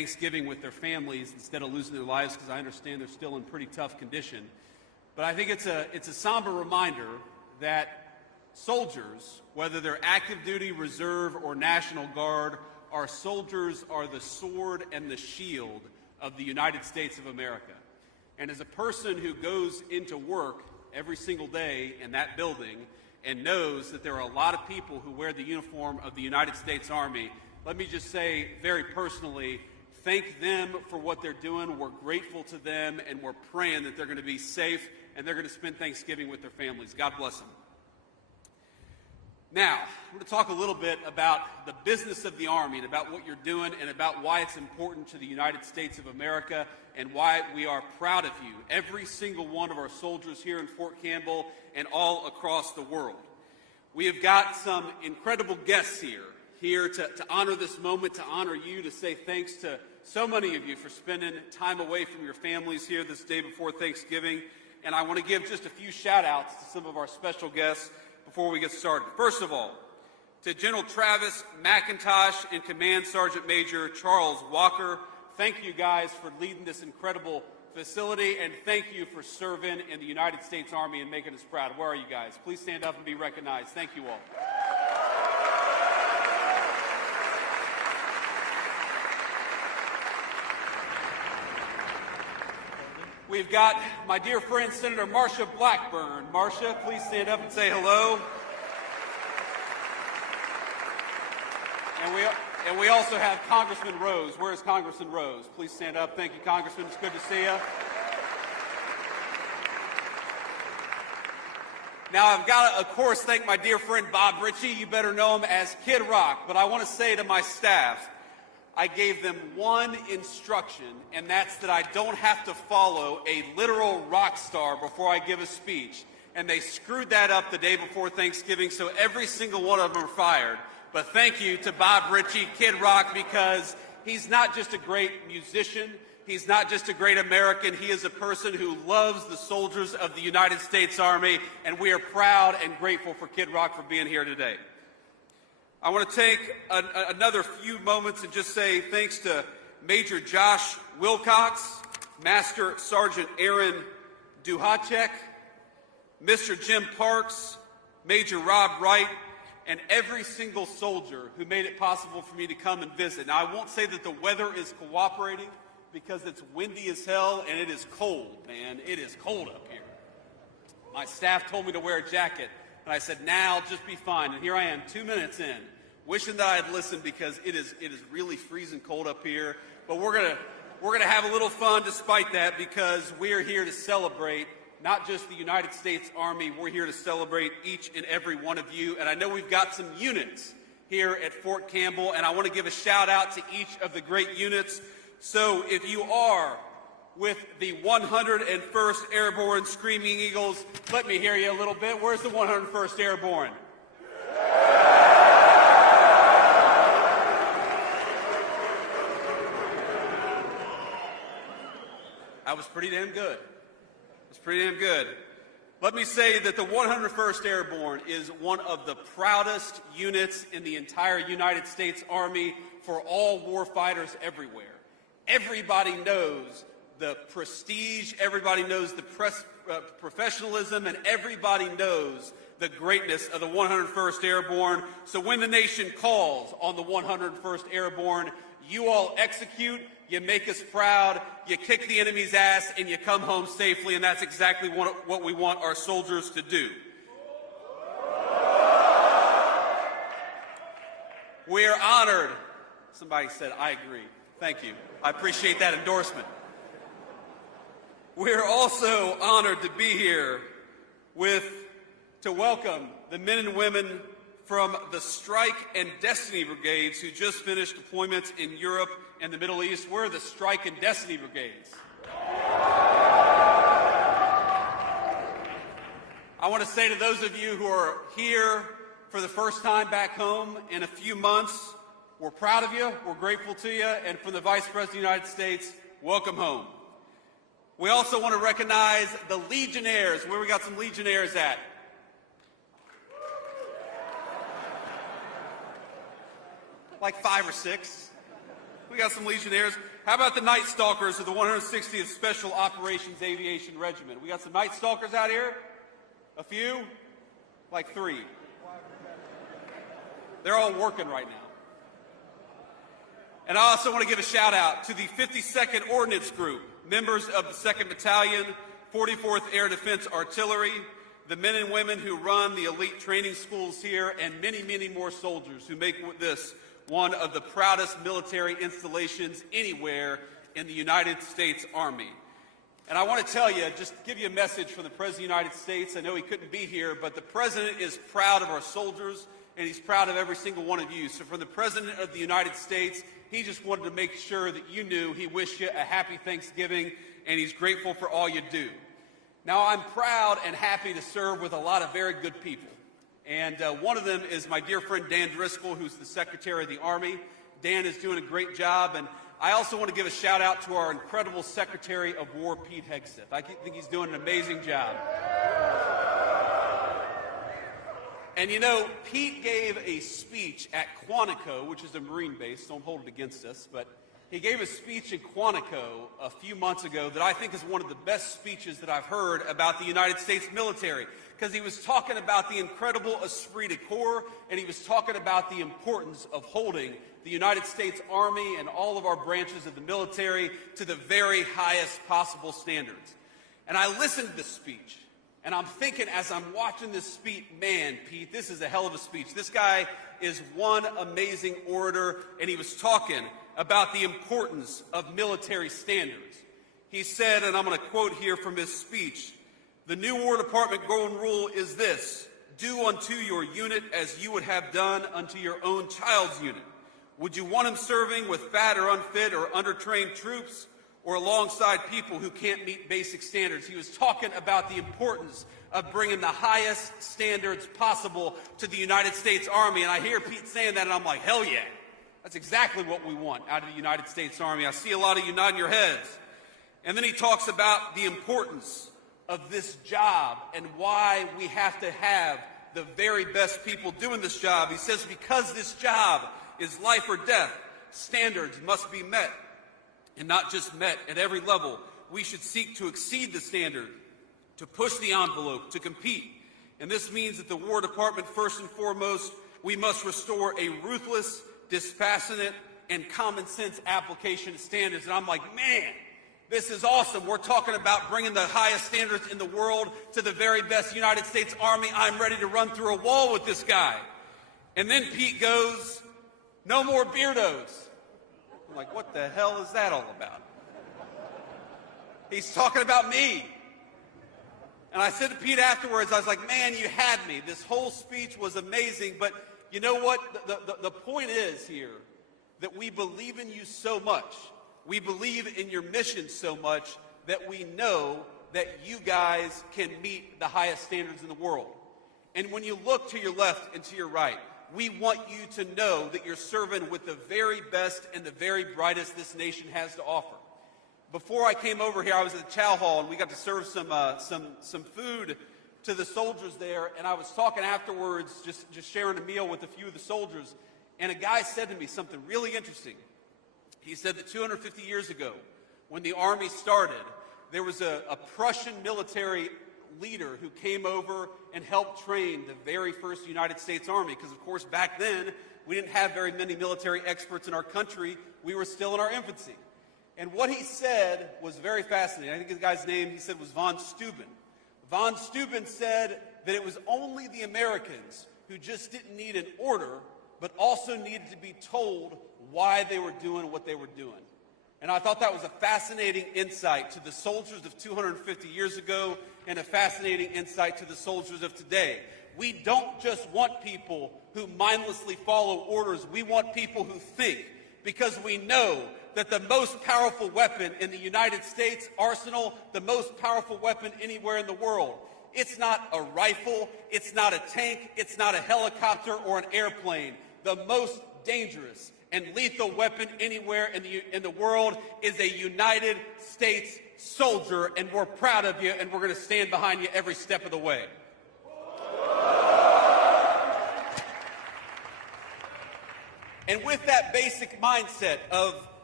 Thanksgiving with their families instead of losing their lives, because I understand they're still in pretty tough condition. But I think it's a somber reminder that soldiers, whether they're active duty, reserve, or National Guard, our soldiers are the sword and the shield of the United States of America. And as a person who goes into work every single day in that building and knows that there are a lot of people who wear the uniform of the United States Army, let me just say very personally, thank them for what they're doing. We're grateful to them, and we're praying that they're going to be safe and they're going to spend Thanksgiving with their families. God bless them. Now, I'm going to talk a little bit about the business of the Army and about what you're doing and about why it's important to the United States of America and why we are proud of you, every single one of our soldiers here in Fort Campbell and all across the world. We have got some incredible guests here to honor this moment, to honor you, to say thanks to so many of you for spending time away from your families here this day before Thanksgiving. And I want to give just a few shout-outs to some of our special guests before we get started. First of all, to General Travis McIntosh and Command Sergeant Major Charles Walker, thank you guys for leading this incredible facility, and thank you for serving in the United States Army and making us proud. Where are you guys? Please stand up and be recognized. Thank you all. We've got my dear friend, Senator Marsha Blackburn. Marsha, please stand up and say hello. And we also have Congressman Rose. Where is Congressman Rose? Please stand up. Thank you, Congressman. It's good to see you. Now, I've got to, of course, thank my dear friend Bob Ritchie. You better know him as Kid Rock. But I want to say to my staff, I gave them one instruction, and that's that I don't have to follow a literal rock star before I give a speech. And they screwed that up the day before Thanksgiving, so every single one of them are fired. But thank you to Bob Ritchie, Kid Rock, because he's not just a great musician, he's not just a great American, he is a person who loves the soldiers of the United States Army, and we are proud and grateful for Kid Rock for being here today. I want to take another few moments and just say thanks to Major Josh Wilcox, Master Sergeant Aaron Duhacek, Mr. Jim Parks, Major Rob Wright, and every single soldier who made it possible for me to come and visit. Now, I won't say that the weather is cooperating because it's windy as hell and it is cold, man. It is cold up here. My staff told me to wear a jacket. And I said, now I'll just be fine. And here I am, 2 minutes in, wishing that I had listened because it is really freezing cold up here. But we're gonna have a little fun despite that, because we are here to celebrate not just the United States Army. We're here to celebrate each and every one of you. And I know we've got some units here at Fort Campbell, and I want to give a shout out to each of the great units. So if you are with the 101st Airborne Screaming Eagles, let me hear you a little bit. Where's the 101st Airborne? That was pretty damn good. It was pretty damn good. Let me say that the 101st Airborne is one of the proudest units in the entire United States Army for all warfighters everywhere. Everybody knows the prestige, everybody knows the professionalism, and everybody knows the greatness of the 101st Airborne. So when the nation calls on the 101st Airborne, you all execute, you make us proud, you kick the enemy's ass, and you come home safely, and that's exactly what we want our soldiers to do. We are honored. Somebody said, I agree. Thank you. I appreciate that endorsement. We're also honored to be here to welcome the men and women from the Strike and Destiny Brigades who just finished deployments in Europe and the Middle East. We're the Strike and Destiny Brigades. I want to say to those of you who are here for the first time back home in a few months, we're proud of you, we're grateful to you, and from the Vice President of the United States, welcome home. We also want to recognize the Legionnaires. Where we got some Legionnaires at? Like 5 or 6. We got some Legionnaires. How about the Night Stalkers of the 160th Special Operations Aviation Regiment? We got some Night Stalkers out here? A few? Like 3. They're all working right now. And I also want to give a shout out to the 52nd Ordnance Group, members of the 2nd Battalion, 44th Air Defense Artillery, the men and women who run the elite training schools here, and many, many more soldiers who make this one of the proudest military installations anywhere in the United States Army. And I want to tell you, just give you a message from the President of the United States. I know he couldn't be here, but the President is proud of our soldiers, and he's proud of every single one of you. So from the President of the United States, he just wanted to make sure that you knew he wished you a happy Thanksgiving, and he's grateful for all you do. Now, I'm proud and happy to serve with a lot of very good people. And one of them is my dear friend Dan Driscoll, who's the Secretary of the Army. Dan is doing a great job. And I also want to give a shout out to our incredible Secretary of War, Pete Hegseth. I think he's doing an amazing job. And you know, Pete gave a speech at Quantico, which is a Marine base, don't hold it against us, but he gave a speech in Quantico a few months ago that I think is one of the best speeches that I've heard about the United States military, because he was talking about the incredible esprit de corps, and he was talking about the importance of holding the United States Army and all of our branches of the military to the very highest possible standards. And I listened to this speech, and I'm thinking as I'm watching this speech, man, Pete, this is a hell of a speech. This guy is one amazing orator, and he was talking about the importance of military standards. He said, and I'm going to quote here from his speech, "The new War Department golden rule is this: do unto your unit as you would have done unto your own child's unit. Would you want him serving with fat or unfit or undertrained troops, or alongside people who can't meet basic standards?" He was talking about the importance of bringing the highest standards possible to the United States Army. And I hear Pete saying that, and I'm like, hell yeah. That's exactly what we want out of the United States Army. I see a lot of you nodding your heads. And then he talks about the importance of this job and why we have to have the very best people doing this job. He says, because this job is life or death, standards must be met. And not just met at every level. We should seek to exceed the standard, to push the envelope, to compete. And this means that the War Department, first and foremost, we must restore a ruthless, dispassionate, and common sense application of standards. And I'm like, man, this is awesome. We're talking about bringing the highest standards in the world to the very best United States Army. I'm ready to run through a wall with this guy. And then Pete goes, no more beardos. I'm like, what the hell is that all about? He's talking about me. And I said to Pete afterwards, I was like, man, you had me. This whole speech was amazing, but you know what? The point is here that we believe in you so much. We believe in your mission so much that we know that you guys can meet the highest standards in the world. And when you look to your left and to your right, we want you to know that you're serving with the very best and the very brightest this nation has to offer. Before I came over here, I was at the chow hall, and we got to serve some food to the soldiers there, and I was talking afterwards, just sharing a meal with a few of the soldiers, and a guy said to me something really interesting. He said that 250 years ago, when the Army started, there was a Prussian military leader who came over and helped train the very first United States Army, because of course back then we didn't have very many military experts in our country. We were still in our infancy. And what he said was very fascinating. I think the guy's name, he said, was von Steuben. Von Steuben said that it was only the Americans who just didn't need an order, but also needed to be told why they were doing what they were doing. And I thought that was a fascinating insight to the soldiers of 250 years ago and a fascinating insight to the soldiers of today. We don't just want people who mindlessly follow orders. We want people who think, because we know that the most powerful weapon in the United States arsenal, the most powerful weapon anywhere in the world, it's not a rifle, it's not a tank, it's not a helicopter or an airplane. The most dangerous and lethal weapon anywhere in the world is a United States soldier, and we're proud of you, and we're going to stand behind you every step of the way. And with that basic mindset of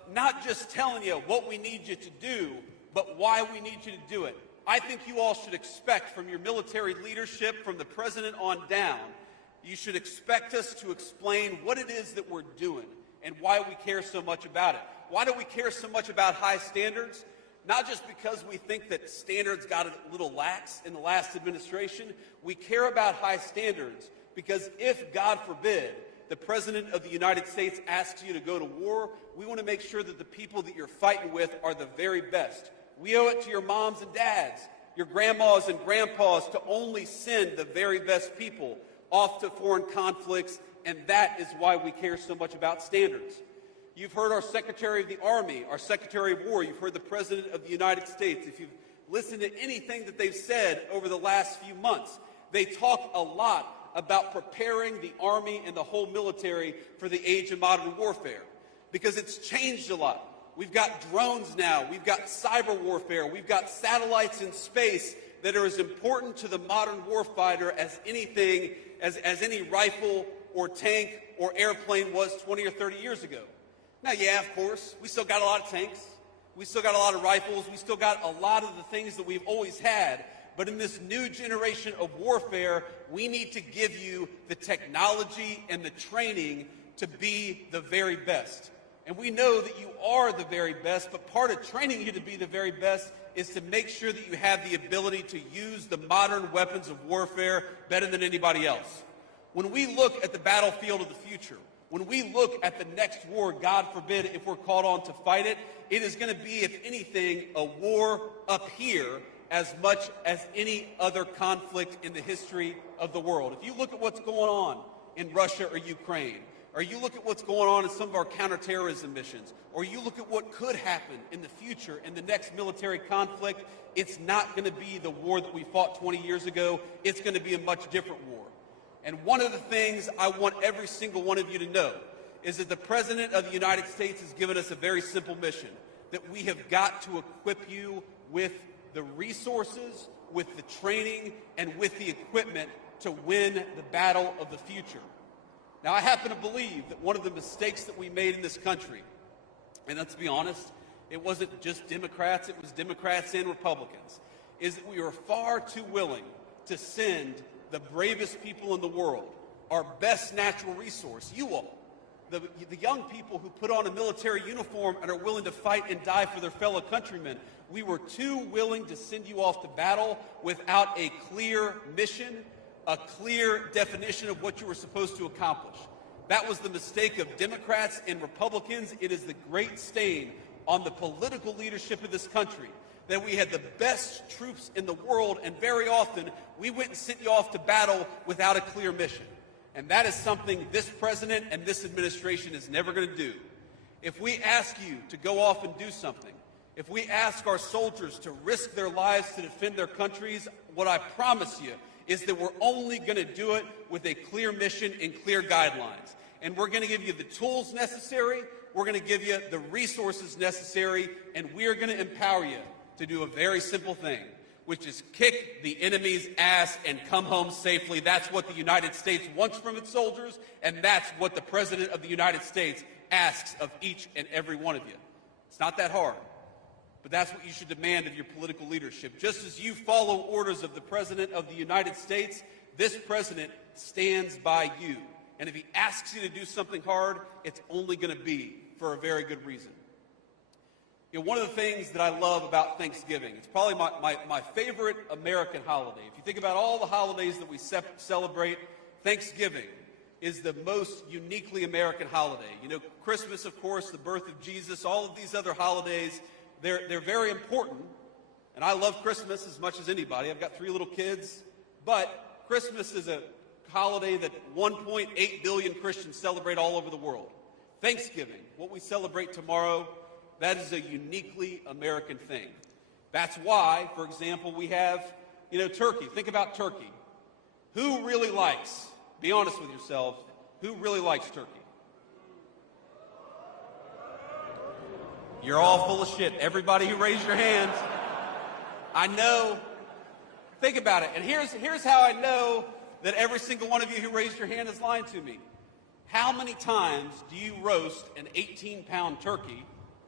not just telling you what we need you to do, but why we need you to do it. I think you all should expect from your military leadership, from the president on down, you should expect us to explain what it is that we're doing and why we care so much about it. Why do we care so much about high standards? Not just because we think that standards got a little lax in the last administration. We care about high standards because if, God forbid, the President of the United States asks you to go to war, we want to make sure that the people that you're fighting with are the very best. We owe it to your moms and dads, your grandmas and grandpas to only send the very best people off to foreign conflicts, and that is why we care so much about standards. You've heard our Secretary of the Army, our Secretary of War. You've heard the President of the United States. If you've listened to anything that they've said over the last few months, they talk a lot about preparing the Army and the whole military for the age of modern warfare, because it's changed a lot. We've got drones now. We've got cyber warfare. We've got satellites in space that are as important to the modern warfighter as anything, as any rifle or tank or airplane was 20 or 30 years ago. Now, yeah, of course, we still got a lot of tanks. We still got a lot of rifles. We still got a lot of the things that we've always had. But in this new generation of warfare, we need to give you the technology and the training to be the very best. And we know that you are the very best, but part of training you to be the very best is to make sure that you have the ability to use the modern weapons of warfare better than anybody else. When we look at the battlefield of the future, when we look at the next war, God forbid, if we're called on to fight it, it is going to be, if anything, a war up here as much as any other conflict in the history of the world. If you look at what's going on in Russia or Ukraine, or you look at what's going on in some of our counterterrorism missions, or you look at what could happen in the future in the next military conflict, it's not going to be the war that we fought 20 years ago. It's going to be a much different war. And one of the things I want every single one of you to know is that the President of the United States has given us a very simple mission, that we have got to equip you with the resources, with the training, and with the equipment to win the battle of the future. Now, I happen to believe that one of the mistakes that we made in this country, and let's be honest, it wasn't just Democrats, it was Democrats and Republicans, is that we were far too willing to send the bravest people in the world, our best natural resource, you all, the young people who put on a military uniform and are willing to fight and die for their fellow countrymen. We were too willing to send you off to battle without a clear mission, a clear definition of what you were supposed to accomplish. That was the mistake of Democrats and Republicans. It is the great stain on the political leadership of this country that we had the best troops in the world, and very often we went and sent you off to battle without a clear mission. And that is something this president and this administration is never going to do. If we ask you to go off and do something, if we ask our soldiers to risk their lives to defend their countries, what I promise you is that we're only going to do it with a clear mission and clear guidelines. And we're going to give you the tools necessary, we're going to give you the resources necessary, and we are going to empower you to do a very simple thing, which is kick the enemy's ass and come home safely. That's what the United States wants from its soldiers, and that's what the President of the United States asks of each and every one of you. It's not that hard, but that's what you should demand of your political leadership. Just as you follow orders of the President of the United States, this president stands by you. And if he asks you to do something hard, it's only going to be for a very good reason. You know, one of the things that I love about Thanksgiving, it's probably my favorite American holiday. If you think about all the holidays that we celebrate, Thanksgiving is the most uniquely American holiday. You know, Christmas, of course, the birth of Jesus, all of these other holidays, they're very important. And I love Christmas as much as anybody. I've got 3 little kids. But Christmas is a holiday that 1.8 billion Christians celebrate all over the world. Thanksgiving, what we celebrate tomorrow, that is a uniquely American thing. That's why, for example, we have, turkey. Think about turkey. Who really likes, be honest with yourselves, who really likes turkey? You're all full of shit. Everybody who raised your hand. I know. Think about it. And here's how I know that every single one of you who raised your hand is lying to me. How many times do you roast an 18-pound turkey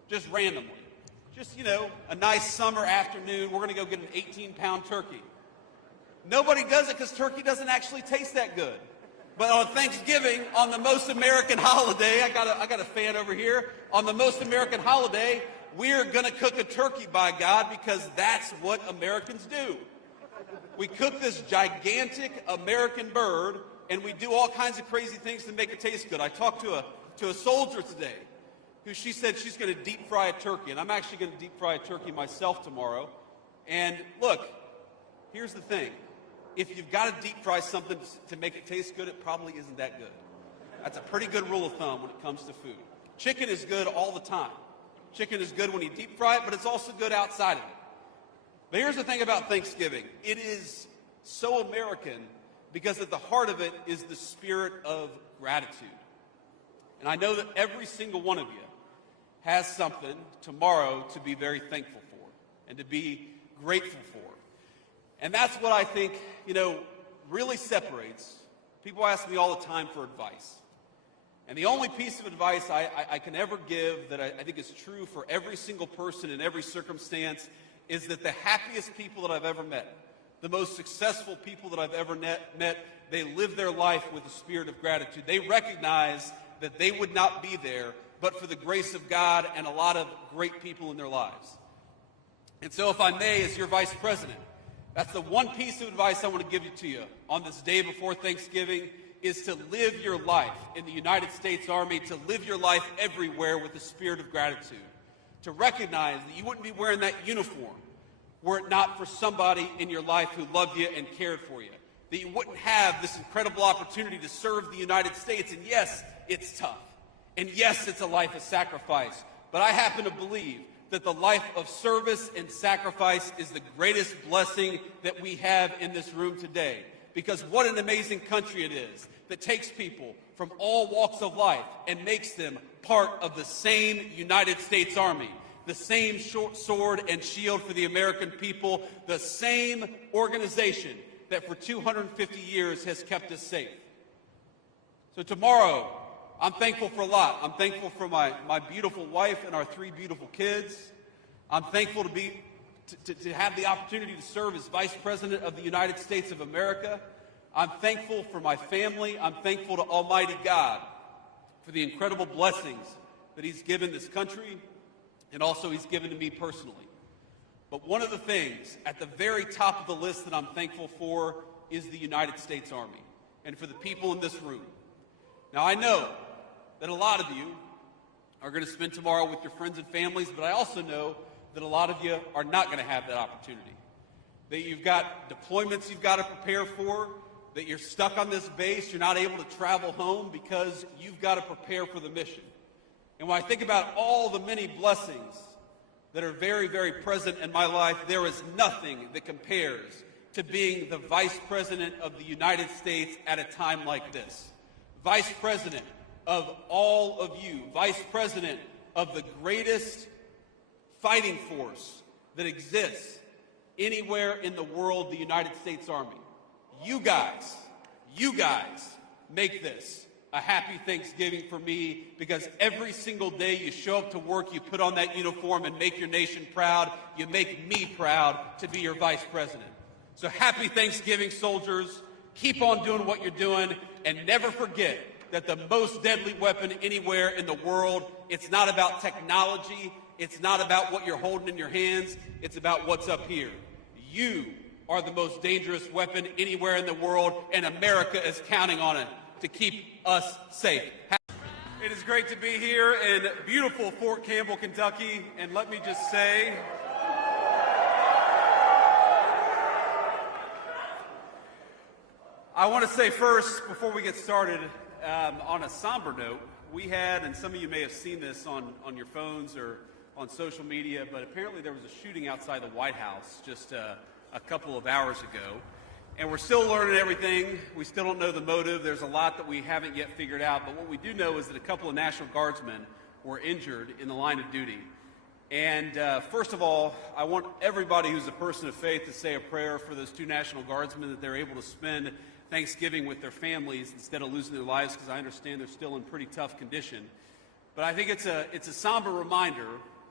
just randomly. Just, you know, a nice summer afternoon, we're going to go get an 18-pound turkey. Nobody does it because turkey doesn't actually taste that good. But on Thanksgiving, on the most American holiday, I got a fan over here, on the most American holiday, we're going to cook a turkey, by God, because that's what Americans do. We cook this gigantic American bird, and we do all kinds of crazy things to make it taste good. I talked to a soldier today who she said she's going to deep fry a turkey, and I'm actually going to deep fry a turkey myself tomorrow. And look, here's the thing. If you've got to deep fry something to make it taste good, it probably isn't that good. That's a pretty good rule of thumb when it comes to food. Chicken is good all the time. Chicken is good when you deep fry it, but it's also good outside of it. But here's the thing about Thanksgiving. It is so American because at the heart of it is the spirit of gratitude. And I know that every single one of you has something tomorrow to be very thankful for and to be grateful for. And that's what I think, you know, really separates. People ask me all the time for advice. And the only piece of advice I can ever give that I think is true for every single person in every circumstance is that the happiest people that I've ever met, the most successful people that I've ever met, they live their life with a spirit of gratitude. They recognize that they would not be there but for the grace of God and a lot of great people in their lives. And so if I may, as your vice president, that's the one piece of advice I want to give to you on this day before Thanksgiving is to live your life in the United States Army, to live your life everywhere with a spirit of gratitude, to recognize that you wouldn't be wearing that uniform were it not for somebody in your life who loved you and cared for you, that you wouldn't have this incredible opportunity to serve the United States. And yes, it's tough. And yes, it's a life of sacrifice. But I happen to believe that the life of service and sacrifice is the greatest blessing that we have in this room today. Because what an amazing country it is that takes people from all walks of life and makes them part of the same United States Army, the same short sword and shield for the American people, the same organization that for 250 years has kept us safe. So tomorrow, I'm thankful for a lot. I'm thankful for my beautiful wife and our 3 beautiful kids. I'm thankful to have the opportunity to serve as Vice President of the United States of America. I'm thankful for my family. I'm thankful to Almighty God for the incredible blessings that He's given this country and also He's given to me personally. But one of the things at the very top of the list that I'm thankful for is the United States Army and for the people in this room. Now, I know that a lot of you are going to spend tomorrow with your friends and families, but I also know that a lot of you are not going to have that opportunity. That you've got deployments you've got to prepare for, that you're stuck on this base, you're not able to travel home because you've got to prepare for the mission. And when I think about all the many blessings that are very, very present in my life, there is nothing that compares to being the Vice President of the United States at a time like this. Vice President of all of you, Vice President of the greatest fighting force that exists anywhere in the world, the United States Army. You guys make this a happy Thanksgiving for me, because every single day you show up to work, you put on that uniform and make your nation proud. You make me proud to be your Vice President. So happy Thanksgiving, soldiers. Keep on doing what you're doing, and never forget that the most deadly weapon anywhere in the world, it's not about technology, it's not about what you're holding in your hands, it's about what's up here. You are the most dangerous weapon anywhere in the world, and America is counting on it to keep us safe. It is great to be here in beautiful Fort Campbell, Kentucky, and let me just say, I want to say first, before we get started, on a somber note, we had, and some of you may have seen this on your phones or on social media, but apparently there was a shooting outside the White House just a couple of hours ago. And we're still learning everything. We still don't know the motive. There's a lot that we haven't yet figured out. But what we do know is that a couple of National Guardsmen were injured in the line of duty. And first of all, I want everybody who's a person of faith to say a prayer for those 2 National Guardsmen, that they're able to spend Thanksgiving with their families instead of losing their lives, because I understand they're still in pretty tough condition. But I think it's a somber reminder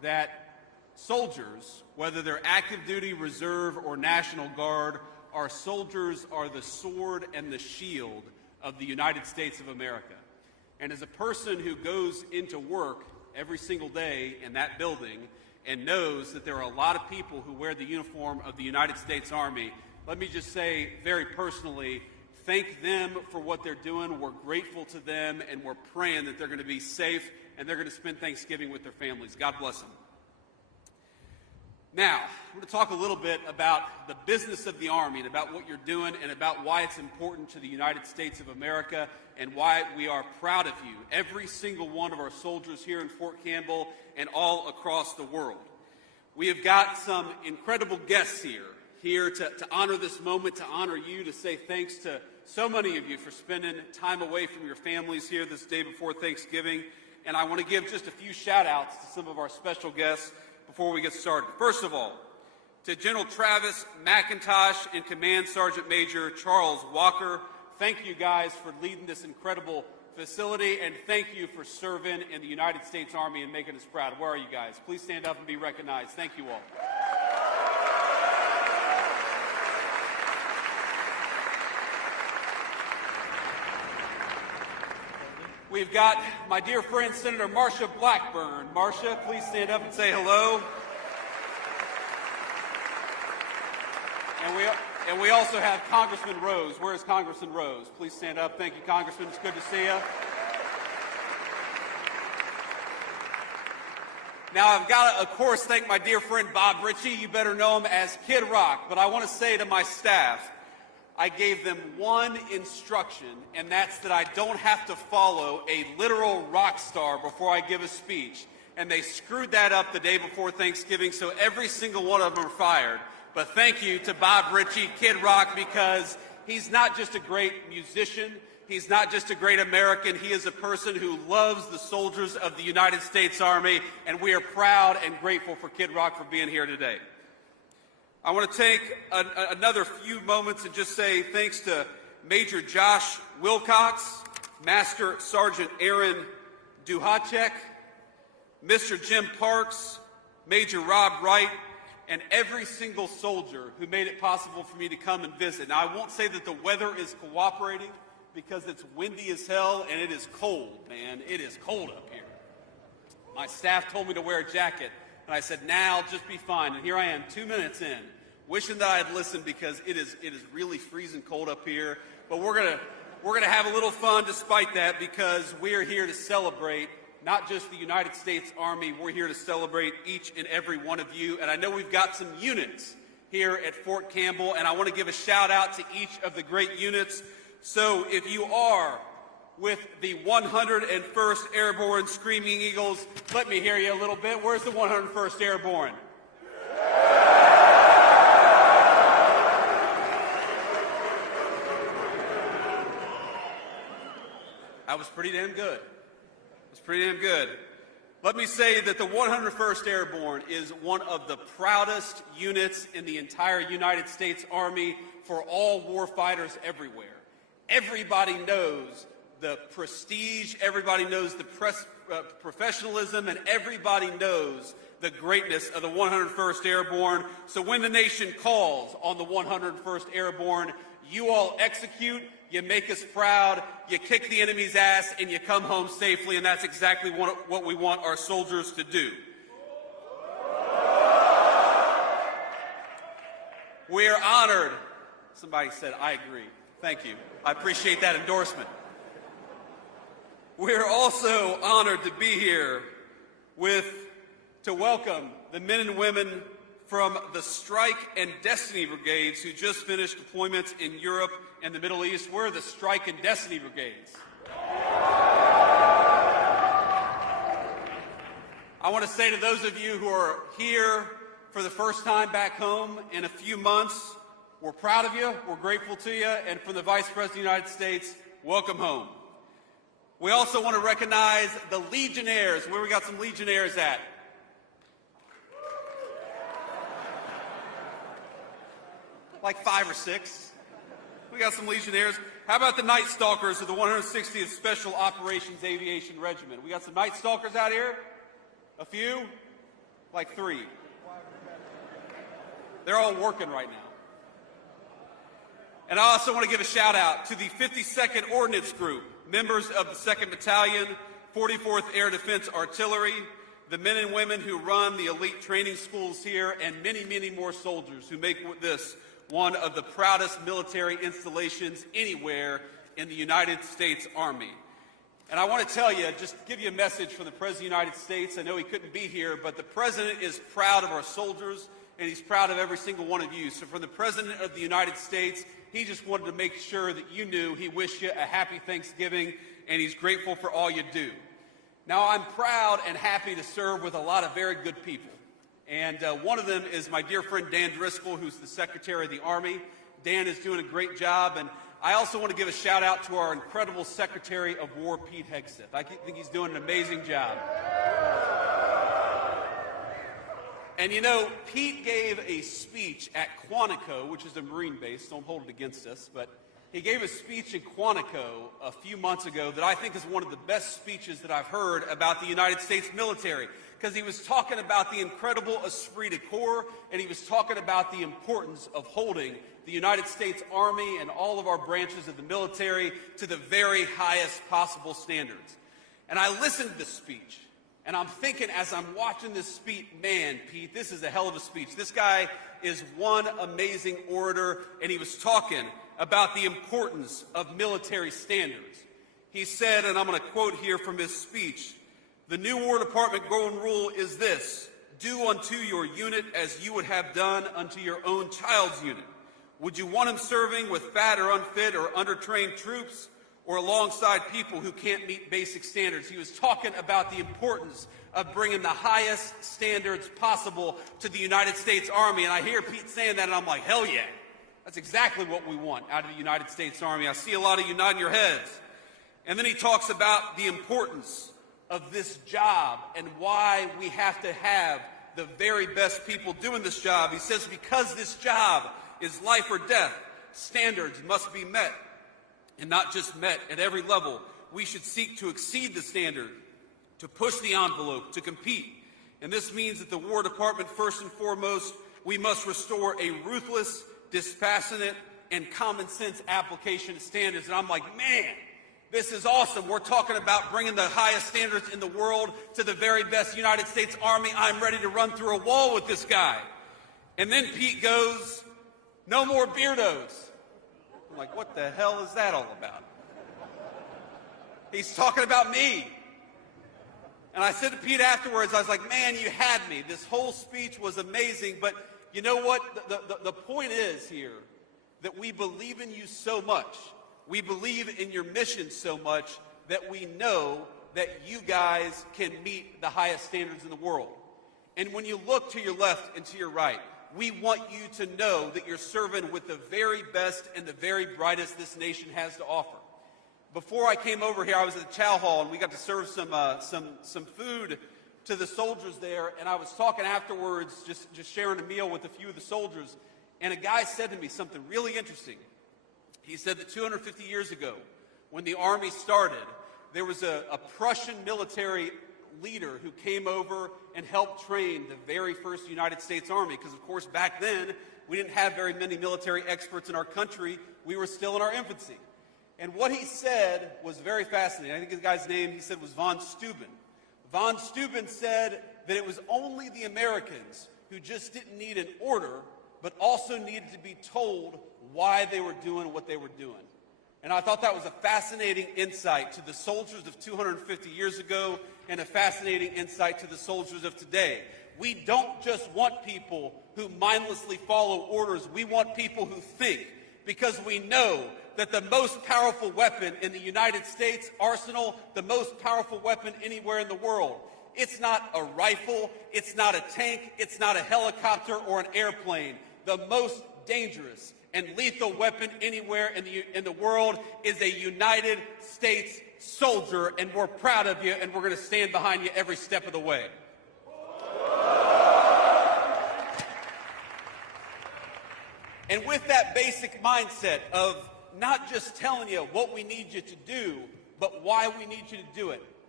that soldiers, whether they're active duty, reserve, or National Guard, our soldiers are the sword and the shield of the United States of America. And as a person who goes into work every single day in that building and knows that there are a lot of people who wear the uniform of the United States Army, let me just say very personally, thank them for what they're doing. We're grateful to them, and we're praying that they're going to be safe and they're going to spend Thanksgiving with their families. God bless them. Now, I'm going to talk a little bit about the business of the Army and about what you're doing and about why it's important to the United States of America and why we are proud of you, every single one of our soldiers here in Fort Campbell and all across the world. We have got some incredible guests here to honor this moment, to honor you, to say thanks to so many of you for spending time away from your families here this day before Thanksgiving. And I want to give just a few shout-outs to some of our special guests before we get started. First of all, to General Travis McIntosh and Command Sergeant Major Charles Walker, thank you guys for leading this incredible facility, and thank you for serving in the United States Army and making us proud. Where are you guys? Please stand up and be recognized. Thank you all. We've got my dear friend, Senator Marsha Blackburn. Marsha, please stand up and say hello. And we also have Congressman Rose. Where is Congressman Rose? Please stand up. Thank you, Congressman. It's good to see you. Now, I've got to, of course, thank my dear friend Bob Ritchie. You better know him as Kid Rock. But I want to say to my staff, I gave them one instruction, and that's that I don't have to follow a literal rock star before I give a speech. And they screwed that up the day before Thanksgiving, so every single one of them are fired. But thank you to Bob Ritchie, Kid Rock, because he's not just a great musician, he's not just a great American, he is a person who loves the soldiers of the United States Army, and we are proud and grateful for Kid Rock for being here today. I want to take another few moments and just say thanks to Major Josh Wilcox, Master Sergeant Aaron Duhacek, Mr. Jim Parks, Major Rob Wright, and every single soldier who made it possible for me to come and visit. Now, I won't say that the weather is cooperating because it's windy as hell and it is cold, man. It is cold up here. My staff told me to wear a jacket. And I said, now just be fine. And here I am, 2 minutes in, wishing that I had listened because it is really freezing cold up here. But we're gonna have a little fun despite that because we're here to celebrate not just the United States Army, we're here to celebrate each and every one of you. And I know we've got some units here at Fort Campbell, and I want to give a shout out to each of the great units. So if you are with the 101st Airborne Screaming Eagles, let me hear you a little bit. Where's the 101st Airborne? That was pretty damn good. It was pretty damn good. Let me say that the 101st Airborne is one of the proudest units in the entire United States Army for all warfighters everywhere. Everybody knows the prestige, everybody knows the professionalism, and everybody knows the greatness of the 101st Airborne. So when the nation calls on the 101st Airborne, you all execute, you make us proud, you kick the enemy's ass, and you come home safely, and that's exactly what we want our soldiers to do. We are honored. Somebody said, I agree. Thank you. I appreciate that endorsement. We're also honored to be here to welcome the men and women from the Strike and Destiny Brigades who just finished deployments in Europe and the Middle East. We're the Strike and Destiny Brigades. I want to say to those of you who are here for the first time back home in a few months, we're proud of you, we're grateful to you, and from the Vice President of the United States, welcome home. We also want to recognize the Legionnaires. Where we got some Legionnaires at? Like 5 or 6. We got some Legionnaires. How about the Night Stalkers of the 160th Special Operations Aviation Regiment? We got some Night Stalkers out here? A few? Like 3. They're all working right now. And I also want to give a shout out to the 52nd Ordnance Group, members of the 2nd Battalion, 44th Air Defense Artillery, the men and women who run the elite training schools here, and many, many more soldiers who make this one of the proudest military installations anywhere in the United States Army. And I want to tell you, just give you a message from the President of the United States. I know he couldn't be here, but the President is proud of our soldiers, and he's proud of every single one of you. So from the President of the United States, he just wanted to make sure that you knew he wished you a happy Thanksgiving, and he's grateful for all you do. Now, I'm proud and happy to serve with a lot of very good people. And one of them is my dear friend Dan Driscoll, who's the Secretary of the Army. Dan is doing a great job. And I also want to give a shout out to our incredible Secretary of War, Pete Hegseth. I think he's doing an amazing job. And you know, Pete gave a speech at Quantico, which is a Marine base, don't hold it against us, but he gave a speech in Quantico a few months ago that I think is one of the best speeches that I've heard about the United States military, because he was talking about the incredible esprit de corps, and he was talking about the importance of holding the United States Army and all of our branches of the military to the very highest possible standards. And I listened to this speech, and I'm thinking as I'm watching this speech, man, Pete, this is a hell of a speech. This guy is one amazing orator, and he was talking about the importance of military standards. He said, and I'm going to quote here from his speech, "The new War Department golden rule is this: do unto your unit as you would have done unto your own child's unit. Would you want him serving with fat or unfit or undertrained troops, or alongside people who can't meet basic standards?" He was talking about the importance of bringing the highest standards possible to the United States Army. And I hear Pete saying that, and I'm like, hell yeah. That's exactly what we want out of the United States Army. I see a lot of you nodding your heads. And then he talks about the importance of this job and why we have to have the very best people doing this job. He says, because this job is life or death, standards must be met. And not just met at every level. We should seek to exceed the standard, to push the envelope, to compete. And this means that the War Department, first and foremost, we must restore a ruthless, dispassionate, and common sense application of standards. And I'm like, man, this is awesome. We're talking about bringing the highest standards in the world to the very best United States Army. I'm ready to run through a wall with this guy. And then Pete goes, no more beardos. I'm like, what the hell is that all about? He's talking about me. And I said to Pete afterwards, I was like, man, you had me. This whole speech was amazing, but you know what? The point is here that we believe in you so much. We believe in your mission so much that we know that you guys can meet the highest standards in the world. And when you look to your left and to your right, we want you to know that you're serving with the very best and the very brightest this nation has to offer. Before I came over here, I was at the chow hall, and we got to serve some food to the soldiers there, and I was talking afterwards, just sharing a meal with a few of the soldiers, and a guy said to me something really interesting. He said that 250 years ago, when the Army started, there was a Prussian military leader who came over and helped train the very first United States Army, because of course back then we didn't have very many military experts in our country. We were still in our infancy. And what he said was very fascinating. I think the guy's name, he said, was von Steuben. Von Steuben said that it was only the Americans who just didn't need an order, but also needed to be told why they were doing what they were doing. And I thought that was a fascinating insight to the soldiers of 250 years ago and a fascinating insight to the soldiers of today. We don't just want people who mindlessly follow orders. We want people who think, because we know that the most powerful weapon in the United States arsenal, the most powerful weapon anywhere in the world, it's not a rifle, it's not a tank, it's not a helicopter or an airplane. The most dangerous and lethal weapon anywhere in the world is a United States soldier, and we're proud of you, and we're going to stand behind you every step of the way. And with that basic mindset of not just telling you what we need you to do, but why we need you to do it,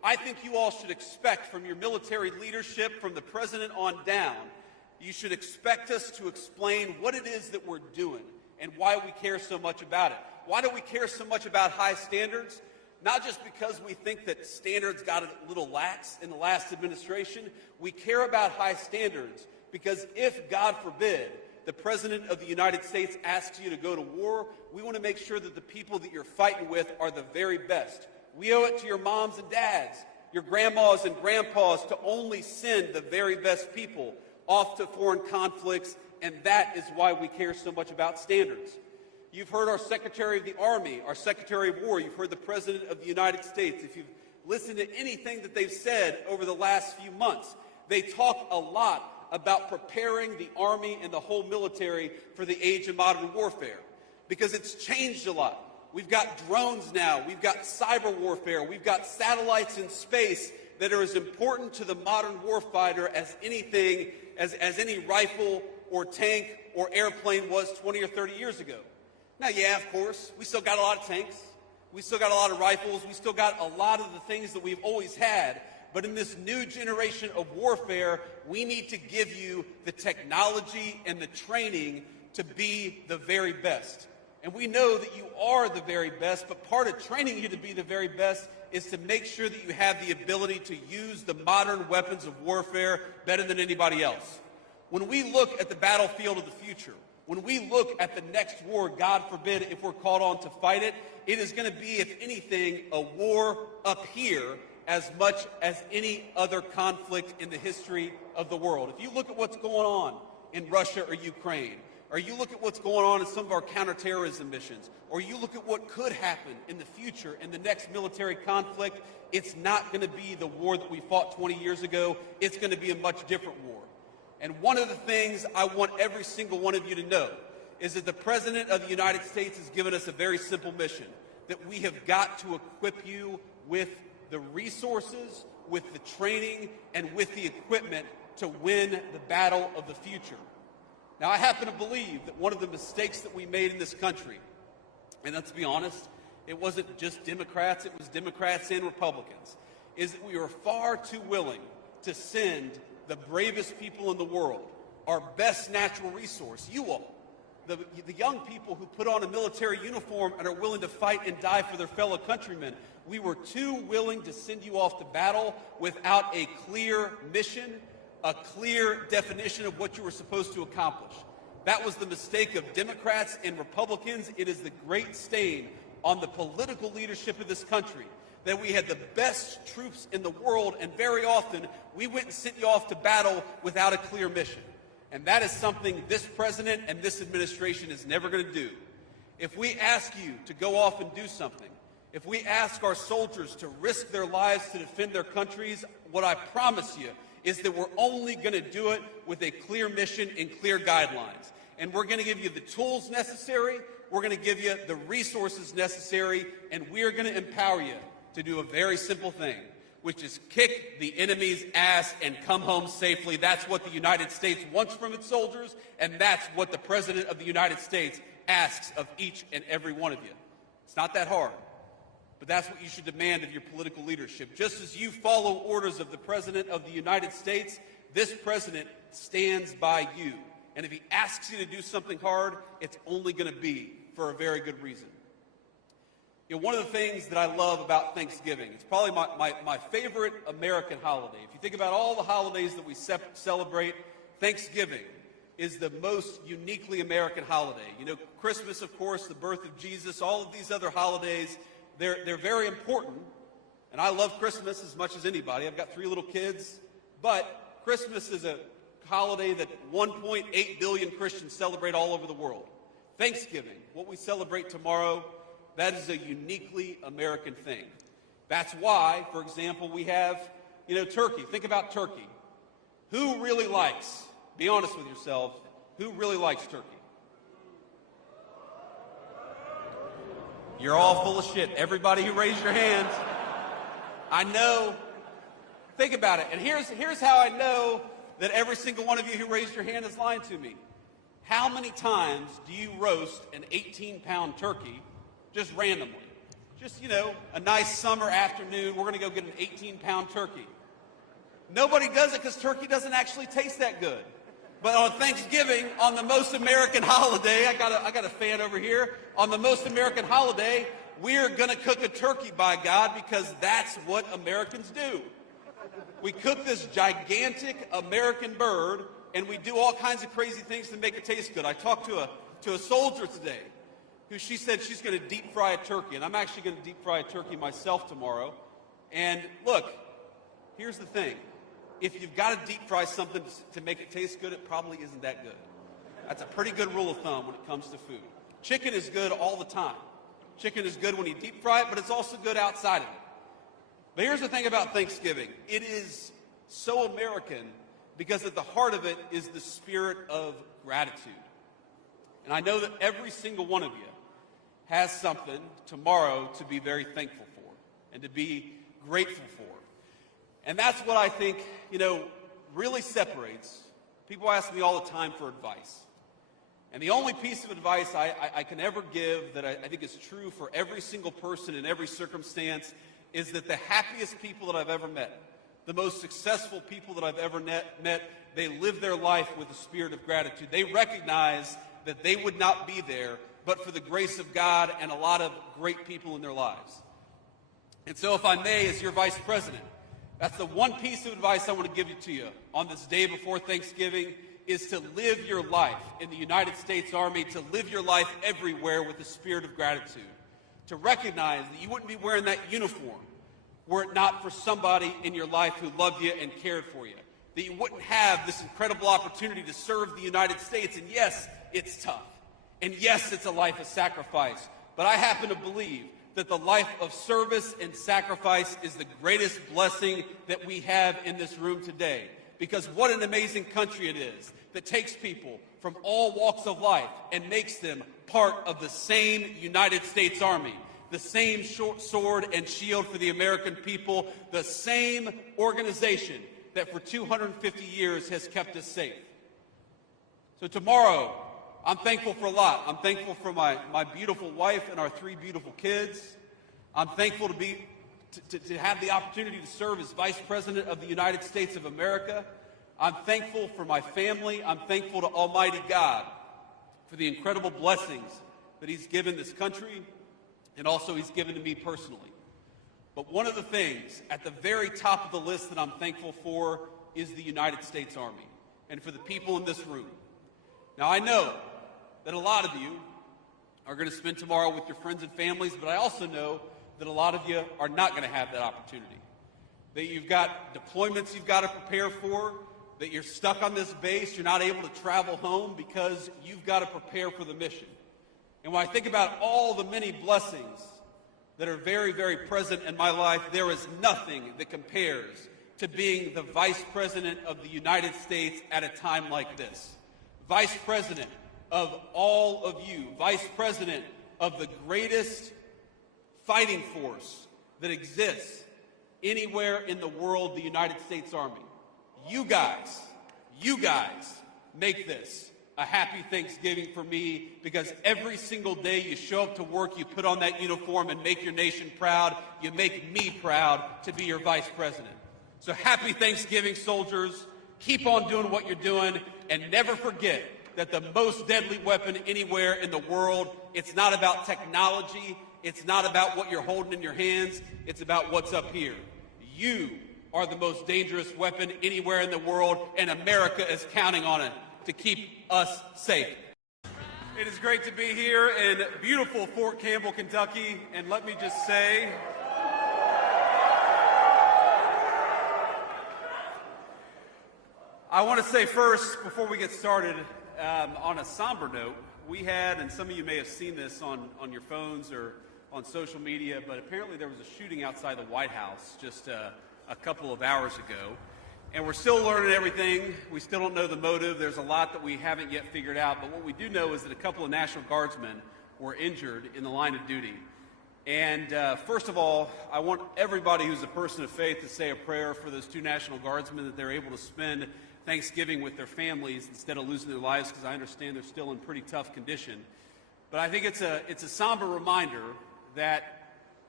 I think you all should expect from your military leadership, from the president on down, you should expect us to explain what it is that we're doing and why we care so much about it. Why do we care so much about high standards? Not just because we think that standards got a little lax in the last administration. We care about high standards because if, God forbid, the President of the United States asks you to go to war, we want to make sure that the people that you're fighting with are the very best. We owe it to your moms and dads, your grandmas and grandpas to only send the very best people off to foreign conflicts, and that is why we care so much about standards. You've heard our Secretary of the Army, our Secretary of War. You've heard the President of the United States. If you've listened to anything that they've said over the last few months, they talk a lot about preparing the Army and the whole military for the age of modern warfare, because it's changed a lot. We've got drones now. We've got cyber warfare. We've got satellites in space that are as important to the modern warfighter as anything, as any rifle or tank or airplane was 20 or 30 years ago. Now, yeah, of course, we still got a lot of tanks. We still got a lot of rifles. We still got a lot of the things that we've always had. But in this new generation of warfare, we need to give you the technology and the training to be the very best. And we know that you are the very best, but part of training you to be the very best is to make sure that you have the ability to use the modern weapons of warfare better than anybody else. When we look at the battlefield of the future, when we look at the next war, God forbid, if we're called on to fight it, it is going to be, if anything, a war up here as much as any other conflict in the history of the world. If you look at what's going on in Russia or Ukraine, or you look at what's going on in some of our counterterrorism missions, or you look at what could happen in the future in the next military conflict, it's not going to be the war that we fought 20 years ago. It's going to be a much different war. And one of the things I want every single one of you to know is that the President of the United States has given us a very simple mission, that we have got to equip you with the resources, with the training, and with the equipment to win the battle of the future. Now, I happen to believe that one of the mistakes that we made in this country, and let's be honest, it wasn't just Democrats, it was Democrats and Republicans, is that we were far too willing to send the bravest people in the world, our best natural resource, you all, the young people who put on a military uniform and are willing to fight and die for their fellow countrymen. We were too willing to send you off to battle without a clear mission, a clear definition of what you were supposed to accomplish. That was the mistake of Democrats and Republicans. It is the great stain on the political leadership of this country that we had the best troops in the world, and very often we went and sent you off to battle without a clear mission. And that is something this president and this administration is never going to do. If we ask you to go off and do something, if we ask our soldiers to risk their lives to defend their countries, what I promise you is that we're only going to do it with a clear mission and clear guidelines. And we're going to give you the tools necessary, we're going to give you the resources necessary, and we're going to empower you to do a very simple thing, which is kick the enemy's ass and come home safely. That's what the United States wants from its soldiers, and that's what the President of the United States asks of each and every one of you. It's not that hard, but that's what you should demand of your political leadership. Just as you follow orders of the President of the United States, this president stands by you. And if he asks you to do something hard, it's only going to be for a very good reason. You know, one of the things that I love about Thanksgiving, it's probably my favorite American holiday. If you think about all the holidays that we celebrate, Thanksgiving is the most uniquely American holiday. You know, Christmas, of course, the birth of Jesus, all of these other holidays, they're very important. And I love Christmas as much as anybody. I've got 3 little kids. But Christmas is a holiday that 1.8 billion Christians celebrate all over the world. Thanksgiving, what we celebrate tomorrow, that is a uniquely American thing. That's why, for example, we have, turkey. Think about turkey. Who really likes, be honest with yourselves, who really likes turkey? You're all full of shit. Everybody who raised your hands. I know. Think about it. And here's how I know that every single one of you who raised your hand is lying to me. How many times do you roast an 18-pound turkey just randomly? just, a nice summer afternoon, we're going to go get an 18-pound turkey. Nobody does it because turkey doesn't actually taste that good. But on Thanksgiving, on the most American holiday, I got a fan over here, on the most American holiday, we're going to cook a turkey, by God, because that's what Americans do. We cook this gigantic American bird, and we do all kinds of crazy things to make it taste good. I talked to a soldier today who she said she's going to deep fry a turkey, and I'm actually going to deep fry a turkey myself tomorrow. And look, here's the thing. If you've got to deep fry something to make it taste good, it probably isn't that good. That's a pretty good rule of thumb when it comes to food. Chicken is good all the time. Chicken is good when you deep fry it, but it's also good outside of it. But here's the thing about Thanksgiving. It is so American because at the heart of it is the spirit of gratitude. And I know that every single one of you has something tomorrow to be very thankful for and to be grateful for. And that's what I think, really separates. People ask me all the time for advice. And the only piece of advice I can ever give that I think is true for every single person in every circumstance is that the happiest people that I've ever met, the most successful people that I've ever met, they live their life with a spirit of gratitude. They recognize that they would not be there but for the grace of God and a lot of great people in their lives. And so if I may, as your vice president, that's the one piece of advice I want to give to you on this day before Thanksgiving is to live your life in the United States Army, to live your life everywhere with a spirit of gratitude, to recognize that you wouldn't be wearing that uniform were it not for somebody in your life who loved you and cared for you, that you wouldn't have this incredible opportunity to serve the United States. And yes, it's tough. And yes, it's a life of sacrifice. But I happen to believe that the life of service and sacrifice is the greatest blessing that we have in this room today. Because what an amazing country it is that takes people from all walks of life and makes them part of the same United States Army, the same sword and shield for the American people, the same organization that for 250 years has kept us safe. So tomorrow, I'm thankful for a lot. I'm thankful for my beautiful wife and our 3 beautiful kids. I'm thankful to have the opportunity to serve as Vice President of the United States of America. I'm thankful for my family. I'm thankful to Almighty God for the incredible blessings that He's given this country and also He's given to me personally. But one of the things at the very top of the list that I'm thankful for is the United States Army and for the people in this room. Now, I know that a lot of you are going to spend tomorrow with your friends and families, but I also know that a lot of you are not going to have that opportunity. That you've got deployments you've got to prepare for, that you're stuck on this base, you're not able to travel home because you've got to prepare for the mission. And when I think about all the many blessings that are very, very present in my life, there is nothing that compares to being the Vice President of the United States at a time like this. Vice President of all of you, Vice President of the greatest fighting force that exists anywhere in the world, the United States Army. You guys make this a happy Thanksgiving for me because every single day you show up to work, you put on that uniform and make your nation proud. You make me proud to be your Vice President. So happy Thanksgiving, soldiers. Keep on doing what you're doing and never forget that the most deadly weapon anywhere in the world, it's not about technology, it's not about what you're holding in your hands, it's about what's up here. You are the most dangerous weapon anywhere in the world, and America is counting on it to keep us safe. It is great to be here in beautiful Fort Campbell, Kentucky, and let me just say, I want to say first, before we get started, on a somber note, we had, and some of you may have seen this on your phones or on social media, but apparently there was a shooting outside the White House just a couple of hours ago. And we're still learning everything. We still don't know the motive. There's a lot that we haven't yet figured out. But what we do know is that a couple of National Guardsmen were injured in the line of duty. And first of all, I want everybody who's a person of faith to say a prayer for those 2 National Guardsmen that they're able to spend Thanksgiving with their families instead of losing their lives, because I understand they're still in pretty tough condition. But I think it's a somber reminder that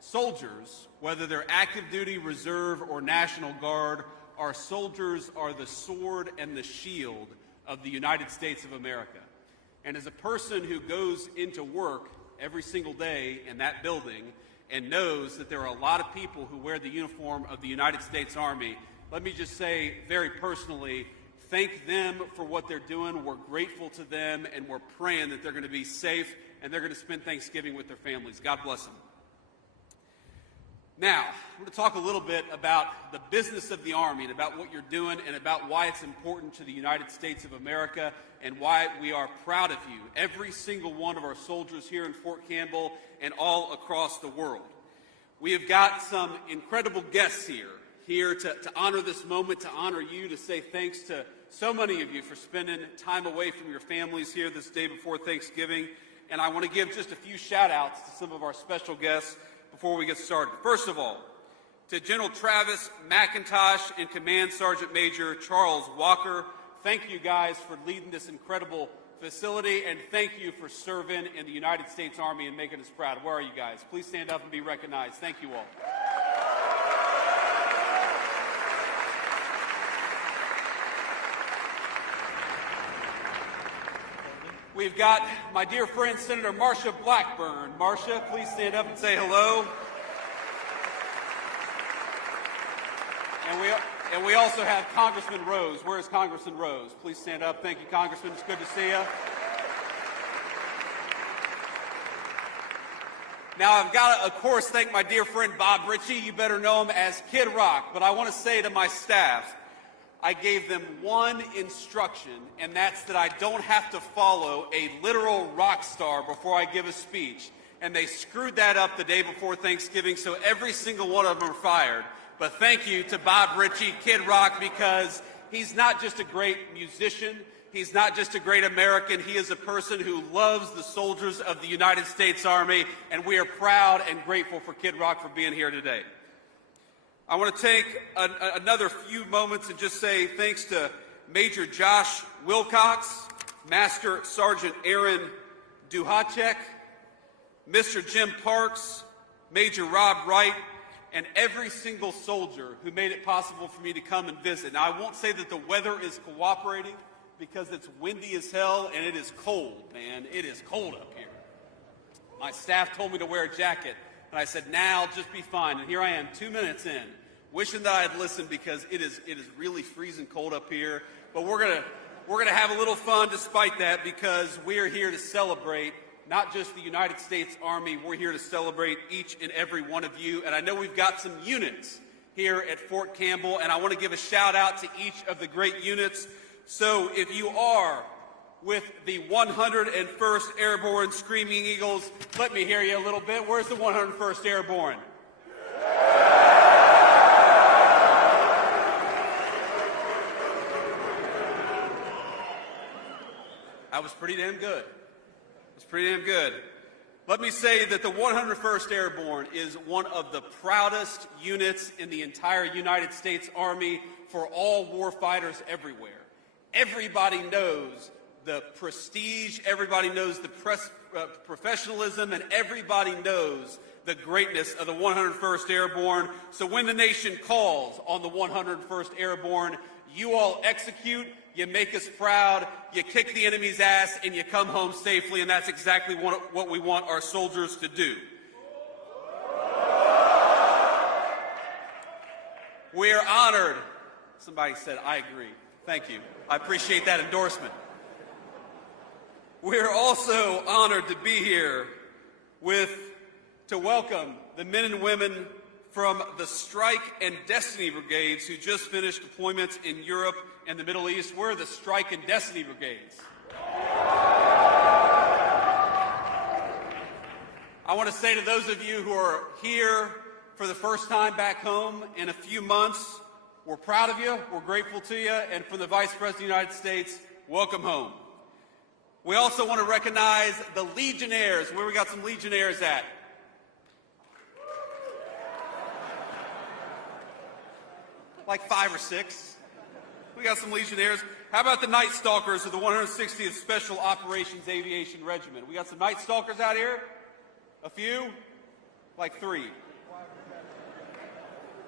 Soldiers, whether they're active duty, reserve, or National Guard, our soldiers are the sword and the shield of the United States of America. And as a person who goes into work every single day in that building and knows that there are a lot of people who wear the uniform of the United States Army, let me just say very personally, thank them for what they're doing. We're grateful to them, and we're praying that they're going to be safe and they're going to spend Thanksgiving with their families. God bless them. Now, I'm going to talk a little bit about the business of the Army and about what you're doing and about why it's important to the United States of America and why we are proud of you, every single one of our soldiers here in Fort Campbell and all across the world. We have got some incredible guests here to honor this moment, to honor you, to say thanks to so many of you for spending time away from your families here this day before Thanksgiving. And I want to give just a few shout-outs to some of our special guests before we get started. First of all, to General Travis McIntosh and Command Sergeant Major Charles Walker, thank you guys for leading this incredible facility, and thank you for serving in the United States Army and making us proud. Where are you guys? Please stand up and be recognized. Thank you all. We've got my dear friend, Senator Marsha Blackburn. Marsha, please stand up and say hello. And we also have Congressman Rose. Where is Congressman Rose? Please stand up. Thank you, Congressman. It's good to see you. Now, I've got to, of course, thank my dear friend Bob Ritchie. You better know him as Kid Rock. But I want to say to my staff, I gave them one instruction, and that's that I don't have to follow a literal rock star before I give a speech. And they screwed that up the day before Thanksgiving, so every single one of them are fired. But thank you to Bob Ritchie, Kid Rock, because he's not just a great musician, he's not just a great American, he is a person who loves the soldiers of the United States Army, and we are proud and grateful for Kid Rock for being here today. I want to take another few moments and just say thanks to Major Josh Wilcox, Master Sergeant Aaron Duhacek, Mr. Jim Parks, Major Rob Wright, and every single soldier who made it possible for me to come and visit. Now, I won't say that the weather is cooperating because it's windy as hell and it is cold, man. It is cold up here. My staff told me to wear a jacket. And I said, now just be fine. And here I am 2 minutes in, wishing that I had listened because it is really freezing cold up here. But we're gonna have a little fun despite that because we're here to celebrate not just the United States Army, we're here to celebrate each and every one of you. And I know we've got some units here at Fort Campbell, and I want to give a shout out to each of the great units. So if you are with the 101st Airborne Screaming Eagles, let me hear you a little bit. Where's the 101st Airborne? That was pretty damn good. It was pretty damn good. Let me say that the 101st Airborne is one of the proudest units in the entire United States Army for all warfighters everywhere. Everybody knows the prestige, everybody knows the professionalism, and everybody knows the greatness of the 101st Airborne. So when the nation calls on the 101st Airborne, you all execute, you make us proud, you kick the enemy's ass, and you come home safely, and that's exactly what we want our soldiers to do. We're honored. Somebody said, I agree. Thank you. I appreciate that endorsement. We're also honored to be here to welcome the men and women from the Strike and Destiny Brigades who just finished deployments in Europe and the Middle East. We're the Strike and Destiny Brigades. I want to say to those of you who are here for the first time back home in a few months, we're proud of you, we're grateful to you, and from the Vice President of the United States, welcome home. We also want to recognize the Legionnaires. Where we got some Legionnaires at? Like 5 or 6. We got some Legionnaires. How about the Night Stalkers of the 160th Special Operations Aviation Regiment? We got some Night Stalkers out here? A few? Like 3.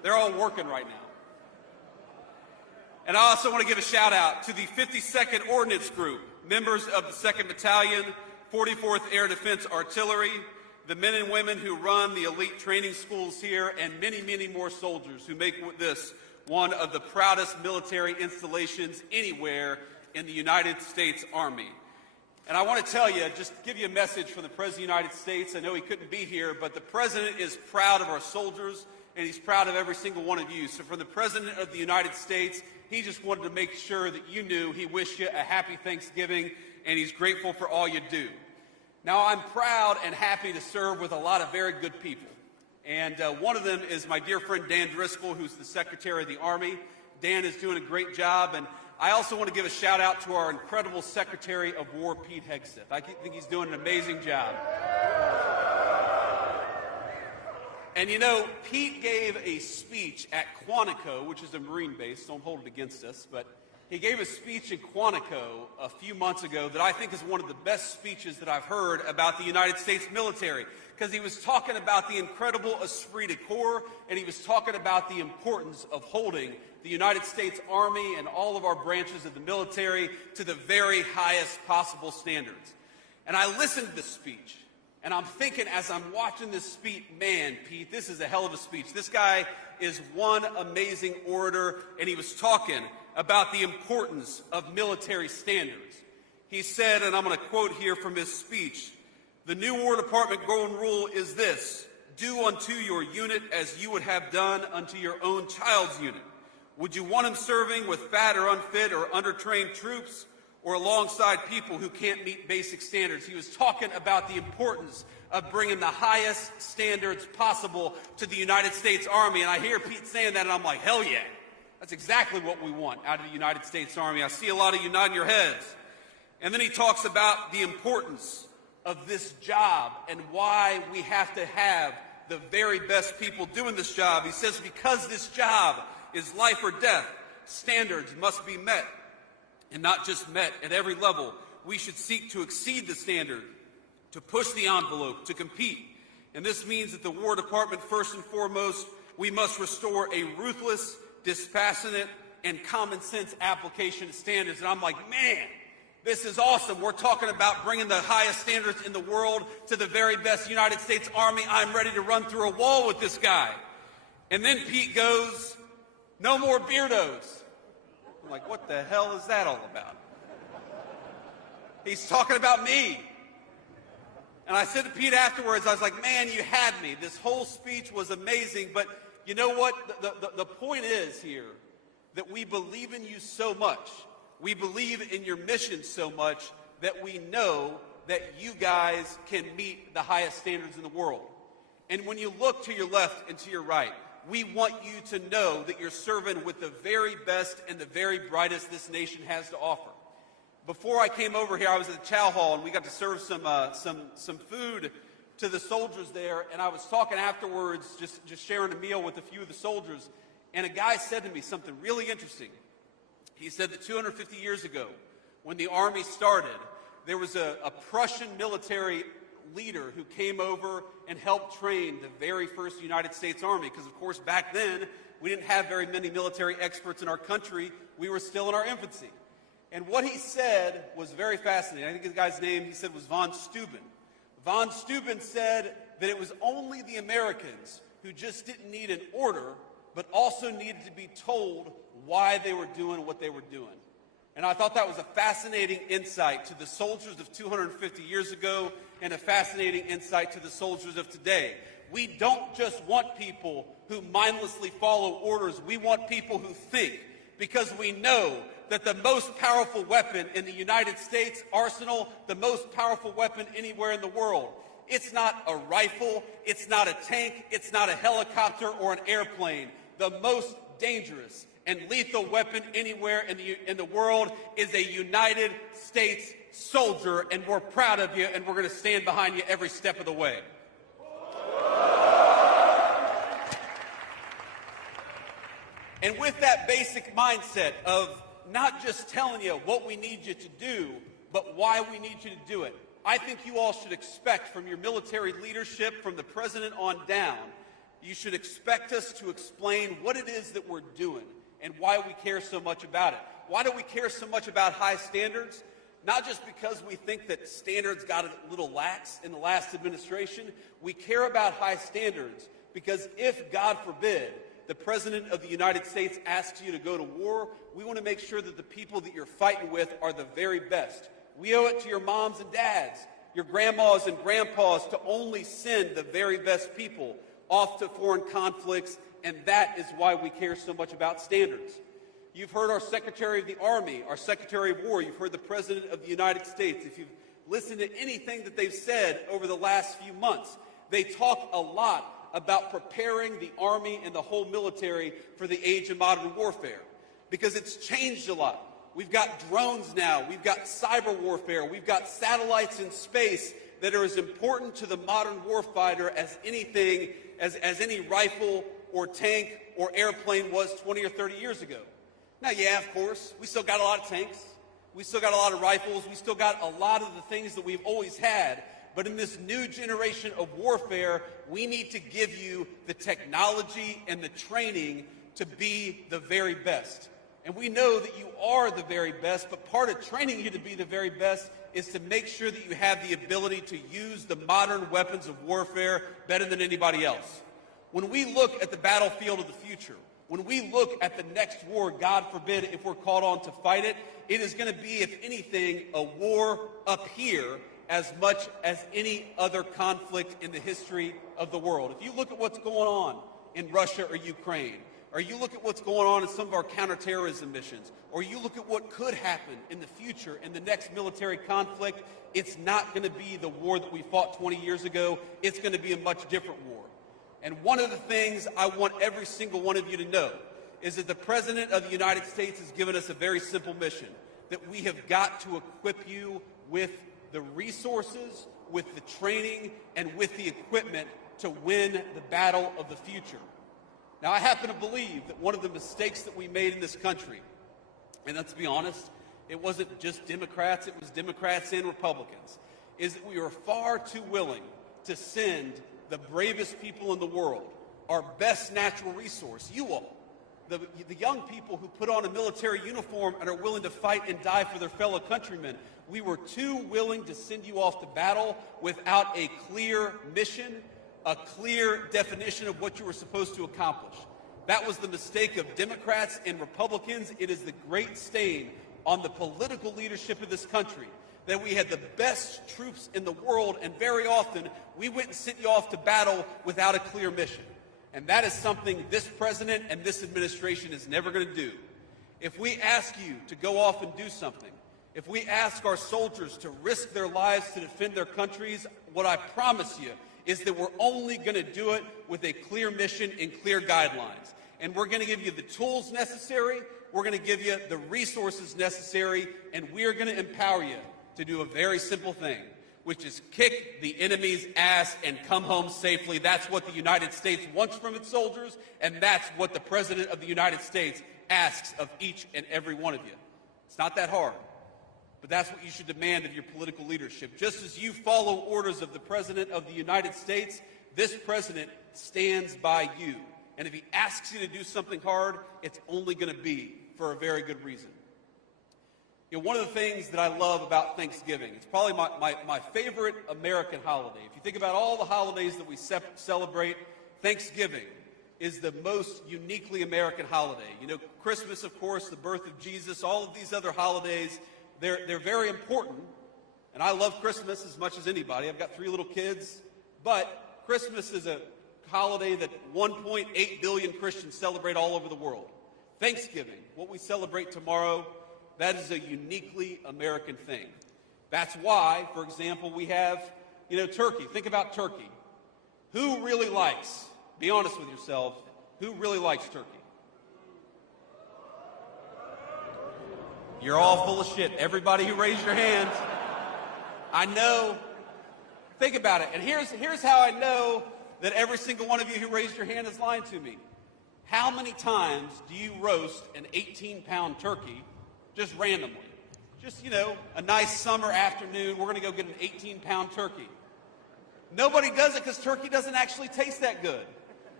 They're all working right now. And I also want to give a shout out to the 52nd Ordnance Group, members of the 2nd Battalion, 44th Air Defense Artillery, the men and women who run the elite training schools here, and many, many more soldiers who make this one of the proudest military installations anywhere in the United States Army. And I want to tell you, just give you a message from the President of the United States. I know he couldn't be here, but the President is proud of our soldiers, and he's proud of every single one of you. So from the President of the United States, he just wanted to make sure that you knew he wished you a happy Thanksgiving, and he's grateful for all you do. Now, I'm proud and happy to serve with a lot of very good people. And one of them is my dear friend Dan Driscoll, who's the Secretary of the Army. Dan is doing a great job. And I also want to give a shout out to our incredible Secretary of War, Pete Hegseth. I think he's doing an amazing job. And you know, Pete gave a speech at Quantico, which is a Marine base. Don't hold it against us, but he gave a speech in Quantico a few months ago that I think is one of the best speeches that I've heard about the United States military, because he was talking about the incredible esprit de corps, and he was talking about the importance of holding the United States Army and all of our branches of the military to the very highest possible standards. And I listened to this speech, and I'm thinking as I'm watching this speech, man, Pete, this is a hell of a speech. This guy is one amazing orator, and he was talking about the importance of military standards. He said, and I'm going to quote here from his speech, "The new War Department golden rule is this: do unto your unit as you would have done unto your own child's unit. Would you want him serving with fat or unfit or undertrained troops, or alongside people who can't meet basic standards?" He was talking about the importance of bringing the highest standards possible to the United States Army. And I hear Pete saying that, and I'm like, hell yeah. That's exactly what we want out of the United States Army. I see a lot of you nodding your heads. And then he talks about the importance of this job and why we have to have the very best people doing this job. He says, because this job is life or death, standards must be met. And not just met at every level. We should seek to exceed the standard, to push the envelope, to compete. And this means that the War Department, first and foremost, we must restore a ruthless, dispassionate, and common sense application of standards. And I'm like, man, this is awesome. We're talking about bringing the highest standards in the world to the very best United States Army. I'm ready to run through a wall with this guy. And then Pete goes, no more beardos. I'm like, what the hell is that all about? He's talking about me. And I said to Pete afterwards, I was like, man, you had me. This whole speech was amazing, but you know what? The point is here that we believe in you so much. We believe in your mission so much that we know that you guys can meet the highest standards in the world. And when you look to your left and to your right, we want you to know that you're serving with the very best and the very brightest this nation has to offer. Before I came over here, I was at the chow hall, and we got to serve some food to the soldiers there, and I was talking afterwards, just sharing a meal with a few of the soldiers, and a guy said to me something really interesting. He said that 250 years ago, when the Army started, there was a Prussian military leader who came over and helped train the very first United States Army, because, of course, back then, we didn't have very many military experts in our country. We were still in our infancy. And what he said was very fascinating. I think the guy's name, he said, was von Steuben. Von Steuben said that it was only the Americans who just didn't need an order, but also needed to be told why they were doing what they were doing. And I thought that was a fascinating insight to the soldiers of 250 years ago and a fascinating insight to the soldiers of today. We don't just want people who mindlessly follow orders. We want people who think, because we know that the most powerful weapon in the United States arsenal, the most powerful weapon anywhere in the world, it's not a rifle, it's not a tank, it's not a helicopter or an airplane. The most dangerous and lethal weapon anywhere in the world is a United States soldier, and we're proud of you, and we're going to stand behind you every step of the way. And with that basic mindset of not just telling you what we need you to do, but why we need you to do it, I think you all should expect from your military leadership, from the president on down, you should expect us to explain what it is that we're doing and why we care so much about it. Why do we care so much about high standards? Not just because we think that standards got a little lax in the last administration. We care about high standards because if, God forbid, the President of the United States asks you to go to war, we want to make sure that the people that you're fighting with are the very best. We owe it to your moms and dads, your grandmas and grandpas, to only send the very best people off to foreign conflicts, and that is why we care so much about standards. You've heard our Secretary of the Army, our Secretary of War. You've heard the President of the United States. If you've listened to anything that they've said over the last few months, they talk a lot about preparing the Army and the whole military for the age of modern warfare, because it's changed a lot. We've got drones now. We've got cyber warfare. We've got satellites in space that are as important to the modern warfighter as anything, as any rifle or tank or airplane was 20 or 30 years ago. Now, yeah, of course, we still got a lot of tanks. We still got a lot of rifles. We still got a lot of the things that we've always had. But in this new generation of warfare, we need to give you the technology and the training to be the very best. And we know that you are the very best, but part of training you to be the very best is to make sure that you have the ability to use the modern weapons of warfare better than anybody else. When we look at the battlefield of the future, when we look at the next war, God forbid, if we're called on to fight it, it is going to be, if anything, a war up here as much as any other conflict in the history of the world. If you look at what's going on in Russia or Ukraine, or you look at what's going on in some of our counterterrorism missions, or you look at what could happen in the future in the next military conflict, it's not going to be the war that we fought 20 years ago. It's going to be a much different war. And one of the things I want every single one of you to know is that the President of the United States has given us a very simple mission, that we have got to equip you with the resources, with the training, and with the equipment to win the battle of the future. Now, I happen to believe that one of the mistakes that we made in this country, and let's be honest, it wasn't just Democrats, it was Democrats and Republicans, is that we were far too willing to send the bravest people in the world, our best natural resource, you all, the young people who put on a military uniform and are willing to fight and die for their fellow countrymen. We were too willing to send you off to battle without a clear mission, a clear definition of what you were supposed to accomplish. That was the mistake of Democrats and Republicans. It is the great stain on the political leadership of this country that we had the best troops in the world, and very often we went and sent you off to battle without a clear mission. And that is something this president and this administration is never going to do. If we ask you to go off and do something, if we ask our soldiers to risk their lives to defend their countries, what I promise you is that we're only going to do it with a clear mission and clear guidelines. And we're going to give you the tools necessary, we're going to give you the resources necessary, and we are going to empower you to do a very simple thing, which is kick the enemy's ass and come home safely. That's what the United States wants from its soldiers, and that's what the President of the United States asks of each and every one of you. It's not that hard, but that's what you should demand of your political leadership. Just as you follow orders of the President of the United States, this President stands by you. And if he asks you to do something hard, it's only going to be for a very good reason. You know, one of the things that I love about Thanksgiving, it's probably my favorite American holiday. If you think about all the holidays that we celebrate, Thanksgiving is the most uniquely American holiday. You know, Christmas, of course, the birth of Jesus, all of these other holidays, they're very important. And I love Christmas as much as anybody. I've got 3 little kids. But Christmas is a holiday that 1.8 billion Christians celebrate all over the world. Thanksgiving, what we celebrate tomorrow, that is a uniquely American thing. That's why, for example, we have, turkey. Think about turkey. Who really likes, be honest with yourselves, who really likes turkey? You're all full of shit. Everybody who raised your hand. I know. Think about it. And here's how I know that every single one of you who raised your hand is lying to me. How many times do you roast an 18-pound turkey just randomly? Just, a nice summer afternoon, we're going to go get an 18-pound turkey. Nobody does it because turkey doesn't actually taste that good.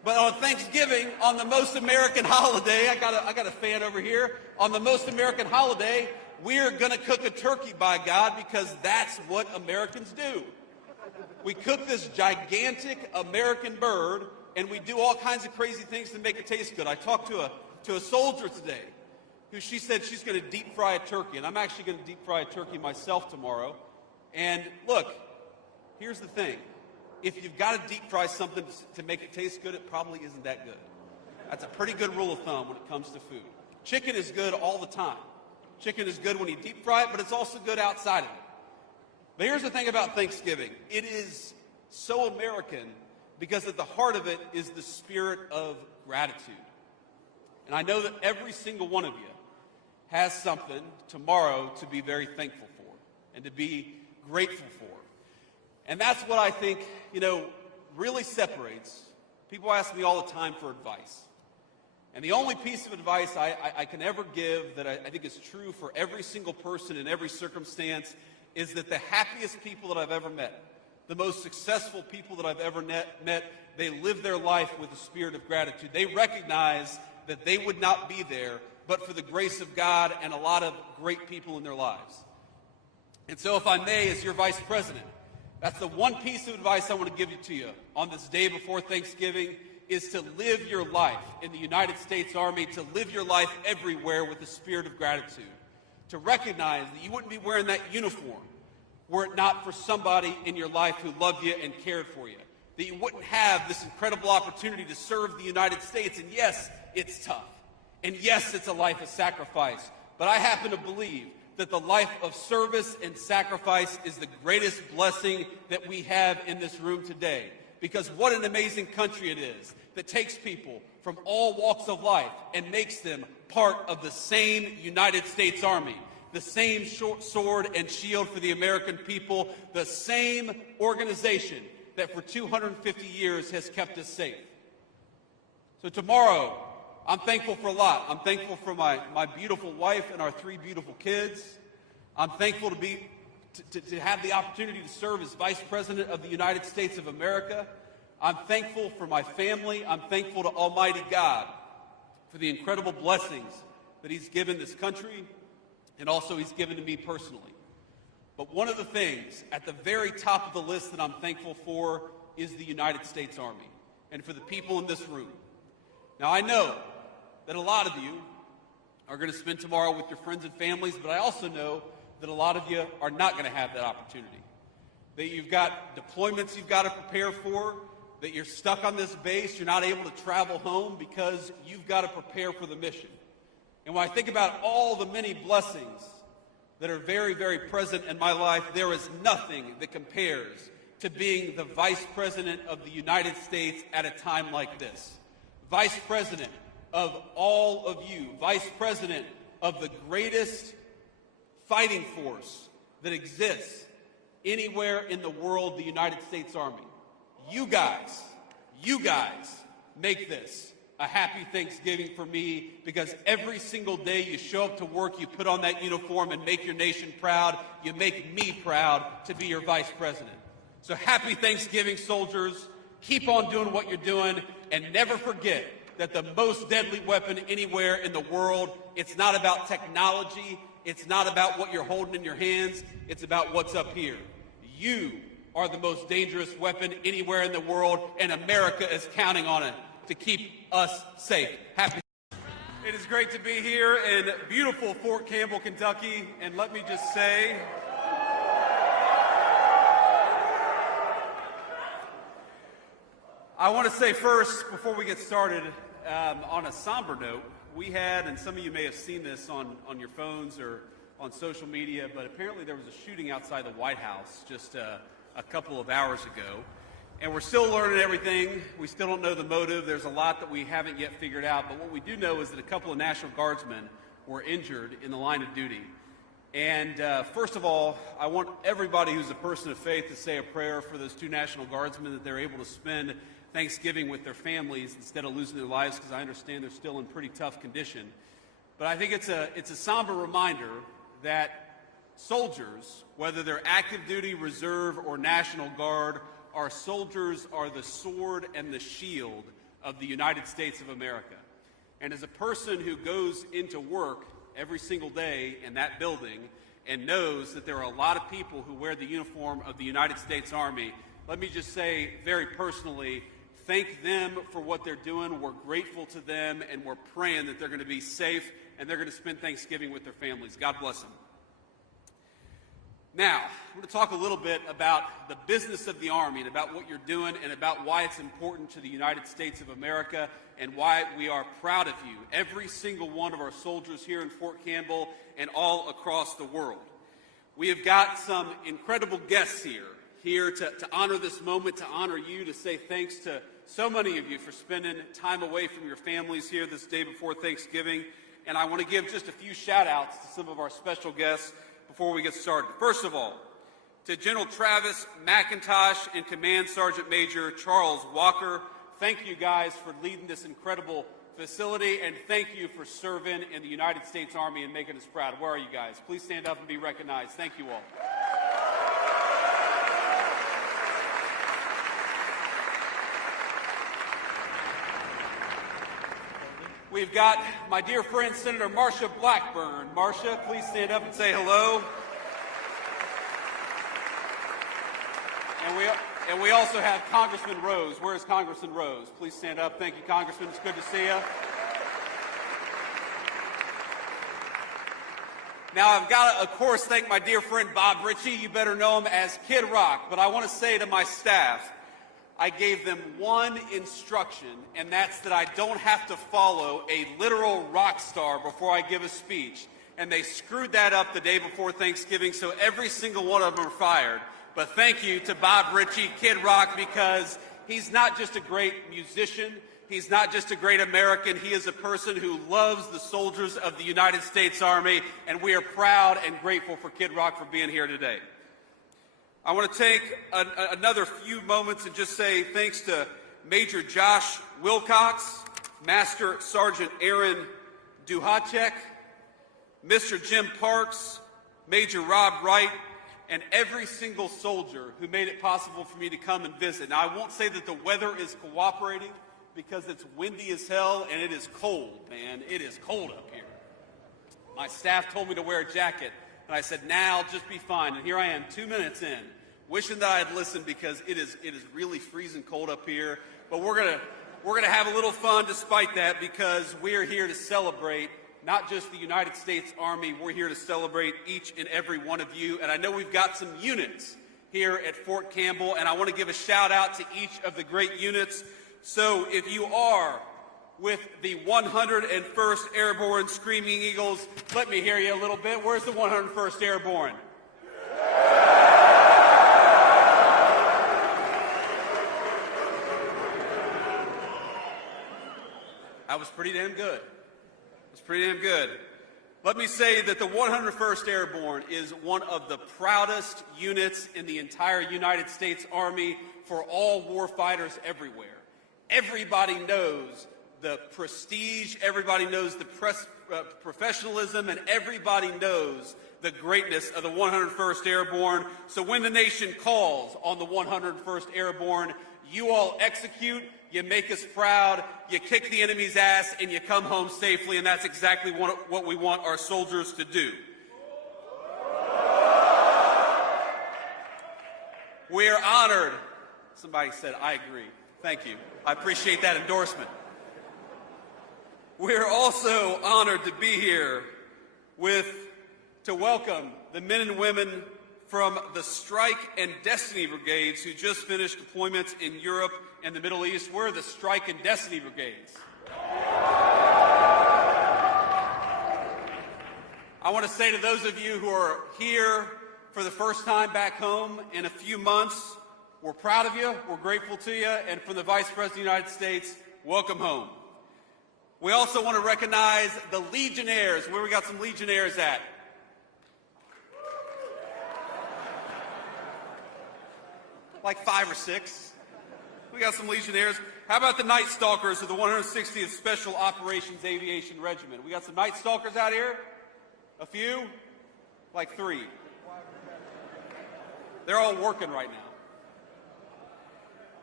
But on Thanksgiving, on the most American holiday, I got a fan over here. On the most American holiday, we're going to cook a turkey, by God, because that's what Americans do. We cook this gigantic American bird, and we do all kinds of crazy things to make it taste good. I talked to a soldier today who she said she's going to deep fry a turkey, and I'm actually going to deep fry a turkey myself tomorrow. And look, here's the thing. If you've got to deep fry something to make it taste good, it probably isn't that good. That's a pretty good rule of thumb when it comes to food. Chicken is good all the time. Chicken is good when you deep fry it, but it's also good outside of it. But here's the thing about Thanksgiving. It is so American because at the heart of it is the spirit of gratitude. And I know that every single one of you has something tomorrow to be very thankful for and to be grateful for. And that's what I think, really separates. People ask me all the time for advice. And the only piece of advice I can ever give that I think is true for every single person in every circumstance is that the happiest people that I've ever met, the most successful people that I've ever met, they live their life with a spirit of gratitude. They recognize that they would not be there but for the grace of God and a lot of great people in their lives. And so if I may, as your vice president, that's the one piece of advice I want to give to you on this day before Thanksgiving is to live your life in the United States Army, to live your life everywhere with a spirit of gratitude, to recognize that you wouldn't be wearing that uniform were it not for somebody in your life who loved you and cared for you, that you wouldn't have this incredible opportunity to serve the United States. And yes, it's tough. And yes, it's a life of sacrifice. But I happen to believe that the life of service and sacrifice is the greatest blessing that we have in this room today. Because what an amazing country it is that takes people from all walks of life and makes them part of the same United States Army, the same sword and shield for the American people, the same organization that for 250 years has kept us safe. So tomorrow, I'm thankful for a lot. I'm thankful for my beautiful wife and our 3 beautiful kids. I'm thankful to have the opportunity to serve as Vice President of the United States of America. I'm thankful for my family. I'm thankful to Almighty God for the incredible blessings that He's given this country and also He's given to me personally. But one of the things at the very top of the list that I'm thankful for is the United States Army and for the people in this room. Now, I know that a lot of you are going to spend tomorrow with your friends and families, but I also know that a lot of you are not going to have that opportunity. That you've got deployments you've got to prepare for, that you're stuck on this base, you're not able to travel home because you've got to prepare for the mission. And when I think about all the many blessings that are very, very present in my life, there is nothing that compares to being the Vice President of the United States at a time like this. Vice President of all of you, Vice President of the greatest fighting force that exists anywhere in the world, the United States Army. You guys make this a happy Thanksgiving for me because every single day you show up to work, you put on that uniform and make your nation proud. You make me proud to be your Vice President. So happy Thanksgiving, soldiers. Keep on doing what you're doing and never forget that the most deadly weapon anywhere in the world, it's not about technology, it's not about what you're holding in your hands, it's about what's up here. You are the most dangerous weapon anywhere in the world, and America is counting on it to keep us safe. Happy. It is great to be here in beautiful Fort Campbell, Kentucky, and let me just say, I want to say first, before we get started, on a somber note, we had, and some of you may have seen this on your phones or on social media, but apparently there was a shooting outside the White House just a couple of hours ago. And we're still learning everything. We still don't know the motive. There's a lot that we haven't yet figured out. But what we do know is that a couple of National Guardsmen were injured in the line of duty. And first of all, I want everybody who's a person of faith to say a prayer for those 2 National Guardsmen that they're able to spend Thanksgiving with their families instead of losing their lives, because I understand they're still in pretty tough condition. But I think it's a somber reminder that soldiers, whether they're active duty, reserve, or National Guard, our soldiers are the sword and the shield of the United States of America. And as a person who goes into work every single day in that building and knows that there are a lot of people who wear the uniform of the United States Army, let me just say very personally, thank them for what they're doing. We're grateful to them, and we're praying that they're going to be safe and they're going to spend Thanksgiving with their families. God bless them. Now, I'm going to talk a little bit about the business of the Army and about what you're doing and about why it's important to the United States of America and why we are proud of you, every single one of our soldiers here in Fort Campbell and all across the world. We have got some incredible guests here to honor this moment, to honor you, to say thanks to so many of you for spending time away from your families here this day before Thanksgiving. And I want to give just a few shout-outs to some of our special guests before we get started. First of all, to General Travis McIntosh and Command Sergeant Major Charles Walker, thank you guys for leading this incredible facility, and thank you for serving in the United States Army and making us proud. Where are you guys? Please stand up and be recognized. Thank you all. We've got my dear friend, Senator Marsha Blackburn. Marsha, please stand up and say hello. And we also have Congressman Rose. Where is Congressman Rose? Please stand up. Thank you, Congressman. It's good to see you. Now, I've got to, of course, thank my dear friend Bob Ritchie. You better know him as Kid Rock. But I want to say to my staff, I gave them one instruction, and that's that I don't have to follow a literal rock star before I give a speech. And they screwed that up the day before Thanksgiving, so every single one of them are fired. But thank you to Bob Ritchie, Kid Rock, because he's not just a great musician, he's not just a great American, he is a person who loves the soldiers of the United States Army, and we are proud and grateful for Kid Rock for being here today. I want to take another few moments and just say thanks to Major Josh Wilcox, Master Sergeant Aaron Duhacek, Mr. Jim Parks, Major Rob Wright, and every single soldier who made it possible for me to come and visit. Now, I won't say that the weather is cooperating because it's windy as hell and it is cold, man. It is cold up here. My staff told me to wear a jacket, and I said, now just be fine. And here I am 2 minutes in, wishing that I had listened because it is really freezing cold up here. But we're gonna have a little fun despite that because we're here to celebrate not just the United States Army, we're here to celebrate each and every one of you. And I know we've got some units here at Fort Campbell, and I want to give a shout out to each of the great units. So if you are with the 101st Airborne Screaming Eagles, let me hear you a little bit. Where's the 101st Airborne? That was pretty damn good. It's pretty damn good. Let me say that the 101st Airborne is one of the proudest units in the entire United States Army for all warfighters everywhere. Everybody knows the prestige, everybody knows the professionalism, and everybody knows the greatness of the 101st Airborne. So when the nation calls on the 101st Airborne, you all execute, you make us proud, you kick the enemy's ass, and you come home safely, and that's exactly what we want our soldiers to do. We are honored. Somebody said, I agree. Thank you. I appreciate that endorsement. We're also honored to be here to welcome the men and women from the Strike and Destiny Brigades who just finished deployments in Europe and the Middle East. We're the Strike and Destiny Brigades. I want to say to those of you who are here for the first time back home in a few months, we're proud of you, we're grateful to you, and from the Vice President of the United States, welcome home. We also want to recognize the Legionnaires. Where we got some Legionnaires at? Like 5 or 6. We got some Legionnaires. How about the Night Stalkers of the 160th Special Operations Aviation Regiment? We got some Night Stalkers out here? A few? Like 3. They're all working right now.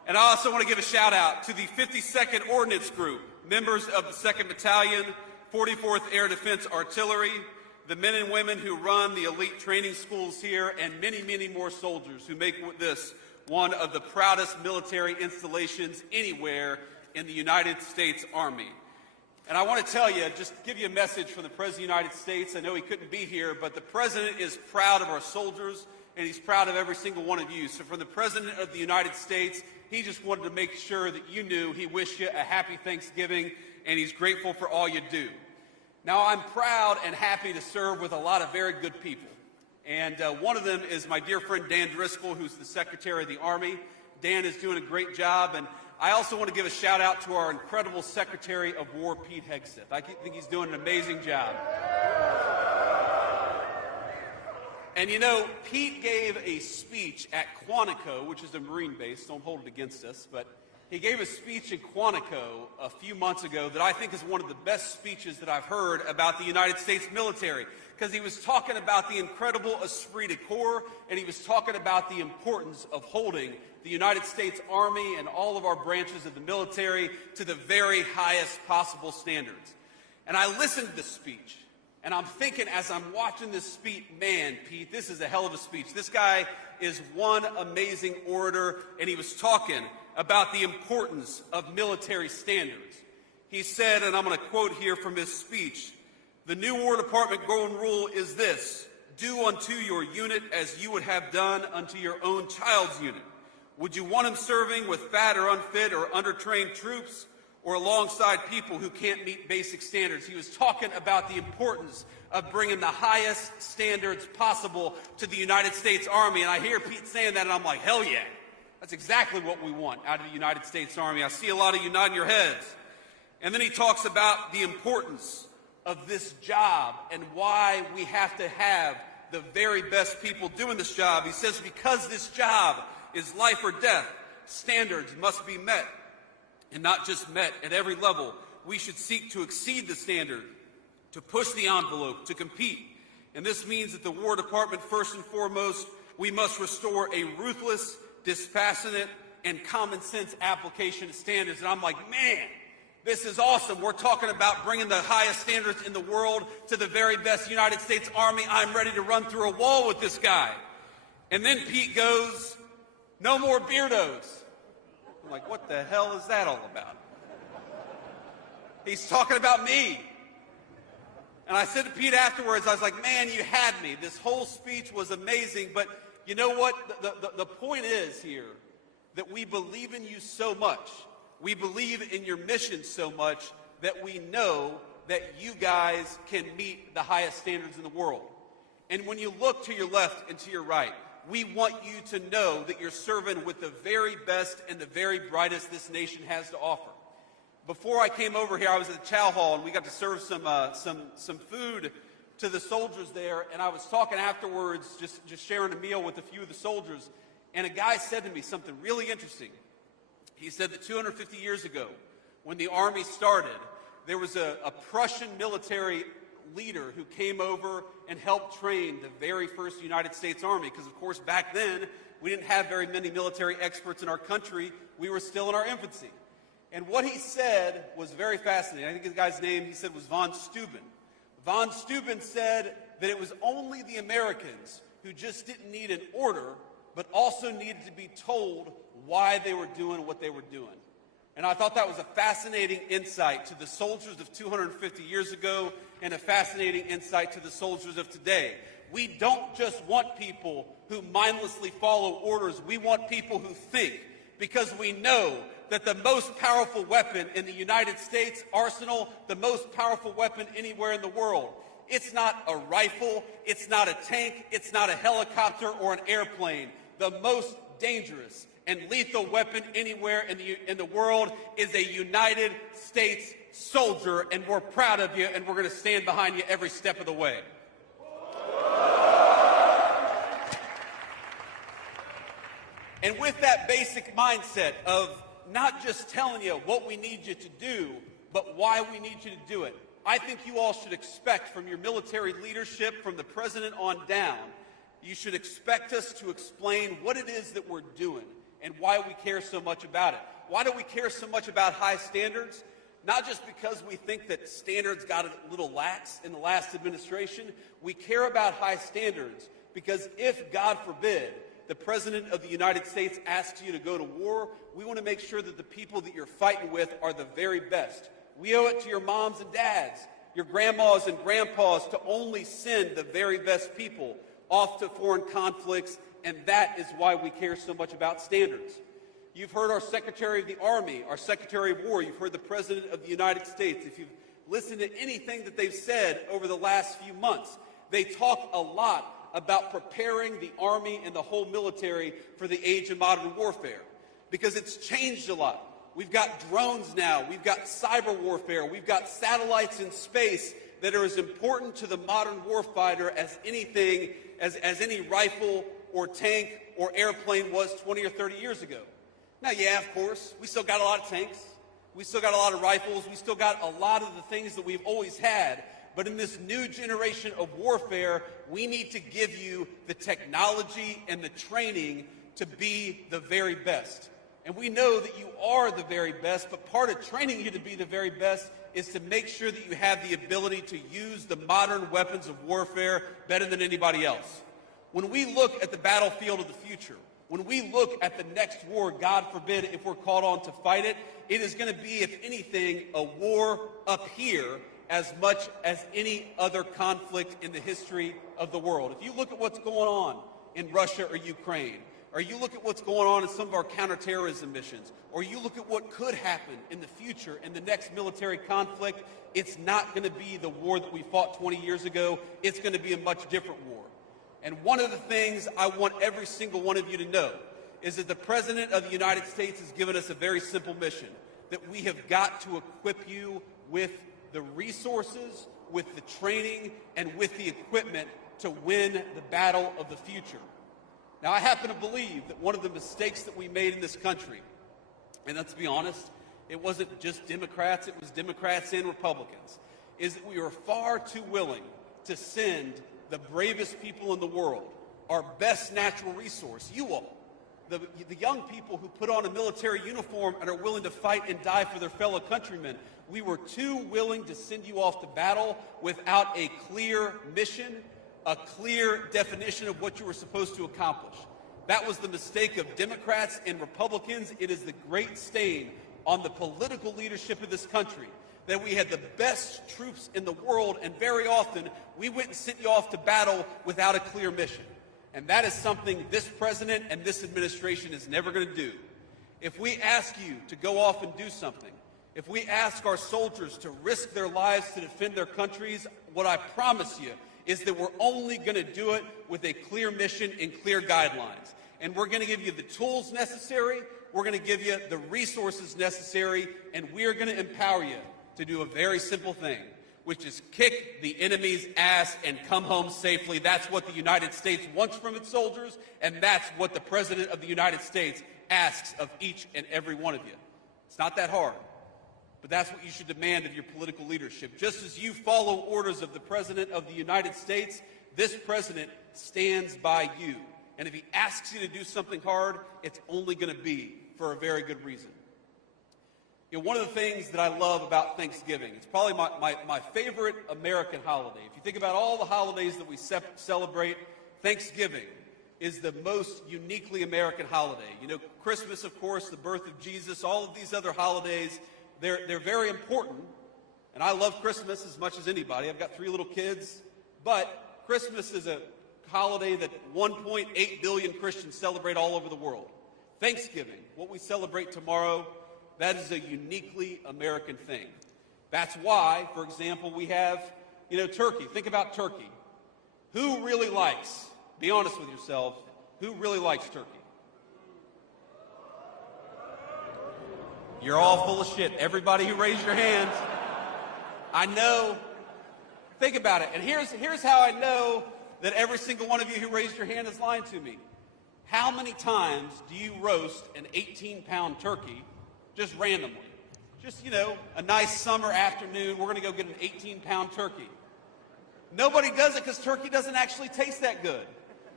And I also want to give a shout out to the 52nd Ordnance Group, members of the 2nd Battalion, 44th Air Defense Artillery, the men and women who run the elite training schools here, and many, many more soldiers who make this one of the proudest military installations anywhere in the United States Army. And I want to tell you, just give you a message from the President of the United States. I know he couldn't be here, but the President is proud of our soldiers, and he's proud of every single one of you. So from the President of the United States, he just wanted to make sure that you knew he wished you a happy Thanksgiving, and he's grateful for all you do. Now, I'm proud and happy to serve with a lot of very good people. And one of them is my dear friend Dan Driscoll, who's the Secretary of the Army. Dan is doing a great job, and I also want to give a shout out to our incredible Secretary of War, Pete Hegseth. I think he's doing an amazing job. And you know, Pete gave a speech at Quantico, which is a Marine base, don't hold it against us, but he gave a speech in Quantico a few months ago that I think is one of the best speeches that I've heard about the United States military, because he was talking about the incredible esprit de corps, and he was talking about the importance of holding the United States Army and all of our branches of the military to the very highest possible standards. And I listened to this speech, and I'm thinking as I'm watching this speech, man, Pete, this is a hell of a speech. This guy is one amazing orator, and he was talking about the importance of military standards. He said, and I'm going to quote here from his speech, "The new War Department golden rule is this: do unto your unit as you would have done unto your own child's unit. Would you want him serving with fat or unfit or undertrained troops, or alongside people who can't meet basic standards?" He was talking about the importance of bringing the highest standards possible to the United States Army. And I hear Pete saying that, and I'm like, hell yeah. That's exactly what we want out of the United States Army. I see a lot of you nodding your heads. And then he talks about the importance of this job and why we have to have the very best people doing this job. He says, because this job is life or death, standards must be met. And not just met at every level. We should seek to exceed the standard, to push the envelope, to compete. And this means that the War Department, first and foremost, we must restore a ruthless, dispassionate, and common sense application of standards. And I'm like, man, this is awesome. We're talking about bringing the highest standards in the world to the very best United States Army. I'm ready to run through a wall with this guy. And then Pete goes, no more beardos. I'm like, what the hell is that all about? He's talking about me. And I said to Pete afterwards, I was like, man, you had me. This whole speech was amazing. But you know what? The point is here that we believe in you so much. We believe in your mission so much that we know that you guys can meet the highest standards in the world. And when you look to your left and to your right, we want you to know that you're serving with the very best and the very brightest this nation has to offer. Before I came over here, I was at the chow hall, and we got to serve some food to the soldiers there. And I was talking afterwards, just sharing a meal with a few of the soldiers. And a guy said to me something really interesting. He said that 250 years ago, when the Army started, there was a Prussian military leader who came over and helped train the very first United States Army, because of course back then we didn't have very many military experts in our country. We were still in our infancy. And what he said was very fascinating. I think the guy's name, he said, was von Steuben. Von Steuben said that it was only the Americans who just didn't need an order, but also needed to be told why they were doing what they were doing. And I thought that was a fascinating insight to the soldiers of 250 years ago, and a fascinating insight to the soldiers of today. We don't just want people who mindlessly follow orders. We want people who think, because we know that the most powerful weapon in the United States arsenal, the most powerful weapon anywhere in the world, it's not a rifle, it's not a tank, it's not a helicopter or an airplane. The most dangerous and lethal weapon anywhere in the world is a United States soldier, and we're proud of you, and we're going to stand behind you every step of the way. And with that basic mindset of not just telling you what we need you to do, but why we need you to do it, I think you all should expect from your military leadership, from the president on down, you should expect us to explain what it is that we're doing and why we care so much about it. Why do we care so much about high standards? Not just because we think that standards got a little lax in the last administration. We care about high standards because if, God forbid, the President of the United States asks you to go to war, we want to make sure that the people that you're fighting with are the very best. We owe it to your moms and dads, your grandmas and grandpas, to only send the very best people off to foreign conflicts, and that is why we care so much about standards. You've heard our Secretary of the Army, our Secretary of War. You've heard the President of the United States. If you've listened to anything that they've said over the last few months, they talk a lot about preparing the Army and the whole military for the age of modern warfare, because it's changed a lot. We've got drones now. We've got cyber warfare. We've got satellites in space that are as important to the modern warfighter as anything, as any rifle or tank or airplane was 20 or 30 years ago. Now, yeah, of course, we still got a lot of tanks. We still got a lot of rifles. We still got a lot of the things that we've always had. But in this new generation of warfare, we need to give you the technology and the training to be the very best. And we know that you are the very best, but part of training you to be the very best is to make sure that you have the ability to use the modern weapons of warfare better than anybody else. When we look at the battlefield of the future, when we look at the next war, God forbid, if we're called on to fight it, it is going to be, if anything, a war up here as much as any other conflict in the history of the world. If you look at what's going on in Russia or Ukraine, or you look at what's going on in some of our counterterrorism missions, or you look at what could happen in the future in the next military conflict, it's not going to be the war that we fought 20 years ago. It's going to be a much different war. And one of the things I want every single one of you to know is that the President of the United States has given us a very simple mission, that we have got to equip you with the resources, with the training, and with the equipment to win the battle of the future. Now, I happen to believe that one of the mistakes that we made in this country, and let's be honest, it wasn't just Democrats, it was Democrats and Republicans, is that we were far too willing to send the bravest people in the world, our best natural resource, you all, the young people who put on a military uniform and are willing to fight and die for their fellow countrymen. We were too willing to send you off to battle without a clear mission, a clear definition of what you were supposed to accomplish. That was the mistake of Democrats and Republicans. It is the great stain on the political leadership of this country that we had the best troops in the world, and very often we went and sent you off to battle without a clear mission. And that is something this president and this administration is never going to do. If we ask you to go off and do something, if we ask our soldiers to risk their lives to defend their countries, what I promise you is that we're only going to do it with a clear mission and clear guidelines. And we're going to give you the tools necessary, we're going to give you the resources necessary, and we're going to empower you to do a very simple thing, which is kick the enemy's ass and come home safely. That's what the United States wants from its soldiers, and that's what the President of the United States asks of each and every one of you. It's not that hard, but that's what you should demand of your political leadership. Just as you follow orders of the President of the United States, this president stands by you. And if he asks you to do something hard, it's only going to be for a very good reason. You know, one of the things that I love about Thanksgiving, it's probably my favorite American holiday. If you think about all the holidays that we celebrate, Thanksgiving is the most uniquely American holiday. You know, Christmas, of course, the birth of Jesus, all of these other holidays, they're very important. And I love Christmas as much as anybody. I've got 3 little kids. But Christmas is a holiday that 1.8 billion Christians celebrate all over the world. Thanksgiving, what we celebrate tomorrow, that is a uniquely American thing. That's why, for example, we have, turkey. Think about turkey. Who really likes, be honest with yourselves, who really likes turkey? You're all full of shit. Everybody who raised your hands. I know. Think about it. And here's how I know that every single one of you who raised your hand is lying to me. How many times do you roast an 18-pound turkey just randomly? Just, a nice summer afternoon, we're going to go get an 18-pound turkey. Nobody does it because turkey doesn't actually taste that good.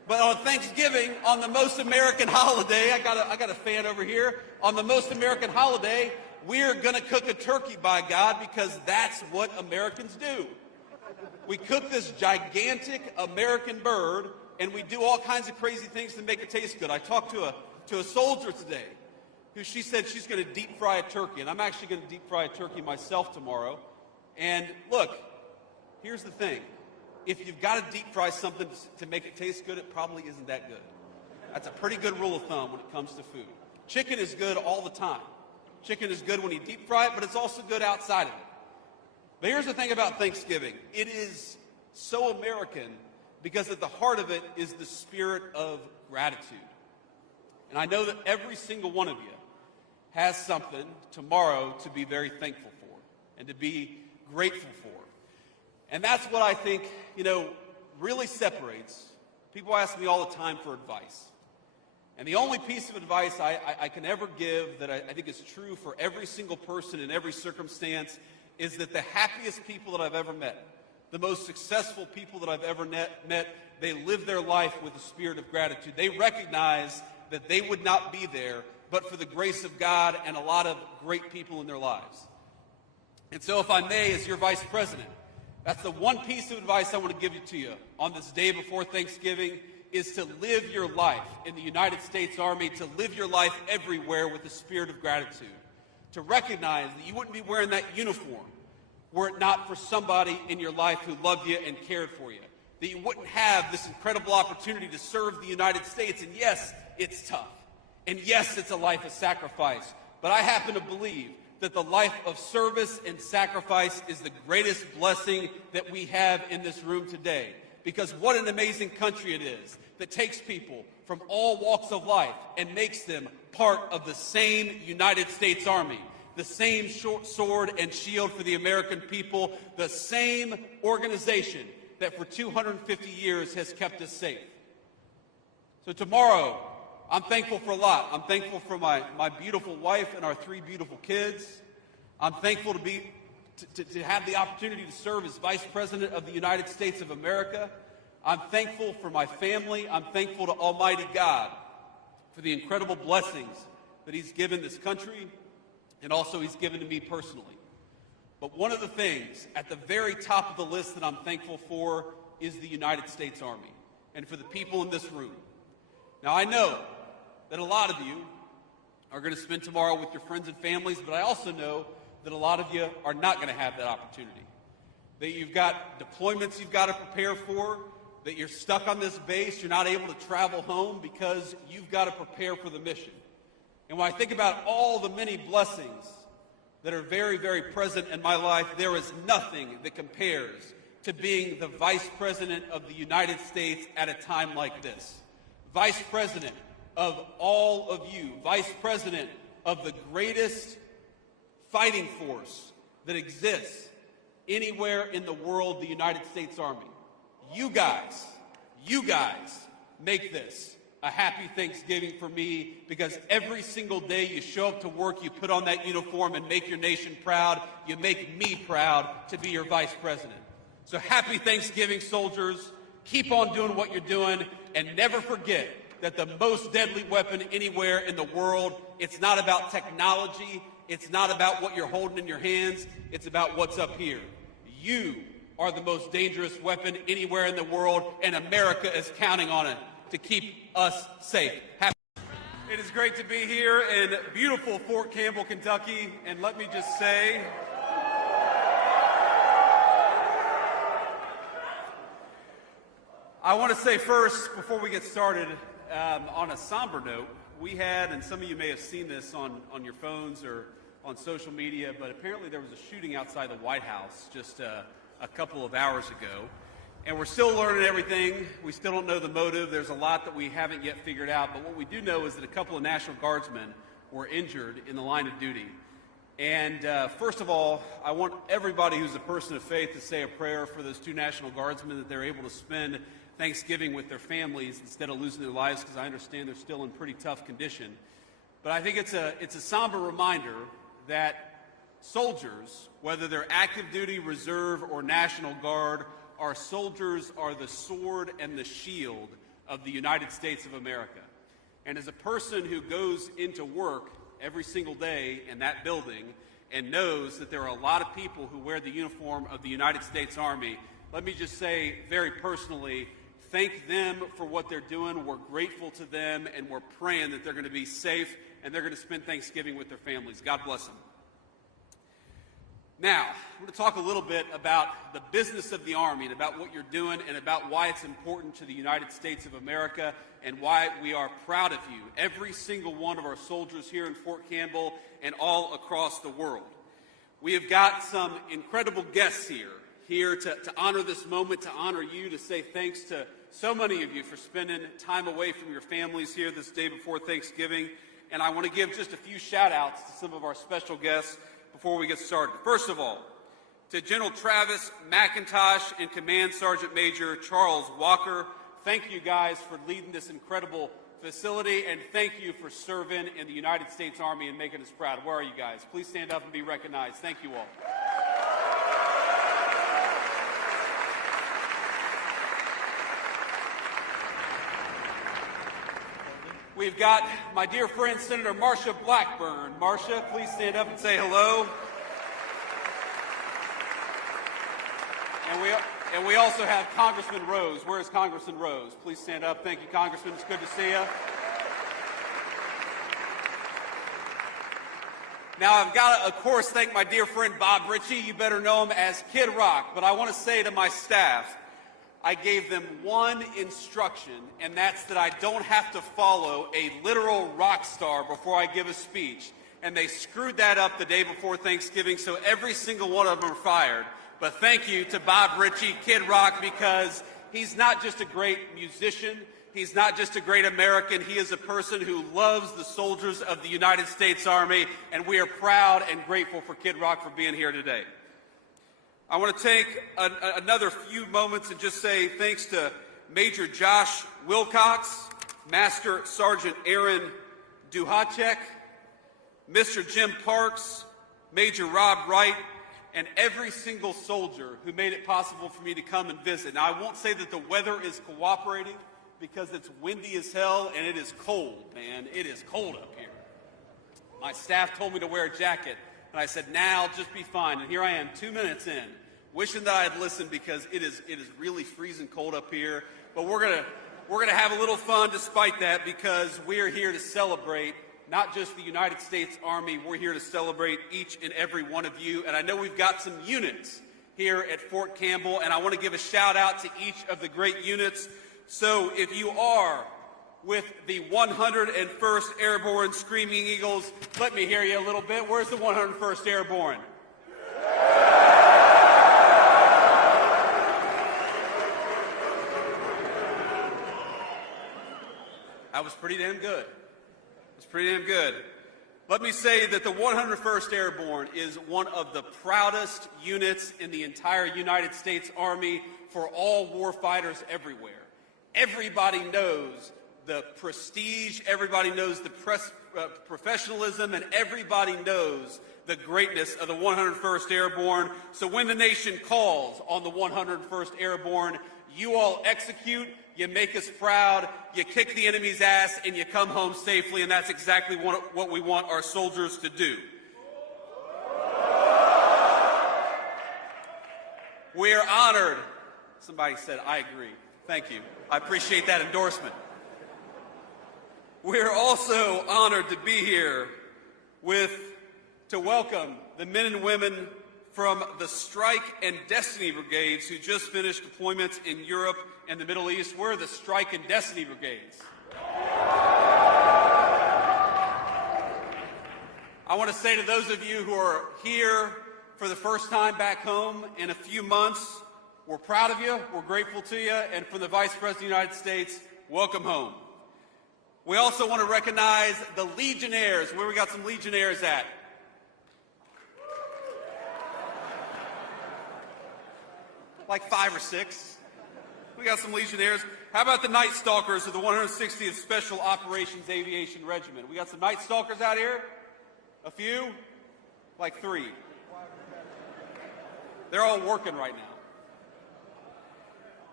But on Thanksgiving, on the most American holiday, I got a fan over here. On the most American holiday, we're going to cook a turkey, by God, because that's what Americans do. We cook this gigantic American bird, and we do all kinds of crazy things to make it taste good. I talked to a soldier today who she said she's going to deep fry a turkey, and I'm actually going to deep fry a turkey myself tomorrow. And look, here's the thing. If you've got to deep fry something to make it taste good, it probably isn't that good. That's a pretty good rule of thumb when it comes to food. Chicken is good all the time. Chicken is good when you deep fry it, but it's also good outside of it. But here's the thing about Thanksgiving. It is so American because at the heart of it is the spirit of gratitude. And I know that every single one of you has something tomorrow to be very thankful for and to be grateful for. And that's what I think, really separates. People ask me all the time for advice. And the only piece of advice I can ever give that I think is true for every single person in every circumstance is that the happiest people that I've ever met, the most successful people that I've ever met, they live their life with a spirit of gratitude. They recognize that they would not be there but for the grace of God and a lot of great people in their lives. And so if I may, as your vice president, that's the one piece of advice I want to give to you on this day before Thanksgiving is to live your life in the United States Army, to live your life everywhere with a spirit of gratitude, to recognize that you wouldn't be wearing that uniform were it not for somebody in your life who loved you and cared for you, that you wouldn't have this incredible opportunity to serve the United States. And yes, it's tough. And yes, it's a life of sacrifice. But I happen to believe that the life of service and sacrifice is the greatest blessing that we have in this room today. Because what an amazing country it is that takes people from all walks of life and makes them part of the same United States Army, the same sword and shield for the American people, the same organization that for 250 years has kept us safe. So tomorrow, I'm thankful for a lot. I'm thankful for my beautiful wife and our 3 beautiful kids. I'm thankful to have the opportunity to serve as Vice President of the United States of America. I'm thankful for my family. I'm thankful to Almighty God for the incredible blessings that He's given this country and also He's given to me personally. But one of the things at the very top of the list that I'm thankful for is the United States Army and for the people in this room. Now, I know that a lot of you are going to spend tomorrow with your friends and families, but I also know that a lot of you are not going to have that opportunity. That you've got deployments you've got to prepare for, that you're stuck on this base, you're not able to travel home because you've got to prepare for the mission. And when I think about all the many blessings that are very, very present in my life, there is nothing that compares to being the Vice President of the United States at a time like this. Vice President of all of you, Vice President of the greatest fighting force that exists anywhere in the world, the United States Army. You guys make this a happy Thanksgiving for me because every single day you show up to work, you put on that uniform and make your nation proud. You make me proud to be your Vice President. So happy Thanksgiving, soldiers. Keep on doing what you're doing and never forget that the most deadly weapon anywhere in the world, it's not about technology, it's not about what you're holding in your hands, it's about what's up here. You are the most dangerous weapon anywhere in the world, and America is counting on it to keep us safe. It is great to be here in beautiful Fort Campbell, Kentucky, and let me just say, I want to say first, before we get started, on a somber note, we had, and some of you may have seen this on your phones or on social media, but apparently there was a shooting outside the White House just a couple of hours ago. And we're still learning everything. We still don't know the motive. There's a lot that we haven't yet figured out. But what we do know is that a couple of National Guardsmen were injured in the line of duty. And first of all, I want everybody who's a person of faith to say a prayer for those 2 National Guardsmen that they're able to spend Thanksgiving with their families instead of losing their lives, because I understand they're still in pretty tough condition. But I think it's a somber reminder that soldiers, whether they're active duty, reserve, or National Guard, our soldiers are the sword and the shield of the United States of America. And as a person who goes into work every single day in that building and knows that there are a lot of people who wear the uniform of the United States Army, let me just say very personally, thank them for what they're doing. We're grateful to them, and we're praying that they're going to be safe and they're going to spend Thanksgiving with their families. God bless them. Now, I'm going to talk a little bit about the business of the Army and about what you're doing and about why it's important to the United States of America and why we are proud of you, every single one of our soldiers here in Fort Campbell and all across the world. We have got some incredible guests here to honor this moment, to honor you, to say thanks to so many of you for spending time away from your families here this day before Thanksgiving. And I want to give just a few shout-outs to some of our special guests before we get started. First of all, to General Travis McIntosh and Command Sergeant Major Charles Walker, thank you guys for leading this incredible facility, and thank you for serving in the United States Army and making us proud. Where are you guys? Please stand up and be recognized. Thank you all. We've got my dear friend, Senator Marsha Blackburn. Marsha, please stand up and say hello. And we also have Congressman Rose. Where is Congressman Rose? Please stand up. Thank you, Congressman. It's good to see you. Now, I've got to, of course, thank my dear friend Bob Ritchie. You better know him as Kid Rock. But I want to say to my staff, I gave them one instruction, and that's that I don't have to follow a literal rock star before I give a speech. And they screwed that up the day before Thanksgiving, so every single one of them are fired. But thank you to Bob Ritchie, Kid Rock, because he's not just a great musician, he's not just a great American, he is a person who loves the soldiers of the United States Army, and we are proud and grateful for Kid Rock for being here today. I want to take another few moments and just say thanks to Major Josh Wilcox, Master Sergeant Aaron Duhacek, Mr. Jim Parks, Major Rob Wright, and every single soldier who made it possible for me to come and visit. Now, I won't say that the weather is cooperating because it's windy as hell and it is cold, man. It is cold up here. My staff told me to wear a jacket. And I said, nah, I'll just be fine. And here I am, 2 minutes in, wishing that I had listened because it is really freezing cold up here. But we're gonna have a little fun despite that because we're here to celebrate not just the United States Army, we're here to celebrate each and every one of you. And I know we've got some units here at Fort Campbell, and I want to give a shout out to each of the great units. So if you are with the 101st Airborne Screaming Eagles, let me hear you a little bit. Where's the 101st Airborne? That was pretty damn good. It was pretty damn good. Let me say that the 101st Airborne is one of the proudest units in the entire United States Army for all warfighters everywhere. Everybody knows the prestige, everybody knows the professionalism, and everybody knows the greatness of the 101st Airborne. So when the nation calls on the 101st Airborne, you all execute, you make us proud, you kick the enemy's ass, and you come home safely, and that's exactly what we want our soldiers to do. We are honored. Somebody said, I agree. Thank you. I appreciate that endorsement. We're also honored to be here to welcome the men and women from the Strike and Destiny Brigades who just finished deployments in Europe and the Middle East. We're the Strike and Destiny Brigades. I want to say to those of you who are here for the first time back home in a few months, we're proud of you, we're grateful to you, and from the Vice President of the United States, welcome home. We also want to recognize the Legionnaires. Where we got some Legionnaires at? Like 5 or 6. We got some Legionnaires. How about the Night Stalkers of the 160th Special Operations Aviation Regiment? We got some Night Stalkers out here? A few? Like 3. They're all working right now.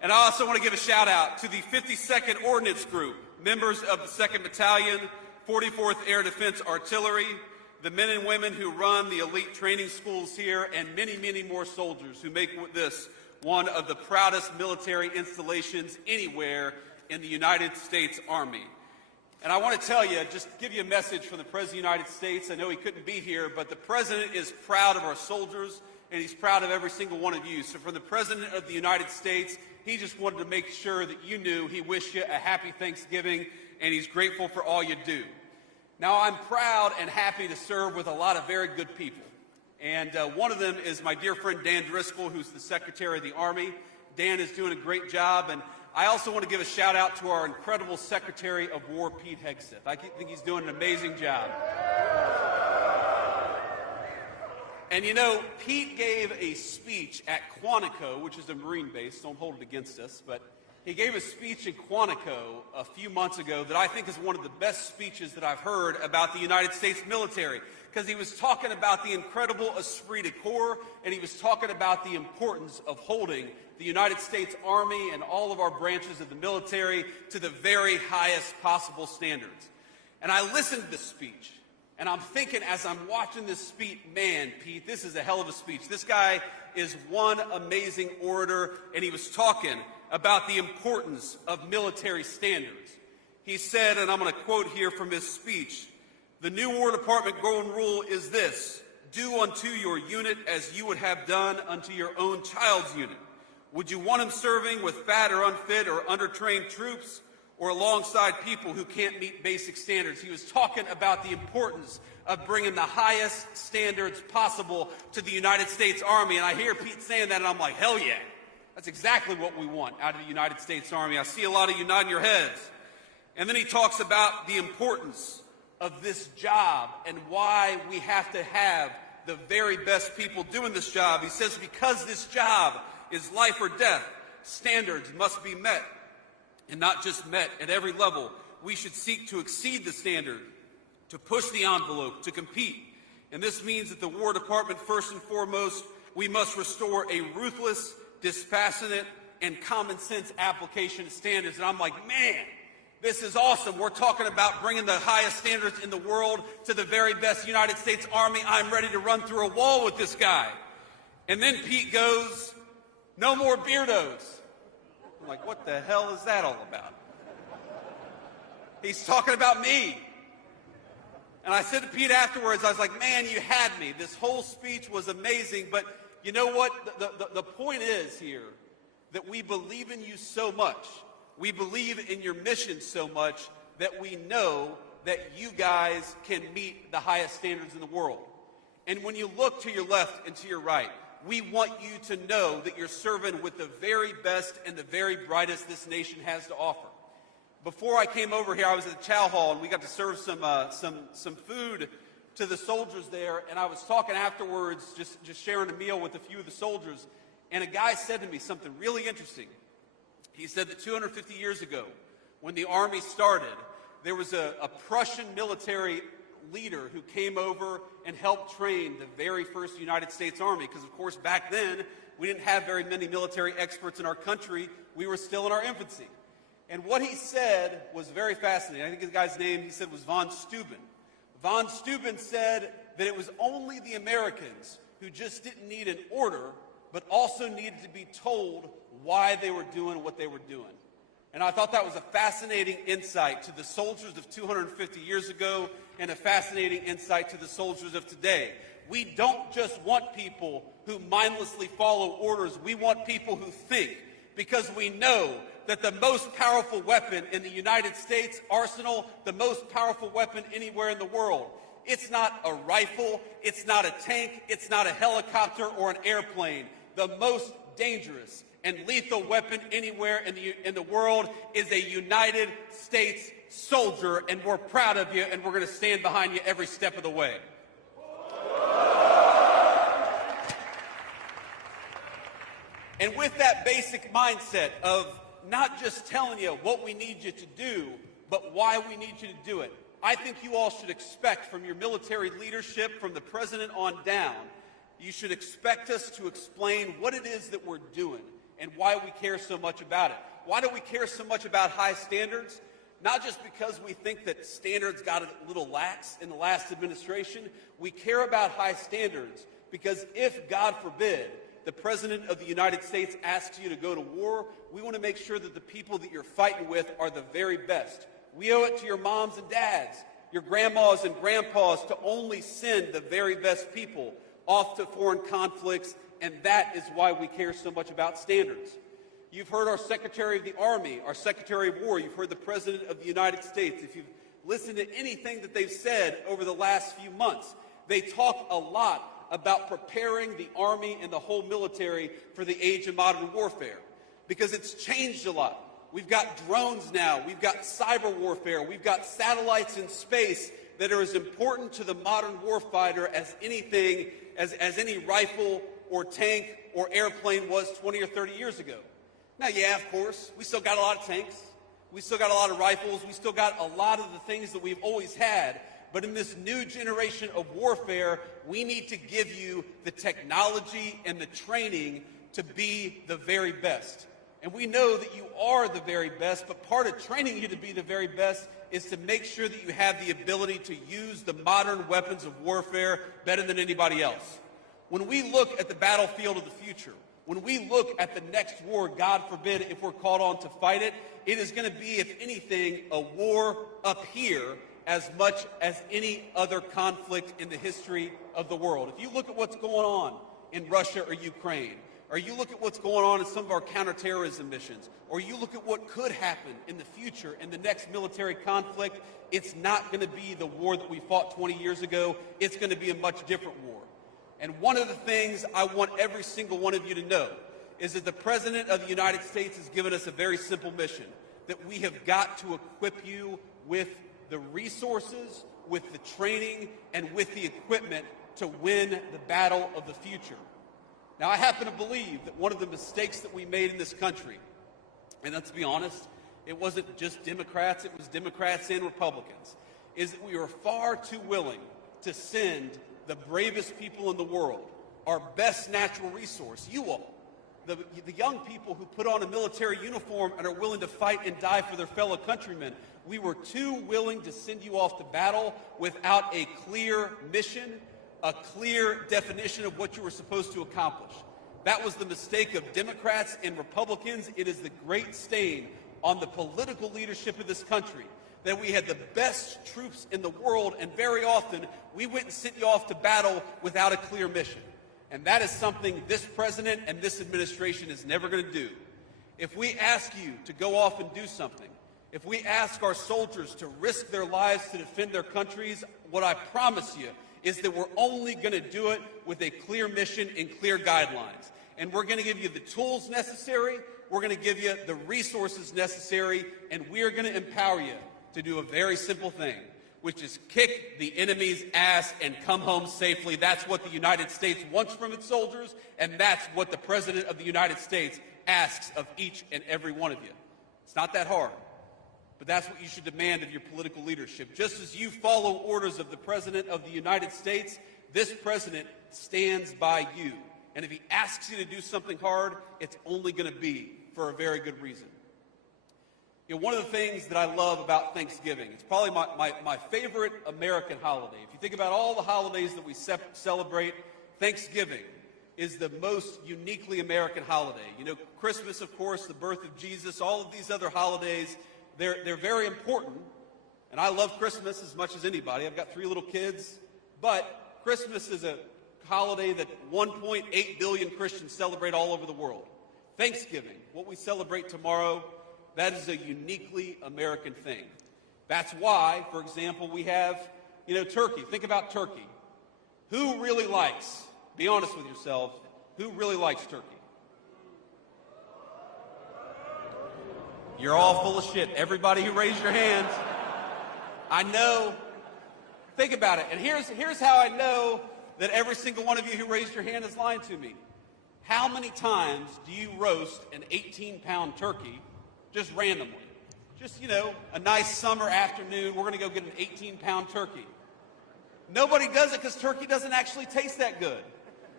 And I also want to give a shout out to the 52nd Ordnance Group, members of the 2nd Battalion, 44th Air Defense Artillery, the men and women who run the elite training schools here, and many, many more soldiers who make this one of the proudest military installations anywhere in the United States Army. And I want to tell you, just give you a message from the President of the United States. I know he couldn't be here, but the President is proud of our soldiers, and he's proud of every single one of you. So from the President of the United States, he just wanted to make sure that you knew he wished you a happy Thanksgiving, and he's grateful for all you do. Now, I'm proud and happy to serve with a lot of very good people. And one of them is my dear friend Dan Driscoll, who's the Secretary of the Army. Dan is doing a great job. And I also want to give a shout out to our incredible Secretary of War, Pete Hegseth. I think he's doing an amazing job. And you know, Pete gave a speech at Quantico, which is a Marine base. Don't hold it against us, but he gave a speech in Quantico a few months ago that I think is one of the best speeches that I've heard about the United States military, because he was talking about the incredible esprit de corps, and he was talking about the importance of holding the United States Army and all of our branches of the military to the very highest possible standards. And I listened to this speech, and I'm thinking as I'm watching this speech, man, Pete, this is a hell of a speech. This guy is one amazing orator, and he was talking about the importance of military standards. He said, and I'm going to quote here from his speech, "The new War Department golden rule is this: do unto your unit as you would have done unto your own child's unit. Would you want him serving with fat or unfit or undertrained troops, or alongside people who can't meet basic standards?" He was talking about the importance of bringing the highest standards possible to the United States Army. And I hear Pete saying that, and I'm like, hell yeah. That's exactly what we want out of the United States Army. I see a lot of you nodding your heads. And then he talks about the importance of this job and why we have to have the very best people doing this job. He says, because this job is life or death, standards must be met. And not just met at every level. We should seek to exceed the standard, to push the envelope, to compete. And this means that the War Department, first and foremost, we must restore a ruthless, dispassionate, and common sense application of standards. And I'm like, man, this is awesome. We're talking about bringing the highest standards in the world to the very best United States Army. I'm ready to run through a wall with this guy. And then Pete goes, no more beardos. I'm like, what the hell is that all about? He's talking about me. And I said to Pete afterwards, I was like, man, you had me. This whole speech was amazing, but you know what? The point is here that we believe in you so much. We believe in your mission so much that we know that you guys can meet the highest standards in the world. And when you look to your left and to your right, we want you to know that you're serving with the very best and the very brightest this nation has to offer. Before I came over here, I was at the chow hall, and we got to serve some food to the soldiers there, and I was talking afterwards, just sharing a meal with a few of the soldiers, and a guy said to me something really interesting. He said that 250 years ago, when the Army started, there was a Prussian military leader who came over and helped train the very first United States Army, because, of course, back then, we didn't have very many military experts in our country. We were still in our infancy. And what he said was very fascinating. I think the guy's name, he said, was Von Steuben. Von Steuben said that it was only the Americans who just didn't need an order, but also needed to be told why they were doing what they were doing. And I thought that was a fascinating insight to the soldiers of 250 years ago and a fascinating insight to the soldiers of today. We don't just want people who mindlessly follow orders. We want people who think, because we know that the most powerful weapon in the United States arsenal, the most powerful weapon anywhere in the world, it's not a rifle, it's not a tank, it's not a helicopter or an airplane. The most dangerous and lethal weapon anywhere in the world is a United States soldier, and we're proud of you, and we're going to stand behind you every step of the way. And with that basic mindset of not just telling you what we need you to do, but why we need you to do it, I think you all should expect from your military leadership, from the president on down, you should expect us to explain what it is that we're doing and why we care so much about it. Why do we care so much about high standards? Not just because we think that standards got a little lax in the last administration. We care about high standards because if, God forbid, the President of the United States asks you to go to war, we want to make sure that the people that you're fighting with are the very best. We owe it to your moms and dads, your grandmas and grandpas, to only send the very best people off to foreign conflicts, and that is why we care so much about standards. You've heard our Secretary of the Army, our Secretary of War. You've heard the President of the United States. If you've listened to anything that they've said over the last few months, they talk a lot about preparing the Army and the whole military for the age of modern warfare, because it's changed a lot. We've got drones now. We've got cyber warfare. We've got satellites in space that are as important to the modern warfighter as anything, as any rifle or tank or airplane was 20 or 30 years ago. Now, yeah, of course, we still got a lot of tanks. We still got a lot of rifles. We still got a lot of the things that we've always had. But in this new generation of warfare, we need to give you the technology and the training to be the very best. And we know that you are the very best, but part of training you to be the very best is to make sure that you have the ability to use the modern weapons of warfare better than anybody else. When we look at the battlefield of the future, when we look at the next war, God forbid, if we're called on to fight it, it is going to be, if anything, a war up here as much as any other conflict in the history of the world. If you look at what's going on in Russia or Ukraine, or you look at what's going on in some of our counterterrorism missions, or you look at what could happen in the future in the next military conflict, it's not going to be the war that we fought 20 years ago. It's going to be a much different war. And one of the things I want every single one of you to know is that the President of the United States has given us a very simple mission, that we have got to equip you with the resources, with the training, and with the equipment to win the battle of the future. Now, I happen to believe that one of the mistakes that we made in this country, and let's be honest, it wasn't just Democrats, it was Democrats and Republicans, is that we were far too willing to send the bravest people in the world, our best natural resource, you all, the young people who put on a military uniform and are willing to fight and die for their fellow countrymen. We were too willing to send you off to battle without a clear mission, a clear definition of what you were supposed to accomplish. That was the mistake of Democrats and Republicans. It is the great stain on the political leadership of this country that we had the best troops in the world, and very often we went and sent you off to battle without a clear mission. And that is something this president and this administration is never going to do. If we ask you to go off and do something, if we ask our soldiers to risk their lives to defend their countries, what I promise you is that we're only going to do it with a clear mission and clear guidelines. And we're going to give you the tools necessary, we're going to give you the resources necessary, and we are going to empower you to do a very simple thing, which is kick the enemy's ass and come home safely. That's what the United States wants from its soldiers, and that's what the President of the United States asks of each and every one of you. It's not that hard, but that's what you should demand of your political leadership. Just as you follow orders of the President of the United States, this president stands by you. And if he asks you to do something hard, it's only going to be for a very good reason. You know, one of the things that I love about Thanksgiving, it's probably my favorite American holiday. If you think about all the holidays that we celebrate, Thanksgiving is the most uniquely American holiday. You know, Christmas, of course, the birth of Jesus, all of these other holidays, they're very important. And I love Christmas as much as anybody. I've got 3 little kids. But Christmas is a holiday that 1.8 billion Christians celebrate all over the world. Thanksgiving, what we celebrate tomorrow, that is a uniquely American thing. That's why, for example, we have, turkey. Think about turkey. Who really likes, be honest with yourselves, who really likes turkey? You're all full of shit. Everybody who raised your hand. I know. Think about it. And here's how I know that every single one of you who raised your hand is lying to me. How many times do you roast an 18-pound turkey just randomly? Just, a nice summer afternoon, we're going to go get an 18-pound turkey. Nobody does it because turkey doesn't actually taste that good,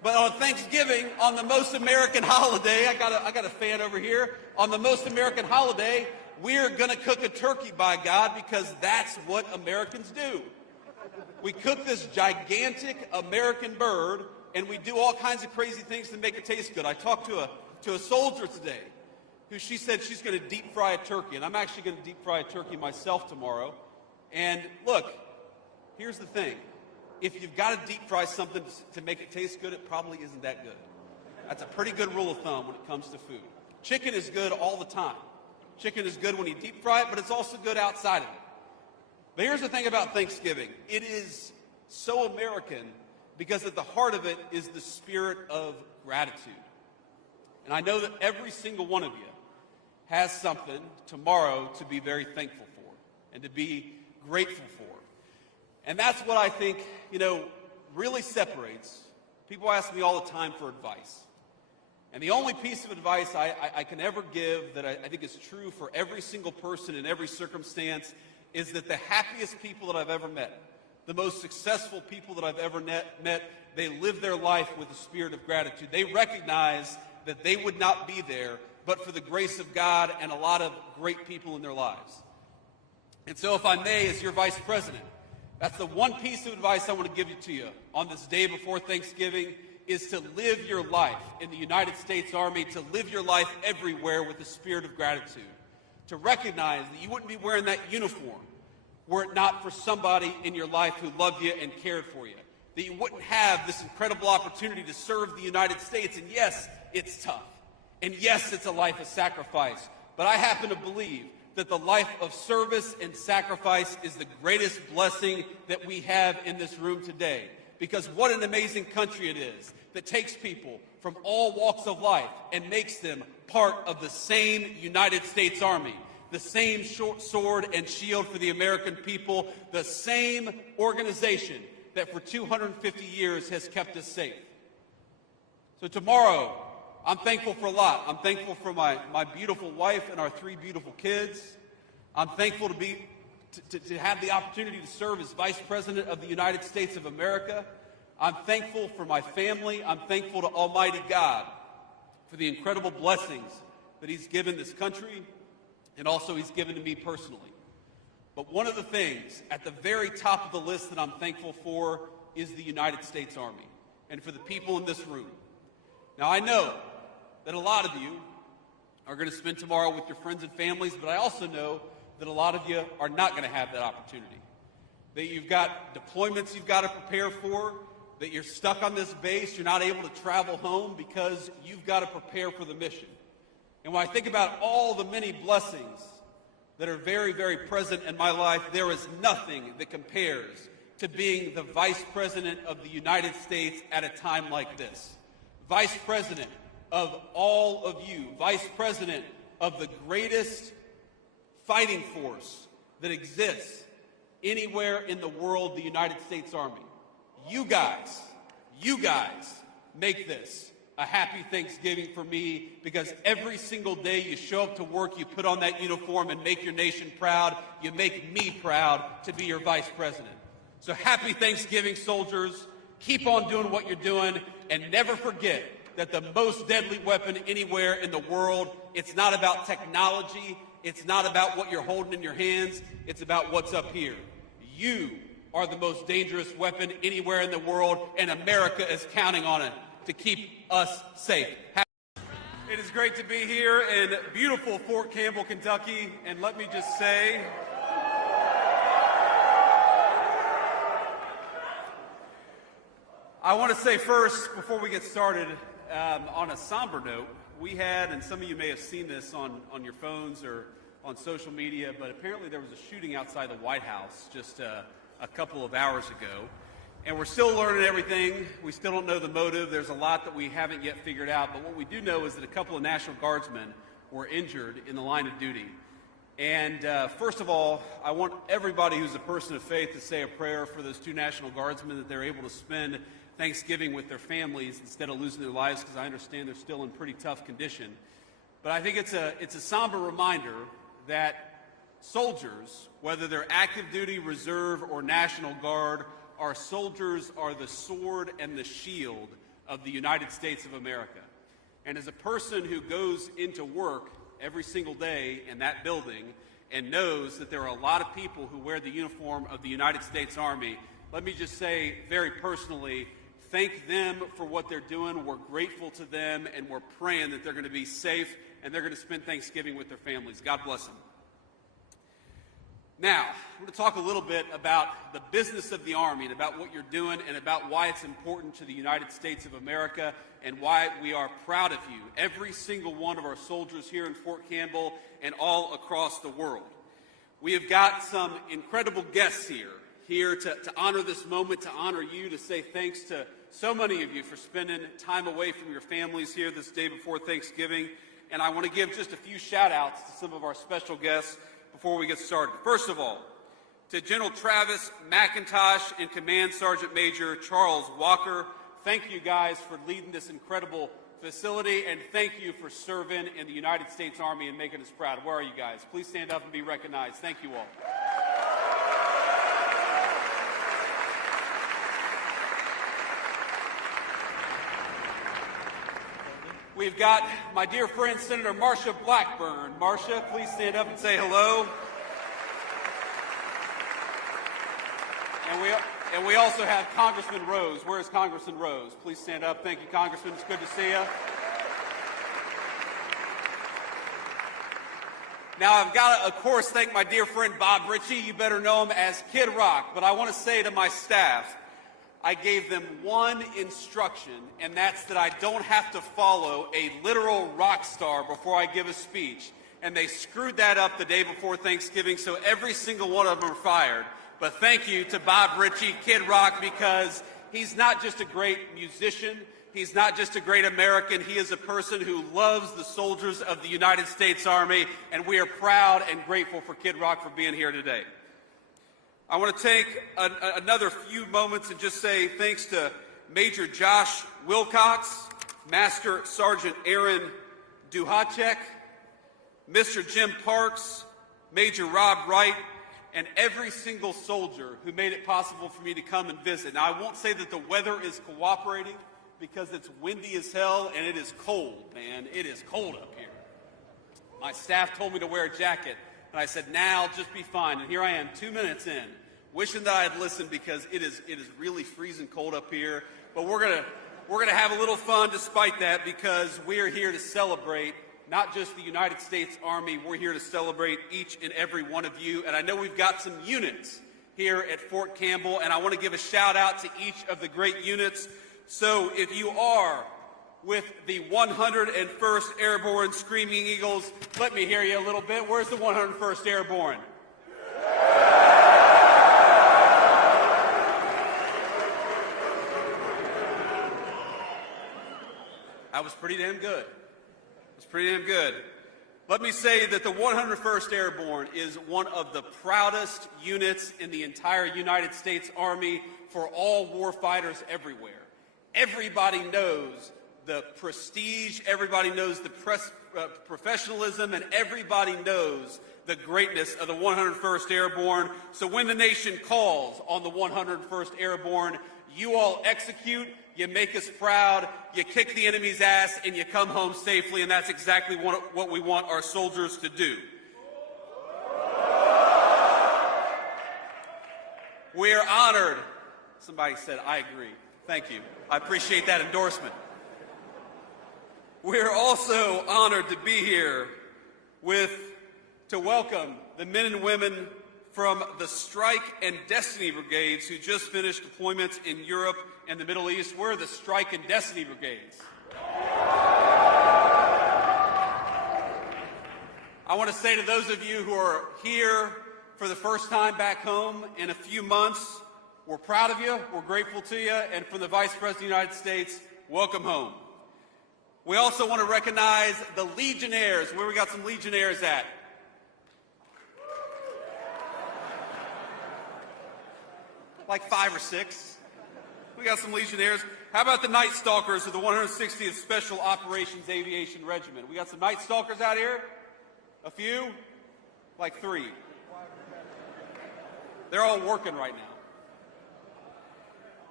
But on Thanksgiving, on the most American holiday, I got a fan over here. On the most American holiday, we're going to cook a turkey, by God, because that's what Americans do. We cook this gigantic American bird, and we do all kinds of crazy things to make it taste good. I talked to a soldier today who she said she's going to deep fry a turkey, and I'm actually going to deep fry a turkey myself tomorrow. And look, here's the thing. If you've got to deep fry something to make it taste good, it probably isn't that good. That's a pretty good rule of thumb when it comes to food. Chicken is good all the time. Chicken is good when you deep fry it, but it's also good outside of it. But here's the thing about Thanksgiving. It is so American because at the heart of it is the spirit of gratitude. And I know that every single one of you has something tomorrow to be very thankful for and to be grateful for. And that's what I think, really separates. People ask me all the time for advice. And the only piece of advice I can ever give that I think is true for every single person in every circumstance is that the happiest people that I've ever met, the most successful people that I've ever met, they live their life with a spirit of gratitude. They recognize that they would not be there but for the grace of God and a lot of great people in their lives. And so if I may, as your vice president, that's the one piece of advice I want to give to you on this day before Thanksgiving is to live your life in the United States Army, to live your life everywhere with a spirit of gratitude, to recognize that you wouldn't be wearing that uniform were it not for somebody in your life who loved you and cared for you, that you wouldn't have this incredible opportunity to serve the United States. And yes, it's tough. And yes, it's a life of sacrifice. But I happen to believe that the life of service and sacrifice is the greatest blessing that we have in this room today. Because what an amazing country it is that takes people from all walks of life and makes them part of the same United States Army, the same sword and shield for the American people, the same organization that for 250 years has kept us safe. So tomorrow, I'm thankful for a lot. I'm thankful for my beautiful wife and our 3 beautiful kids. I'm thankful to have the opportunity to serve as Vice President of the United States of America. I'm thankful for my family. I'm thankful to Almighty God for the incredible blessings that He's given this country and also He's given to me personally. But one of the things at the very top of the list that I'm thankful for is the United States Army and for the people in this room. Now, I know that a lot of you are going to spend tomorrow with your friends and families, but I also know that a lot of you are not going to have that opportunity. That you've got deployments you've got to prepare for, that you're stuck on this base, you're not able to travel home because you've got to prepare for the mission. And when I think about all the many blessings that are very, very present in my life, there is nothing that compares to being the Vice President of the United States at a time like this. Vice President of all of you, Vice President of the greatest fighting force that exists anywhere in the world, the United States Army. You guys make this a happy Thanksgiving for me because every single day you show up to work, you put on that uniform and make your nation proud. You make me proud to be your Vice President. So happy Thanksgiving, soldiers. Keep on doing what you're doing and never forget that the most deadly weapon anywhere in the world, it's not about technology, it's not about what you're holding in your hands, it's about what's up here. You are the most dangerous weapon anywhere in the world, and America is counting on it to keep us safe. It is great to be here in beautiful Fort Campbell, Kentucky, and let me just say, I want to say first, before we get started, on a somber note, we had, and some of you may have seen this on your phones or on social media, but apparently there was a shooting outside the White House just a couple of hours ago. And we're still learning everything. We still don't know the motive. There's a lot that we haven't yet figured out. But what we do know is that a couple of National Guardsmen were injured in the line of duty. And first of all, I want everybody who's a person of faith to say a prayer for those 2 National Guardsmen that they're able to spend Thanksgiving with their families instead of losing their lives, because I understand they're still in pretty tough condition. But I think it's a somber reminder that soldiers, whether they're active duty, reserve, or National Guard, our soldiers are the sword and the shield of the United States of America. And as a person who goes into work every single day in that building and knows that there are a lot of people who wear the uniform of the United States Army, let me just say very personally, thank them for what they're doing. We're grateful to them, and we're praying that they're going to be safe and they're going to spend Thanksgiving with their families. God bless them. Now, I'm going to talk a little bit about the business of the Army and about what you're doing and about why it's important to the United States of America and why we are proud of you, every single one of our soldiers here in Fort Campbell and all across the world. We have got some incredible guests here to honor this moment, to honor you, to say thanks to so many of you for spending time away from your families here this day before Thanksgiving. And I want to give just a few shout-outs to some of our special guests before we get started. First of all, to General Travis McIntosh and Command Sergeant Major Charles Walker, thank you guys for leading this incredible facility, and thank you for serving in the United States Army and making us proud. Where are you guys? Please stand up and be recognized. Thank you all. We've got my dear friend, Senator Marsha Blackburn. Marsha, please stand up and say hello. And we also have Congressman Rose. Where is Congressman Rose? Please stand up. Thank you, Congressman. It's good to see you. Now, I've got to, of course, thank my dear friend Bob Ritchie. You better know him as Kid Rock. But I want to say to my staff, I gave them one instruction, and that's that I don't have to follow a literal rock star before I give a speech. And they screwed that up the day before Thanksgiving, so every single one of them are fired. But thank you to Bob Ritchie, Kid Rock, because he's not just a great musician, he's not just a great American, he is a person who loves the soldiers of the United States Army, and we are proud and grateful for Kid Rock for being here today. I want to take another few moments and just say thanks to Major Josh Wilcox, Master Sergeant Aaron Duhacek, Mr. Jim Parks, Major Rob Wright, and every single soldier who made it possible for me to come and visit. Now, I won't say that the weather is cooperating because it's windy as hell and it is cold, man. It is cold up here. My staff told me to wear a jacket. And I said, now just be fine. And here I am 2 minutes in, wishing that I had listened because it is really freezing cold up here. But we're gonna have a little fun despite that because we are here to celebrate not just the United States Army, we're here to celebrate each and every one of you. And I know we've got some units here at Fort Campbell, and I want to give a shout out to each of the great units. So if you are with the 101st Airborne Screaming Eagles, let me hear you a little bit. Where's the 101st Airborne? That was pretty damn good. It was pretty damn good. Let me say that the 101st Airborne is one of the proudest units in the entire United States Army for all warfighters everywhere. Everybody knows the prestige, everybody knows the professionalism, and everybody knows the greatness of the 101st Airborne. So when the nation calls on the 101st Airborne, you all execute, you make us proud, you kick the enemy's ass, and you come home safely, and that's exactly what we want our soldiers to do. We're honored. Somebody said, I agree. Thank you. I appreciate that endorsement. We're also honored to be here to welcome the men and women from the Strike and Destiny Brigades who just finished deployments in Europe and the Middle East. We're the Strike and Destiny Brigades. I want to say to those of you who are here for the first time back home in a few months, we're proud of you, we're grateful to you, and from the Vice President of the United States, welcome home. We also want to recognize the Legionnaires. Where we got some Legionnaires at? Like 5 or 6. We got some Legionnaires. How about the Night Stalkers of the 160th Special Operations Aviation Regiment? We got some Night Stalkers out here? A few? Like 3. They're all working right now.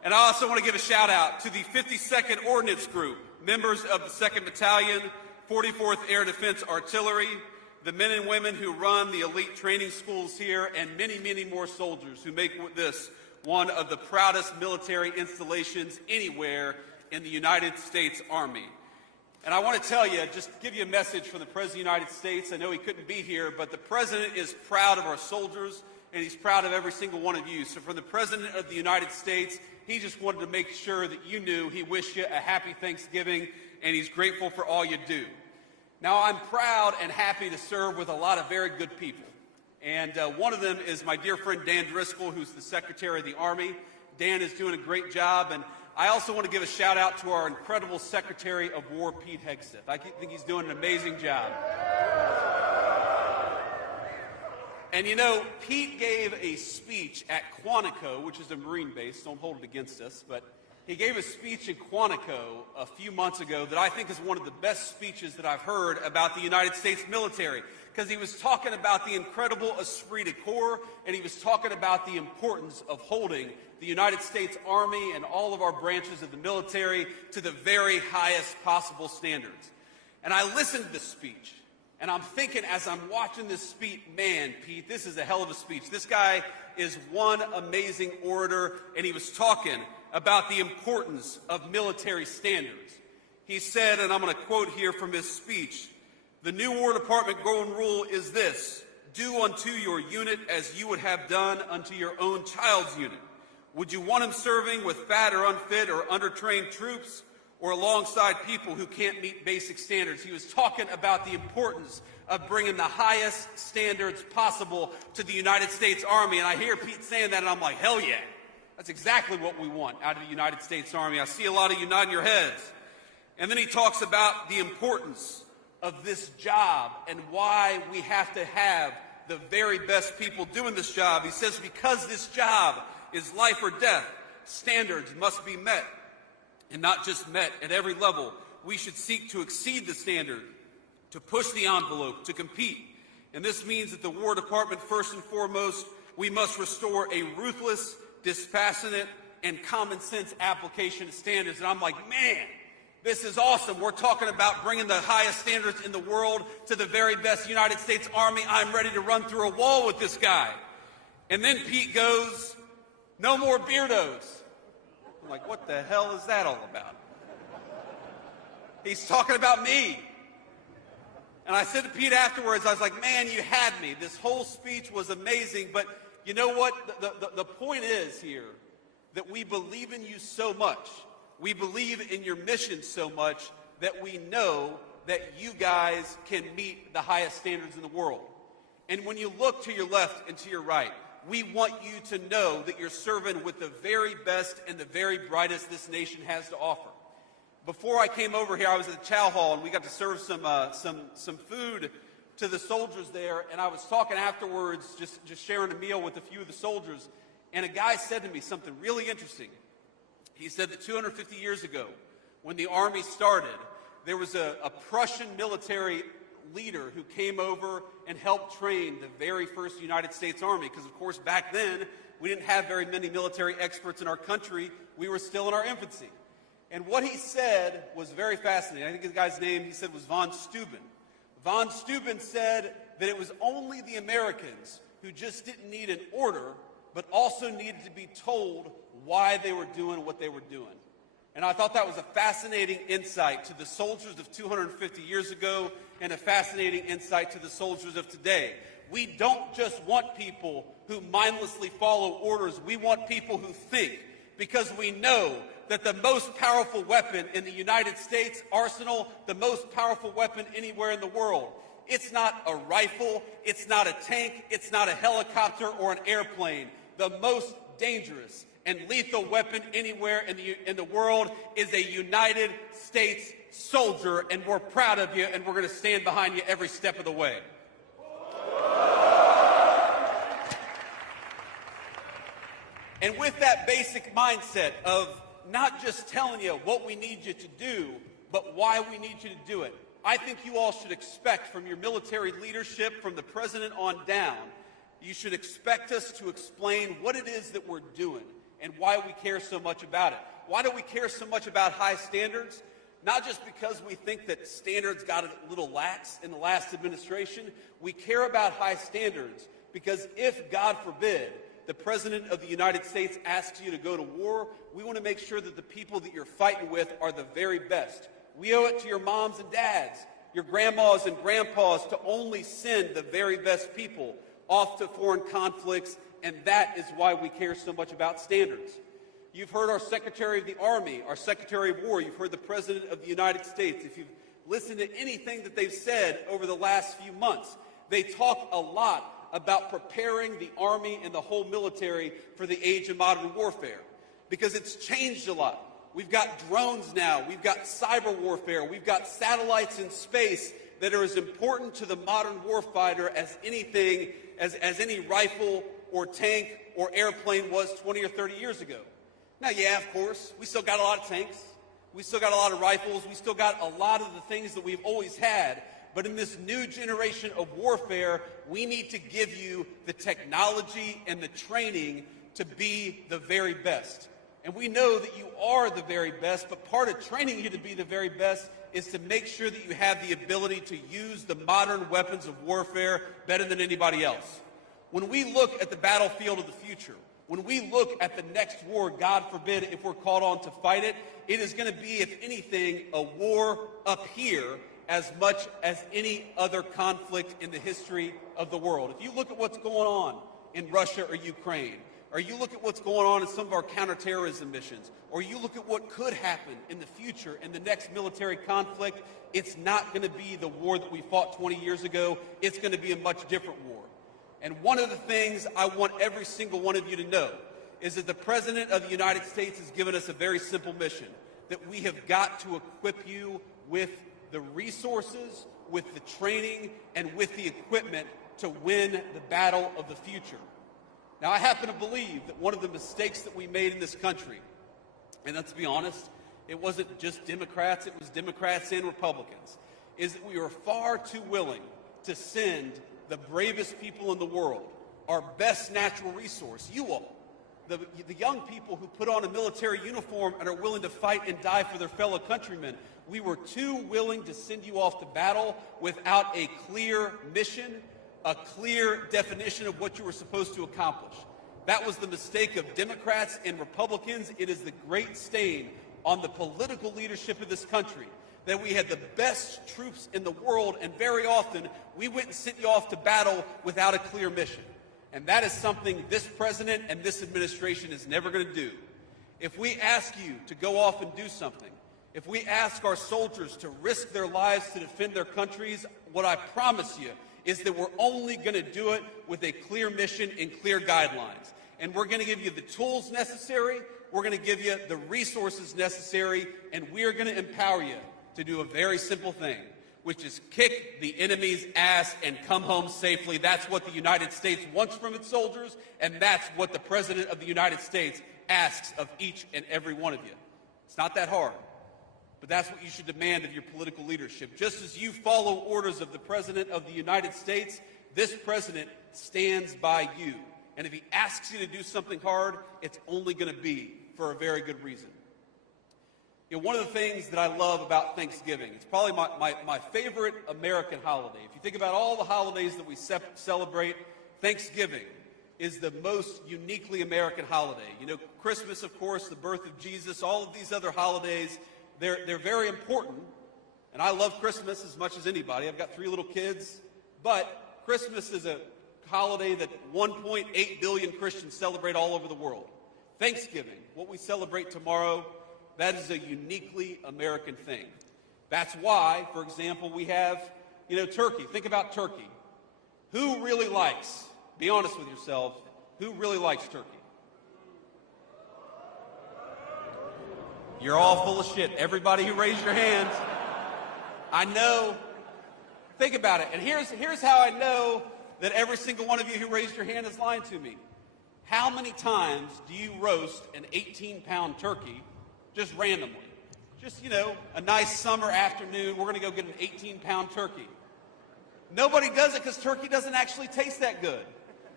And I also want to give a shout out to the 52nd Ordnance Group, members of the 2nd Battalion, 44th Air Defense Artillery, the men and women who run the elite training schools here, and many, many more soldiers who make this one of the proudest military installations anywhere in the United States Army. And I want to tell you, just give you a message from the President of the United States. I know he couldn't be here, but the President is proud of our soldiers, and he's proud of every single one of you. So from the President of the United States, he just wanted to make sure that you knew he wished you a happy Thanksgiving, and he's grateful for all you do. Now, I'm proud and happy to serve with a lot of very good people. And one of them is my dear friend Dan Driscoll, who's the Secretary of the Army. Dan is doing a great job. And I also want to give a shout out to our incredible Secretary of War, Pete Hegseth. I think he's doing an amazing job. And you know, Pete gave a speech at Quantico, which is a Marine base. Don't hold it against us, but he gave a speech in Quantico a few months ago that I think is one of the best speeches that I've heard about the United States military, because he was talking about the incredible esprit de corps, and he was talking about the importance of holding the United States Army and all of our branches of the military to the very highest possible standards. And I listened to this speech, and I'm thinking as I'm watching this speech, man, Pete, this is a hell of a speech. This guy is one amazing orator, and he was talking about the importance of military standards. He said, and I'm going to quote here from his speech, "The new War Department golden rule is this: do unto your unit as you would have done unto your own child's unit. Would you want him serving with fat or unfit or undertrained troops, or alongside people who can't meet basic standards?" He was talking about the importance of bringing the highest standards possible to the United States Army. And I hear Pete saying that, and I'm like, hell yeah. That's exactly what we want out of the United States Army. I see a lot of you nodding your heads. And then he talks about the importance of this job and why we have to have the very best people doing this job. He says, because this job is life or death, standards must be met. And not just met at every level. We should seek to exceed the standard, to push the envelope, to compete. And this means that the War Department, first and foremost, we must restore a ruthless, dispassionate, and common sense application of standards. And I'm like, man, this is awesome. We're talking about bringing the highest standards in the world to the very best United States Army. I'm ready to run through a wall with this guy. And then Pete goes, no more beardos. I'm like, what the hell is that all about? He's talking about me. And I said to Pete afterwards, I was like, man, you had me. This whole speech was amazing, but you know what? The point is here that we believe in you so much. We believe in your mission so much that we know that you guys can meet the highest standards in the world. And when you look to your left and to your right, we want you to know that you're serving with the very best and the very brightest this nation has to offer. Before I came over here, I was at the chow hall, and we got to serve some food to the soldiers there, and I was talking afterwards, just sharing a meal with a few of the soldiers, and a guy said to me something really interesting. He said that 250 years ago, when the Army started, there was a Prussian military leader who came over and helped train the very first United States Army, because of course back then we didn't have very many military experts in our country. We were still in our infancy. And what he said was very fascinating. I think the guy's name, he said, was von Steuben. Von Steuben said that it was only the Americans who just didn't need an order, but also needed to be told why they were doing what they were doing. And I thought that was a fascinating insight to the soldiers of 250 years ago and a fascinating insight to the soldiers of today. We don't just want people who mindlessly follow orders. We want people who think, because we know that the most powerful weapon in the United States arsenal, the most powerful weapon anywhere in the world, it's not a rifle, it's not a tank, it's not a helicopter or an airplane. The most dangerous and lethal weapon anywhere in the world is a United States soldier, and we're proud of you, and we're going to stand behind you every step of the way. And with that basic mindset of not just telling you what we need you to do, but why we need you to do it, I think you all should expect from your military leadership, from the president on down, you should expect us to explain what it is that we're doing and why we care so much about it. Why do we care so much about high standards? Not just because we think that standards got a little lax in the last administration. We care about high standards because if, God forbid, the President of the United States asks you to go to war, we want to make sure that the people that you're fighting with are the very best. We owe it to your moms and dads, your grandmas and grandpas, to only send the very best people off to foreign conflicts, and that is why we care so much about standards. You've heard our Secretary of the Army, our Secretary of War. You've heard the President of the United States. If you've listened to anything that they've said over the last few months, they talk a lot about preparing the Army and the whole military for the age of modern warfare, because it's changed a lot. We've got drones now. We've got cyber warfare. We've got satellites in space that are as important to the modern warfighter as anything, as any rifle or tank or airplane was 20 or 30 years ago. Now, yeah, of course, we still got a lot of tanks. We still got a lot of rifles. We still got a lot of the things that we've always had. But in this new generation of warfare, we need to give you the technology and the training to be the very best. And we know that you are the very best, but part of training you to be the very best is to make sure that you have the ability to use the modern weapons of warfare better than anybody else. When we look at the battlefield of the future, when we look at the next war, God forbid, if we're called on to fight it, it is going to be, if anything, a war up here as much as any other conflict in the history of the world. If you look at what's going on in Russia or Ukraine, or you look at what's going on in some of our counterterrorism missions, or you look at what could happen in the future in the next military conflict, it's not going to be the war that we fought 20 years ago. It's going to be a much different war. And one of the things I want every single one of you to know is that the President of the United States has given us a very simple mission, that we have got to equip you with the resources, with the training, and with the equipment to win the battle of the future. Now, I happen to believe that one of the mistakes that we made in this country, and let's be honest, it wasn't just Democrats, it was Democrats and Republicans, is that we were far too willing to send the bravest people in the world, our best natural resource, you all, the young people who put on a military uniform and are willing to fight and die for their fellow countrymen. We were too willing to send you off to battle without a clear mission, a clear definition of what you were supposed to accomplish. That was the mistake of Democrats and Republicans. It is the great stain on the political leadership of this country that we had the best troops in the world, and very often we went and sent you off to battle without a clear mission. And that is something this president and this administration is never going to do. If we ask you to go off and do something, if we ask our soldiers to risk their lives to defend their countries, what I promise you is that we're only going to do it with a clear mission and clear guidelines. And we're going to give you the tools necessary, we're going to give you the resources necessary, and we are going to empower you to do a very simple thing, which is kick the enemy's ass and come home safely. That's what the United States wants from its soldiers, and that's what the President of the United States asks of each and every one of you. It's not that hard, but that's what you should demand of your political leadership. Just as you follow orders of the President of the United States, this president stands by you. And if he asks you to do something hard, it's only going to be for a very good reason. You know, one of the things that I love about Thanksgiving, it's probably my favorite American holiday. If you think about all the holidays that we celebrate, Thanksgiving is the most uniquely American holiday. You know, Christmas, of course, the birth of Jesus, all of these other holidays, they're very important. And I love Christmas as much as anybody. I've got 3 little kids. But Christmas is a holiday that 1.8 billion Christians celebrate all over the world. Thanksgiving, what we celebrate tomorrow, that is a uniquely American thing. That's why, for example, we have, turkey. Think about turkey. Who really likes, be honest with yourselves, who really likes turkey? You're all full of shit. Everybody who raised your hands. I know. Think about it. And here's how I know that every single one of you who raised your hand is lying to me. How many times do you roast an 18-pound turkey just randomly? Just, a nice summer afternoon, we're going to go get an 18-pound turkey. Nobody does it because turkey doesn't actually taste that good.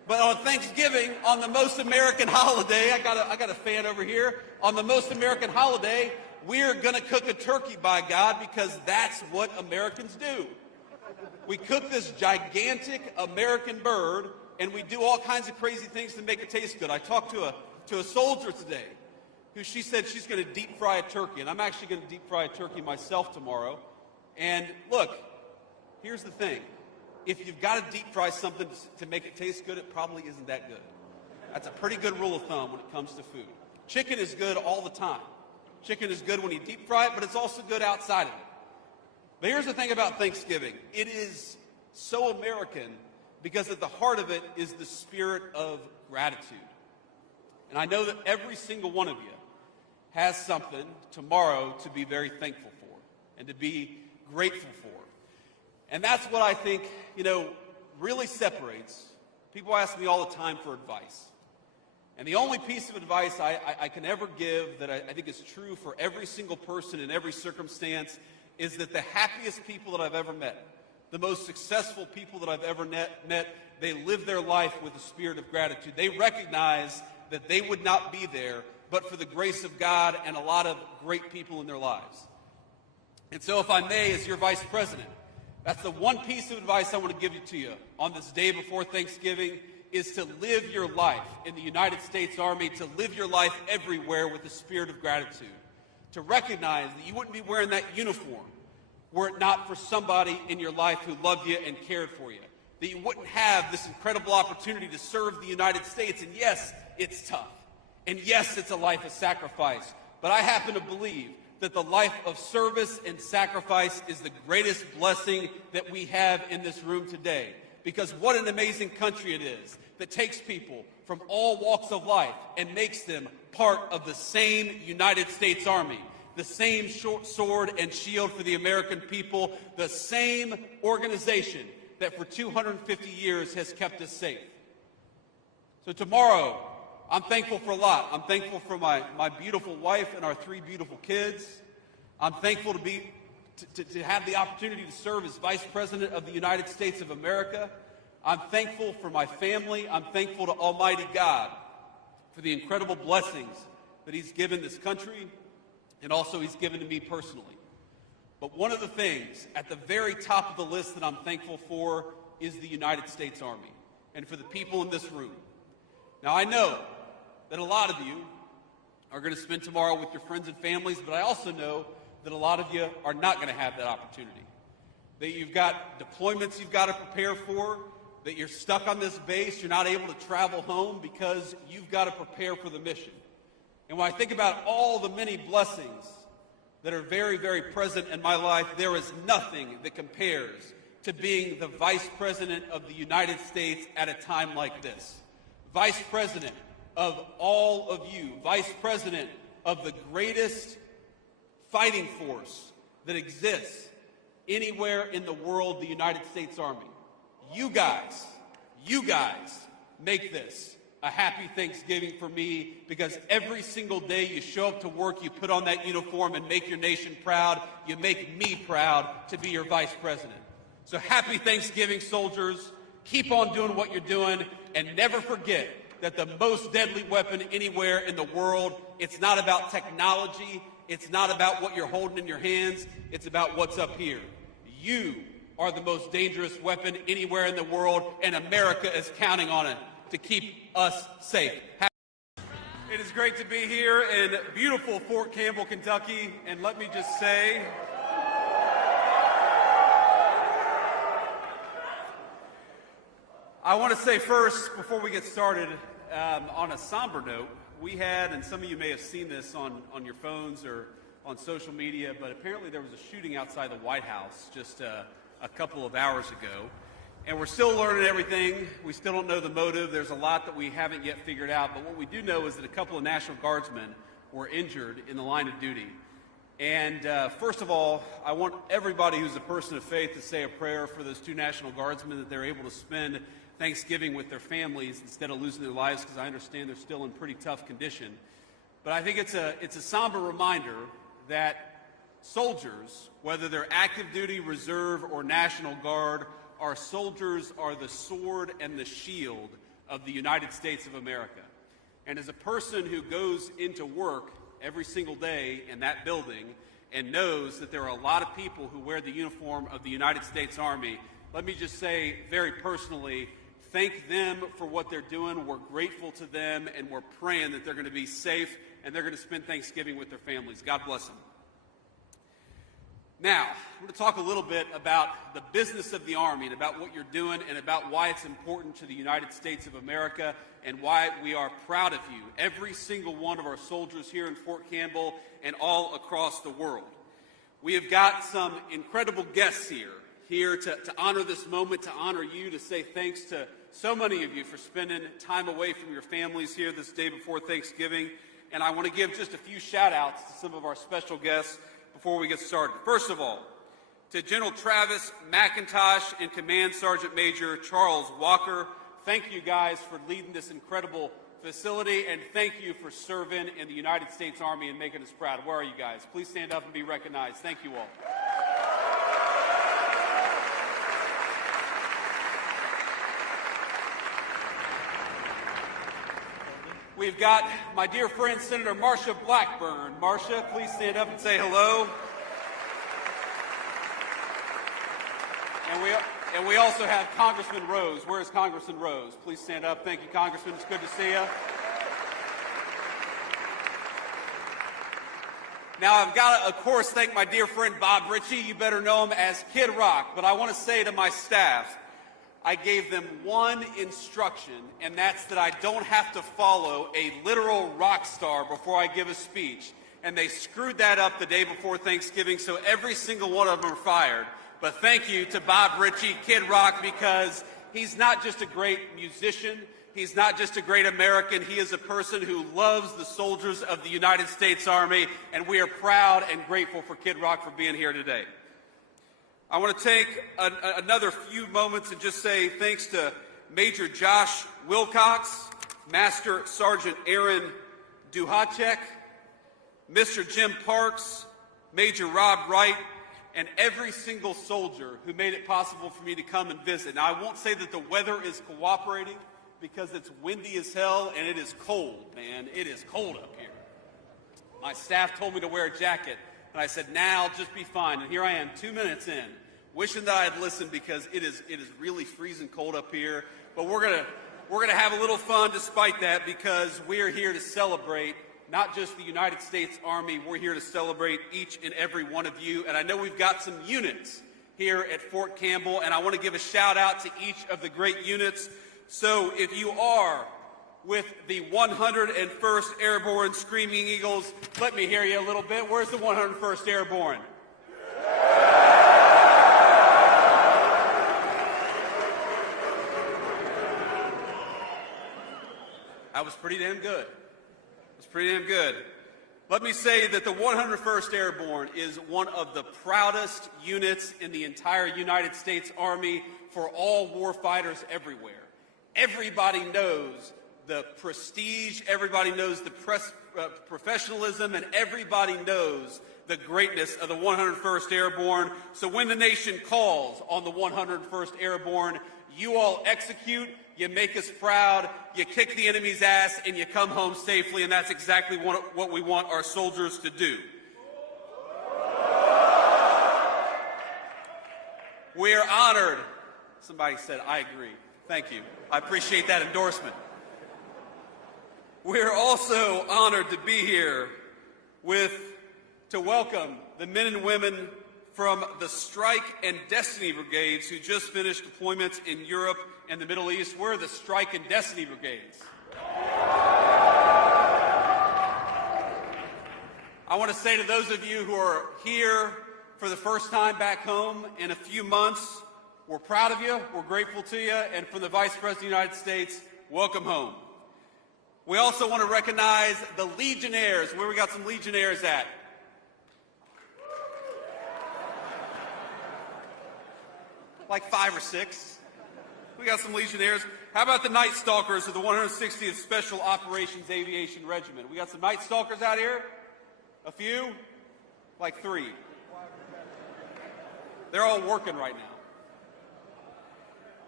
But on Thanksgiving, on the most American holiday, I got a fan over here. On the most American holiday, we're going to cook a turkey, by God, because that's what Americans do. We cook this gigantic American bird, and we do all kinds of crazy things to make it taste good. I talked to a soldier today who she said she's going to deep fry a turkey, and I'm actually going to deep fry a turkey myself tomorrow. And look, here's the thing. If you've got to deep fry something to make it taste good, it probably isn't that good. That's a pretty good rule of thumb when it comes to food. Chicken is good all the time. Chicken is good when you deep fry it, but it's also good outside of it. But here's the thing about Thanksgiving. It is so American because at the heart of it is the spirit of gratitude. And I know that every single one of you has something tomorrow to be very thankful for and to be grateful for. And that's what I think, really separates. People ask me all the time for advice. And the only piece of advice I can ever give that I think is true for every single person in every circumstance is that the happiest people that I've ever met, the most successful people that I've ever met, they live their life with a spirit of gratitude. They recognize that they would not be there but for the grace of God and a lot of great people in their lives. And so if I may, as your vice president, that's the one piece of advice I want to give to you on this day before Thanksgiving is to live your life in the United States Army, to live your life everywhere with a spirit of gratitude, to recognize that you wouldn't be wearing that uniform were it not for somebody in your life who loved you and cared for you, that you wouldn't have this incredible opportunity to serve the United States. And yes, it's tough. And yes, it's a life of sacrifice. But I happen to believe that the life of service and sacrifice is the greatest blessing that we have in this room today. Because what an amazing country it is that takes people from all walks of life and makes them part of the same United States Army, the same sword and shield for the American people, the same organization that for 250 years has kept us safe. So tomorrow, I'm thankful for a lot. I'm thankful for my beautiful wife and our 3 beautiful kids. I'm thankful to have the opportunity to serve as Vice President of the United States of America. I'm thankful for my family. I'm thankful to Almighty God for the incredible blessings that He's given this country and also He's given to me personally. But one of the things at the very top of the list that I'm thankful for is the United States Army and for the people in this room. Now, I know that a lot of you are going to spend tomorrow with your friends and families, but I also know that a lot of you are not going to have that opportunity. That you've got deployments you've got to prepare for, that you're stuck on this base, you're not able to travel home because you've got to prepare for the mission. And when I think about all the many blessings that are very, very present in my life, there is nothing that compares to being the Vice President of the United States at a time like this. Vice President of all of you, Vice President of the greatest fighting force that exists anywhere in the world, the United States Army. You guys make this a happy Thanksgiving for me because every single day you show up to work, you put on that uniform and make your nation proud. You make me proud to be your Vice President. So happy Thanksgiving, soldiers. Keep on doing what you're doing and never forget that the most deadly weapon anywhere in the world, it's not about technology, it's not about what you're holding in your hands, it's about what's up here. You are the most dangerous weapon anywhere in the world, and America is counting on it to keep us safe. It is great to be here in beautiful Fort Campbell, Kentucky, and let me just say, I want to say first, before we get started, on a somber note, we had, and some of you may have seen this on your phones or on social media, but apparently there was a shooting outside the White House just a couple of hours ago. And we're still learning everything. We still don't know the motive. There's a lot that we haven't yet figured out. But what we do know is that a couple of National Guardsmen were injured in the line of duty. And first of all, I want everybody who's a person of faith to say a prayer for those 2 National Guardsmen that they're able to spend Thanksgiving with their families instead of losing their lives, because I understand they're still in pretty tough condition. But I think it's a somber reminder that soldiers, whether they're active duty, reserve, or National Guard, our soldiers are the sword and the shield of the United States of America. And as a person who goes into work every single day in that building and knows that there are a lot of people who wear the uniform of the United States Army, let me just say very personally, thank them for what they're doing. We're grateful to them, and we're praying that they're going to be safe and they're going to spend Thanksgiving with their families. God bless them. Now, I'm going to talk a little bit about the business of the Army and about what you're doing and about why it's important to the United States of America and why we are proud of you, every single one of our soldiers here in Fort Campbell and all across the world. We have got some incredible guests here to honor this moment, to honor you, to say thanks to so many of you for spending time away from your families here this day before Thanksgiving. And I want to give just a few shout-outs to some of our special guests before we get started. First of all, to General Travis McIntosh and Command Sergeant Major Charles Walker, thank you guys for leading this incredible facility, and thank you for serving in the United States Army and making us proud. Where are you guys? Please stand up and be recognized. Thank you all. We've got my dear friend, Senator Marsha Blackburn. Marsha, please stand up and say hello. And we also have Congressman Rose. Where is Congressman Rose? Please stand up. Thank you, Congressman. It's good to see you. Now, I've got to, of course, thank my dear friend Bob Ritchie. You better know him as Kid Rock. But I want to say to my staff, I gave them one instruction, and that's that I don't have to follow a literal rock star before I give a speech. And they screwed that up the day before Thanksgiving, so every single one of them are fired. But thank you to Bob Ritchie, Kid Rock, because he's not just a great musician, he's not just a great American, he is a person who loves the soldiers of the United States Army, and we are proud and grateful for Kid Rock for being here today. I want to take another few moments and just say thanks to Major Josh Wilcox, Master Sergeant Aaron Duhacek, Mr. Jim Parks, Major Rob Wright, and every single soldier who made it possible for me to come and visit. Now, I won't say that the weather is cooperating because it's windy as hell and it is cold, man. It is cold up here. My staff told me to wear a jacket. And I said, now just be fine. And here I am, 2 minutes in, wishing that I had listened because it is really freezing cold up here. But we're gonna have a little fun despite that because we're here to celebrate not just the United States Army. We're here to celebrate each and every one of you. And I know we've got some units here at Fort Campbell, and I want to give a shout out to each of the great units. So if you are with the 101st Airborne Screaming Eagles, let me hear you a little bit. Where's the 101st Airborne? That was pretty damn good. It was pretty damn good. Let me say that the 101st Airborne is one of the proudest units in the entire United States Army for all warfighters everywhere. Everybody knows the prestige, everybody knows the professionalism, and everybody knows the greatness of the 101st Airborne. So when the nation calls on the 101st Airborne, you all execute, you make us proud, you kick the enemy's ass, and you come home safely, and that's exactly what we want our soldiers to do. We are honored. Somebody said, I agree. Thank you. I appreciate that endorsement. We're also honored to be here to welcome the men and women from the Strike and Destiny Brigades who just finished deployments in Europe and the Middle East. We're the Strike and Destiny Brigades. I want to say to those of you who are here for the first time back home in a few months, we're proud of you, we're grateful to you, and from the Vice President of the United States, welcome home. We also want to recognize the Legionnaires. Where we got some Legionnaires at? Like 5 or 6. We got some Legionnaires. How about the Night Stalkers of the 160th Special Operations Aviation Regiment? We got some Night Stalkers out here? A few? Like 3. They're all working right now.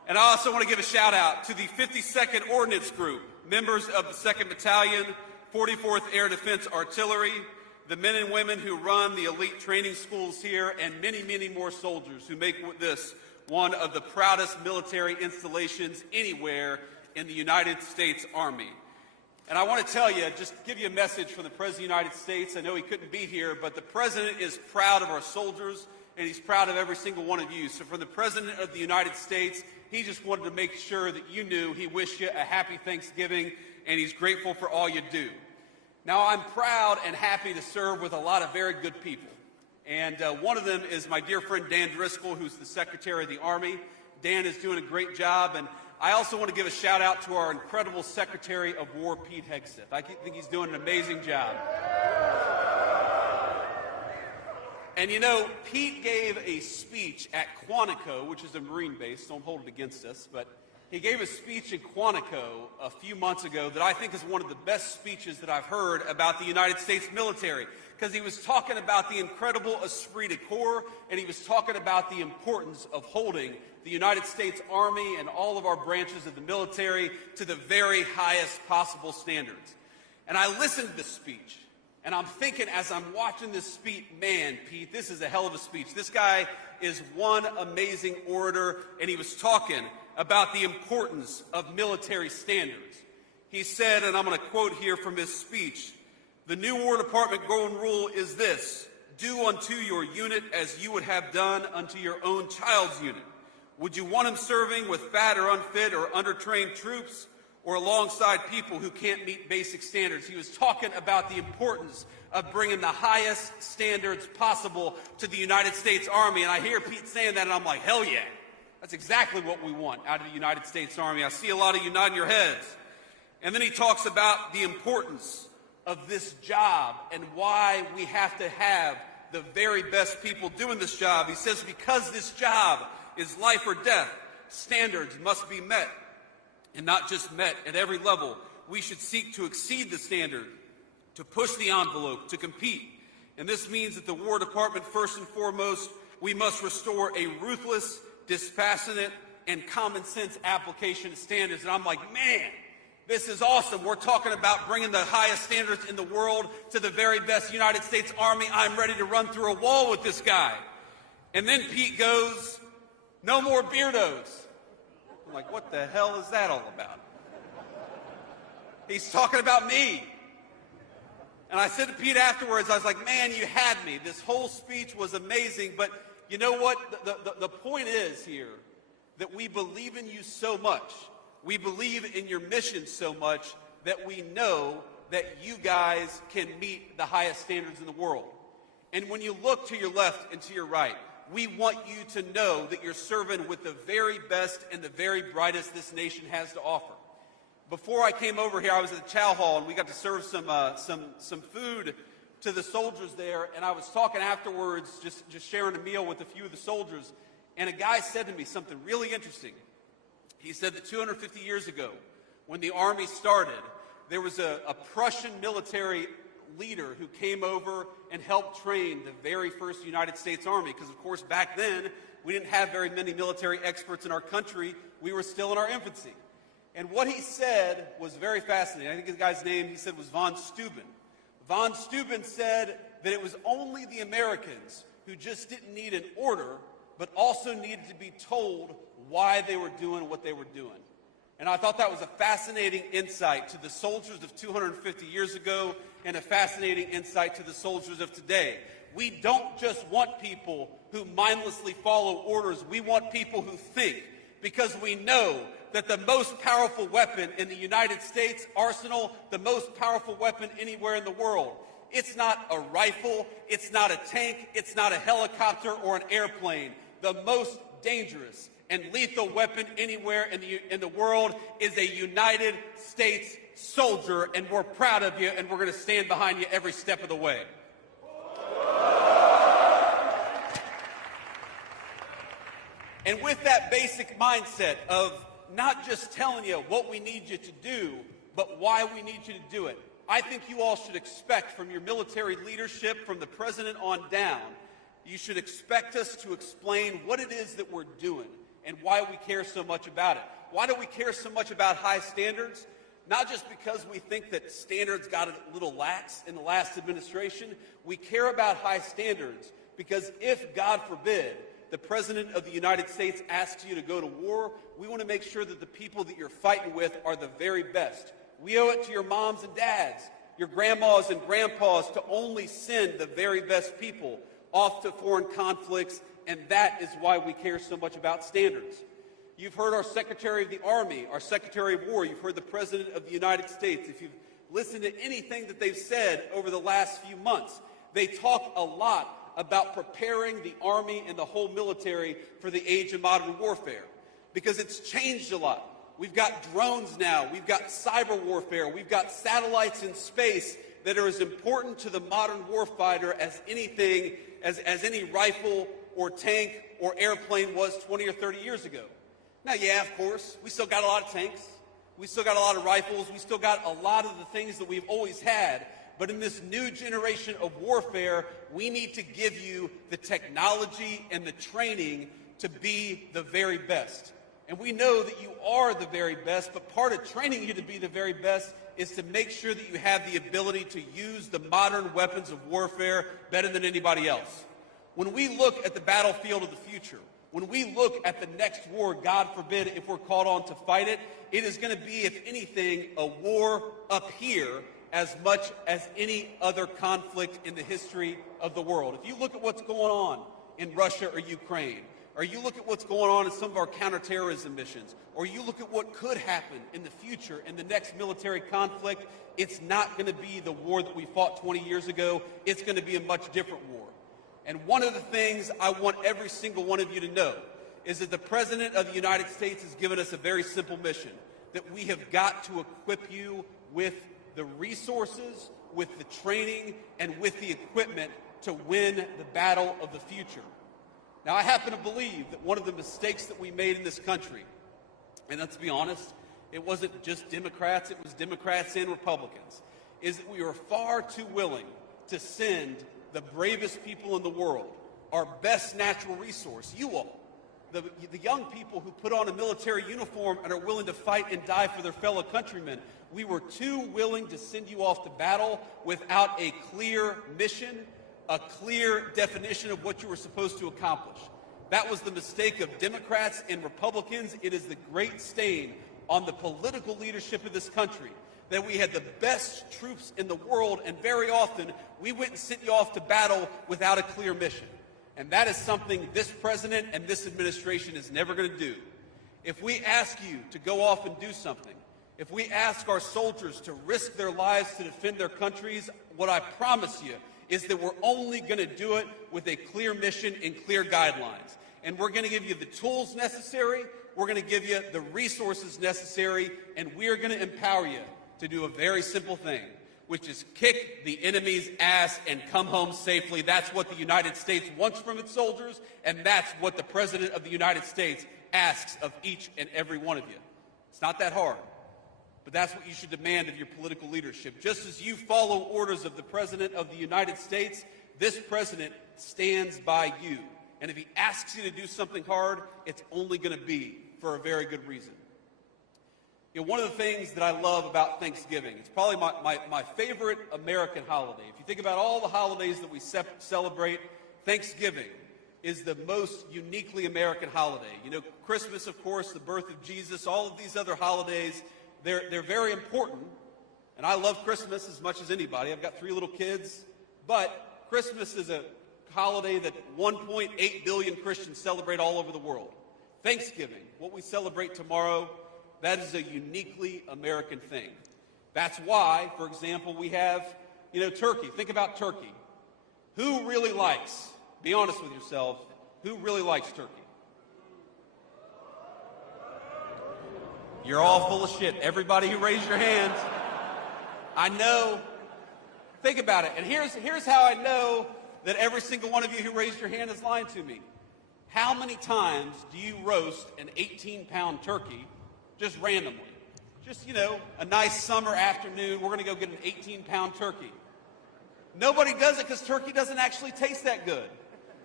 And I also want to give a shout out to the 52nd Ordnance Group, members of the 2nd Battalion, 44th Air Defense Artillery, the men and women who run the elite training schools here, and many, many more soldiers who make this one of the proudest military installations anywhere in the United States Army. And I want to tell you, just give you a message from the President of the United States. I know he couldn't be here, but the President is proud of our soldiers, and he's proud of every single one of you. So from the President of the United States, he just wanted to make sure that you knew he wished you a happy Thanksgiving, and he's grateful for all you do. Now, I'm proud and happy to serve with a lot of very good people. And one of them is my dear friend Dan Driscoll, who's the Secretary of the Army. Dan is doing a great job, and I also want to give a shout out to our incredible Secretary of War, Pete Hegseth. I think he's doing an amazing job. And you know, Pete gave a speech at Quantico, which is a Marine base, don't hold it against us, but he gave a speech in Quantico a few months ago that I think is one of the best speeches that I've heard about the United States military, because he was talking about the incredible esprit de corps, and he was talking about the importance of holding the United States Army and all of our branches of the military to the very highest possible standards. And I listened to this speech, and I'm thinking as I'm watching this speech, man, Pete, this is a hell of a speech. This guy is one amazing orator, and he was talking about the importance of military standards. He said, and I'm going to quote here from his speech, "The new War Department golden rule is this: do unto your unit as you would have done unto your own child's unit. Would you want him serving with fat or unfit or undertrained troops, or alongside people who can't meet basic standards?" He was talking about the importance of bringing the highest standards possible to the United States Army. And I hear Pete saying that, and I'm like, hell yeah. That's exactly what we want out of the United States Army. I see a lot of you nodding your heads. And then he talks about the importance of this job and why we have to have the very best people doing this job. He says, because this job is life or death, standards must be met. And not just met at every level. We should seek to exceed the standard, to push the envelope, to compete. And this means that the War Department, first and foremost, we must restore a ruthless, dispassionate, and common sense application of standards. And I'm like, man, this is awesome. We're talking about bringing the highest standards in the world to the very best United States Army. I'm ready to run through a wall with this guy. And then Pete goes, no more beardos. I'm like, what the hell is that all about? He's talking about me. And I said to Pete afterwards, I was like, man, you had me. This whole speech was amazing, but you know what? The point is here that we believe in you so much. We believe in your mission so much that we know that you guys can meet the highest standards in the world. And when you look to your left and to your right, we want you to know that you're serving with the very best and the very brightest this nation has to offer. Before I came over here, I was at the chow hall, and we got to serve some food to the soldiers there, and I was talking afterwards, just sharing a meal with a few of the soldiers, and a guy said to me something really interesting. He said that 250 years ago, when the Army started, there was a Prussian military leader who came over and helped train the very first United States Army, because of course back then we didn't have very many military experts in our country. We were still in our infancy. And what he said was very fascinating. I think the guy's name, he said, was von Steuben. Von Steuben said that it was only the Americans who just didn't need an order, but also needed to be told why they were doing what they were doing. And I thought that was a fascinating insight to the soldiers of 250 years ago and a fascinating insight to the soldiers of today. We don't just want people who mindlessly follow orders. We want people who think, because we know that the most powerful weapon in the United States arsenal, the most powerful weapon anywhere in the world, it's not a rifle, it's not a tank, it's not a helicopter or an airplane. The most dangerous and lethal weapon anywhere in the world is a United States soldier, and we're proud of you, and we're going to stand behind you every step of the way. And with that basic mindset of not just telling you what we need you to do, but why we need you to do it, I think you all should expect from your military leadership, from the president on down, you should expect us to explain what it is that we're doing and why we care so much about it. Why do we care so much about high standards? Not just because we think that standards got a little lax in the last administration. We care about high standards because if, God forbid, the President of the United States asks you to go to war, we want to make sure that the people that you're fighting with are the very best. We owe it to your moms and dads, your grandmas and grandpas, to only send the very best people off to foreign conflicts, and that is why we care so much about standards. You've heard our Secretary of the Army, our Secretary of War. You've heard the President of the United States. If you've listened to anything that they've said over the last few months, they talk a lot about preparing the Army and the whole military for the age of modern warfare, because it's changed a lot. We've got drones now. We've got cyber warfare. We've got satellites in space that are as important to the modern warfighter as anything, as any rifle or tank or airplane was 20 or 30 years ago. Now, yeah, of course, we still got a lot of tanks. We still got a lot of rifles. We still got a lot of the things that we've always had. But in this new generation of warfare, we need to give you the technology and the training to be the very best. And we know that you are the very best, but part of training you to be the very best is to make sure that you have the ability to use the modern weapons of warfare better than anybody else. When we look at the battlefield of the future, when we look at the next war, God forbid, if we're called on to fight it, it is going to be, if anything, a war up here as much as any other conflict in the history of the world. If you look at what's going on in Russia or Ukraine, or you look at what's going on in some of our counterterrorism missions, or you look at what could happen in the future in the next military conflict, it's not going to be the war that we fought 20 years ago. It's going to be a much different war. And one of the things I want every single one of you to know is that the President of the United States has given us a very simple mission, that we have got to equip you with the resources, with the training, and with the equipment to win the battle of the future. Now, I happen to believe that one of the mistakes that we made in this country, and let's be honest, it wasn't just Democrats, it was Democrats and Republicans, is that we were far too willing to send the bravest people in the world, our best natural resource, you all, the young people who put on a military uniform and are willing to fight and die for their fellow countrymen. We were too willing to send you off to battle without a clear mission, a clear definition of what you were supposed to accomplish. That was the mistake of Democrats and Republicans. It is the great stain on the political leadership of this country that we had the best troops in the world, and very often we went and sent you off to battle without a clear mission. And that is something this president and this administration is never going to do. If we ask you to go off and do something, if we ask our soldiers to risk their lives to defend their countries, what I promise you is that we're only going to do it with a clear mission and clear guidelines. And we're going to give you the tools necessary, we're going to give you the resources necessary, and we are going to empower you to do a very simple thing, which is kick the enemy's ass and come home safely. That's what the United States wants from its soldiers, and that's what the President of the United States asks of each and every one of you. It's not that hard, but that's what you should demand of your political leadership. Just as you follow orders of the President of the United States, this president stands by you. And if he asks you to do something hard, it's only going to be for a very good reason. You know, one of the things that I love about Thanksgiving, it's probably my favorite American holiday. If you think about all the holidays that we celebrate, Thanksgiving is the most uniquely American holiday. You know, Christmas, of course, the birth of Jesus, all of these other holidays, they're very important. And I love Christmas as much as anybody. I've got 3 little kids. But Christmas is a holiday that 1.8 billion Christians celebrate all over the world. Thanksgiving, what we celebrate tomorrow, that is a uniquely American thing. That's why, for example, we have, turkey. Think about turkey. Who really likes, be honest with yourself, who really likes turkey? You're all full of shit. Everybody who raised your hand. I know. Think about it. And here's how I know that every single one of you who raised your hand is lying to me. How many times do you roast an 18-pound turkey just randomly? Just, a nice summer afternoon, we're going to go get an 18-pound turkey. Nobody does it because turkey doesn't actually taste that good.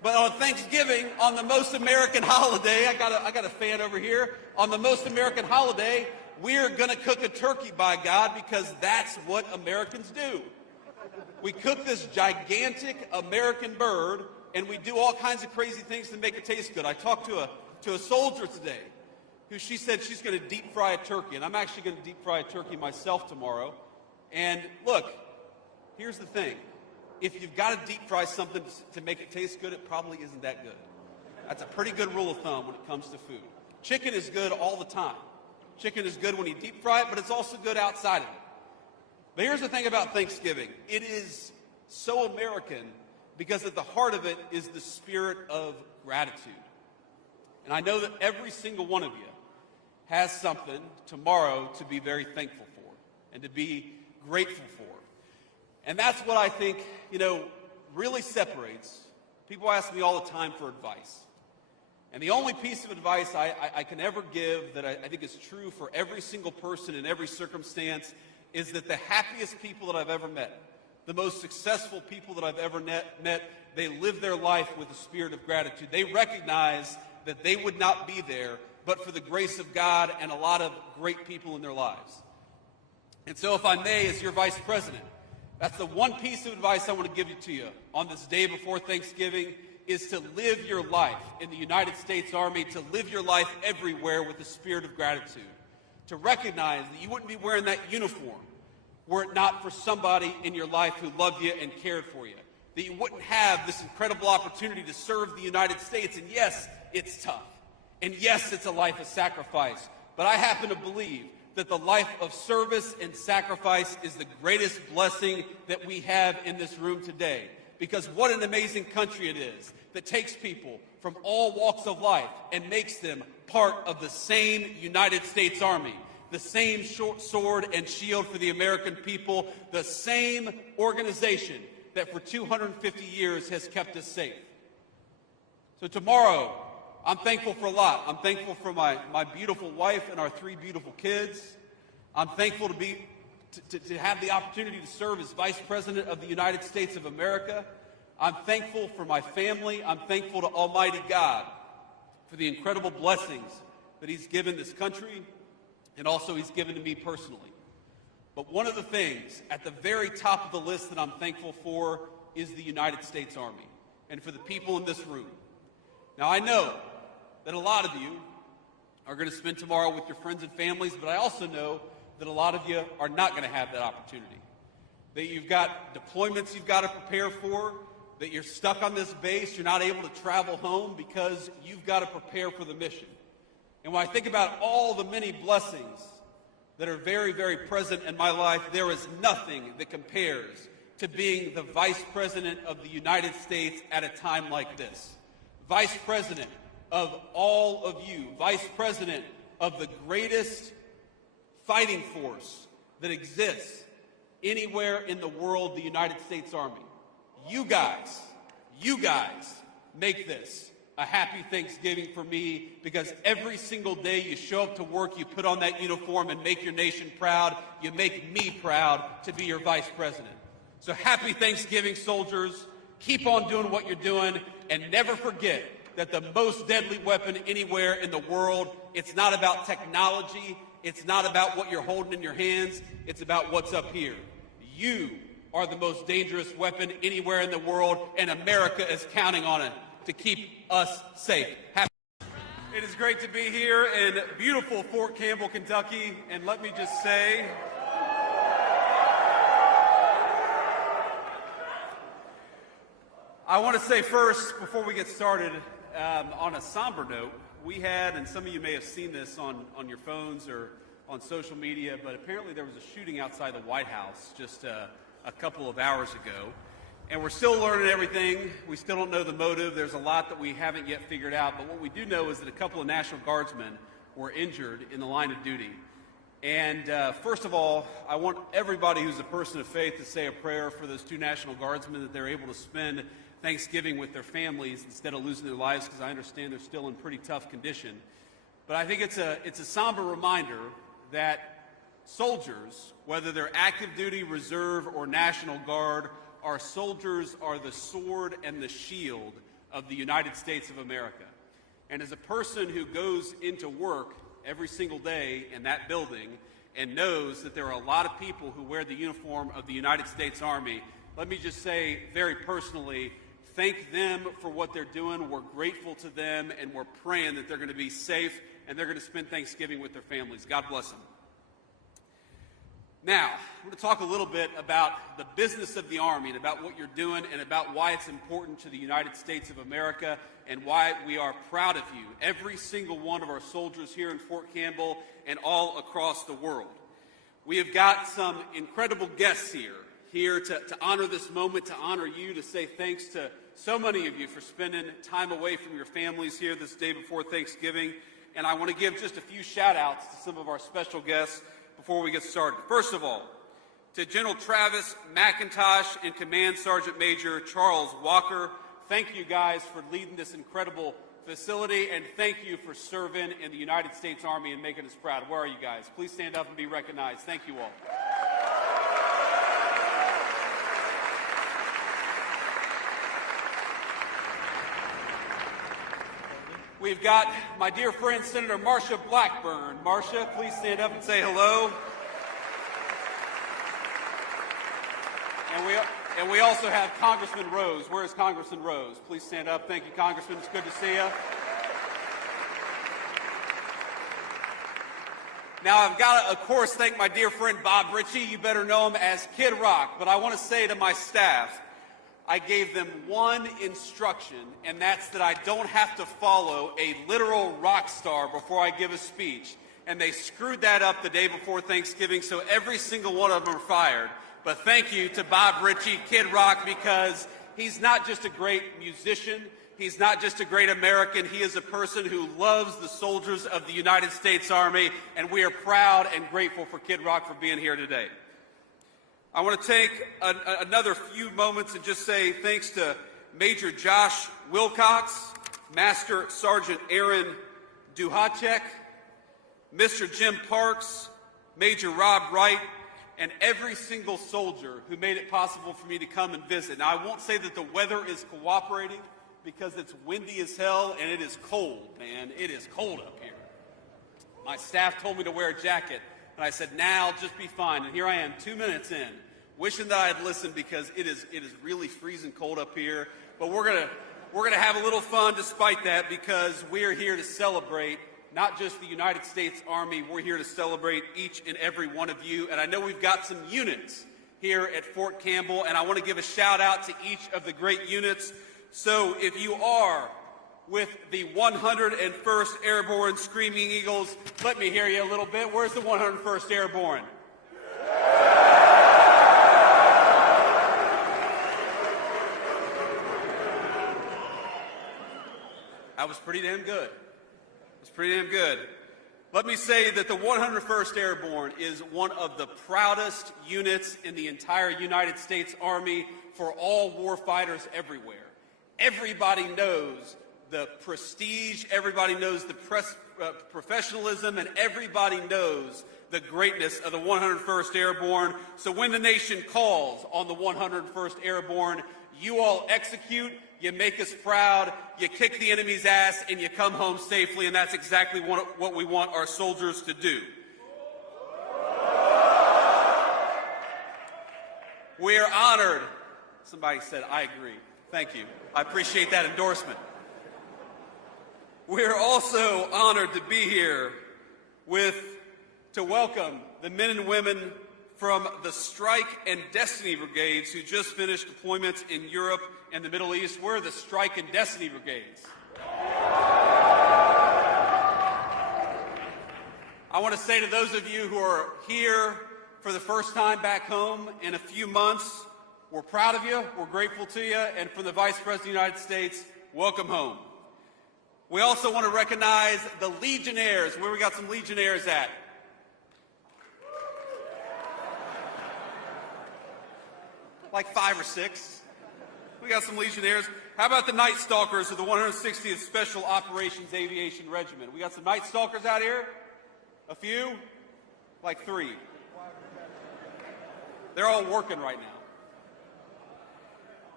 But on Thanksgiving, on the most American holiday, I got a fan over here. On the most American holiday, we're going to cook a turkey, by God, because that's what Americans do. We cook this gigantic American bird, and we do all kinds of crazy things to make it taste good. I talked to a soldier today who she said she's going to deep fry a turkey, and I'm actually going to deep fry a turkey myself tomorrow. And look, here's the thing. If you've got to deep fry something to make it taste good, it probably isn't that good. That's a pretty good rule of thumb when it comes to food. Chicken is good all the time. Chicken is good when you deep fry it, but it's also good outside of it. But here's the thing about Thanksgiving. It is so American because at the heart of it is the spirit of gratitude. And I know that every single one of you has something tomorrow to be very thankful for and to be grateful for. And that's what I think, really separates. People ask me all the time for advice. And the only piece of advice I can ever give that I think is true for every single person in every circumstance is that the happiest people that I've ever met, the most successful people that I've ever met, they live their life with a spirit of gratitude. They recognize that they would not be there but for the grace of God and a lot of great people in their lives. And so if I may, as your vice president, that's the one piece of advice I want to give to you on this day before Thanksgiving is to live your life in the United States Army, to live your life everywhere with a spirit of gratitude. To recognize that you wouldn't be wearing that uniform were it not for somebody in your life who loved you and cared for you. That you wouldn't have this incredible opportunity to serve the United States. And yes, it's tough. And yes, it's a life of sacrifice. But I happen to believe that the life of service and sacrifice is the greatest blessing that we have in this room today. Because what an amazing country it is that takes people from all walks of life and makes them part of the same United States Army, the same sword and shield for the American people, the same organization that for 250 years has kept us safe. So tomorrow, I'm thankful for a lot. I'm thankful for my beautiful wife and our 3 beautiful kids. I'm thankful to have the opportunity to serve as Vice President of the United States of America. I'm thankful for my family. I'm thankful to Almighty God for the incredible blessings that He's given this country and also He's given to me personally. But one of the things at the very top of the list that I'm thankful for is the United States Army and for the people in this room. Now, I know that a lot of you are going to spend tomorrow with your friends and families, but I also know that a lot of you are not going to have that opportunity. That you've got deployments you've got to prepare for, that you're stuck on this base, you're not able to travel home because you've got to prepare for the mission. And when I think about all the many blessings that are very, very present in my life, there is nothing that compares to being the Vice President of the United States at a time like this. Vice President of all of you, Vice President of the greatest fighting force that exists anywhere in the world, the United States Army. You guys make this a happy Thanksgiving for me because every single day you show up to work, you put on that uniform and make your nation proud. You make me proud to be your Vice President. So happy Thanksgiving, soldiers. Keep on doing what you're doing and never forget that the most deadly weapon anywhere in the world, it's not about technology. It's not about what you're holding in your hands. It's about what's up here. You are the most dangerous weapon anywhere in the world, and America is counting on it to keep us safe. It is great to be here in beautiful Fort Campbell, Kentucky, and let me just say, I want to say first, before we get started, on a somber note, we had, and some of you may have seen this on your phones or on social media, but apparently there was a shooting outside the White House just a couple of hours ago. And we're still learning everything. We still don't know the motive. There's a lot that we haven't yet figured out. But what we do know is that a couple of National Guardsmen were injured in the line of duty. And first of all, I want everybody who's a person of faith to say a prayer for those 2 National Guardsmen that they're able to spend Thanksgiving with their families instead of losing their lives, because I understand they're still in pretty tough condition. But I think it's a somber reminder that soldiers, whether they're active duty, reserve, or National Guard, our soldiers are the sword and the shield of the United States of America. And as a person who goes into work every single day in that building and knows that there are a lot of people who wear the uniform of the United States Army, let me just say very personally, thank them for what they're doing. We're grateful to them, and we're praying that they're going to be safe and they're going to spend Thanksgiving with their families. God bless them. Now, I'm going to talk a little bit about the business of the Army and about what you're doing and about why it's important to the United States of America and why we are proud of you, every single one of our soldiers here in Fort Campbell and all across the world. We have got some incredible guests here to honor this moment, to honor you, to say thanks to so many of you for spending time away from your families here this day before Thanksgiving. And I want to give just a few shout-outs to some of our special guests before we get started. First of all, to General Travis McIntosh and Command Sergeant Major Charles Walker, thank you guys for leading this incredible facility, and thank you for serving in the United States Army and making us proud. Where are you guys? Please stand up and be recognized. Thank you all. We've got my dear friend, Senator Marsha Blackburn. Marsha, please stand up and say hello. And we also have Congressman Rose. Where is Congressman Rose? Please stand up. Thank you, Congressman. It's good to see you. Now, I've got to, of course, thank my dear friend Bob Ritchie. You better know him as Kid Rock. But I want to say to my staff, I gave them one instruction, and that's that I don't have to follow a literal rock star before I give a speech. And they screwed that up the day before Thanksgiving, so every single one of them are fired. But thank you to Bob Ritchie, Kid Rock, because he's not just a great musician, he's not just a great American, he is a person who loves the soldiers of the United States Army, and we are proud and grateful for Kid Rock for being here today. I want to take another few moments and just say thanks to Major Josh Wilcox, Master Sergeant Aaron Duhacek, Mr. Jim Parks, Major Rob Wright, and every single soldier who made it possible for me to come and visit. Now, I won't say that the weather is cooperating because it's windy as hell and it is cold, man. It is cold up here. My staff told me to wear a jacket, and I said, now just be fine. And here I am 2 minutes in, wishing that I had listened because it is really freezing cold up here. But we're gonna have a little fun despite that because we are here to celebrate not just the United States Army, we're here to celebrate each and every one of you. And I know we've got some units here at Fort Campbell, and I want to give a shout out to each of the great units. So if you are with the 101st Airborne Screaming Eagles, let me hear you a little bit. Where's the 101st Airborne? That was pretty damn good. It's pretty damn good. Let me say that the 101st Airborne is one of the proudest units in the entire United States Army for all warfighters everywhere. Everybody knows the prestige, everybody knows the professionalism, and everybody knows the greatness of the 101st Airborne. So when the nation calls on the 101st Airborne, you all execute, you make us proud, you kick the enemy's ass, and you come home safely, and that's exactly what we want our soldiers to do. We are honored. Somebody said, I agree. Thank you. I appreciate that endorsement. We're also honored to be here to welcome the men and women from the Strike and Destiny Brigades who just finished deployments in Europe and the Middle East. We're the Strike and Destiny Brigades. I want to say to those of you who are here for the first time back home in a few months, we're proud of you, we're grateful to you, and from the Vice President of the United States, welcome home. We also want to recognize the Legionnaires. Where we got some Legionnaires at? Like 5 or 6. We got some Legionnaires. How about the Night Stalkers of the 160th Special Operations Aviation Regiment? We got some Night Stalkers out here? A few? Like 3. They're all working right now.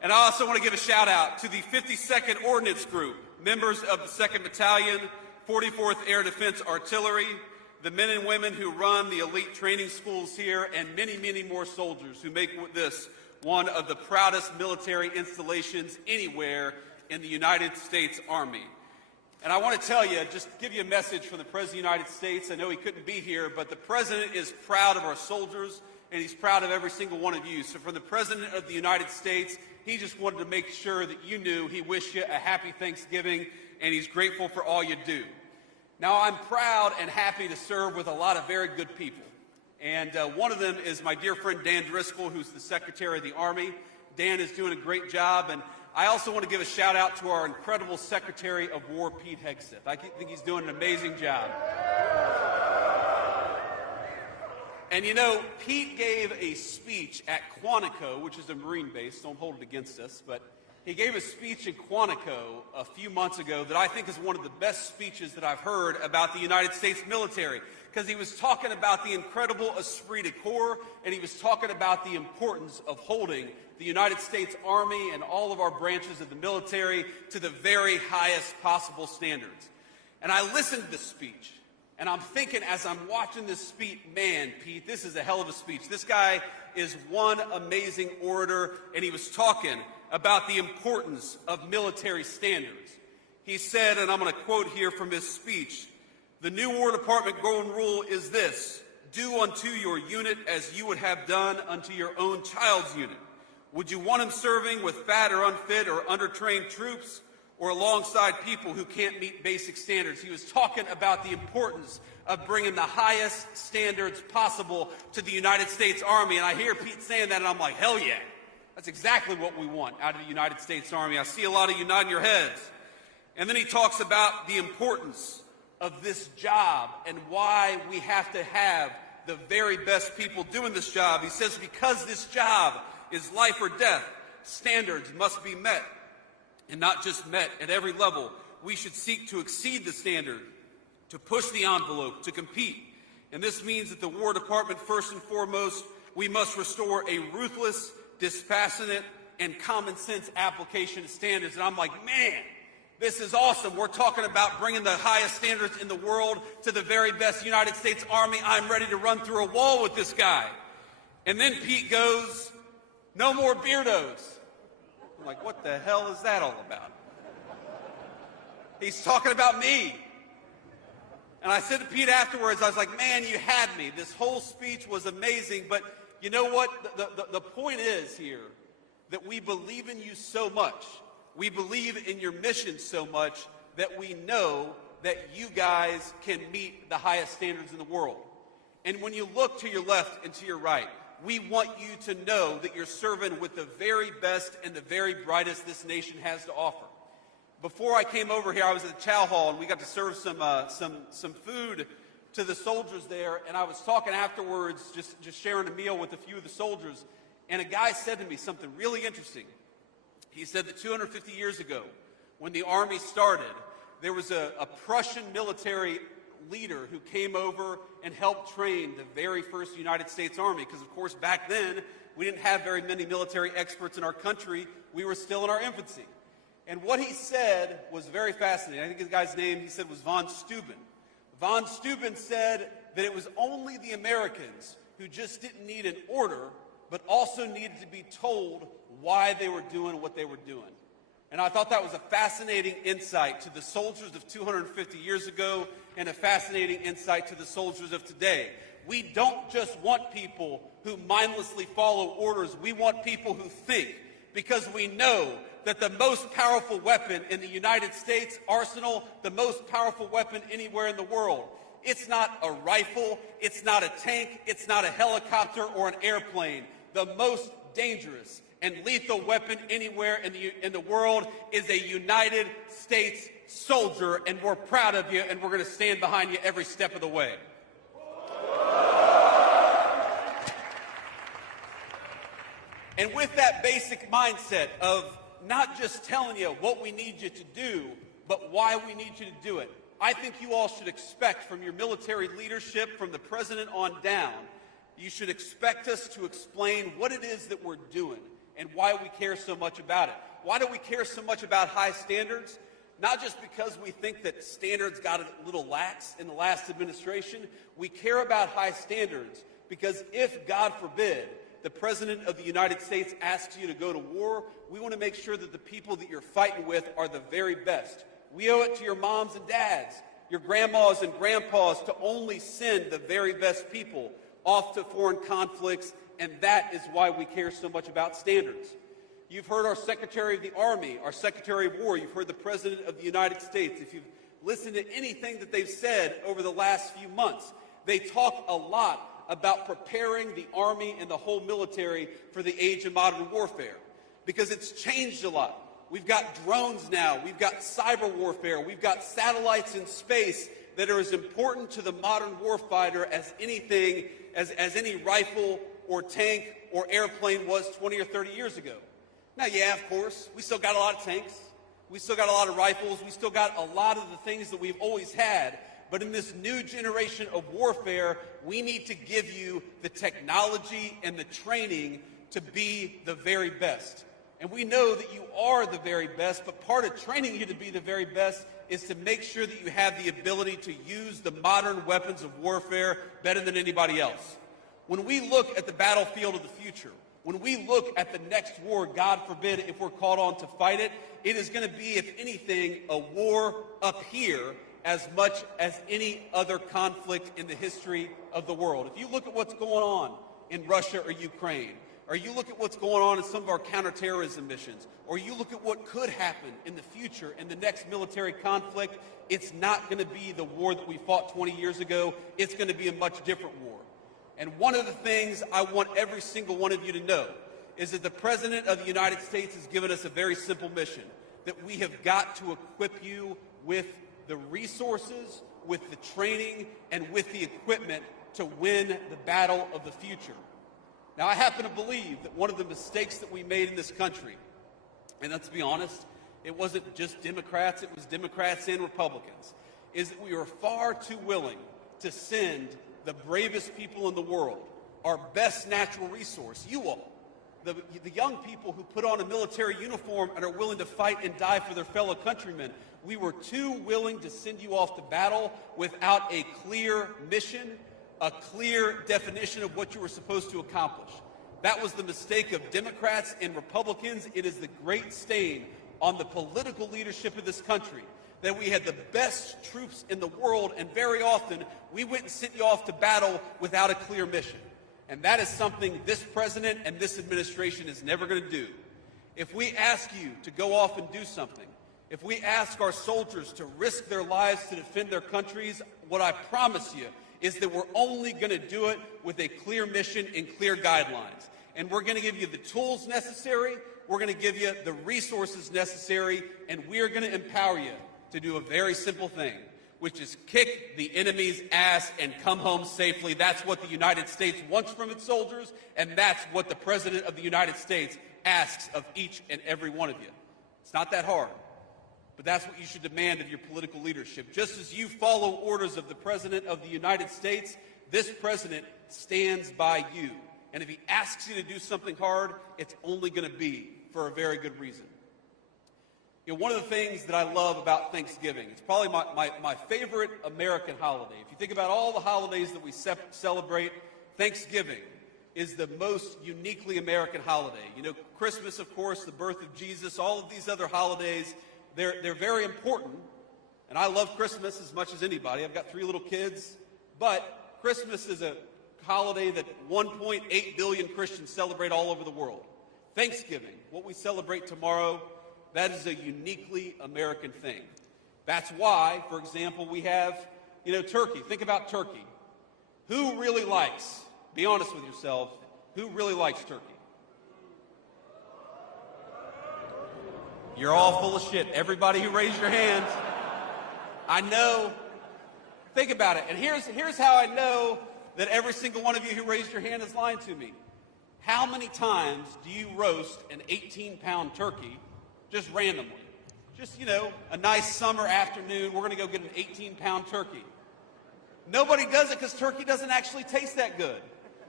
And I also want to give a shout out to the 52nd Ordnance Group, members of the 2nd Battalion, 44th Air Defense Artillery, the men and women who run the elite training schools here, and many, many more soldiers who make this one of the proudest military installations anywhere in the United States Army. And I want to tell you, just give you a message from the President of the United States. I know he couldn't be here, but the President is proud of our soldiers, and he's proud of every single one of you. So from the President of the United States, he just wanted to make sure that you knew he wished you a happy Thanksgiving, and he's grateful for all you do. Now, I'm proud and happy to serve with a lot of very good people. And one of them is my dear friend Dan Driscoll, who's the Secretary of the Army. Dan is doing a great job. And I also want to give a shout out to our incredible Secretary of War, Pete Hegseth. I think he's doing an amazing job. And you know, Pete gave a speech at Quantico, which is a Marine base. Don't hold it against us, but he gave a speech in Quantico a few months ago that I think is one of the best speeches that I've heard about the United States military, because he was talking about the incredible esprit de corps, and he was talking about the importance of holding the United States Army and all of our branches of the military to the very highest possible standards. And I listened to this speech, and I'm thinking as I'm watching this speech, man, Pete, this is a hell of a speech. This guy is one amazing orator, and he was talking about the importance of military standards. He said, and I'm going to quote here from his speech, "The new War Department golden rule is this: do unto your unit as you would have done unto your own child's unit. Would you want him serving with fat or unfit or undertrained troops, or alongside people who can't meet basic standards?" He was talking about the importance of bringing the highest standards possible to the United States Army. And I hear Pete saying that, and I'm like, hell yeah. That's exactly what we want out of the United States Army. I see a lot of you nodding your heads. And then he talks about the importance of this job and why we have to have the very best people doing this job. He says, because this job is life or death, standards must be met. And not just met at every level. We should seek to exceed the standard, to push the envelope, to compete. And this means that the War Department, first and foremost, we must restore a ruthless, dispassionate, and common sense application of standards. And I'm like, man, this is awesome. We're talking about bringing the highest standards in the world to the very best United States Army. I'm ready to run through a wall with this guy. And then Pete goes, no more beardos. I'm like, what the hell is that all about? He's talking about me. And I said to Pete afterwards, I was like, man, you had me. This whole speech was amazing, but you know what? The point is here that we believe in you so much. We believe in your mission so much that we know that you guys can meet the highest standards in the world. And when you look to your left and to your right, we want you to know that you're serving with the very best and the very brightest this nation has to offer. Before I came over here, I was at the chow hall, and we got to serve some food to the soldiers there, and I was talking afterwards, just sharing a meal with a few of the soldiers, and a guy said to me something really interesting. He said that 250 years ago, when the Army started, there was a Prussian military leader who came over and helped train the very first United States Army, because of course back then we didn't have very many military experts in our country. We were still in our infancy. And what he said was very fascinating. I think the guy's name, he said, was von Steuben. Von Steuben said that it was only the Americans who just didn't need an order, but also needed to be told why they were doing what they were doing. And I thought that was a fascinating insight to the soldiers of 250 years ago and a fascinating insight to the soldiers of today. We don't just want people who mindlessly follow orders. We want people who think, because we know that the most powerful weapon in the United States arsenal, the most powerful weapon anywhere in the world, it's not a rifle, it's not a tank, it's not a helicopter or an airplane. The most dangerous and lethal weapon anywhere in the world is a United States soldier, and we're proud of you, and we're going to stand behind you every step of the way. And with that basic mindset of not just telling you what we need you to do, but why we need you to do it, I think you all should expect from your military leadership, from the president on down, you should expect us to explain what it is that we're doing and why we care so much about it. Why do we care so much about high standards? Not just because we think that standards got a little lax in the last administration. We care about high standards because if, God forbid, the President of the United States asks you to go to war, we want to make sure that the people that you're fighting with are the very best. We owe it to your moms and dads, your grandmas and grandpas, to only send the very best people off to foreign conflicts, and that is why we care so much about standards. You've heard our Secretary of the Army, our Secretary of War. You've heard the President of the United States. If you've listened to anything that they've said over the last few months, they talk a lot about preparing the Army and the whole military for the age of modern warfare, because it's changed a lot. We've got drones now. We've got cyber warfare. We've got satellites in space that are as important to the modern warfighter as anything, as any rifle or tank or airplane was 20 or 30 years ago. Now, yeah, of course, we still got a lot of tanks. We still got a lot of rifles. We still got a lot of the things that we've always had. But in this new generation of warfare, we need to give you the technology and the training to be the very best. And we know that you are the very best, but part of training you to be the very best is to make sure that you have the ability to use the modern weapons of warfare better than anybody else. When we look at the battlefield of the future, when we look at the next war, God forbid, if we're called on to fight it, it is going to be, if anything, a war up here as much as any other conflict in the history of the world. If you look at what's going on in Russia or Ukraine, or you look at what's going on in some of our counterterrorism missions, or you look at what could happen in the future in the next military conflict, it's not going to be the war that we fought 20 years ago. It's going to be a much different war. And one of the things I want every single one of you to know is that the President of the United States has given us a very simple mission, that we have got to equip you with the resources, with the training, and with the equipment to win the battle of the future. Now, I happen to believe that one of the mistakes that we made in this country, and let's be honest, it wasn't just Democrats, it was Democrats and Republicans, is that we were far too willing to send the bravest people in the world, our best natural resource, you all, the young people who put on a military uniform and are willing to fight and die for their fellow countrymen. We were too willing to send you off to battle without a clear mission, a clear definition of what you were supposed to accomplish. That was the mistake of Democrats and Republicans. It is the great stain on the political leadership of this country that we had the best troops in the world, and very often we went and sent you off to battle without a clear mission. And that is something this president and this administration is never going to do. If we ask you to go off and do something, if we ask our soldiers to risk their lives to defend their countries, what I promise you is that we're only going to do it with a clear mission and clear guidelines. And we're going to give you the tools necessary, we're going to give you the resources necessary, and we're going to empower you to do a very simple thing, which is kick the enemy's ass and come home safely. That's what the United States wants from its soldiers, and that's what the President of the United States asks of each and every one of you. It's not that hard, but that's what you should demand of your political leadership. Just as you follow orders of the President of the United States, this president stands by you. And if he asks you to do something hard, it's only going to be for a very good reason. You know, one of the things that I love about Thanksgiving, it's probably my favorite American holiday. If you think about all the holidays that we celebrate, Thanksgiving is the most uniquely American holiday. You know, Christmas, of course, the birth of Jesus, all of these other holidays, they're very important. And I love Christmas as much as anybody. I've got 3 little kids. But Christmas is a holiday that 1.8 billion Christians celebrate all over the world. Thanksgiving, what we celebrate tomorrow, that is a uniquely American thing. That's why, for example, we have, turkey. Think about turkey. Who really likes, be honest with yourselves, who really likes turkey? You're all full of shit. Everybody who raised your hand. I know. Think about it. And here's how I know that every single one of you who raised your hand is lying to me. How many times do you roast an 18-pound turkey just randomly? Just, a nice summer afternoon, we're going to go get an 18-pound turkey. Nobody does it because turkey doesn't actually taste that good.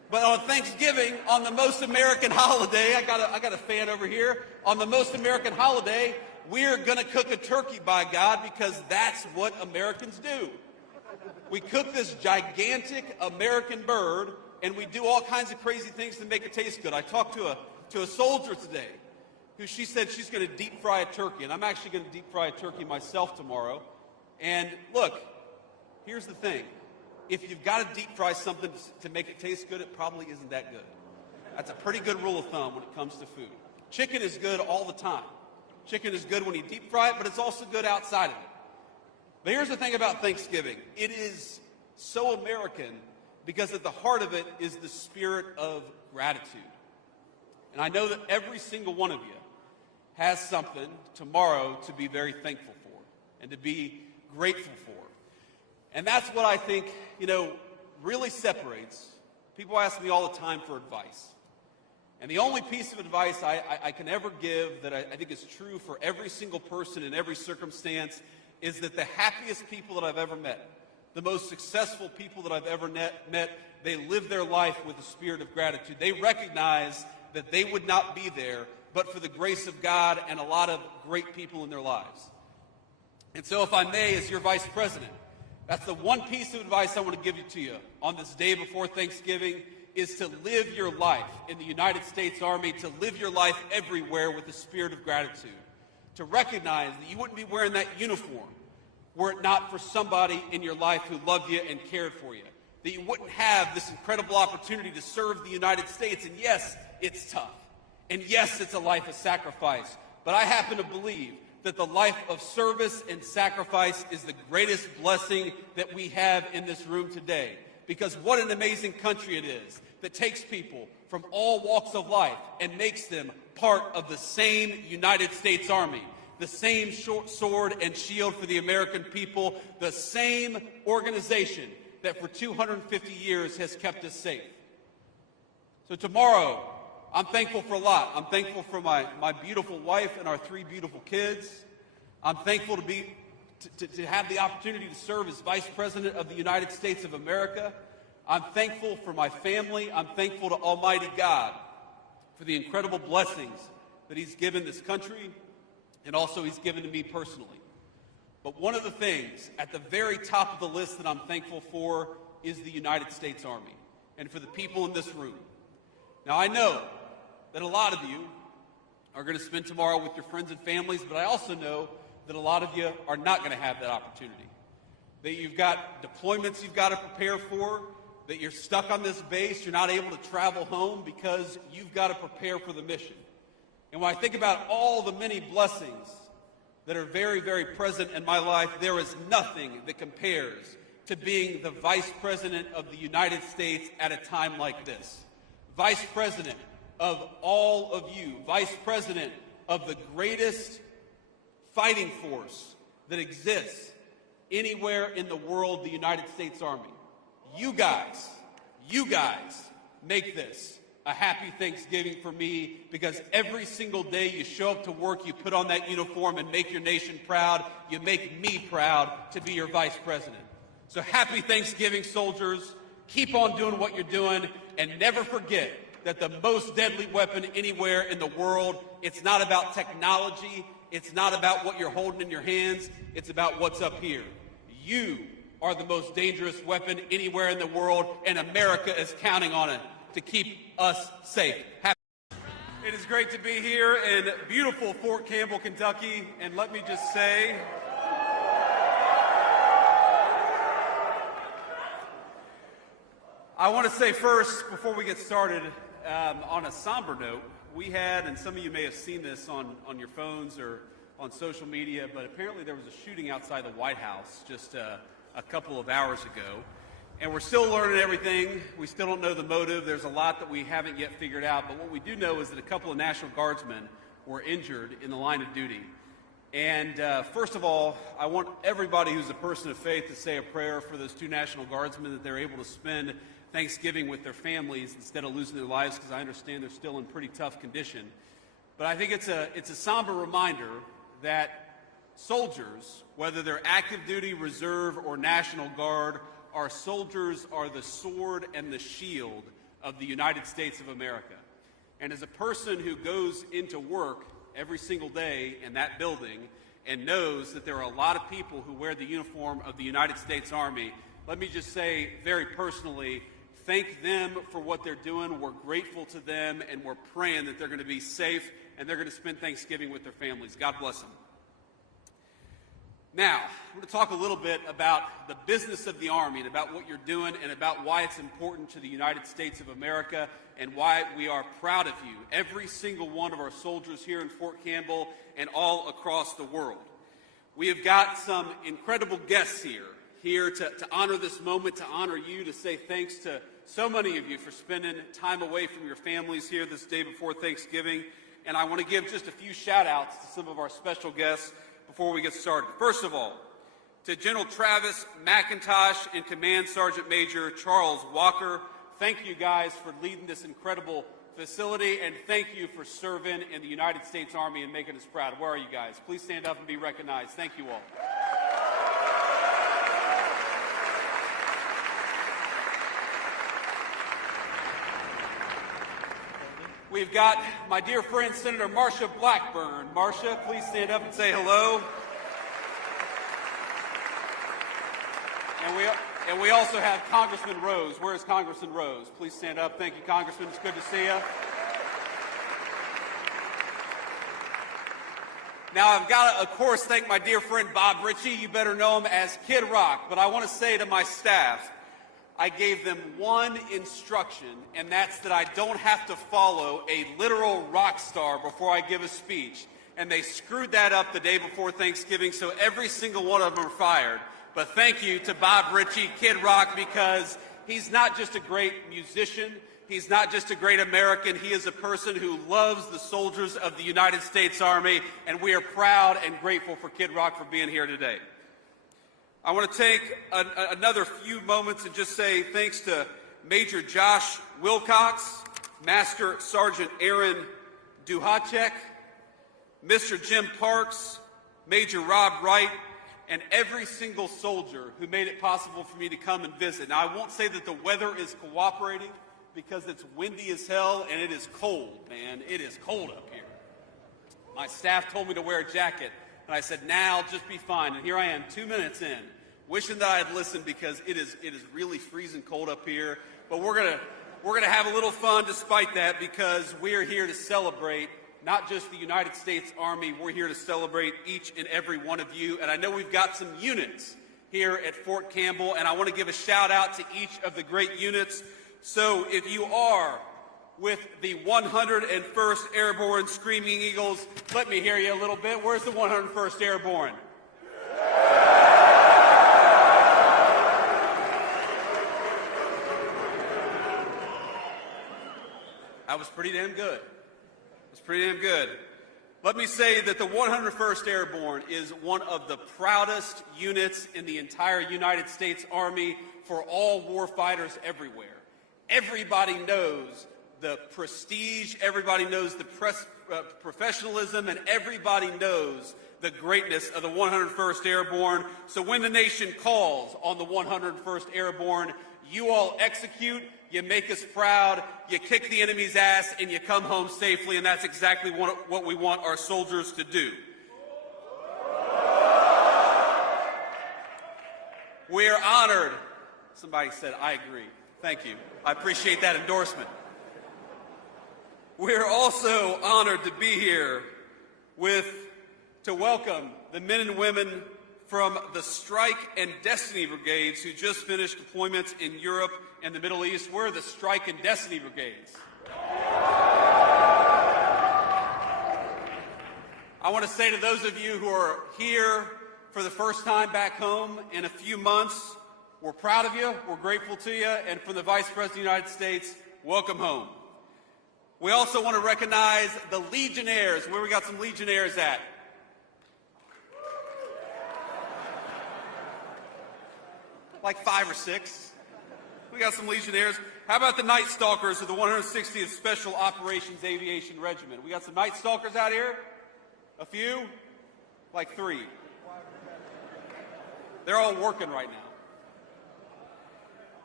But on Thanksgiving, on the most American holiday, I got a fan over here. On the most American holiday, we're going to cook a turkey, by God, because that's what Americans do. We cook this gigantic American bird, and we do all kinds of crazy things to make it taste good. I talked to a soldier today who she said she's going to deep fry a turkey, and I'm actually going to deep fry a turkey myself tomorrow. And look, here's the thing. If you've got to deep fry something to make it taste good, it probably isn't that good. That's a pretty good rule of thumb when it comes to food. Chicken is good all the time. Chicken is good when you deep fry it, but it's also good outside of it. But here's the thing about Thanksgiving. It is so American because at the heart of it is the spirit of gratitude. And I know that every single one of you has something tomorrow to be very thankful for and to be grateful for. And that's what I think, really separates. People ask me all the time for advice. And the only piece of advice I can ever give that I think is true for every single person in every circumstance is that the happiest people that I've ever met, the most successful people that I've ever met, they live their life with a spirit of gratitude. They recognize that they would not be there but for the grace of God and a lot of great people in their lives. And so if I may, as your vice president, that's the one piece of advice I want to give to you on this day before Thanksgiving is to live your life in the United States Army, to live your life everywhere with the spirit of gratitude, to recognize that you wouldn't be wearing that uniform were it not for somebody in your life who loved you and cared for you, that you wouldn't have this incredible opportunity to serve the United States. And yes, it's tough. And yes, it's a life of sacrifice. But I happen to believe that the life of service and sacrifice is the greatest blessing that we have in this room today. Because what an amazing country it is that takes people from all walks of life and makes them part of the same United States Army, the same sword and shield for the American people, the same organization that for 250 years has kept us safe. So tomorrow, I'm thankful for a lot. I'm thankful for my beautiful wife and our 3 beautiful kids. I'm thankful to have the opportunity to serve as Vice President of the United States of America. I'm thankful for my family. I'm thankful to Almighty God for the incredible blessings that He's given this country and also He's given to me personally. But one of the things at the very top of the list that I'm thankful for is the United States Army and for the people in this room. Now, I know that a lot of you are going to spend tomorrow with your friends and families, but I also know that a lot of you are not going to have that opportunity. That you've got deployments you've got to prepare for, that you're stuck on this base, you're not able to travel home because you've got to prepare for the mission. And when I think about all the many blessings that are very, very present in my life, there is nothing that compares to being the Vice President of the United States at a time like this. Vice President of all of you, Vice President of the greatest fighting force that exists anywhere in the world, the United States Army. You guys make this a happy Thanksgiving for me because every single day you show up to work, you put on that uniform and make your nation proud. You make me proud to be your Vice President. So happy Thanksgiving, soldiers. Keep on doing what you're doing and never forget that the most deadly weapon anywhere in the world, it's not about technology, it's not about what you're holding in your hands, it's about what's up here. You are the most dangerous weapon anywhere in the world, and America is counting on it to keep us safe. It is great to be here in beautiful Fort Campbell, Kentucky, and let me just say, I want to say first, before we get started, on a somber note, we had, and some of you may have seen this on your phones or on social media, but apparently there was a shooting outside the White House just a couple of hours ago. And we're still learning everything. We still don't know the motive. There's a lot that we haven't yet figured out. But what we do know is that a couple of National Guardsmen were injured in the line of duty. And first of all, I want everybody who's a person of faith to say a prayer for those 2 National Guardsmen that they're able to spend Thanksgiving with their families instead of losing their lives, because I understand they're still in pretty tough condition. But I think it's a somber reminder that soldiers, whether they're active duty, reserve, or National Guard, our soldiers are the sword and the shield of the United States of America. And as a person who goes into work every single day in that building and knows that there are a lot of people who wear the uniform of the United States Army, let me just say very personally, thank them for what they're doing. We're grateful to them, and we're praying that they're going to be safe and they're going to spend Thanksgiving with their families. God bless them. Now, I'm going to talk a little bit about the business of the Army and about what you're doing and about why it's important to the United States of America and why we are proud of you, every single one of our soldiers here in Fort Campbell and all across the world. We have got some incredible guests here to honor this moment, to honor you, to say thanks to so many of you for spending time away from your families here this day before Thanksgiving. And I want to give just a few shout-outs to some of our special guests before we get started. First of all, to General Travis McIntosh and Command Sergeant Major Charles Walker, thank you guys for leading this incredible facility, and thank you for serving in the United States Army and making us proud. Where are you guys? Please stand up and be recognized. Thank you all. We've got my dear friend, Senator Marsha Blackburn. Marsha, please stand up and say hello. And we also have Congressman Rose. Where is Congressman Rose? Please stand up. Thank you, Congressman. It's good to see you. Now, I've got to, of course, thank my dear friend Bob Ritchie. You better know him as Kid Rock. But I want to say to my staff, I gave them one instruction, and that's that I don't have to follow a literal rock star before I give a speech. And they screwed that up the day before Thanksgiving, so every single one of them are fired. But thank you to Bob Ritchie, Kid Rock, because he's not just a great musician, he's not just a great American, he is a person who loves the soldiers of the United States Army, and we are proud and grateful for Kid Rock for being here today. I want to take another few moments and just say thanks to Major Josh Wilcox, Master Sergeant Aaron Duhacek, Mr. Jim Parks, Major Rob Wright, and every single soldier who made it possible for me to come and visit. Now, I won't say that the weather is cooperating because it's windy as hell and it is cold, man. It is cold up here. My staff told me to wear a jacket. And I said, now just be fine. And here I am 2 minutes in, wishing that I had listened because it is really freezing cold up here. But we're gonna have a little fun despite that because we're here to celebrate not just the United States Army, we're here to celebrate each and every one of you. And I know we've got some units here at Fort Campbell, and I want to give a shout out to each of the great units. So if you are with the 101st Airborne Screaming Eagles, let me hear you a little bit. Where's the 101st Airborne? That was pretty damn good. It was pretty damn good. Let me say that the 101st Airborne is one of the proudest units in the entire United States Army for all warfighters everywhere. Everybody knows the prestige, everybody knows the professionalism, and everybody knows the greatness of the 101st Airborne. So when the nation calls on the 101st Airborne, you all execute, you make us proud, you kick the enemy's ass, and you come home safely, and that's exactly what we want our soldiers to do. We're honored. Somebody said, I agree. Thank you. I appreciate that endorsement. We're also honored to be here to welcome the men and women from the Strike and Destiny Brigades who just finished deployments in Europe and the Middle East. We're the Strike and Destiny Brigades. I want to say to those of you who are here for the first time back home in a few months, we're proud of you, we're grateful to you, and from the Vice President of the United States, welcome home. We also want to recognize the Legionnaires. Where we got some Legionnaires at? Like 5 or 6. We got some Legionnaires. How about the Night Stalkers of the 160th Special Operations Aviation Regiment? We got some Night Stalkers out here? A few? Like 3. They're all working right now.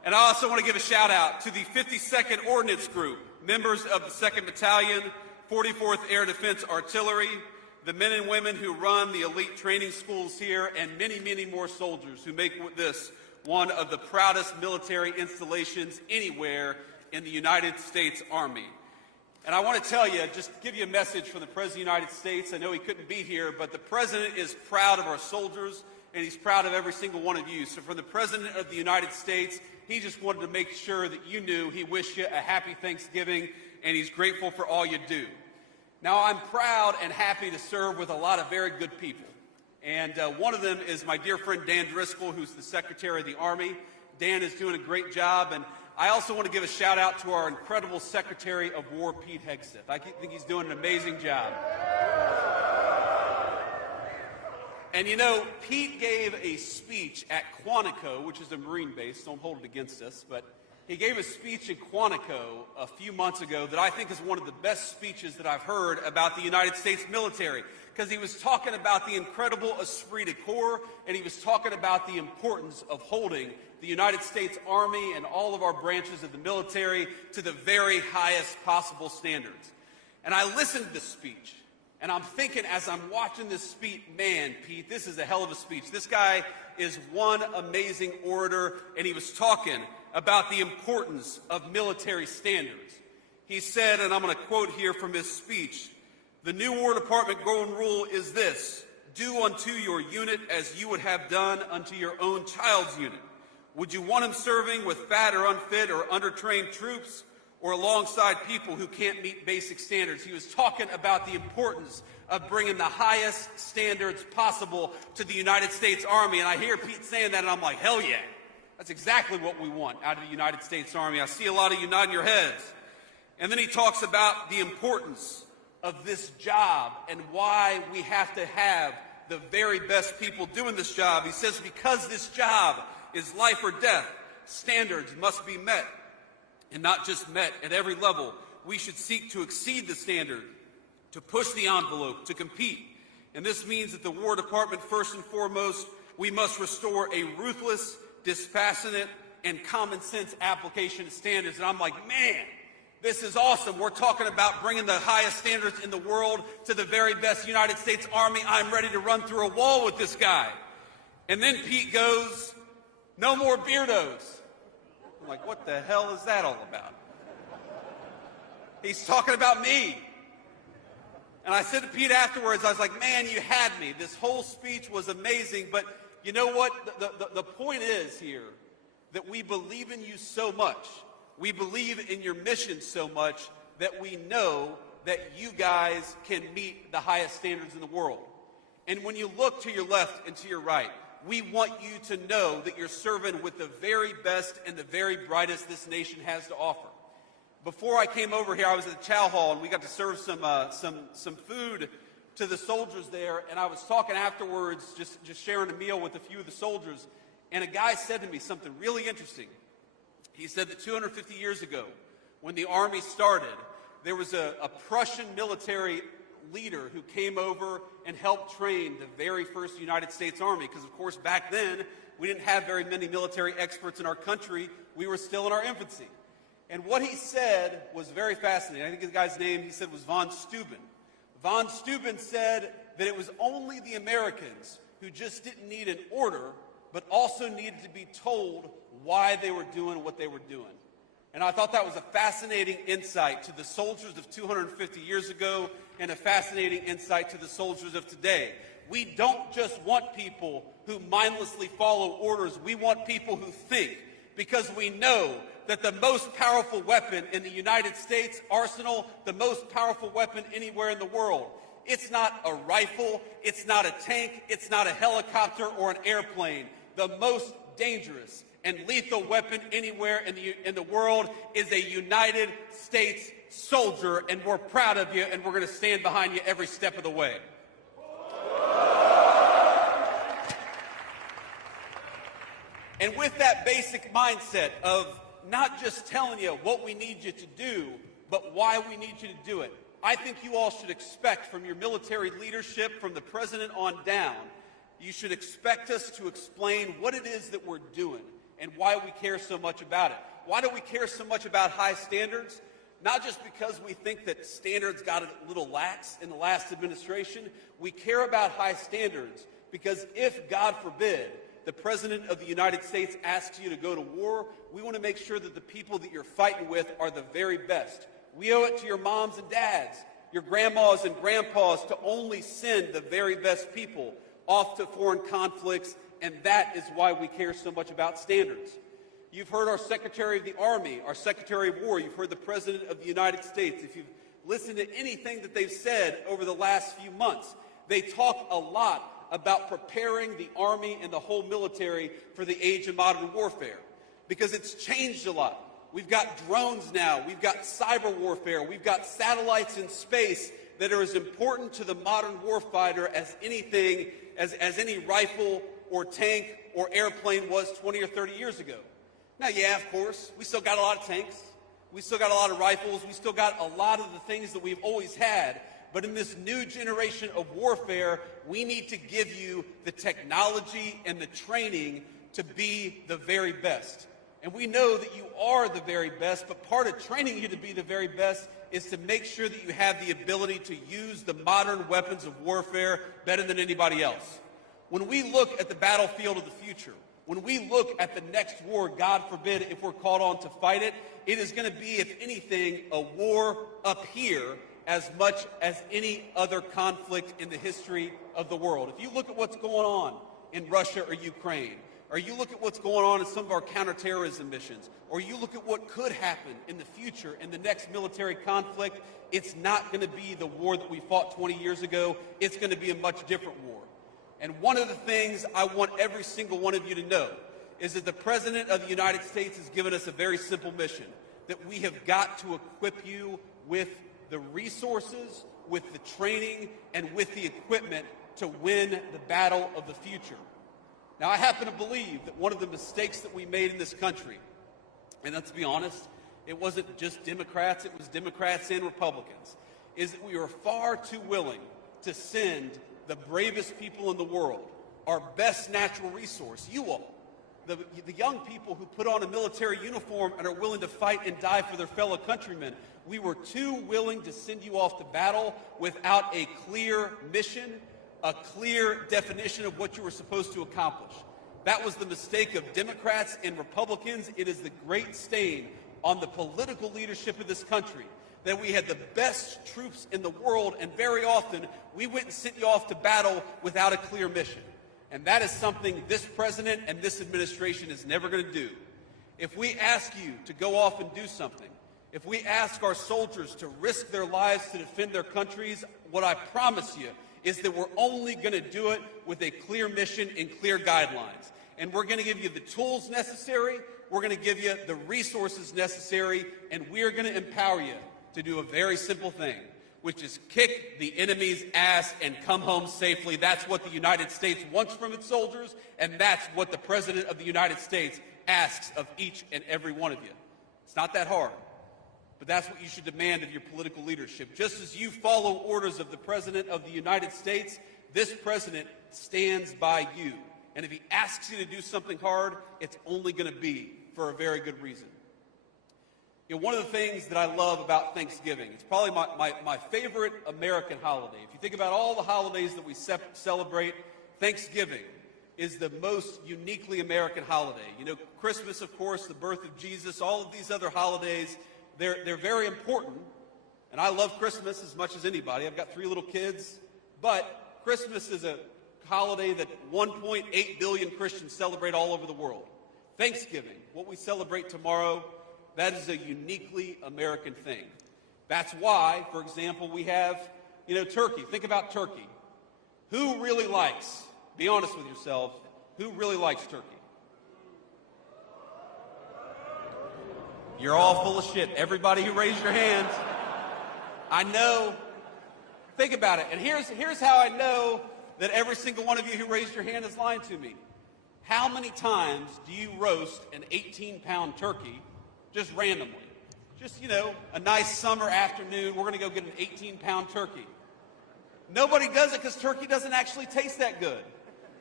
And I also want to give a shout out to the 52nd Ordnance Group, members of the 2nd Battalion, 44th Air Defense Artillery, the men and women who run the elite training schools here, and many, many more soldiers who make this one of the proudest military installations anywhere in the United States Army. And I want to tell you, just give you a message from the President of the United States. I know he couldn't be here, but the President is proud of our soldiers, and he's proud of every single one of you. So from the President of the United States, he just wanted to make sure that you knew he wished you a happy Thanksgiving, and he's grateful for all you do. Now, I'm proud and happy to serve with a lot of very good people. And one of them is my dear friend Dan Driscoll, who's the Secretary of the Army. Dan is doing a great job. And I also want to give a shout out to our incredible Secretary of War, Pete Hegseth. I think he's doing an amazing job. And you know, Pete gave a speech at Quantico, which is a Marine base. Don't hold it against us, but he gave a speech in Quantico a few months ago that I think is one of the best speeches that I've heard about the United States military, because he was talking about the incredible esprit de corps, and he was talking about the importance of holding the United States Army and all of our branches of the military to the very highest possible standards. And I listened to this speech, and I'm thinking as I'm watching this speech, man, Pete, this is a hell of a speech. This guy is one amazing orator, and he was talking about the importance of military standards. He said, and I'm going to quote here from his speech, "The new War Department golden rule is this: do unto your unit as you would have done unto your own child's unit. Would you want him serving with fat or unfit or undertrained troops, or alongside people who can't meet basic standards?" He was talking about the importance of bringing the highest standards possible to the United States Army. And I hear Pete saying that, and I'm like, hell yeah. That's exactly what we want out of the United States Army. I see a lot of you nodding your heads. And then he talks about the importance of this job and why we have to have the very best people doing this job. He says, because this job is life or death, standards must be met. And not just met at every level. We should seek to exceed the standard, to push the envelope, to compete. And this means that the War Department, first and foremost, we must restore a ruthless, dispassionate, and common sense application of standards. And I'm like, man, this is awesome. We're talking about bringing the highest standards in the world to the very best United States Army. I'm ready to run through a wall with this guy. And then Pete goes, no more beardos. I'm like, what the hell is that all about? He's talking about me. And I said to Pete afterwards, I was like, man, you had me. This whole speech was amazing, but you know what? The point is here that we believe in you so much. We believe in your mission so much that we know that you guys can meet the highest standards in the world. And when you look to your left and to your right, we want you to know that you're serving with the very best and the very brightest this nation has to offer. Before I came over here, I was at the chow hall, and we got to serve some food to the soldiers there. And I was talking afterwards, just sharing a meal with a few of the soldiers. And a guy said to me something really interesting. He said that 250 years ago, when the Army started, there was a Prussian military leader who came over and helped train the very first United States Army, because of course back then we didn't have very many military experts in our country. We were still in our infancy. And what he said was very fascinating. I think the guy's name, he said, was von Steuben. Von Steuben said that it was only the Americans who just didn't need an order, but also needed to be told why they were doing what they were doing. And I thought that was a fascinating insight to the soldiers of 250 years ago, and a fascinating insight to the soldiers of today. We don't just want people who mindlessly follow orders. We want people who think, because we know that the most powerful weapon in the United States arsenal, the most powerful weapon anywhere in the world, it's not a rifle, it's not a tank, it's not a helicopter or an airplane. The most dangerous and lethal weapon anywhere in the world is a United States soldier, and we're proud of you, and we're going to stand behind you every step of the way. And with that basic mindset of not just telling you what we need you to do, but why we need you to do it, I think you all should expect from your military leadership, from the president on down, you should expect us to explain what it is that we're doing and why we care so much about it. Why do we care so much about high standards? Not just because we think that standards got a little lax in the last administration. We care about high standards because if, God forbid, the President of the United States asks you to go to war, we want to make sure that the people that you're fighting with are the very best. We owe it to your moms and dads, your grandmas and grandpas, to only send the very best people off to foreign conflicts, and that is why we care so much about standards. You've heard our Secretary of the Army, our Secretary of War. You've heard the President of the United States. If you've listened to anything that they've said over the last few months, they talk a lot about preparing the Army and the whole military for the age of modern warfare, because it's changed a lot. We've got drones now. We've got cyber warfare. We've got satellites in space that are as important to the modern warfighter as anything, as any rifle or tank or airplane was 20 or 30 years ago. Now, yeah, of course, we still got a lot of tanks. We still got a lot of rifles. We still got a lot of the things that we've always had. But in this new generation of warfare, we need to give you the technology and the training to be the very best. And we know that you are the very best, but part of training you to be the very best is to make sure that you have the ability to use the modern weapons of warfare better than anybody else. When we look at the battlefield of the future, when we look at the next war, God forbid, if we're called on to fight it, it is going to be, if anything, a war up here as much as any other conflict in the history of the world. If you look at what's going on in Russia or Ukraine, or you look at what's going on in some of our counterterrorism missions, or you look at what could happen in the future in the next military conflict, it's not going to be the war that we fought 20 years ago. It's going to be a much different war. And one of the things I want every single one of you to know is that the President of the United States has given us a very simple mission, that we have got to equip you with the resources, with the training, and with the equipment to win the battle of the future. Now, I happen to believe that one of the mistakes that we made in this country, and let's be honest, it wasn't just Democrats, it was Democrats and Republicans, is that we were far too willing to send the bravest people in the world, our best natural resource, you all, the young people who put on a military uniform and are willing to fight and die for their fellow countrymen. We were too willing to send you off to battle without a clear mission, a clear definition of what you were supposed to accomplish. That was the mistake of Democrats and Republicans. It is the great stain on the political leadership of this country that we had the best troops in the world, and very often we went and sent you off to battle without a clear mission. And that is something this president and this administration is never going to do. If we ask you to go off and do something, if we ask our soldiers to risk their lives to defend their countries, what I promise you is that we're only going to do it with a clear mission and clear guidelines. And we're going to give you the tools necessary, we're going to give you the resources necessary, and we are going to empower you to do a very simple thing, which is kick the enemy's ass and come home safely. That's what the United States wants from its soldiers, and that's what the President of the United States asks of each and every one of you. It's not that hard, but that's what you should demand of your political leadership. Just as you follow orders of the President of the United States, this president stands by you. And if he asks you to do something hard, it's only going to be for a very good reason. You know, one of the things that I love about Thanksgiving, it's probably my favorite American holiday. If you think about all the holidays that we celebrate, Thanksgiving is the most uniquely American holiday. You know, Christmas, of course, the birth of Jesus, all of these other holidays, they're very important. And I love Christmas as much as anybody. I've got 3 little kids. But Christmas is a holiday that 1.8 billion Christians celebrate all over the world. Thanksgiving, what we celebrate tomorrow, that is a uniquely American thing. That's why, for example, we have, turkey. Think about turkey. Who really likes, be honest with yourselves, who really likes turkey? You're all full of shit. Everybody who raised your hands. I know. Think about it. And here's how I know that every single one of you who raised your hand is lying to me. How many times do you roast an 18-pound turkey just randomly? Just, a nice summer afternoon, we're going to go get an 18-pound turkey. Nobody does it because turkey doesn't actually taste that good.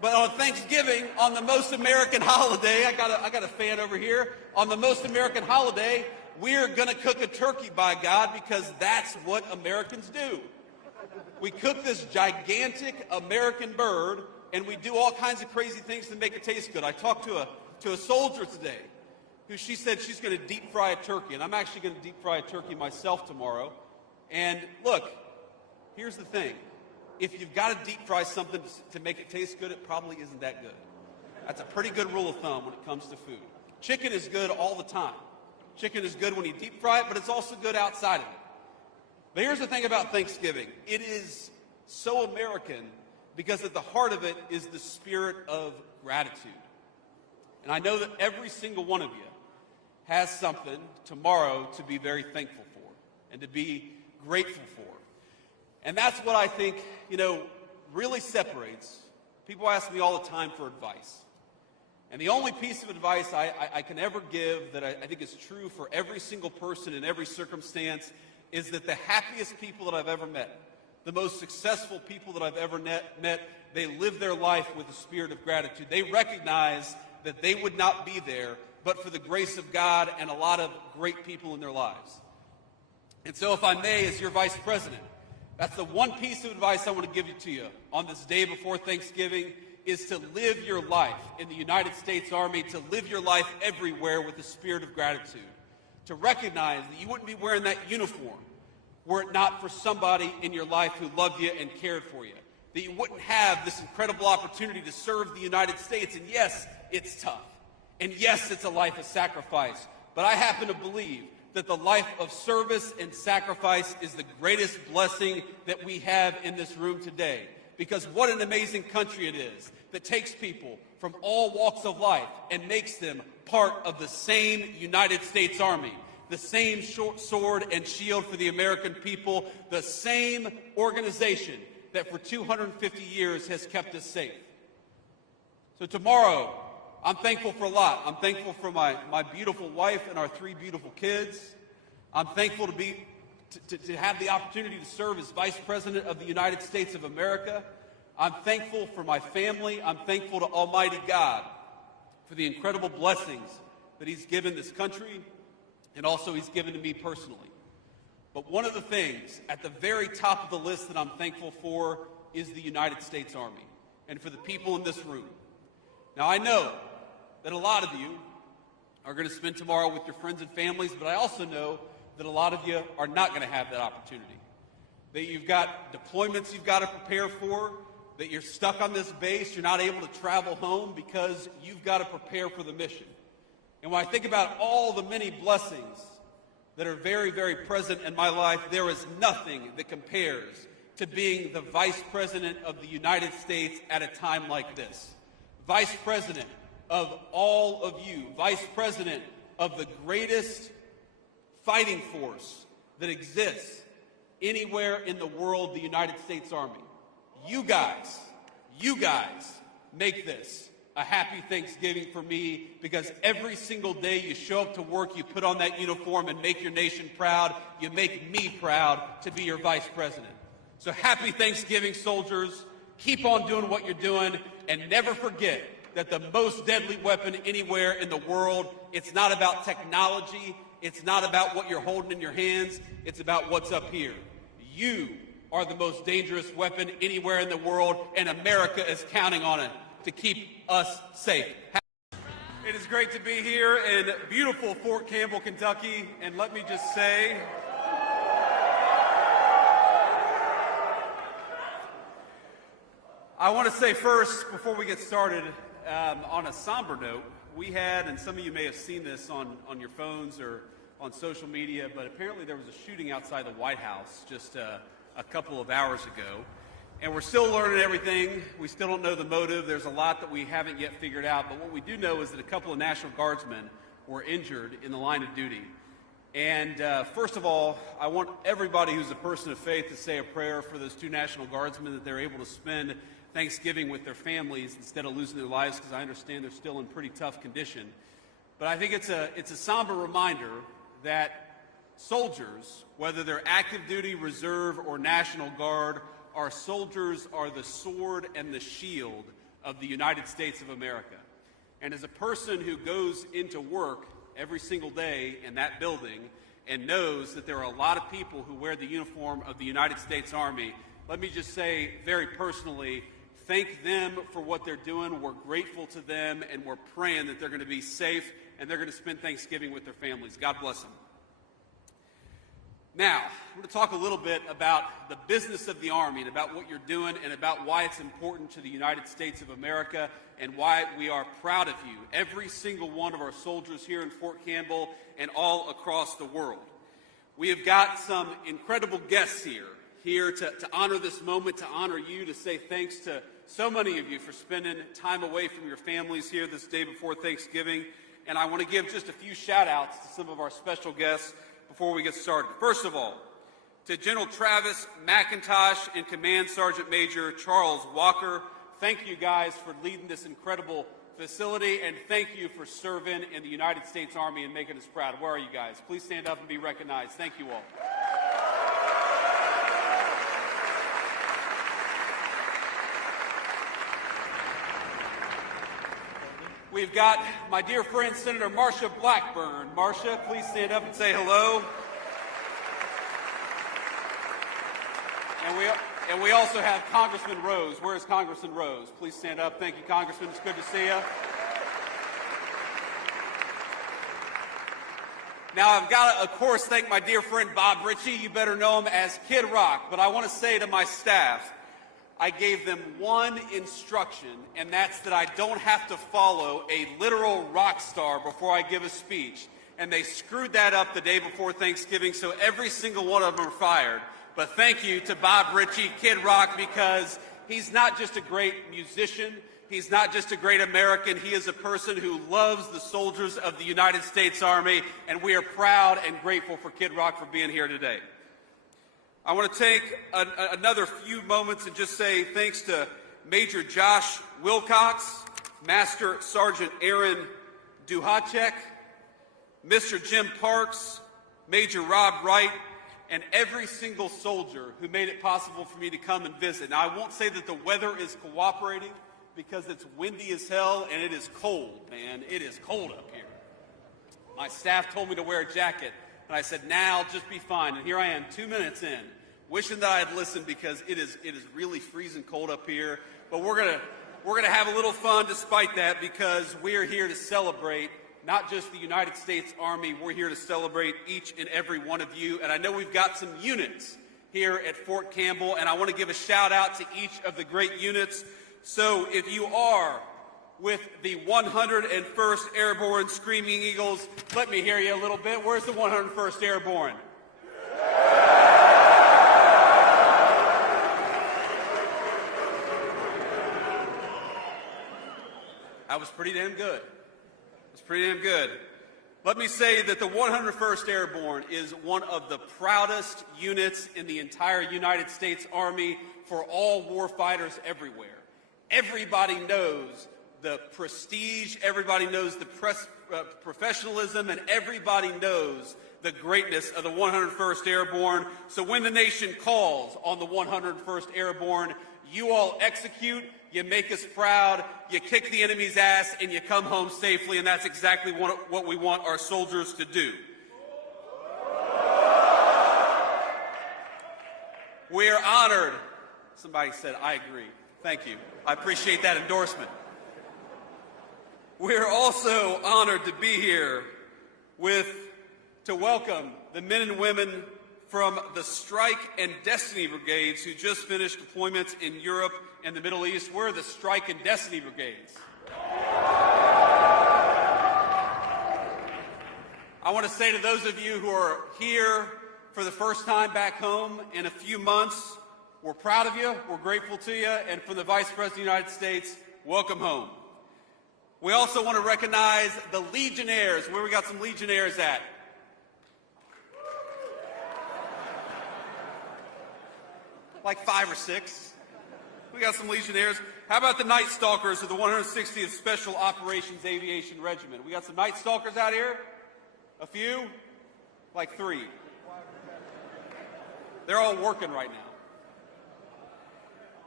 But on Thanksgiving, on the most American holiday, I got a fan over here. On the most American holiday, we're going to cook a turkey, by God, because that's what Americans do. We cook this gigantic American bird, and we do all kinds of crazy things to make it taste good. I talked to a soldier today who she said she's going to deep fry a turkey, and I'm actually going to deep fry a turkey myself tomorrow. And look, here's the thing. If you've got to deep fry something to make it taste good, it probably isn't that good. That's a pretty good rule of thumb when it comes to food. Chicken is good all the time. Chicken is good when you deep fry it, but it's also good outside of it. But here's the thing about Thanksgiving. It is so American because at the heart of it is the spirit of gratitude. And I know that every single one of you has something tomorrow to be very thankful for and to be grateful for. And that's what I think, really separates. People ask me all the time for advice. And the only piece of advice I can ever give that I think is true for every single person in every circumstance is that the happiest people that I've ever met, the most successful people that I've ever met, they live their life with a spirit of gratitude. They recognize that they would not be there but for the grace of God and a lot of great people in their lives. And so if I may, as your vice president, that's the one piece of advice I want to give to you on this day before Thanksgiving is to live your life in the United States Army, to live your life everywhere with a spirit of gratitude, to recognize that you wouldn't be wearing that uniform were it not for somebody in your life who loved you and cared for you, that you wouldn't have this incredible opportunity to serve the United States. And yes, it's tough. And yes, it's a life of sacrifice. But I happen to believe that the life of service and sacrifice is the greatest blessing that we have in this room today. Because what an amazing country it is that takes people from all walks of life and makes them part of the same United States Army, the same sword and shield for the American people, the same organization that for 250 years has kept us safe. So tomorrow, I'm thankful for a lot. I'm thankful for my beautiful wife and our 3 beautiful kids. I'm thankful to have the opportunity to serve as Vice President of the United States of America. I'm thankful for my family. I'm thankful to Almighty God for the incredible blessings that He's given this country and also He's given to me personally. But one of the things at the very top of the list that I'm thankful for is the United States Army and for the people in this room. Now, I know that a lot of you are going to spend tomorrow with your friends and families, but I also know that a lot of you are not going to have that opportunity. That you've got deployments you've got to prepare for, that you're stuck on this base, you're not able to travel home because you've got to prepare for the mission. And when I think about all the many blessings that are very, very present in my life, there is nothing that compares to being the Vice President of the United States at a time like this. Vice President of all of you, Vice President of the greatest fighting force that exists anywhere in the world, the United States Army. You guys make this a happy Thanksgiving for me because every single day you show up to work, you put on that uniform and make your nation proud. You make me proud to be your Vice President. So happy Thanksgiving, soldiers. Keep on doing what you're doing and never forget that the most deadly weapon anywhere in the world, it's not about technology, it's not about what you're holding in your hands, it's about what's up here. You are the most dangerous weapon anywhere in the world, and America is counting on it to keep us safe. It is great to be here in beautiful Fort Campbell, Kentucky, and let me just say, I want to say first, before we get started, on a somber note, we had, and some of you may have seen this on your phones or on social media, but apparently there was a shooting outside the White House just a couple of hours ago. And we're still learning everything. We still don't know the motive. There's a lot that we haven't yet figured out. But what we do know is that a couple of National Guardsmen were injured in the line of duty. And first of all, I want everybody who's a person of faith to say a prayer for those 2 National Guardsmen that they're able to spend Thanksgiving with their families instead of losing their lives, because I understand they're still in pretty tough condition. But I think it's a somber reminder that soldiers, whether they're active duty, reserve, or National Guard, our soldiers are the sword and the shield of the United States of America. And as a person who goes into work every single day in that building and knows that there are a lot of people who wear the uniform of the United States Army, let me just say very personally, thank them for what they're doing. We're grateful to them, and we're praying that they're going to be safe and they're going to spend Thanksgiving with their families. God bless them. Now, I'm going to talk a little bit about the business of the Army and about what you're doing and about why it's important to the United States of America and why we are proud of you, every single one of our soldiers here in Fort Campbell and all across the world. We have got some incredible guests here to honor this moment, to honor you, to say thanks to so many of you for spending time away from your families here this day before Thanksgiving. And I want to give just a few shout-outs to some of our special guests before we get started. First of all, to General Travis McIntosh and Command Sergeant Major Charles Walker, thank you guys for leading this incredible facility, and thank you for serving in the United States Army and making us proud. Where are you guys? Please stand up and be recognized. Thank you all. We've got my dear friend, Senator Marsha Blackburn. Marsha, please stand up and say hello. And we also have Congressman Rose. Where is Congressman Rose? Please stand up. Thank you, Congressman. It's good to see you. Now, I've got to, of course, thank my dear friend Bob Ritchie. You better know him as Kid Rock. But I want to say to my staff, I gave them one instruction, and that's that I don't have to follow a literal rock star before I give a speech. And they screwed that up the day before Thanksgiving, so every single one of them are fired. But thank you to Bob Ritchie, Kid Rock, because he's not just a great musician, he's not just a great American, he is a person who loves the soldiers of the United States Army, and we are proud and grateful for Kid Rock for being here today. I want to take another few moments and just say thanks to Major Josh Wilcox, Master Sergeant Aaron Duhacek, Mr. Jim Parks, Major Rob Wright, and every single soldier who made it possible for me to come and visit. Now, I won't say that the weather is cooperating because it's windy as hell and it is cold, man. It is cold up here. My staff told me to wear a jacket. And I said, now just be fine. And here I am, 2 minutes in, wishing that I had listened because it is really freezing cold up here. But we're gonna have a little fun despite that because we're here to celebrate not just the United States Army. We're here to celebrate each and every one of you. And I know we've got some units here at Fort Campbell, and I want to give a shout out to each of the great units. So if you are with the 101st Airborne Screaming Eagles, let me hear you a little bit. Where's the 101st Airborne? That was pretty damn good. It was pretty damn good. Let me say that the 101st Airborne is one of the proudest units in the entire United States Army for all warfighters everywhere. Everybody knows the prestige, everybody knows the professionalism, and everybody knows the greatness of the 101st Airborne. So when the nation calls on the 101st Airborne, you all execute, you make us proud, you kick the enemy's ass, and you come home safely, and that's exactly what we want our soldiers to do. We are honored. Somebody said, I agree. Thank you. I appreciate that endorsement. We're also honored to be here to welcome the men and women from the Strike and Destiny Brigades who just finished deployments in Europe and the Middle East. We're the Strike and Destiny Brigades. I want to say to those of you who are here for the first time back home in a few months, we're proud of you, we're grateful to you, and from the Vice President of the United States, welcome home. We also want to recognize the Legionnaires. Where we got some Legionnaires at? Like 5 or 6. We got some Legionnaires. How about the Night Stalkers of the 160th Special Operations Aviation Regiment? We got some Night Stalkers out here? A few? Like 3. They're all working right now.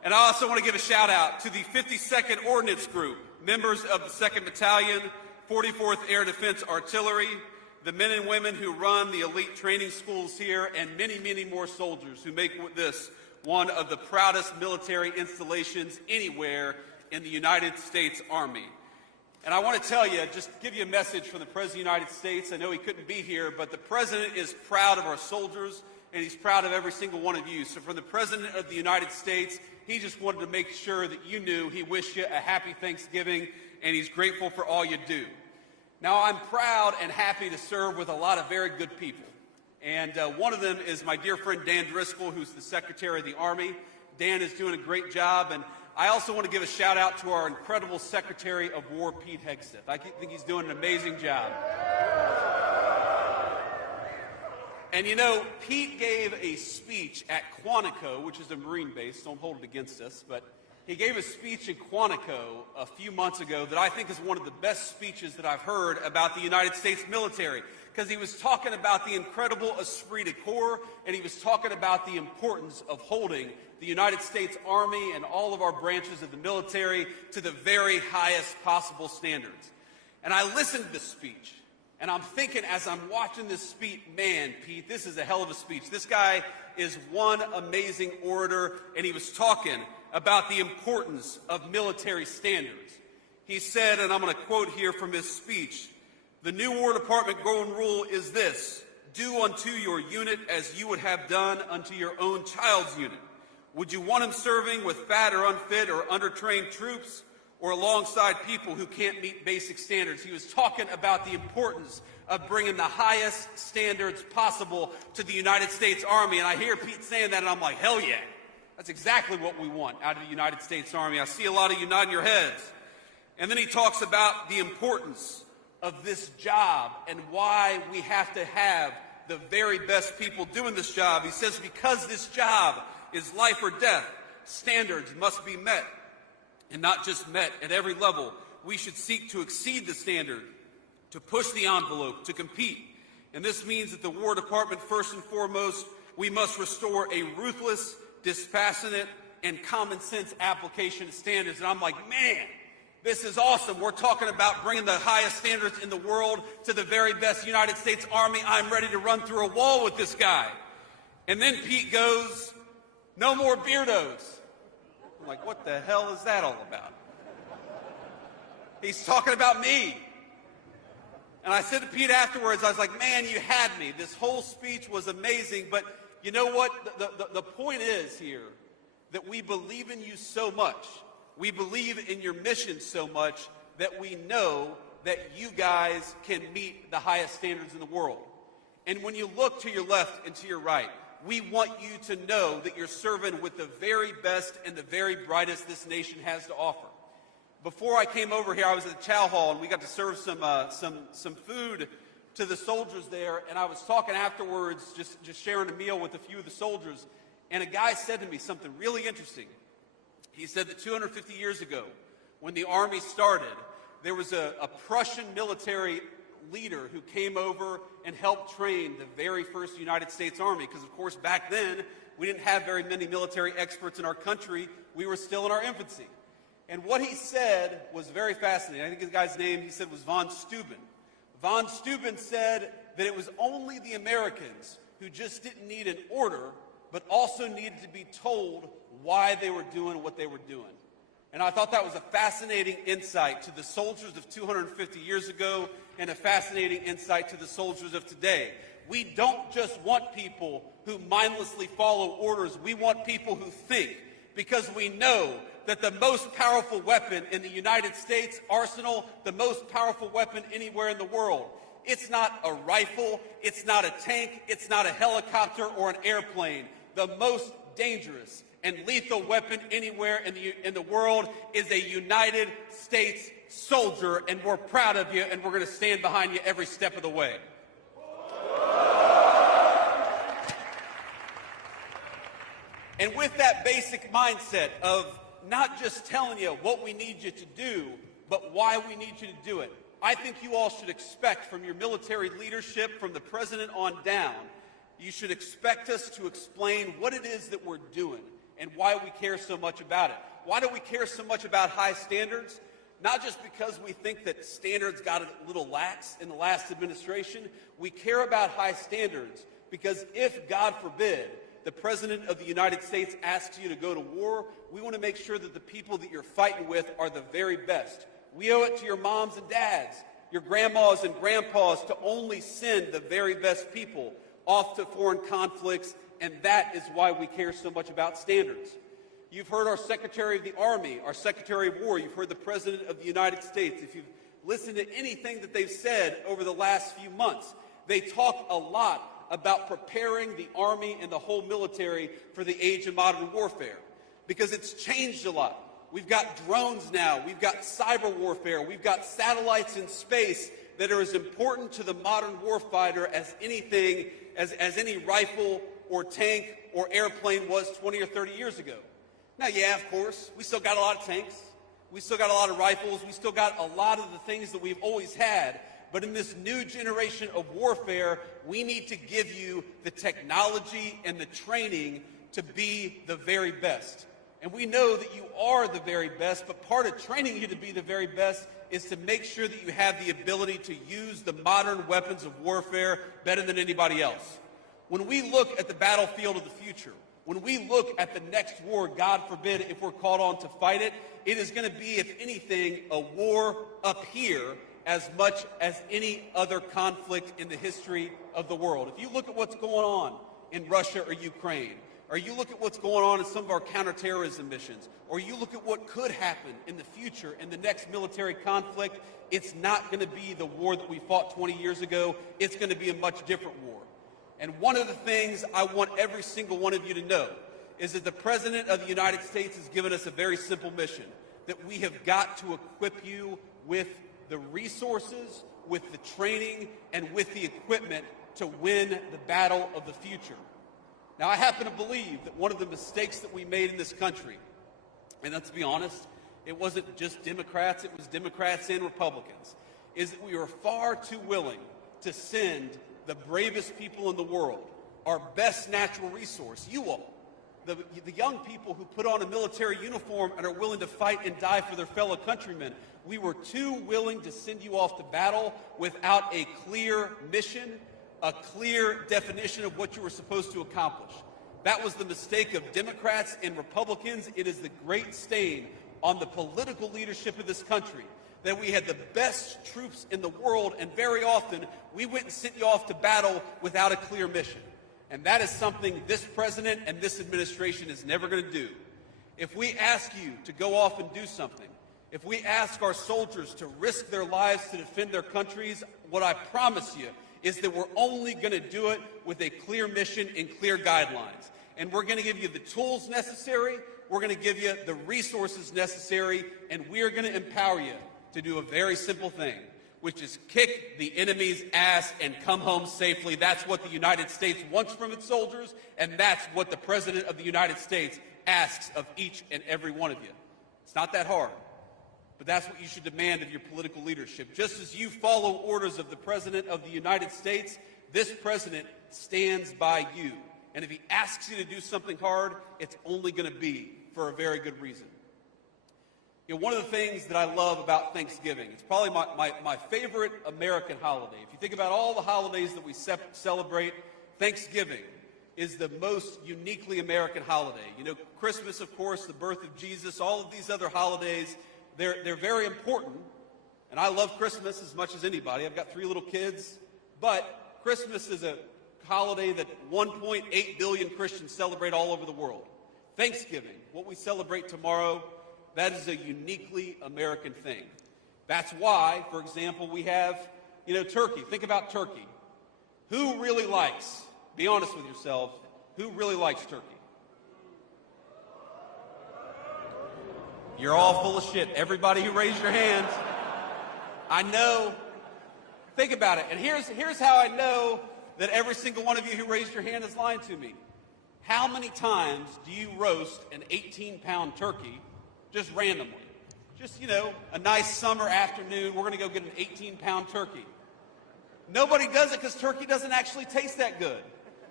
And I also want to give a shout out to the 52nd Ordnance Group, members of the 2nd Battalion, 44th Air Defense Artillery, the men and women who run the elite training schools here, and many, many more soldiers who make this one of the proudest military installations anywhere in the United States Army. And I want to tell you, just give you a message from the President of the United States. I know he couldn't be here, but the President is proud of our soldiers, and he's proud of every single one of you. So from the President of the United States, he just wanted to make sure that you knew he wished you a happy Thanksgiving, and he's grateful for all you do. Now, I'm proud and happy to serve with a lot of very good people. And one of them is my dear friend Dan Driscoll, who's the Secretary of the Army. Dan is doing a great job, and I also want to give a shout out to our incredible Secretary of War, Pete Hegseth. I think he's doing an amazing job. And you know, Pete gave a speech at Quantico, which is a Marine base, don't hold it against us, but he gave a speech in Quantico a few months ago that I think is one of the best speeches that I've heard about the United States military, because he was talking about the incredible esprit de corps, and he was talking about the importance of holding the United States Army and all of our branches of the military to the very highest possible standards. And I listened to this speech, and I'm thinking as I'm watching this speech, man, Pete, this is a hell of a speech. This guy is one amazing orator, and he was talking about the importance of military standards. He said, and I'm going to quote here from his speech, "The new War Department golden rule is this: do unto your unit as you would have done unto your own child's unit. Would you want him serving with fat or unfit or undertrained troops, or alongside people who can't meet basic standards?" He was talking about the importance of bringing the highest standards possible to the United States Army. And I hear Pete saying that, and I'm like, hell yeah. That's exactly what we want out of the United States Army. I see a lot of you nodding your heads. And then he talks about the importance of this job and why we have to have the very best people doing this job. He says, because this job is life or death, standards must be met. And not just met at every level. We should seek to exceed the standard, to push the envelope, to compete. And this means that the War Department, first and foremost, we must restore a ruthless, dispassionate, and common sense application of standards. And I'm like, man, this is awesome. We're talking about bringing the highest standards in the world to the very best United States Army. I'm ready to run through a wall with this guy. And then Pete goes, no more beardos. I'm like, what the hell is that all about? He's talking about me. And I said to Pete afterwards, I was like, man, you had me. This whole speech was amazing, but you know what? The point is here that we believe in you so much, we believe in your mission so much, that we know that you guys can meet the highest standards in the world. And when you look to your left and to your right, we want you to know that you're serving with the very best and the very brightest this nation has to offer. Before I came over here, I was at the chow hall, and we got to serve some food to the soldiers there, and I was talking afterwards, just sharing a meal with a few of the soldiers, and a guy said to me something really interesting. He said that 250 years ago, when the Army started, there was a Prussian military leader who came over and helped train the very first United States Army, because of course back then we didn't have very many military experts in our country. We were still in our infancy. And what he said was very fascinating. I think the guy's name, he said, was von Steuben. Von Steuben said that it was only the Americans who just didn't need an order, but also needed to be told why they were doing what they were doing. And I thought that was a fascinating insight to the soldiers of 250 years ago, and a fascinating insight to the soldiers of today. We don't just want people who mindlessly follow orders. We want people who think, because we know that the most powerful weapon in the United States arsenal, the most powerful weapon anywhere in the world, it's not a rifle, it's not a tank, it's not a helicopter or an airplane. The most dangerous and lethal weapon anywhere in the world is a United States soldier, and we're proud of you, and we're going to stand behind you every step of the way. And with that basic mindset of not just telling you what we need you to do, but why we need you to do it, I think you all should expect from your military leadership, from the president on down, you should expect us to explain what it is that we're doing and why we care so much about it. Why do we care so much about high standards? Not just because we think that standards got a little lax in the last administration. We care about high standards because if, God forbid, the President of the United States asks you to go to war, we want to make sure that the people that you're fighting with are the very best. We owe it to your moms and dads, your grandmas and grandpas, to only send the very best people off to foreign conflicts, and that is why we care so much about standards. You've heard our Secretary of the Army, our Secretary of War. You've heard the President of the United States. If you've listened to anything that they've said over the last few months, they talk a lot about preparing the Army and the whole military for the age of modern warfare, because it's changed a lot. We've got drones now. We've got cyber warfare. We've got satellites in space that are as important to the modern warfighter as anything, as any rifle or tank or airplane was 20 or 30 years ago. Now, yeah, of course, we still got a lot of tanks. We still got a lot of rifles. We still got a lot of the things that we've always had. But in this new generation of warfare, we need to give you the technology and the training to be the very best. And we know that you are the very best, but part of training you to be the very best is to make sure that you have the ability to use the modern weapons of warfare better than anybody else. When we look at the battlefield of the future, when we look at the next war, God forbid, if we're called on to fight it, it is going to be, if anything, a war up here as much as any other conflict in the history of the world. If you look at what's going on in Russia or Ukraine, or you look at what's going on in some of our counterterrorism missions, or you look at what could happen in the future in the next military conflict, it's not going to be the war that we fought 20 years ago. It's going to be a much different war. And one of the things I want every single one of you to know is that the President of the United States has given us a very simple mission, that we have got to equip you with the resources, with the training, and with the equipment to win the battle of the future. Now, I happen to believe that one of the mistakes that we made in this country, and let's be honest, it wasn't just Democrats, it was Democrats and Republicans, is that we were far too willing to send the bravest people in the world, our best natural resource, you all, the young people who put on a military uniform and are willing to fight and die for their fellow countrymen. We were too willing to send you off to battle without a clear mission, a clear definition of what you were supposed to accomplish. That was the mistake of Democrats and Republicans. It is the great stain on the political leadership of this country that we had the best troops in the world, and very often we went and sent you off to battle without a clear mission. And that is something this president and this administration is never going to do. If we ask you to go off and do something, if we ask our soldiers to risk their lives to defend their countries, what I promise you is that we're only going to do it with a clear mission and clear guidelines. And we're going to give you the tools necessary, we're going to give you the resources necessary, and we are going to empower you to do a very simple thing, which is kick the enemy's ass and come home safely. That's what the United States wants from its soldiers, and that's what the President of the United States asks of each and every one of you. It's not that hard, but that's what you should demand of your political leadership. Just as you follow orders of the President of the United States, this president stands by you. And if he asks you to do something hard, it's only going to be for a very good reason. You know, one of the things that I love about Thanksgiving, it's probably my favorite American holiday. If you think about all the holidays that we celebrate, Thanksgiving is the most uniquely American holiday. You know, Christmas, of course, the birth of Jesus, all of these other holidays, they're very important. And I love Christmas as much as anybody. I've got 3 little kids. But Christmas is a holiday that 1.8 billion Christians celebrate all over the world. Thanksgiving, what we celebrate tomorrow, that is a uniquely American thing. That's why, for example, we have, turkey. Think about turkey. Who really likes, be honest with yourselves, who really likes turkey? You're all full of shit. Everybody who raised your hands. I know. Think about it. And here's how I know that every single one of you who raised your hand is lying to me. How many times do you roast an 18-pound turkey just randomly? Just, a nice summer afternoon, we're going to go get an 18-pound turkey. Nobody does it because turkey doesn't actually taste that good.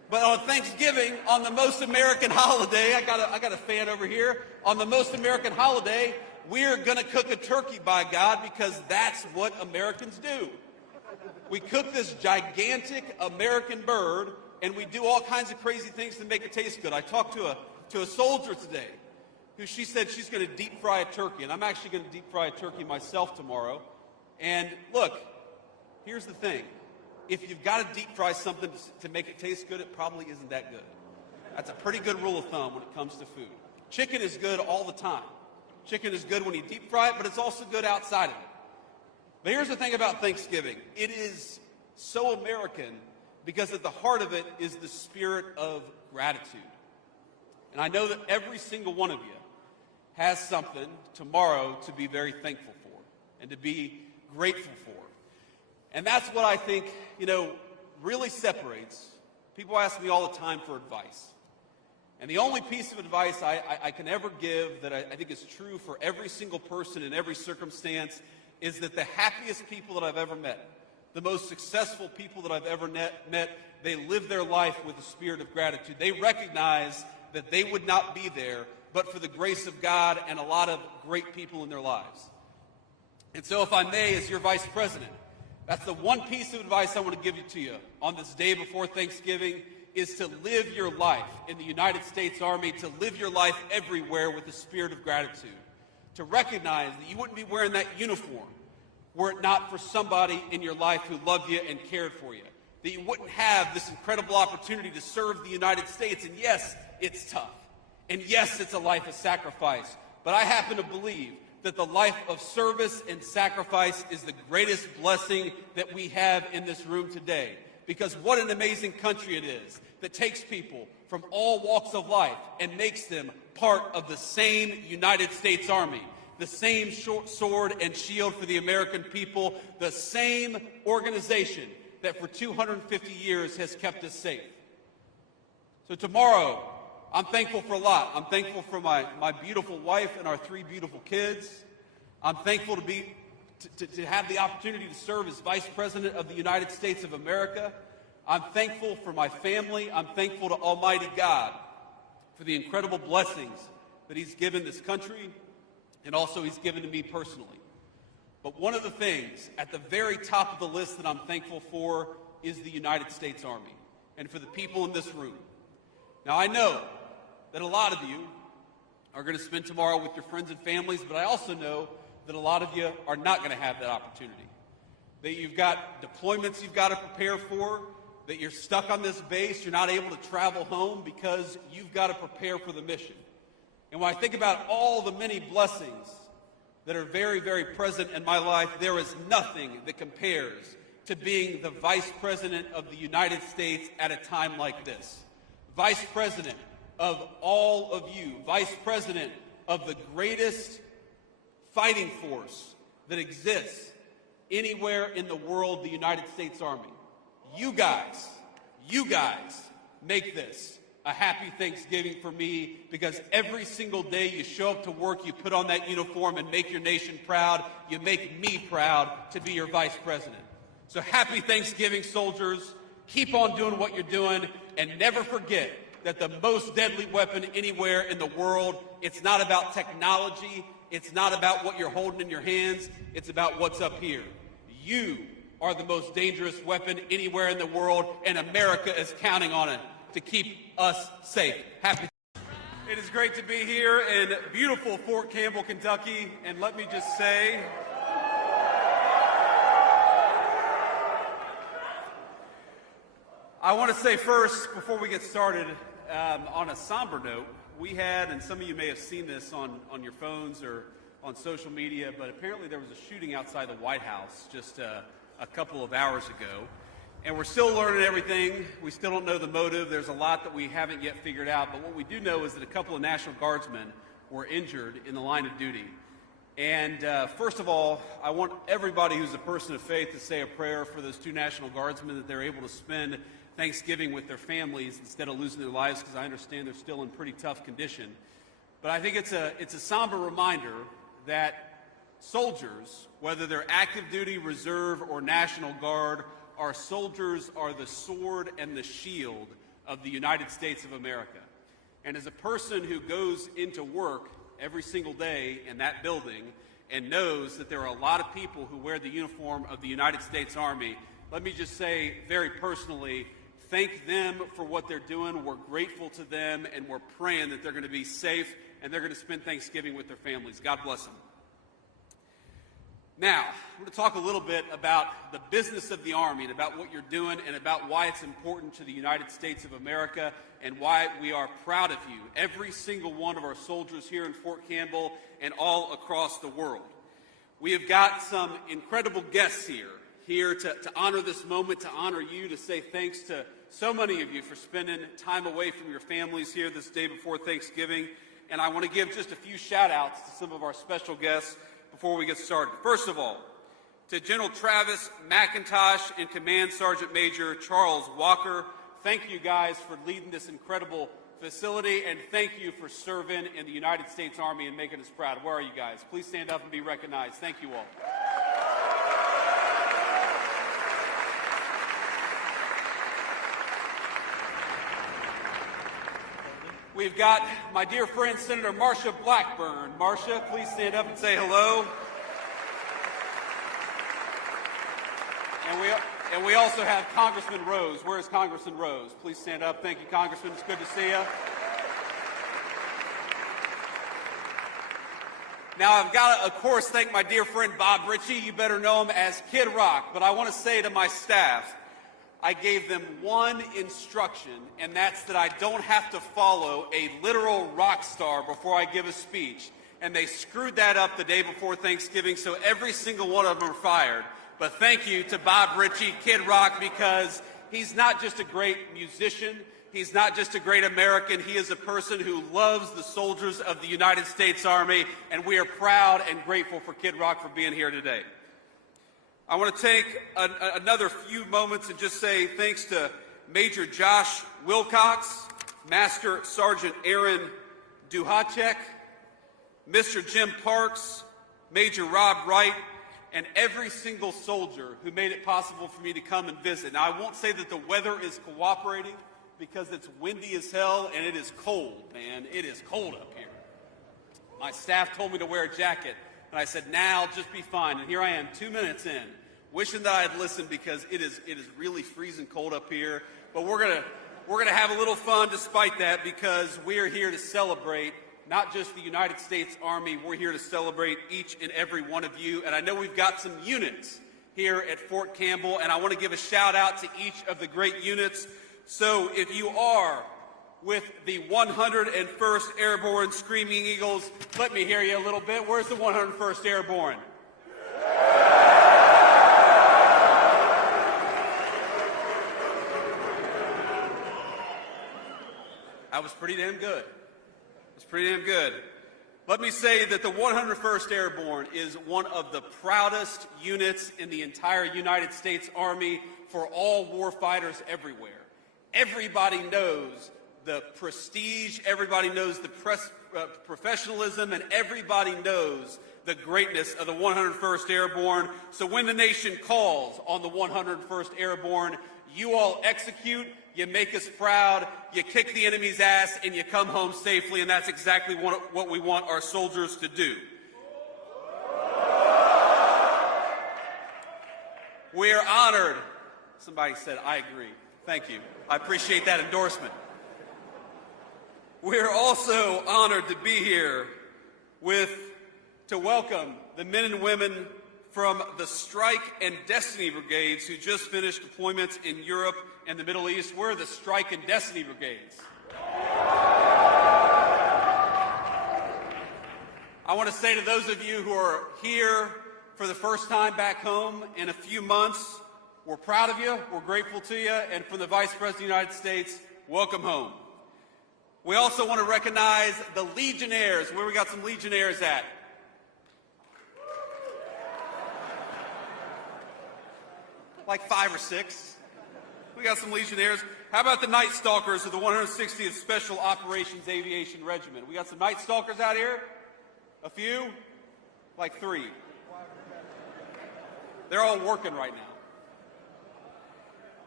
But on Thanksgiving, on the most American holiday, I got a fan over here. On the most American holiday, we're going to cook a turkey, by God, because that's what Americans do. We cook this gigantic American bird, and we do all kinds of crazy things to make it taste good. I talked to a soldier today who she said she's going to deep fry a turkey, and I'm actually going to deep fry a turkey myself tomorrow. And look, here's the thing. If you've got to deep fry something to make it taste good, it probably isn't that good. That's a pretty good rule of thumb when it comes to food. Chicken is good all the time. Chicken is good when you deep fry it, but it's also good outside of it. But here's the thing about Thanksgiving. It is so American because at the heart of it is the spirit of gratitude. And I know that every single one of you has something tomorrow to be very thankful for and to be grateful for. And that's what I think, really separates. People ask me all the time for advice. And the only piece of advice I can ever give that I think is true for every single person in every circumstance is that the happiest people that I've ever met, the most successful people that I've ever met, they live their life with a spirit of gratitude. They recognize that they would not be there but for the grace of God and a lot of great people in their lives. And so if I may, as your vice president, that's the one piece of advice I want to give to you on this day before Thanksgiving is to live your life in the United States Army, to live your life everywhere with the spirit of gratitude, to recognize that you wouldn't be wearing that uniform were it not for somebody in your life who loved you and cared for you, that you wouldn't have this incredible opportunity to serve the United States. And yes, it's tough. And yes, it's a life of sacrifice. But I happen to believe that the life of service and sacrifice is the greatest blessing that we have in this room today. Because what an amazing country it is that takes people from all walks of life and makes them part of the same United States Army, the same sword and shield for the American people, the same organization that for 250 years has kept us safe. So tomorrow, I'm thankful for a lot. I'm thankful for my beautiful wife and our 3 beautiful kids. I'm thankful to have the opportunity to serve as Vice President of the United States of America. I'm thankful for my family. I'm thankful to Almighty God for the incredible blessings that He's given this country and also He's given to me personally. But one of the things at the very top of the list that I'm thankful for is the United States Army and for the people in this room. Now, I know that a lot of you are going to spend tomorrow with your friends and families, but I also know that a lot of you are not going to have that opportunity. That you've got deployments you've got to prepare for, that you're stuck on this base, you're not able to travel home because you've got to prepare for the mission. And when I think about all the many blessings that are very, very present in my life, there is nothing that compares to being the Vice President of the United States at a time like this. Vice President of all of you, Vice President of the greatest fighting force that exists anywhere in the world, the United States Army. You guys make this a happy Thanksgiving for me because every single day you show up to work, you put on that uniform and make your nation proud. You make me proud to be your Vice President. So happy Thanksgiving, soldiers. Keep on doing what you're doing and never forget that the most deadly weapon anywhere in the world, it's not about technology, it's not about what you're holding in your hands, it's about what's up here. You are the most dangerous weapon anywhere in the world, and America is counting on it to keep us safe. Happy. It is great to be here in beautiful Fort Campbell, Kentucky, and let me just say, I want to say first, before we get started, on a somber note, we had, and some of you may have seen this on your phones or on social media, but apparently there was a shooting outside the White House just a couple of hours ago. And we're still learning everything. We still don't know the motive. There's a lot that we haven't yet figured out. But what we do know is that a couple of National Guardsmen were injured in the line of duty. And first of all, I want everybody who's a person of faith to say a prayer for those 2 National Guardsmen that they're able to spend Thanksgiving with their families instead of losing their lives, because I understand they're still in pretty tough condition. But I think it's a somber reminder that soldiers, whether they're active duty, reserve, or National Guard, our soldiers are the sword and the shield of the United States of America. And as a person who goes into work every single day in that building and knows that there are a lot of people who wear the uniform of the United States Army, let me just say very personally, thank them for what they're doing. We're grateful to them, and we're praying that they're going to be safe and they're going to spend Thanksgiving with their families. God bless them. Now, I'm going to talk a little bit about the business of the Army and about what you're doing and about why it's important to the United States of America and why we are proud of you, every single one of our soldiers here in Fort Campbell and all across the world. We have got some incredible guests here to honor this moment, to honor you, to say thanks to so many of you for spending time away from your families here this day before Thanksgiving. And I want to give just a few shout-outs to some of our special guests before we get started. First of all, to General Travis McIntosh and Command Sergeant Major Charles Walker, thank you guys for leading this incredible facility, and thank you for serving in the United States Army and making us proud. Where are you guys? Please stand up and be recognized. Thank you all. We've got my dear friend, Senator Marsha Blackburn. Marsha, please stand up and say hello. And we also have Congressman Rose. Where is Congressman Rose? Please stand up. Thank you, Congressman. It's good to see you. Now, I've got to, of course, thank my dear friend Bob Ritchie. You better know him as Kid Rock. But I want to say to my staff, I gave them one instruction, and that's that I don't have to follow a literal rock star before I give a speech. And they screwed that up the day before Thanksgiving, so every single one of them are fired. But thank you to Bob Ritchie, Kid Rock, because he's not just a great musician, he's not just a great American, he is a person who loves the soldiers of the United States Army, and we are proud and grateful for Kid Rock for being here today. I want to take another few moments and just say thanks to Major Josh Wilcox, Master Sergeant Aaron Duhacek, Mr. Jim Parks, Major Rob Wright, and every single soldier who made it possible for me to come and visit. Now, I won't say that the weather is cooperating because it's windy as hell and it is cold, man. It is cold up here. My staff told me to wear a jacket. And I said, now just be fine. And here I am 2 minutes in, wishing that I had listened because it is really freezing cold up here. But we're gonna have a little fun despite that because we are here to celebrate not just the United States Army, we're here to celebrate each and every one of you. And I know we've got some units here at Fort Campbell, and I want to give a shout out to each of the great units. So if you are with the 101st Airborne Screaming Eagles, let me hear you a little bit. Where's the 101st Airborne? That was pretty damn good. It was pretty damn good. Let me say that the 101st Airborne is one of the proudest units in the entire United States Army for all warfighters everywhere. Everybody knows the prestige, everybody knows the professionalism, and everybody knows the greatness of the 101st Airborne. So when the nation calls on the 101st Airborne, you all execute, you make us proud, you kick the enemy's ass, and you come home safely, and that's exactly what we want our soldiers to do. We are honored. Somebody said, I agree. Thank you. I appreciate that endorsement. We're also honored to be here to welcome the men and women from the Strike and Destiny Brigades who just finished deployments in Europe and the Middle East. We're the Strike and Destiny Brigades. I want to say to those of you who are here for the first time back home in a few months, we're proud of you, we're grateful to you, and from the Vice President of the United States, welcome home. We also want to recognize the Legionnaires. Where we got some Legionnaires at? Like 5 or 6. We got some Legionnaires. How about the Night Stalkers of the 160th Special Operations Aviation Regiment? We got some Night Stalkers out here? A few? Like 3. They're all working right now.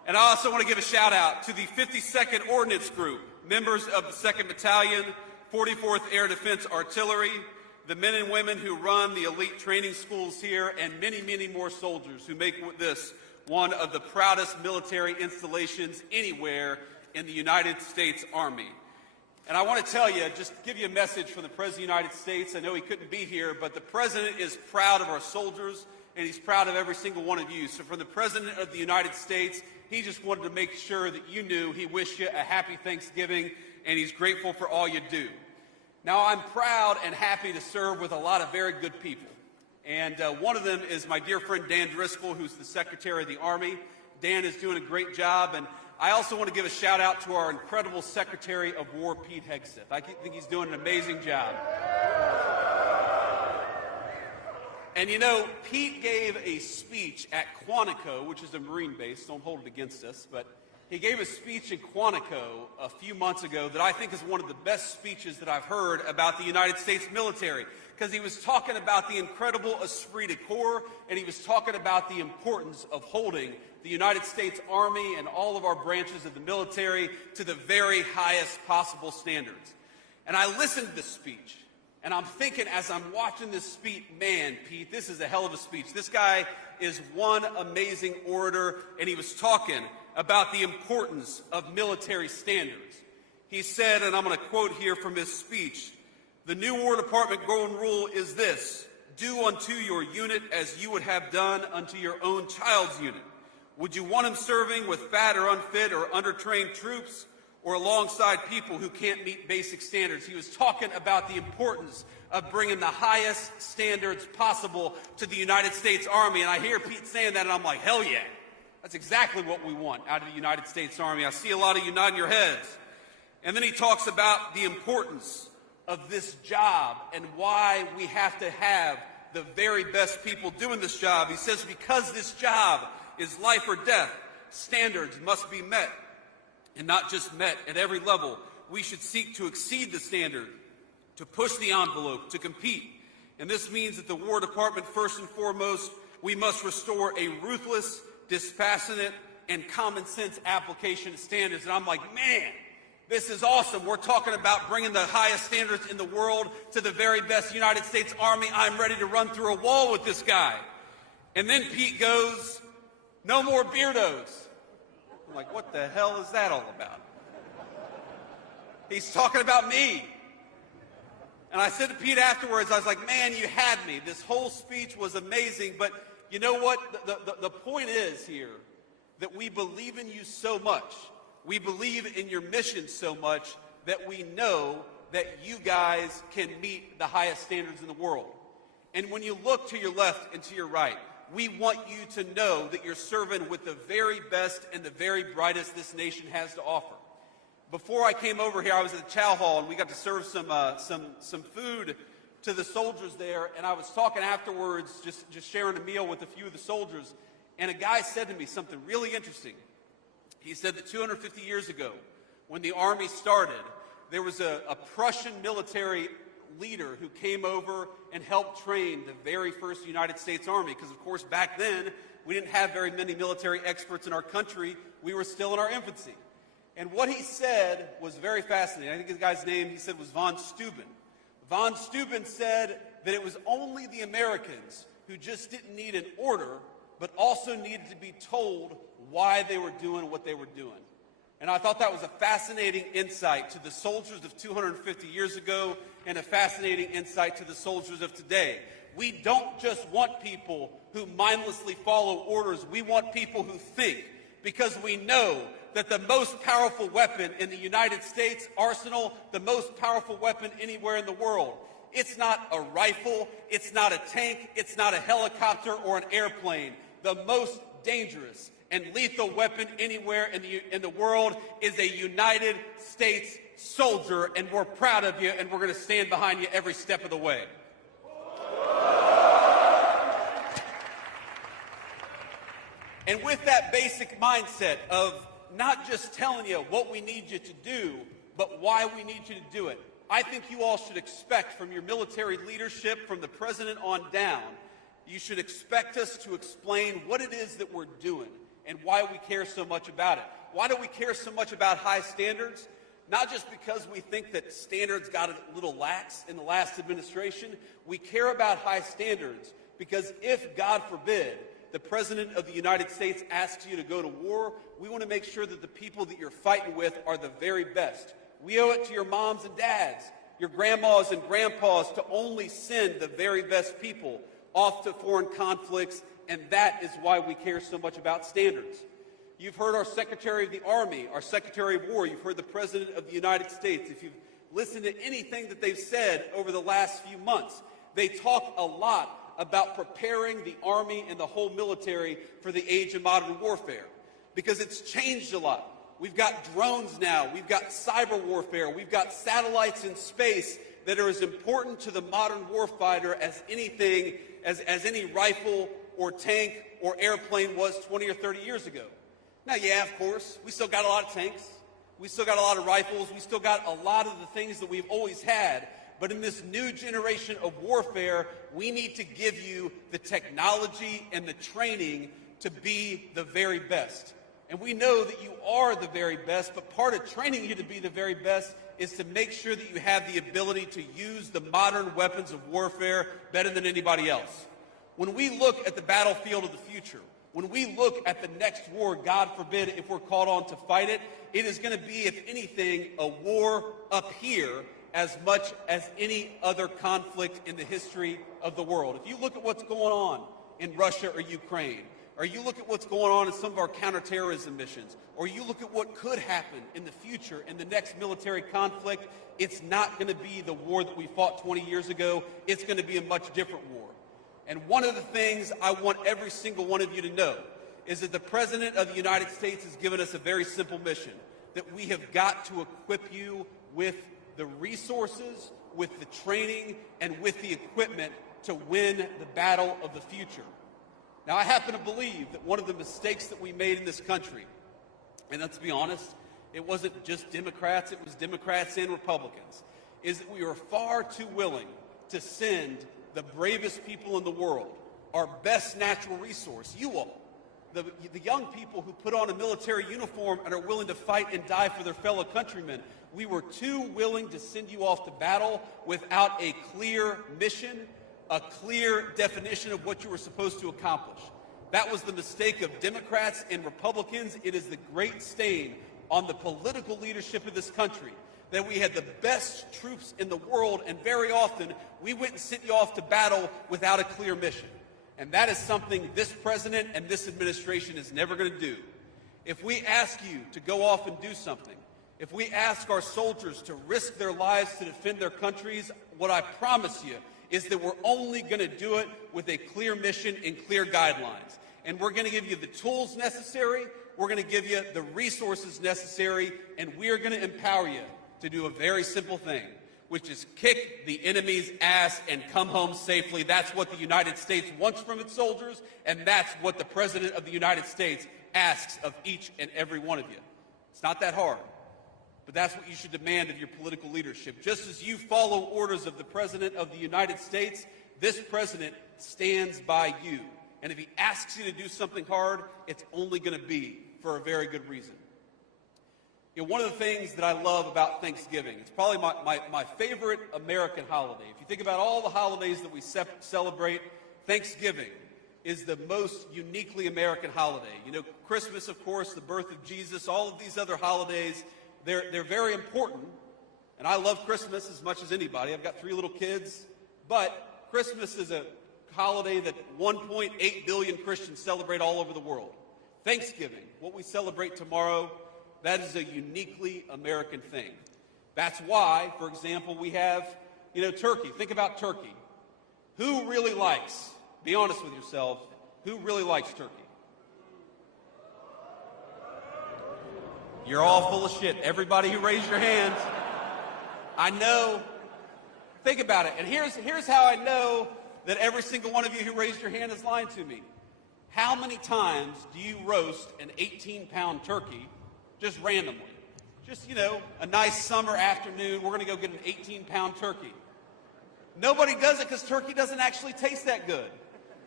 And I also want to give a shout out to the 52nd Ordnance Group, members of the 2nd Battalion, 44th Air Defense Artillery, the men and women who run the elite training schools here, and many, many more soldiers who make this one of the proudest military installations anywhere in the United States Army. And I want to tell you, just give you a message from the President of the United States. I know he couldn't be here, but the President is proud of our soldiers, and he's proud of every single one of you. So from the President of the United States, he just wanted to make sure that you knew he wished you a happy Thanksgiving, and he's grateful for all you do. Now, I'm proud and happy to serve with a lot of very good people. And one of them is my dear friend Dan Driscoll, who's the Secretary of the Army. Dan is doing a great job. And I also want to give a shout out to our incredible Secretary of War, Pete Hegseth. I think he's doing an amazing job. And you know, Pete gave a speech at Quantico, which is a Marine base. Don't hold it against us, but he gave a speech in Quantico a few months ago that I think is one of the best speeches that I've heard about the United States military, because he was talking about the incredible esprit de corps, and he was talking about the importance of holding the United States Army and all of our branches of the military to the very highest possible standards. And I listened to this speech, and I'm thinking as I'm watching this speech, man, Pete, this is a hell of a speech. This guy is one amazing orator, and he was talking about the importance of military standards. He said, and I'm going to quote here from his speech, "The new War Department golden rule is this: do unto your unit as you would have done unto your own child's unit. Would you want him serving with fat or unfit or undertrained troops, or alongside people who can't meet basic standards?" He was talking about the importance of bringing the highest standards possible to the United States Army. And I hear Pete saying that, and I'm like, hell yeah. That's exactly what we want out of the United States Army. I see a lot of you nodding your heads. And then he talks about the importance of this job and why we have to have the very best people doing this job. He says, because this job is life or death, standards must be met. And not just met at every level. We should seek to exceed the standard, to push the envelope, to compete. And this means that the War Department, first and foremost, we must restore a ruthless, dispassionate, and common sense application of standards. And I'm like, man, this is awesome. We're talking about bringing the highest standards in the world to the very best United States Army. I'm ready to run through a wall with this guy. And then Pete goes, no more beardos. I'm like, what the hell is that all about? He's talking about me. And I said to Pete afterwards, I was like, man, you had me. This whole speech was amazing, but you know what? The point is here that we believe in you so much. We believe in your mission so much that we know that you guys can meet the highest standards in the world. And when you look to your left and to your right, we want you to know that you're serving with the very best and the very brightest this nation has to offer. Before I came over here, I was at the chow hall, and we got to serve some food to the soldiers there, and I was talking afterwards, just sharing a meal with a few of the soldiers, and a guy said to me something really interesting. He said that 250 years ago, when the Army started, there was a Prussian military leader who came over and helped train the very first United States Army, because of course back then we didn't have very many military experts in our country. We were still in our infancy. And what he said was very fascinating. I think the guy's name, he said, was von Steuben. Von Steuben said that it was only the Americans who just didn't need an order, but also needed to be told why they were doing what they were doing. And I thought that was a fascinating insight to the soldiers of 250 years ago and a fascinating insight to the soldiers of today. We don't just want people who mindlessly follow orders. We want people who think, because we know that the most powerful weapon in the United States arsenal, the most powerful weapon anywhere in the world, it's not a rifle, it's not a tank, it's not a helicopter or an airplane. The most dangerous and lethal weapon anywhere in the world is a United States soldier, and we're proud of you, and we're going to stand behind you every step of the way. And with that basic mindset of not just telling you what we need you to do, but why we need you to do it, I think you all should expect from your military leadership, from the president on down, you should expect us to explain what it is that we're doing and why we care so much about it. Why do we care so much about high standards? Not just because we think that standards got a little lax in the last administration. We care about high standards because if, God forbid, the President of the United States asks you to go to war, we want to make sure that the people that you're fighting with are the very best. We owe it to your moms and dads, your grandmas and grandpas, to only send the very best people off to foreign conflicts, and that is why we care so much about standards. You've heard our Secretary of the Army, our Secretary of War. You've heard the President of the United States. If you've listened to anything that they've said over the last few months, they talk a lot about preparing the Army and the whole military for the age of modern warfare, because it's changed a lot. We've got drones now. We've got cyber warfare. We've got satellites in space that are as important to the modern warfighter as anything, as any rifle or tank or airplane was 20 or 30 years ago. Now, yeah, of course, we still got a lot of tanks. We still got a lot of rifles. We still got a lot of the things that we've always had. But in this new generation of warfare, we need to give you the technology and the training to be the very best. And we know that you are the very best, but part of training you to be the very best is to make sure that you have the ability to use the modern weapons of warfare better than anybody else. When we look at the battlefield of the future, when we look at the next war, God forbid, if we're called on to fight it, it is going to be, if anything, a war up here as much as any other conflict in the history of the world. If you look at what's going on in Russia or Ukraine, or you look at what's going on in some of our counterterrorism missions, or you look at what could happen in the future in the next military conflict, it's not going to be the war that we fought 20 years ago. It's going to be a much different war. And one of the things I want every single one of you to know is that the President of the United States has given us a very simple mission, that we have got to equip you with the resources, with the training, and with the equipment to win the battle of the future. Now, I happen to believe that one of the mistakes that we made in this country, and let's be honest, it wasn't just Democrats, it was Democrats and Republicans, is that we were far too willing to send the bravest people in the world, our best natural resource, you all, the young people who put on a military uniform and are willing to fight and die for their fellow countrymen. We were too willing to send you off to battle without a clear mission, a clear definition of what you were supposed to accomplish. That was the mistake of Democrats and Republicans. It is the great stain on the political leadership of this country that we had the best troops in the world, and very often we went and sent you off to battle without a clear mission. And that is something this president and this administration is never going to do. If we ask you to go off and do something, if we ask our soldiers to risk their lives to defend their countries, what I promise you is that we're only going to do it with a clear mission and clear guidelines. And we're going to give you the tools necessary, we're going to give you the resources necessary, and we're going to empower you to do a very simple thing, which is kick the enemy's ass and come home safely. That's what the United States wants from its soldiers, and that's what the President of the United States asks of each and every one of you. It's not that hard, but that's what you should demand of your political leadership. Just as you follow orders of the President of the United States, this president stands by you. And if he asks you to do something hard, it's only going to be for a very good reason. You know, one of the things that I love about Thanksgiving, it's probably my favorite American holiday. If you think about all the holidays that we celebrate, Thanksgiving is the most uniquely American holiday. You know, Christmas, of course, the birth of Jesus, all of these other holidays, they're very important. And I love Christmas as much as anybody. I've got 3 little kids. But Christmas is a holiday that 1.8 billion Christians celebrate all over the world. Thanksgiving, what we celebrate tomorrow, that is a uniquely American thing. That's why, for example, we have, turkey. Think about turkey. Who really likes, be honest with yourselves, who really likes turkey? You're all full of shit. Everybody who raised your hands. I know. Think about it. And here's how I know that every single one of you who raised your hand is lying to me. How many times do you roast an 18-pound turkey just randomly? Just, a nice summer afternoon, we're going to go get an 18-pound turkey. Nobody does it because turkey doesn't actually taste that good.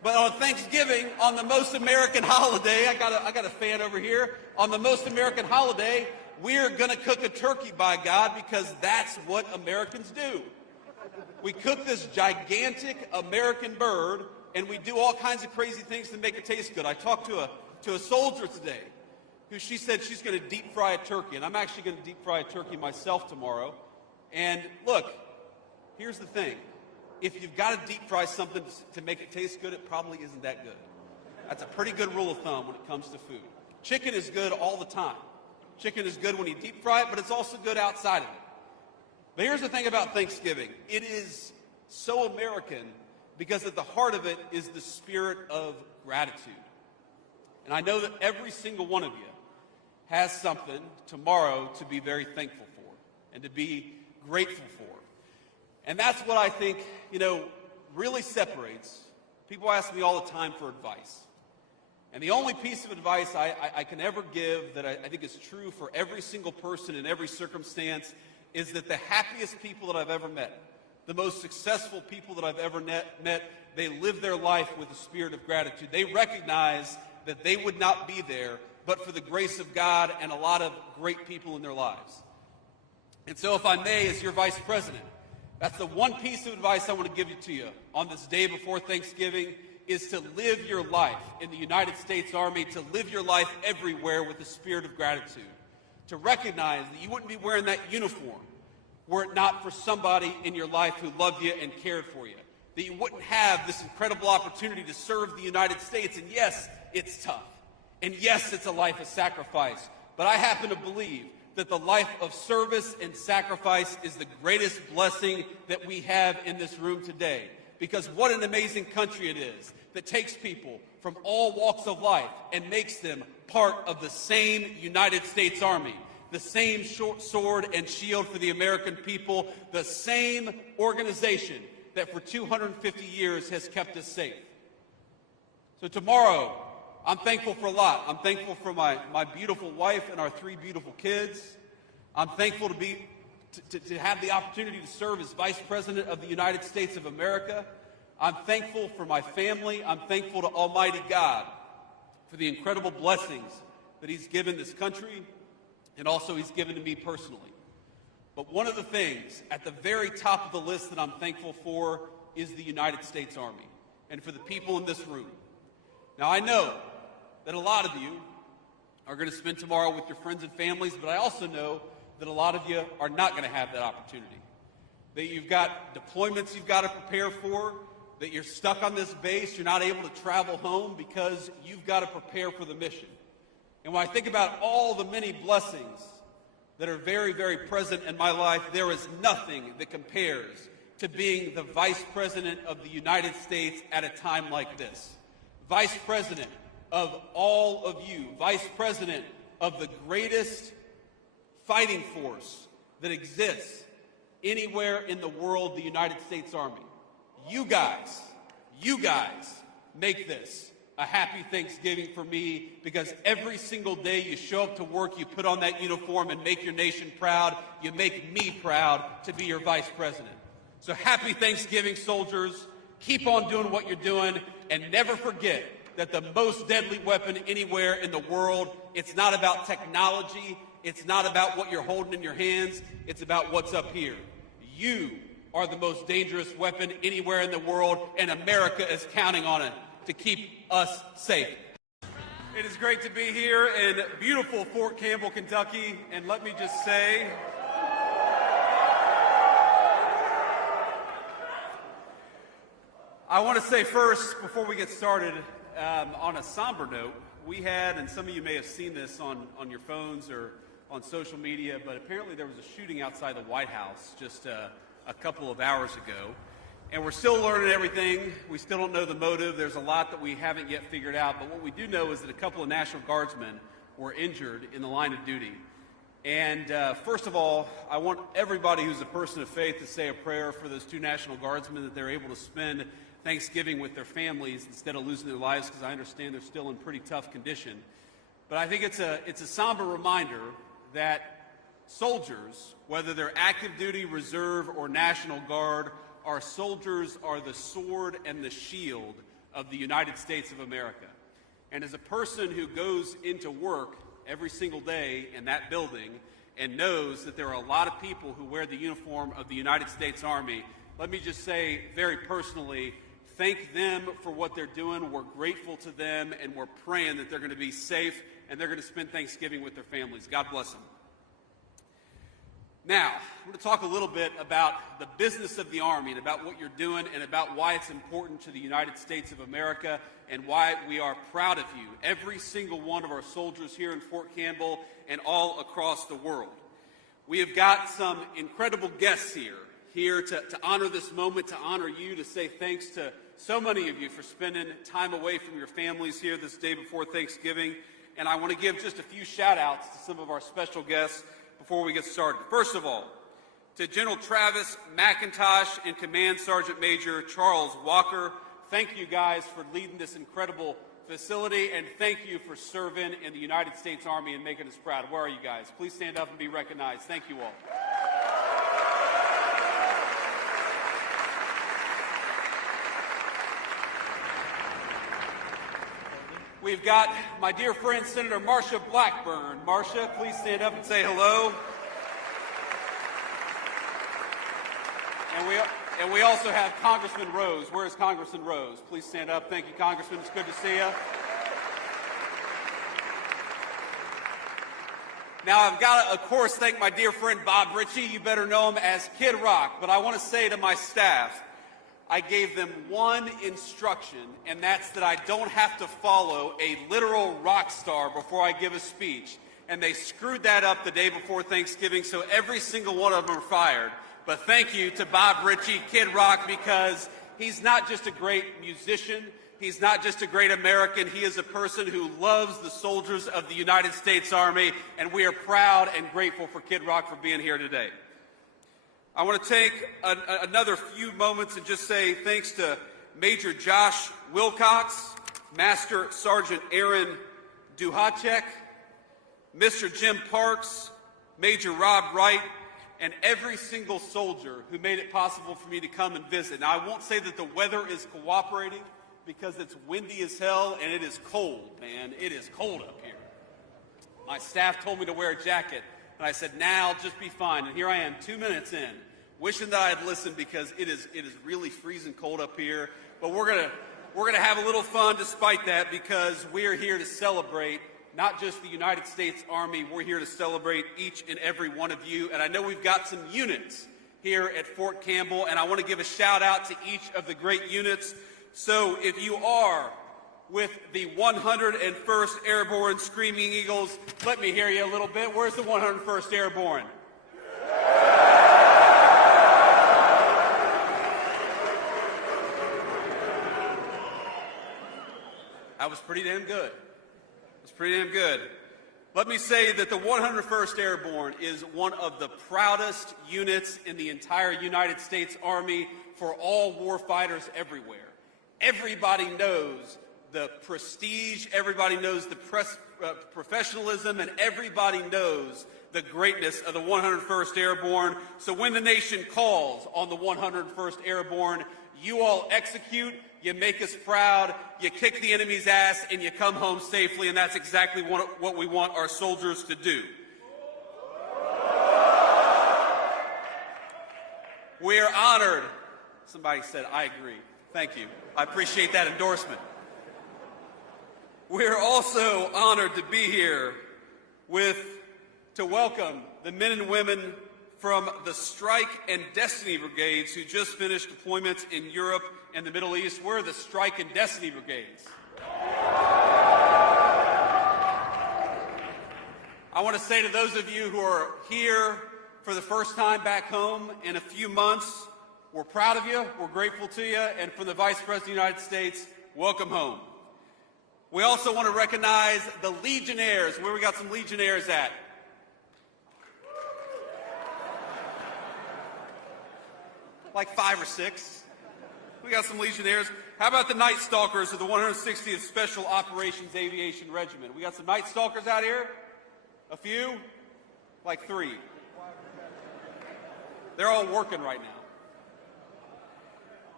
But on Thanksgiving, on the most American holiday, I got a fan over here. On the most American holiday, we're going to cook a turkey, by God, because that's what Americans do. We cook this gigantic American bird, and we do all kinds of crazy things to make it taste good. I talked to a soldier today who she said she's going to deep fry a turkey, and I'm actually going to deep fry a turkey myself tomorrow. And look, here's the thing. If you've got to deep fry something to make it taste good, it probably isn't that good. That's a pretty good rule of thumb when it comes to food. Chicken is good all the time. Chicken is good when you deep fry it, but it's also good outside of it. But here's the thing about Thanksgiving. It is so American because at the heart of it is the spirit of gratitude. And I know that every single one of you has something tomorrow to be very thankful for and to be grateful for. And that's what I think, really separates. People ask me all the time for advice. And the only piece of advice I can ever give that I think is true for every single person in every circumstance is that the happiest people that I've ever met, the most successful people that I've ever met, they live their life with a spirit of gratitude. They recognize that they would not be there but for the grace of God and a lot of great people in their lives. And so if I may, as your vice president, that's the one piece of advice I want to give to you on this day before Thanksgiving is to live your life in the United States Army, to live your life everywhere with a spirit of gratitude, to recognize that you wouldn't be wearing that uniform were it not for somebody in your life who loved you and cared for you, that you wouldn't have this incredible opportunity to serve the United States. And yes, it's tough. And yes, it's a life of sacrifice. But I happen to believe that the life of service and sacrifice is the greatest blessing that we have in this room today. Because what an amazing country it is that takes people from all walks of life and makes them part of the same United States Army, the same sword and shield for the American people, the same organization that for 250 years has kept us safe. So tomorrow, I'm thankful for a lot. I'm thankful for my beautiful wife and our 3 beautiful kids. I'm thankful to have the opportunity to serve as Vice President of the United States of America. I'm thankful for my family. I'm thankful to Almighty God for the incredible blessings that He's given this country and also He's given to me personally. But one of the things at the very top of the list that I'm thankful for is the United States Army and for the people in this room. Now, I know that a lot of you are going to spend tomorrow with your friends and families, but I also know that a lot of you are not going to have that opportunity. That you've got deployments you've got to prepare for, that you're stuck on this base, you're not able to travel home because you've got to prepare for the mission. And when I think about all the many blessings that are very, very present in my life, there is nothing that compares to being the Vice President of the United States at a time like this. Vice President of all of you, Vice President of the greatest fighting force that exists anywhere in the world, the United States Army. You guys make this a happy Thanksgiving for me because every single day you show up to work, you put on that uniform and make your nation proud. You make me proud to be your Vice President. So happy Thanksgiving, soldiers. Keep on doing what you're doing and never forget that the most deadly weapon anywhere in the world, it's not about technology, it's not about what you're holding in your hands, it's about what's up here. You are the most dangerous weapon anywhere in the world, and America is counting on it to keep us safe. It is great to be here in beautiful Fort Campbell, Kentucky, and let me just say, I want to say first, before we get started, on a somber note, we had, and some of you may have seen this on your phones or on social media, but apparently there was a shooting outside the White House just a couple of hours ago. And we're still learning everything. We still don't know the motive. There's a lot that we haven't yet figured out. But what we do know is that a couple of National Guardsmen were injured in the line of duty. And first of all, I want everybody who's a person of faith to say a prayer for those 2 National Guardsmen that they're able to spend Thanksgiving with their families instead of losing their lives, because I understand they're still in pretty tough condition. But I think it's a somber reminder that soldiers, whether they're active duty, reserve, or National Guard, our soldiers are the sword and the shield of the United States of America. And as a person who goes into work every single day in that building and knows that there are a lot of people who wear the uniform of the United States Army, let me just say very personally, thank them for what they're doing. We're grateful to them, and we're praying that they're going to be safe and they're going to spend Thanksgiving with their families. God bless them. Now, I'm going to talk a little bit about the business of the Army and about what you're doing and about why it's important to the United States of America and why we are proud of you, every single one of our soldiers here in Fort Campbell and all across the world. We have got some incredible guests here to honor this moment, to honor you, to say thanks to so many of you for spending time away from your families here this day before Thanksgiving. And I want to give just a few shout-outs to some of our special guests before we get started. First of all, to General Travis McIntosh and Command Sergeant Major Charles Walker, thank you guys for leading this incredible facility, and thank you for serving in the United States Army and making us proud. Where are you guys? Please stand up and be recognized. Thank you all. We've got my dear friend, Senator Marsha Blackburn. Marsha, please stand up and say hello. And we also have Congressman Rose. Where is Congressman Rose? Please stand up. Thank you, Congressman. It's good to see you. Now, I've got to, of course, thank my dear friend Bob Ritchie. You better know him as Kid Rock. But I want to say to my staff, I gave them one instruction, and that's that I don't have to follow a literal rock star before I give a speech. And they screwed that up the day before Thanksgiving, so every single one of them are fired. But thank you to Bob Ritchie, Kid Rock, because he's not just a great musician, he's not just a great American, he is a person who loves the soldiers of the United States Army, and we are proud and grateful for Kid Rock for being here today. I want to take another few moments and just say thanks to Major Josh Wilcox, Master Sergeant Aaron Duhacek, Mr. Jim Parks, Major Rob Wright, and every single soldier who made it possible for me to come and visit. Now, I won't say that the weather is cooperating because it's windy as hell and it is cold, man. It is cold up here. My staff told me to wear a jacket. And I said, now just be fine. And here I am 2 minutes in, wishing that I had listened because it is really freezing cold up here. But we're gonna have a little fun despite that because we are here to celebrate not just the United States Army, we're here to celebrate each and every one of you. And I know we've got some units here at Fort Campbell, and I want to give a shout out to each of the great units. So if you are with the 101st Airborne Screaming Eagles, let me hear you a little bit. Where's the 101st Airborne? That was pretty damn good. It was pretty damn good. Let me say that the 101st Airborne is one of the proudest units in the entire United States Army for all war fighters everywhere. Everybody knows the prestige, everybody knows the professionalism, and everybody knows the greatness of the 101st Airborne. So when the nation calls on the 101st Airborne, you all execute, you make us proud, you kick the enemy's ass, and you come home safely, and that's exactly what we want our soldiers to do. We are honored. Somebody said, I agree. Thank you. I appreciate that endorsement. We're also honored to be here to welcome the men and women from the Strike and Destiny Brigades who just finished deployments in Europe and the Middle East. We're the Strike and Destiny Brigades. I want to say to those of you who are here for the first time back home in a few months, we're proud of you, we're grateful to you, and from the Vice President of the United States, welcome home. We also want to recognize the Legionnaires. Where we got some Legionnaires at? Like 5 or 6. We got some Legionnaires. How about the Night Stalkers of the 160th Special Operations Aviation Regiment? We got some Night Stalkers out here? A few? Like 3. They're all working right now.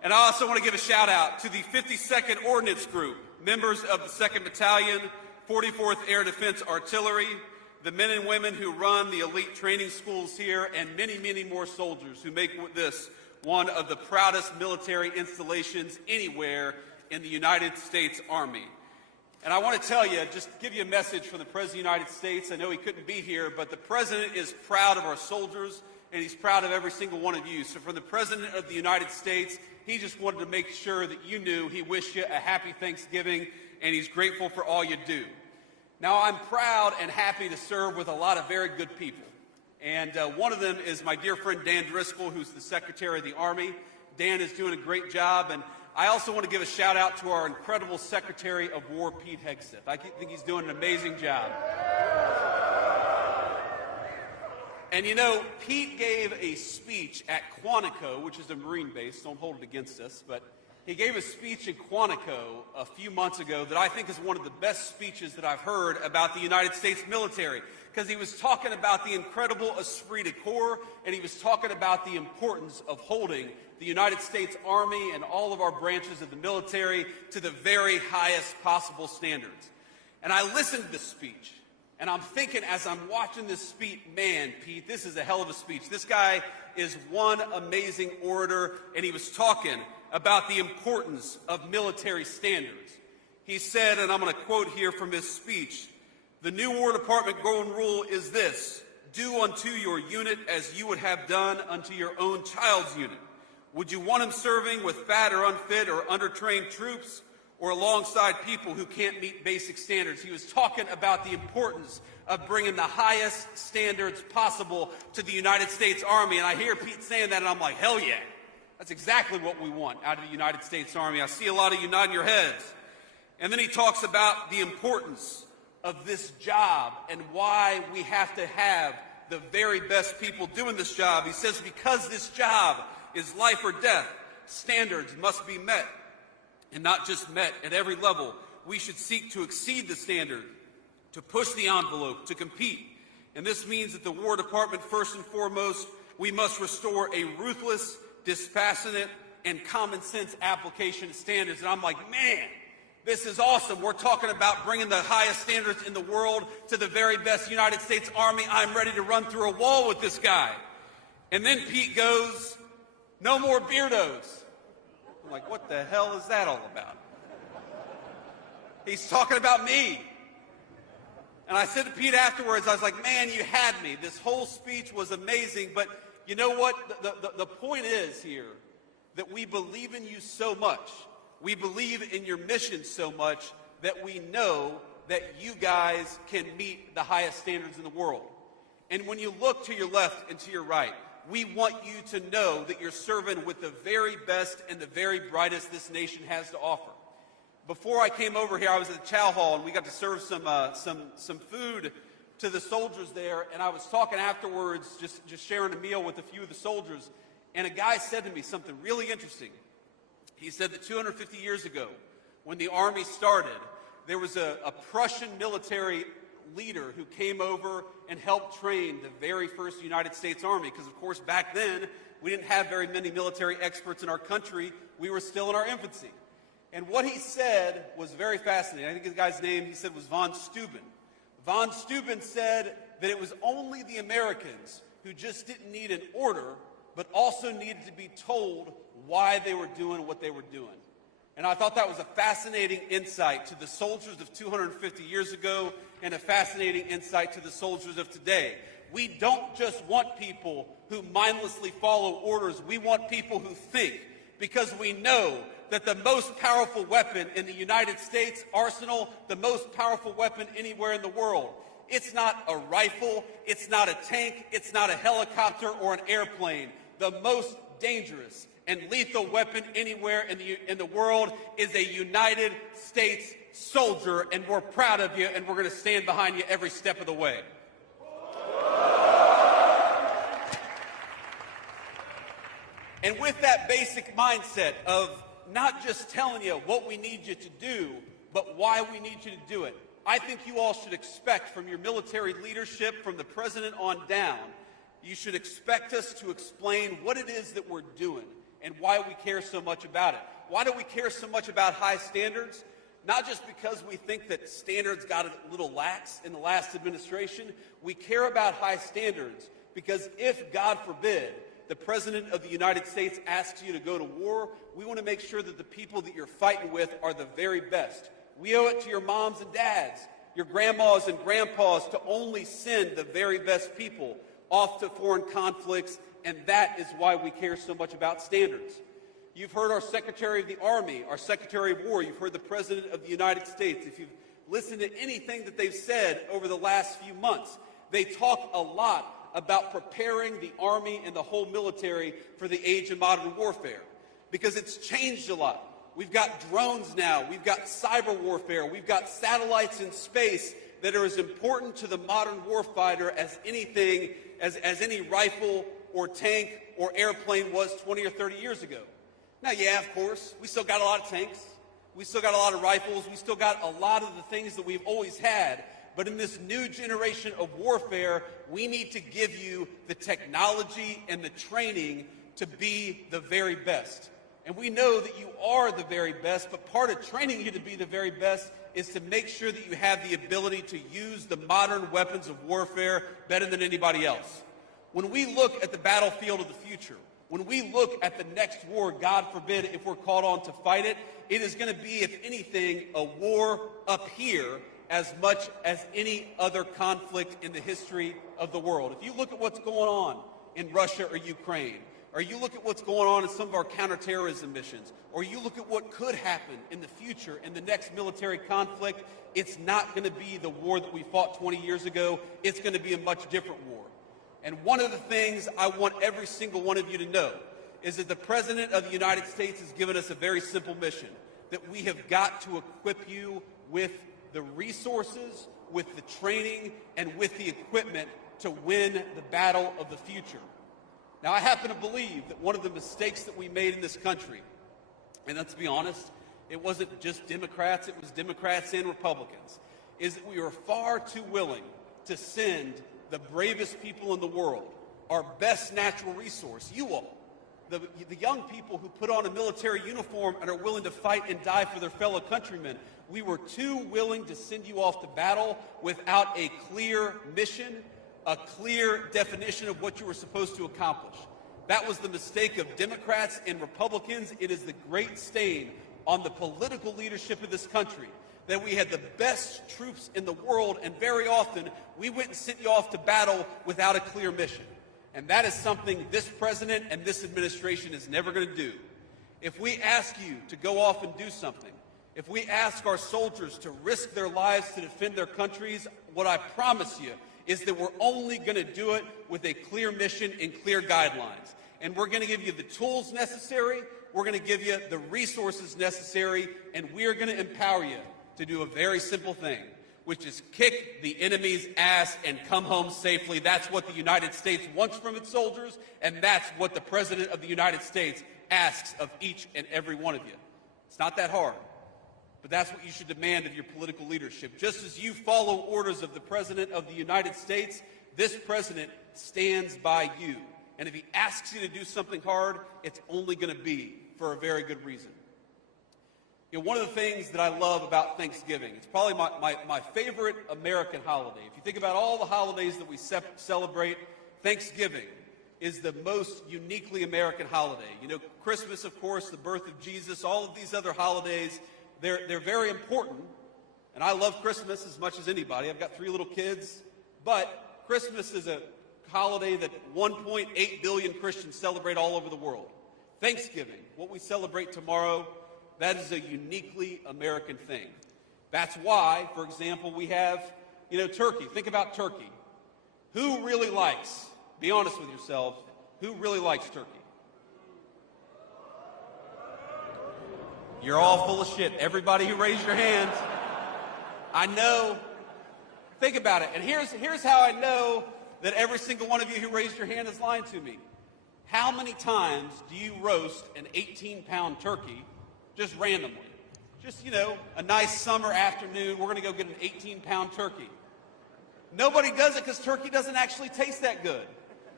And I also want to give a shout out to the 52nd Ordnance Group, members of the 2nd Battalion, 44th Air Defense Artillery, the men and women who run the elite training schools here, and many, many more soldiers who make this one of the proudest military installations anywhere in the United States Army. And I want to tell you, just give you a message from the President of the United States. I know he couldn't be here, but the President is proud of our soldiers, and he's proud of every single one of you. So from the President of the United States, he just wanted to make sure that you knew he wished you a happy Thanksgiving, and he's grateful for all you do. Now, I'm proud and happy to serve with a lot of very good people. And one of them is my dear friend Dan Driscoll, who's the Secretary of the Army. Dan is doing a great job. And I also want to give a shout out to our incredible Secretary of War, Pete Hegseth. I think he's doing an amazing job. And you know, Pete gave a speech at Quantico, which is a Marine base. Don't hold it against us, but he gave a speech in Quantico a few months ago that I think is one of the best speeches that I've heard about the United States military, because he was talking about the incredible esprit de corps, and he was talking about the importance of holding the United States Army and all of our branches of the military to the very highest possible standards. And I listened to this speech, and I'm thinking as I'm watching this speech, man, Pete, this is a hell of a speech. This guy is one amazing orator, and he was talking about the importance of military standards. He said, and I'm going to quote here from his speech, "The new War Department golden rule is this: do unto your unit as you would have done unto your own child's unit. Would you want him serving with fat or unfit or undertrained troops, or alongside people who can't meet basic standards?" He was talking about the importance of bringing the highest standards possible to the United States Army. And I hear Pete saying that, and I'm like, hell yeah. That's exactly what we want out of the United States Army. I see a lot of you nodding your heads. And then he talks about the importance of this job and why we have to have the very best people doing this job. He says, because this job is life or death, standards must be met. And not just met at every level. We should seek to exceed the standard, to push the envelope, to compete. And this means that the War Department, first and foremost, we must restore a ruthless, dispassionate, and common sense application of standards. And I'm like, man, this is awesome. We're talking about bringing the highest standards in the world to the very best United States Army. I'm ready to run through a wall with this guy. And then Pete goes, no more beardos. I'm like, what the hell is that all about? He's talking about me. And I said to Pete afterwards, I was like, man, you had me. This whole speech was amazing, but you know what? The point is here that we believe in you so much. We believe in your mission so much that we know that you guys can meet the highest standards in the world. And when you look to your left and to your right, we want you to know that you're serving with the very best and the very brightest this nation has to offer. Before I came over here, I was at the chow hall, and we got to serve some food to the soldiers there, and I was talking afterwards, just sharing a meal with a few of the soldiers, and a guy said to me something really interesting. He said that 250 years ago, when the Army started, there was a Prussian military leader who came over and helped train the very first United States Army, because of course back then, we didn't have very many military experts in our country. We were still in our infancy. And what he said was very fascinating. I think the guy's name, he said, was von Steuben. Von Steuben said that it was only the Americans who just didn't need an order, but also needed to be told why they were doing what they were doing. And I thought that was a fascinating insight to the soldiers of 250 years ago and a fascinating insight to the soldiers of today. We don't just want people who mindlessly follow orders. We want people who think, because we know that the most powerful weapon in the United States arsenal, the most powerful weapon anywhere in the world, it's not a rifle, it's not a tank, it's not a helicopter or an airplane. The most dangerous and lethal weapon anywhere in the world is a United States soldier, and we're proud of you, and we're going to stand behind you every step of the way. And with that basic mindset of not just telling you what we need you to do, but why we need you to do it, I think you all should expect from your military leadership, from the president on down, you should expect us to explain what it is that we're doing and why we care so much about it. Why do we care so much about high standards? Not just because we think that standards got a little lax in the last administration. We care about high standards because if, God forbid, the President of the United States asks you to go to war, we want to make sure that the people that you're fighting with are the very best. We owe it to your moms and dads, your grandmas and grandpas, to only send the very best people off to foreign conflicts, and that is why we care so much about standards. You've heard our Secretary of the Army, our Secretary of War. You've heard the President of the United States. If you've listened to anything that they've said over the last few months, they talk a lot about preparing the Army and the whole military for the age of modern warfare, because it's changed a lot. We've got drones now. We've got cyber warfare. We've got satellites in space that are as important to the modern warfighter as anything, as any rifle or tank or airplane was 20 or 30 years ago. Now, yeah, of course, we still got a lot of tanks. We still got a lot of rifles. We still got a lot of the things that we've always had. But in this new generation of warfare, we need to give you the technology and the training to be the very best. And we know that you are the very best, but part of training you to be the very best is to make sure that you have the ability to use the modern weapons of warfare better than anybody else. When we look at the battlefield of the future, when we look at the next war, God forbid, if we're called on to fight it, it is going to be, if anything, a war up here as much as any other conflict in the history of the world. If you look at what's going on in Russia or Ukraine, or you look at what's going on in some of our counterterrorism missions, or you look at what could happen in the future in the next military conflict, it's not going to be the war that we fought 20 years ago. It's going to be a much different war. And one of the things I want every single one of you to know is that the President of the United States has given us a very simple mission, that we have got to equip you with the resources, with the training, and with the equipment to win the battle of the future. Now, I happen to believe that one of the mistakes that we made in this country, and let's be honest, it wasn't just Democrats, it was Democrats and Republicans, is that we were far too willing to send the bravest people in the world, our best natural resource, you all, the young people who put on a military uniform and are willing to fight and die for their fellow countrymen. We were too willing to send you off to battle without a clear mission, a clear definition of what you were supposed to accomplish. That was the mistake of Democrats and Republicans. It is the great stain on the political leadership of this country that we had the best troops in the world, and very often we went and sent you off to battle without a clear mission. And that is something this president and this administration is never going to do. If we ask you to go off and do something, if we ask our soldiers to risk their lives to defend their countries, what I promise you is that we're only going to do it with a clear mission and clear guidelines. And we're going to give you the tools necessary, we're going to give you the resources necessary, and we're going to empower you to do a very simple thing, which is kick the enemy's ass and come home safely. That's what the United States wants from its soldiers, and that's what the President of the United States asks of each and every one of you. It's not that hard, but that's what you should demand of your political leadership. Just as you follow orders of the President of the United States, this president stands by you. And if he asks you to do something hard, it's only going to be for a very good reason. You know, one of the things that I love about Thanksgiving, it's probably my favorite American holiday. If you think about all the holidays that we celebrate, Thanksgiving is the most uniquely American holiday. You know, Christmas, of course, the birth of Jesus, all of these other holidays, they're very important. And I love Christmas as much as anybody. I've got 3 little kids. But Christmas is a holiday that 1.8 billion Christians celebrate all over the world. Thanksgiving, what we celebrate tomorrow, that is a uniquely American thing. That's why, for example, we have, turkey. Think about turkey. Who really likes, be honest with yourselves, who really likes turkey? You're all full of shit. Everybody who raised your hands. I know. Think about it. And here's how I know that every single one of you who raised your hand is lying to me. How many times do you roast an 18-pound turkey just randomly? Just, a nice summer afternoon, we're going to go get an 18-pound turkey. Nobody does it because turkey doesn't actually taste that good.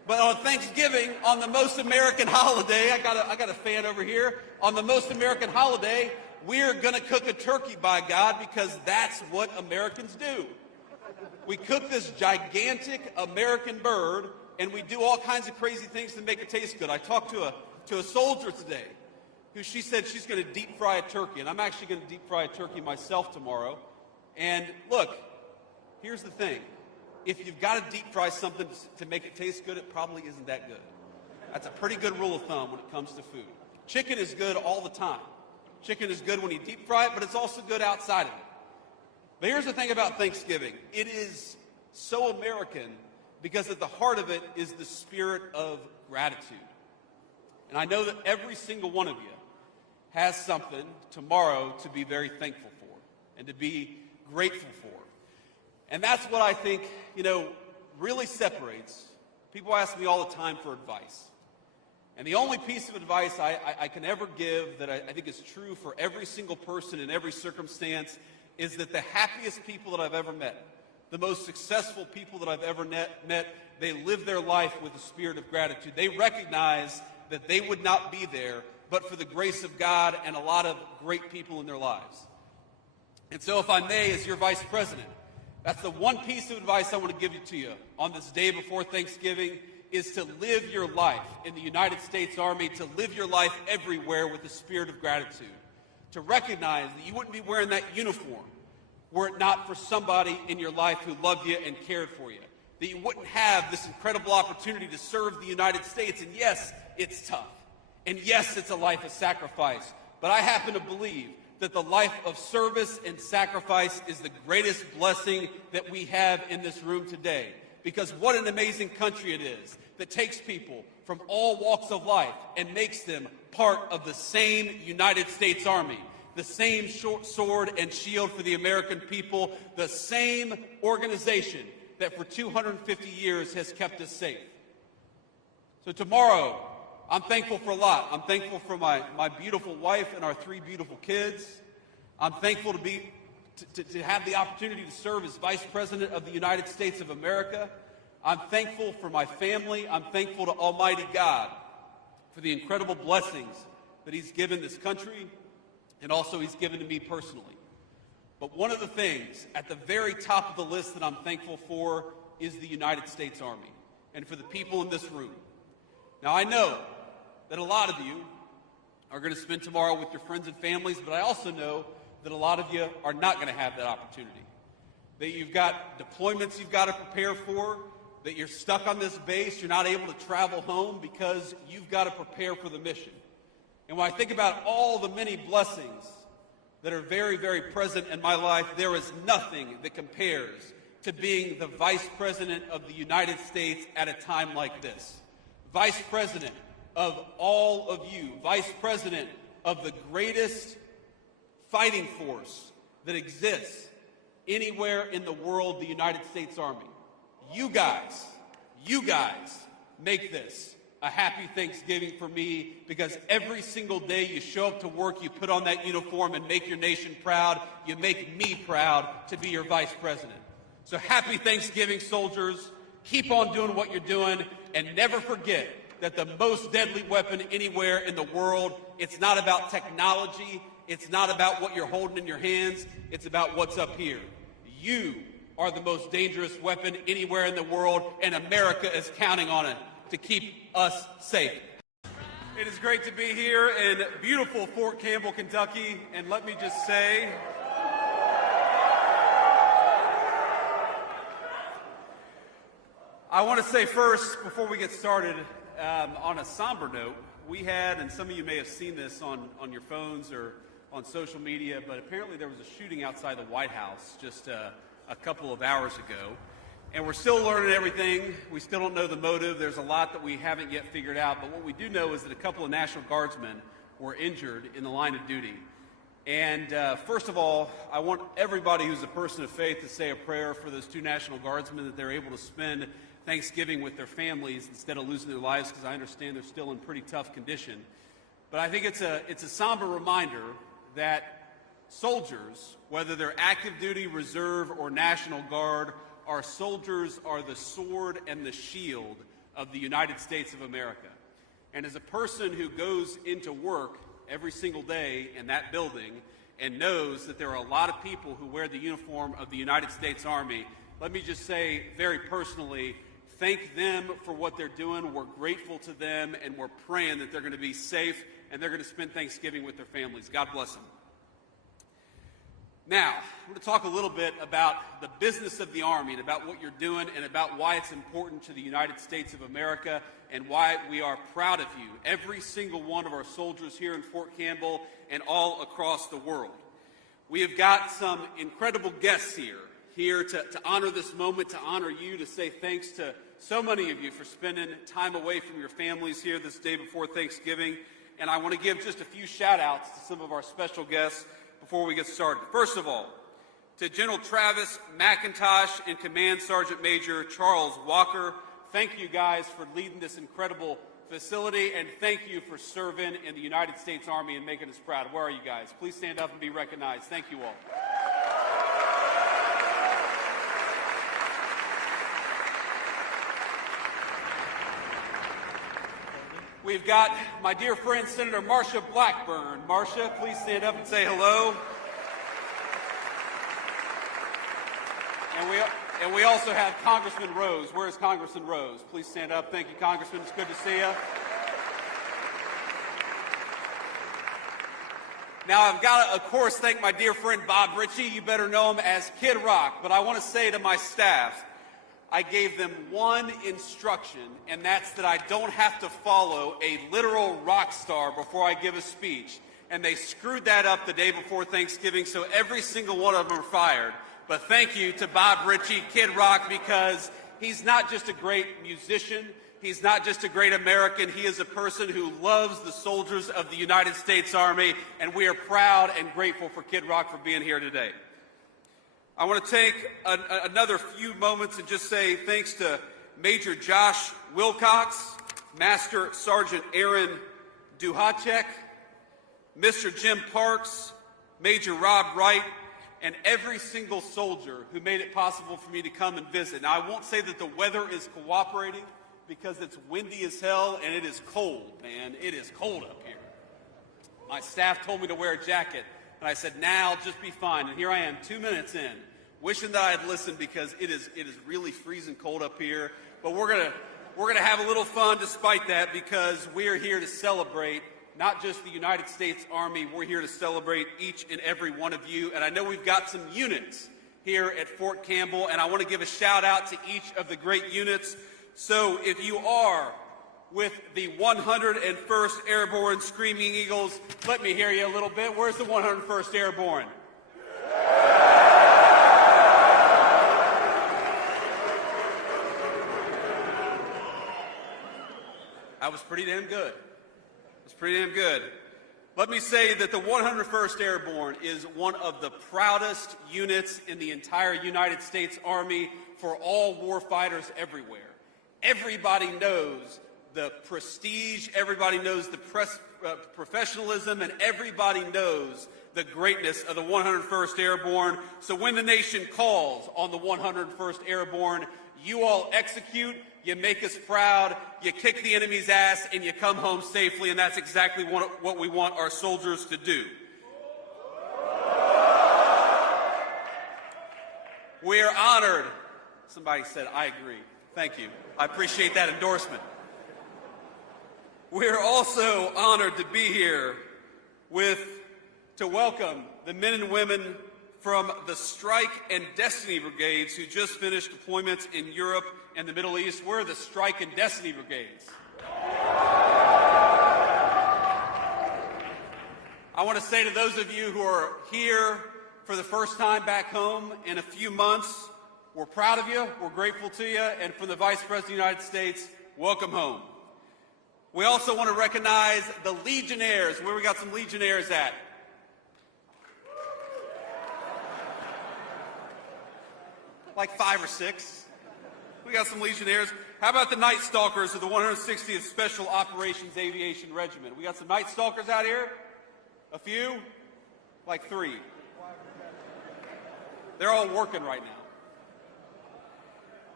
But on Thanksgiving, on the most American holiday, I got a fan over here. On the most American holiday, we're going to cook a turkey, by God, because that's what Americans do. We cook this gigantic American bird, and we do all kinds of crazy things to make it taste good. I talked to a soldier today who she said she's going to deep fry a turkey, and I'm actually going to deep fry a turkey myself tomorrow. And look, here's the thing. If you've got to deep fry something to make it taste good, it probably isn't that good. That's a pretty good rule of thumb when it comes to food. Chicken is good all the time. Chicken is good when you deep fry it, but it's also good outside of it. But here's the thing about Thanksgiving. It is so American because at the heart of it is the spirit of gratitude. And I know that every single one of you has something tomorrow to be very thankful for and to be grateful for. And that's what I think, really separates. People ask me all the time for advice. And the only piece of advice I can ever give that I think is true for every single person in every circumstance is that the happiest people that I've ever met, the most successful people that I've ever met, they live their life with a spirit of gratitude. They recognize that they would not be there but for the grace of God and a lot of great people in their lives. And so if I may, as your vice president, that's the one piece of advice I want to give to you on this day before Thanksgiving is to live your life in the United States Army, to live your life everywhere with a spirit of gratitude, to recognize that you wouldn't be wearing that uniform were it not for somebody in your life who loved you and cared for you, that you wouldn't have this incredible opportunity to serve the United States. And yes, it's tough. And yes, it's a life of sacrifice. But I happen to believe that the life of service and sacrifice is the greatest blessing that we have in this room today. Because what an amazing country it is that takes people from all walks of life and makes them part of the same United States Army, the same sword and shield for the American people, the same organization that for 250 years has kept us safe. So tomorrow, I'm thankful for a lot. I'm thankful for my beautiful wife and our 3 beautiful kids. I'm thankful to have the opportunity to serve as Vice President of the United States of America. I'm thankful for my family. I'm thankful to Almighty God for the incredible blessings that He's given this country and also He's given to me personally. But one of the things at the very top of the list that I'm thankful for is the United States Army and for the people in this room. Now, I know that a lot of you are going to spend tomorrow with your friends and families, but I also know that a lot of you are not going to have that opportunity. That you've got deployments you've got to prepare for, that you're stuck on this base, you're not able to travel home because you've got to prepare for the mission. And when I think about all the many blessings that are very, very present in my life, there is nothing that compares to being the Vice President of the United States at a time like this. Vice President of all of you, Vice President of the greatest fighting force that exists anywhere in the world, the United States Army. You guys make this a happy Thanksgiving for me because every single day you show up to work, you put on that uniform and make your nation proud. You make me proud to be your Vice President. So happy Thanksgiving, soldiers. Keep on doing what you're doing and never forget that the most deadly weapon anywhere in the world, it's not about technology, it's not about what you're holding in your hands, it's about what's up here. You are the most dangerous weapon anywhere in the world, and America is counting on it to keep us safe. It is great to be here in beautiful Fort Campbell, Kentucky, and let me just say, I want to say first, before we get started, on a somber note, we had, and some of you may have seen this on your phones or on social media, but apparently there was a shooting outside the White House just a couple of hours ago. And we're still learning everything. We still don't know the motive. There's a lot that we haven't yet figured out. But what we do know is that a couple of National Guardsmen were injured in the line of duty. And first of all, I want everybody who's a person of faith to say a prayer for those 2 National Guardsmen that they're able to spend Thanksgiving with their families instead of losing their lives, because I understand they're still in pretty tough condition. But I think it's a somber reminder that soldiers, whether they're active duty, reserve, or National Guard, our soldiers are the sword and the shield of the United States of America. And as a person who goes into work every single day in that building and knows that there are a lot of people who wear the uniform of the United States Army, let me just say very personally, thank them for what they're doing. We're grateful to them, and we're praying that they're going to be safe and they're going to spend Thanksgiving with their families. God bless them. Now, I'm going to talk a little bit about the business of the Army and about what you're doing and about why it's important to the United States of America and why we are proud of you, every single one of our soldiers here in Fort Campbell and all across the world. We have got some incredible guests here to honor this moment, to honor you, to say thanks to so many of you for spending time away from your families here this day before Thanksgiving. And I want to give just a few shout-outs to some of our special guests before we get started. First of all, to General Travis McIntosh and Command Sergeant Major Charles Walker, thank you guys for leading this incredible facility, and thank you for serving in the United States Army and making us proud. Where are you guys? Please stand up and be recognized. Thank you all. We've got my dear friend, Senator Marsha Blackburn. Marsha, please stand up and say hello. And we also have Congressman Rose. Where is Congressman Rose? Please stand up. Thank you, Congressman. It's good to see you. Now, I've got to, of course, thank my dear friend Bob Ritchie. You better know him as Kid Rock. But I want to say to my staff, I gave them one instruction, and that's that I don't have to follow a literal rock star before I give a speech. And they screwed that up the day before Thanksgiving, so every single one of them are fired. But thank you to Bob Ritchie, Kid Rock, because he's not just a great musician, he's not just a great American, he is a person who loves the soldiers of the United States Army, and we are proud and grateful for Kid Rock for being here today. I want to take another few moments and just say thanks to Major Josh Wilcox, Master Sergeant Aaron Duhacek, Mr. Jim Parks, Major Rob Wright, and every single soldier who made it possible for me to come and visit. Now, I won't say that the weather is cooperating because it's windy as hell and it is cold, man. It is cold up here. My staff told me to wear a jacket. And I said, now I'll just be fine. And here I am, 2 minutes in, wishing that I had listened because it is really freezing cold up here. But we're gonna have a little fun despite that because we're here to celebrate not just the United States Army. We're here to celebrate each and every one of you. And I know we've got some units here at Fort Campbell, and I want to give a shout out to each of the great units. So if you are with the 101st Airborne Screaming Eagles, let me hear you a little bit. Where's the 101st Airborne? That was pretty damn good. It was pretty damn good. Let me say that the 101st Airborne is one of the proudest units in the entire United States Army for all warfighters everywhere. Everybody knows the prestige, everybody knows the professionalism, and everybody knows the greatness of the 101st Airborne. So when the nation calls on the 101st Airborne, you all execute, you make us proud, you kick the enemy's ass, and you come home safely, and that's exactly what we want our soldiers to do. We are honored. Somebody said, I agree. Thank you. I appreciate that endorsement. We are also honored to be here to welcome the men and women from the Strike and Destiny Brigades who just finished deployments in Europe and the Middle East. We're the Strike and Destiny Brigades. I want to say to those of you who are here for the first time back home in a few months, we're proud of you, we're grateful to you, and from the Vice President of the United States, welcome home. We also want to recognize the Legionnaires. Where we got some Legionnaires at? Like 5 or 6. We got some Legionnaires. How about the Night Stalkers of the 160th Special Operations Aviation Regiment? We got some Night Stalkers out here? A few? Like 3. They're all working right now.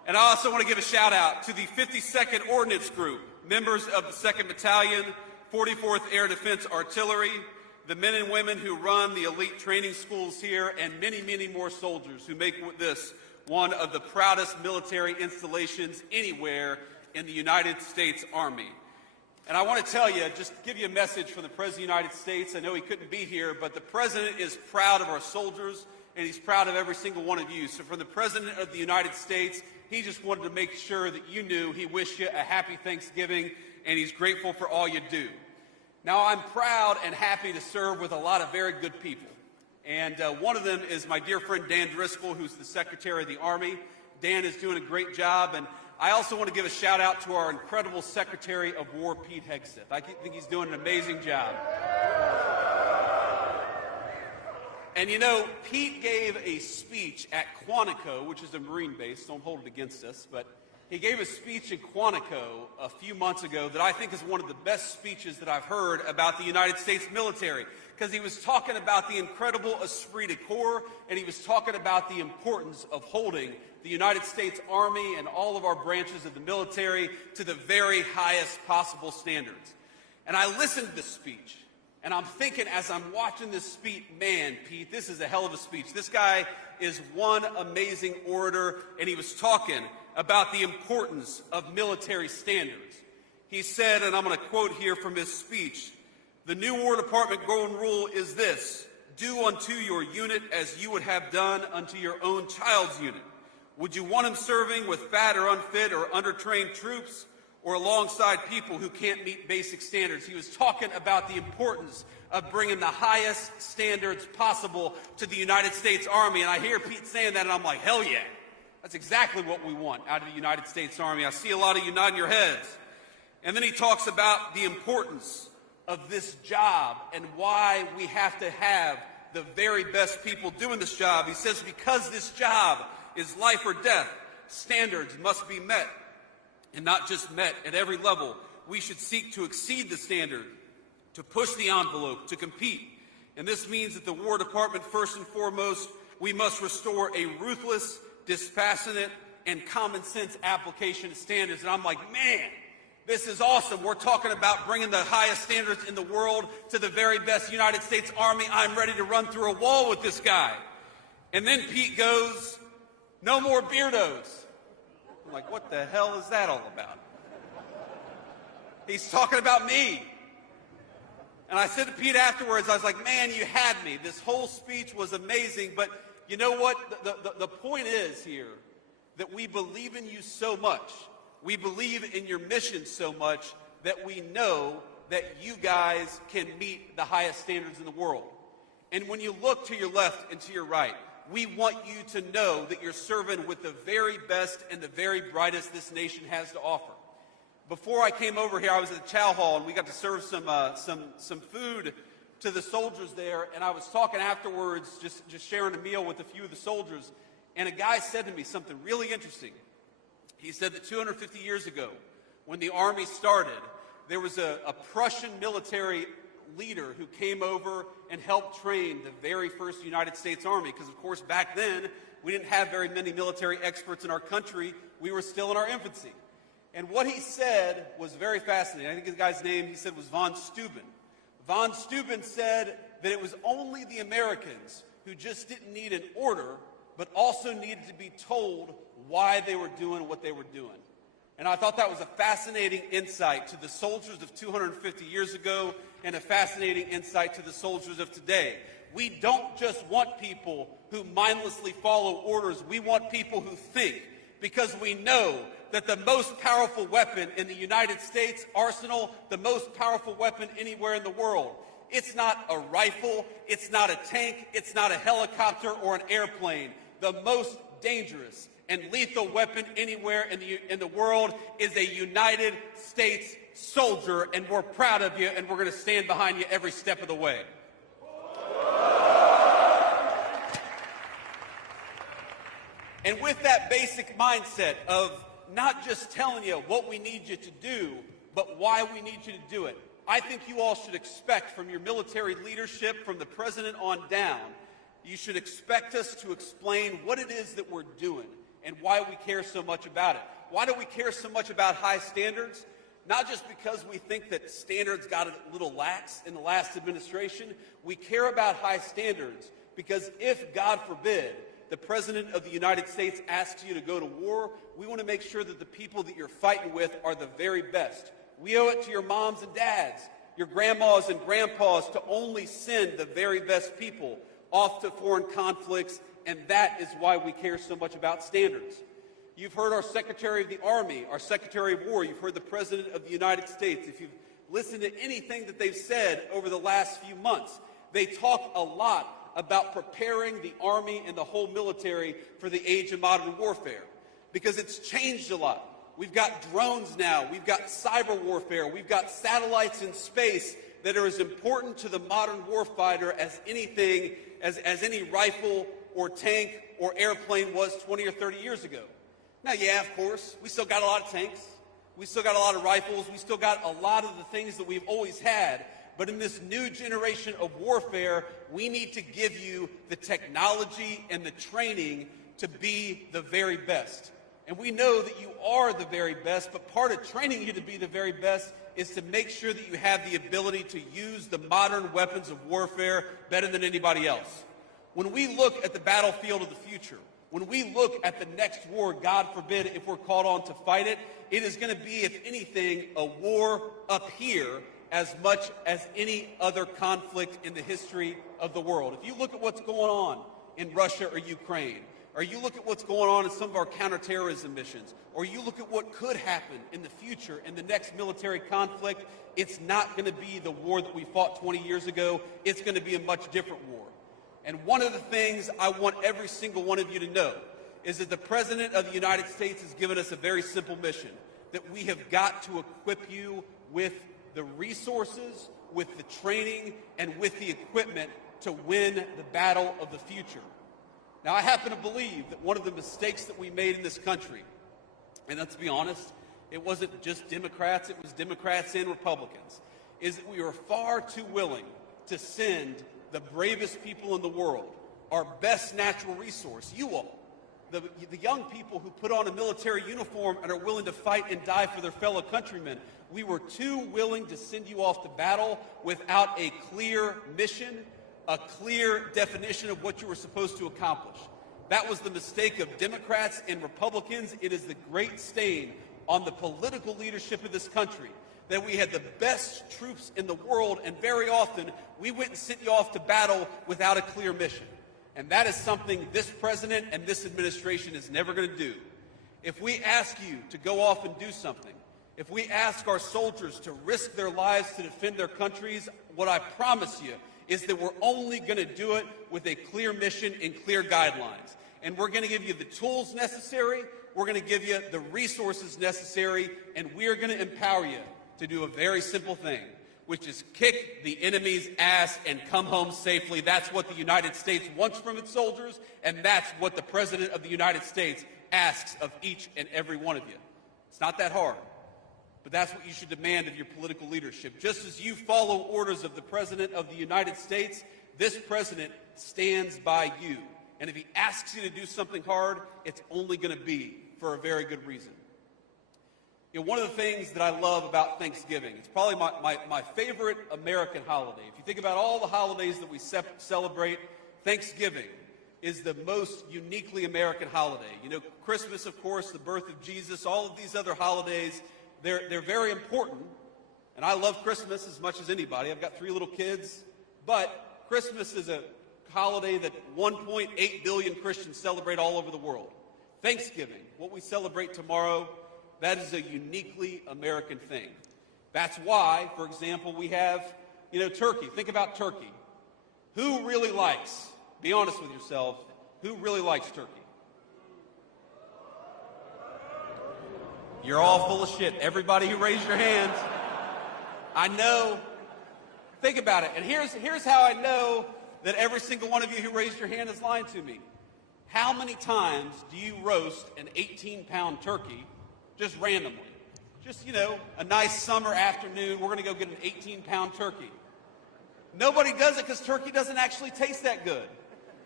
And I also want to give a shout out to the 52nd Ordnance Group, members of the 2nd Battalion, 44th Air Defense Artillery, the men and women who run the elite training schools here, and many, many more soldiers who make this one of the proudest military installations anywhere in the United States Army. And I want to tell you, just give you a message from the President of the United States. I know he couldn't be here, but the President is proud of our soldiers, and he's proud of every single one of you. So from the President of the United States, he just wanted to make sure that you knew he wished you a happy Thanksgiving, and he's grateful for all you do. Now, I'm proud and happy to serve with a lot of very good people. And one of them is my dear friend Dan Driscoll, who's the Secretary of the Army. Dan is doing a great job. And I also want to give a shout out to our incredible Secretary of War, Pete Hegseth. I think he's doing an amazing job. And you know, Pete gave a speech at Quantico, which is a Marine base. Don't hold it against us, but he gave a speech in Quantico a few months ago that I think is one of the best speeches that I've heard about the United States military, because he was talking about the incredible esprit de corps, and he was talking about the importance of holding the United States Army and all of our branches of the military to the very highest possible standards. And I listened to this speech, and I'm thinking as I'm watching this speech, man, Pete, this is a hell of a speech. This guy is one amazing orator, and he was talking about the importance of military standards. He said, and I'm going to quote here from his speech, "The new War Department golden rule is this: do unto your unit as you would have done unto your own child's unit. Would you want him serving with fat or unfit or undertrained troops, or alongside people who can't meet basic standards?" He was talking about the importance of bringing the highest standards possible to the United States Army. And I hear Pete saying that, and I'm like, hell yeah. That's exactly what we want out of the United States Army. I see a lot of you nodding your heads. And then he talks about the importance of this job and why we have to have the very best people doing this job. He says, because this job is life or death, standards must be met. And not just met at every level. We should seek to exceed the standard, to push the envelope, to compete. And this means that the War Department, first and foremost, we must restore a ruthless, dispassionate, and common sense application of standards. And I'm like, man, this is awesome. We're talking about bringing the highest standards in the world to the very best United States Army. I'm ready to run through a wall with this guy. And then Pete goes, no more beardos. I'm like, what the hell is that all about? He's talking about me. And I said to Pete afterwards, I was like, man, you had me. This whole speech was amazing, but you know what? The point is here that we believe in you so much. We believe in your mission so much that we know that you guys can meet the highest standards in the world. And when you look to your left and to your right, we want you to know that you're serving with the very best and the very brightest this nation has to offer. Before I came over here, I was at the chow hall, and we got to serve some food to the soldiers there, and I was talking afterwards, just sharing a meal with a few of the soldiers, and a guy said to me something really interesting. He said that 250 years ago, when the Army started, there was a Prussian military leader who came over and helped train the very first United States Army, because, of course, back then, we didn't have very many military experts in our country. We were still in our infancy. And what he said was very fascinating. I think the guy's name, he said, was von Steuben. Von Steuben said that it was only the Americans who just didn't need an order, but also needed to be told why they were doing what they were doing. And I thought that was a fascinating insight to the soldiers of 250 years ago and a fascinating insight to the soldiers of today. We don't just want people who mindlessly follow orders. We want people who think, because we know that the most powerful weapon in the United States arsenal, the most powerful weapon anywhere in the world, it's not a rifle, it's not a tank, it's not a helicopter or an airplane. The most dangerous and lethal weapon anywhere in the world is a United States soldier, and we're proud of you, and we're going to stand behind you every step of the way. And with that basic mindset of not just telling you what we need you to do, but why we need you to do it, I think you all should expect from your military leadership, from the president on down, you should expect us to explain what it is that we're doing and why we care so much about it. Why do we care so much about high standards? Not just because we think that standards got a little lax in the last administration. We care about high standards because if, God forbid, the President of the United States asks you to go to war, we want to make sure that the people that you're fighting with are the very best. We owe it to your moms and dads, your grandmas and grandpas to only send the very best people off to foreign conflicts, and that is why we care so much about standards. You've heard our Secretary of the Army, our Secretary of War. You've heard the President of the United States. If you've listened to anything that they've said over the last few months, they talk a lot about preparing the Army and the whole military for the age of modern warfare, because it's changed a lot. We've got drones now. We've got cyber warfare. We've got satellites in space that are as important to the modern warfighter as anything, as any rifle or tank or airplane was 20 or 30 years ago. Now, yeah, of course, we still got a lot of tanks. We still got a lot of rifles. We still got a lot of the things that we've always had. But in this new generation of warfare, we need to give you the technology and the training to be the very best. And we know that you are the very best, but part of training you to be the very best is to make sure that you have the ability to use the modern weapons of warfare better than anybody else. When we look at the battlefield of the future, when we look at the next war, God forbid, if we're called on to fight it, it is going to be, if anything, a war up here as much as any other conflict in the history of the world. If you look at what's going on in Russia or Ukraine, or you look at what's going on in some of our counterterrorism missions, or you look at what could happen in the future in the next military conflict, it's not going to be the war that we fought 20 years ago. It's going to be a much different war. And one of the things I want every single one of you to know is that the President of the United States has given us a very simple mission, that we have got to equip you with the resources, with the training, and with the equipment to win the battle of the future. Now, I happen to believe that one of the mistakes that we made in this country, and let's be honest, it wasn't just Democrats, it was Democrats and Republicans, is that we were far too willing to send the bravest people in the world, our best natural resource, you all, the young people who put on a military uniform and are willing to fight and die for their fellow countrymen. We were too willing to send you off to battle without a clear mission, a clear definition of what you were supposed to accomplish. That was the mistake of Democrats and Republicans. It is the great stain on the political leadership of this country that we had the best troops in the world, and very often we went and sent you off to battle without a clear mission. And that is something this president and this administration is never going to do. If we ask you to go off and do something, if we ask our soldiers to risk their lives to defend their countries, what I promise you is that we're only going to do it with a clear mission and clear guidelines. And we're going to give you the tools necessary, we're going to give you the resources necessary, and we are going to empower you to do a very simple thing, which is kick the enemy's ass and come home safely. That's what the United States wants from its soldiers, and that's what the President of the United States asks of each and every one of you. It's not that hard, but that's what you should demand of your political leadership. Just as you follow orders of the President of the United States, this president stands by you. And if he asks you to do something hard, it's only going to be for a very good reason. You know, one of the things that I love about Thanksgiving, it's probably my favorite American holiday. If you think about all the holidays that we celebrate, Thanksgiving is the most uniquely American holiday. You know, Christmas, of course, the birth of Jesus, all of these other holidays, they're very important. And I love Christmas as much as anybody. I've got 3 little kids. But Christmas is a holiday that 1.8 billion Christians celebrate all over the world. Thanksgiving, what we celebrate tomorrow, that is a uniquely American thing. That's why, for example, we have, turkey. Think about turkey. Who really likes, be honest with yourself, who really likes turkey? You're all full of shit. Everybody who raised your hands. I know. Think about it. And here's how I know that every single one of you who raised your hand is lying to me. How many times do you roast an 18-pound turkey just randomly? Just, a nice summer afternoon, we're going to go get an 18-pound turkey. Nobody does it because turkey doesn't actually taste that good.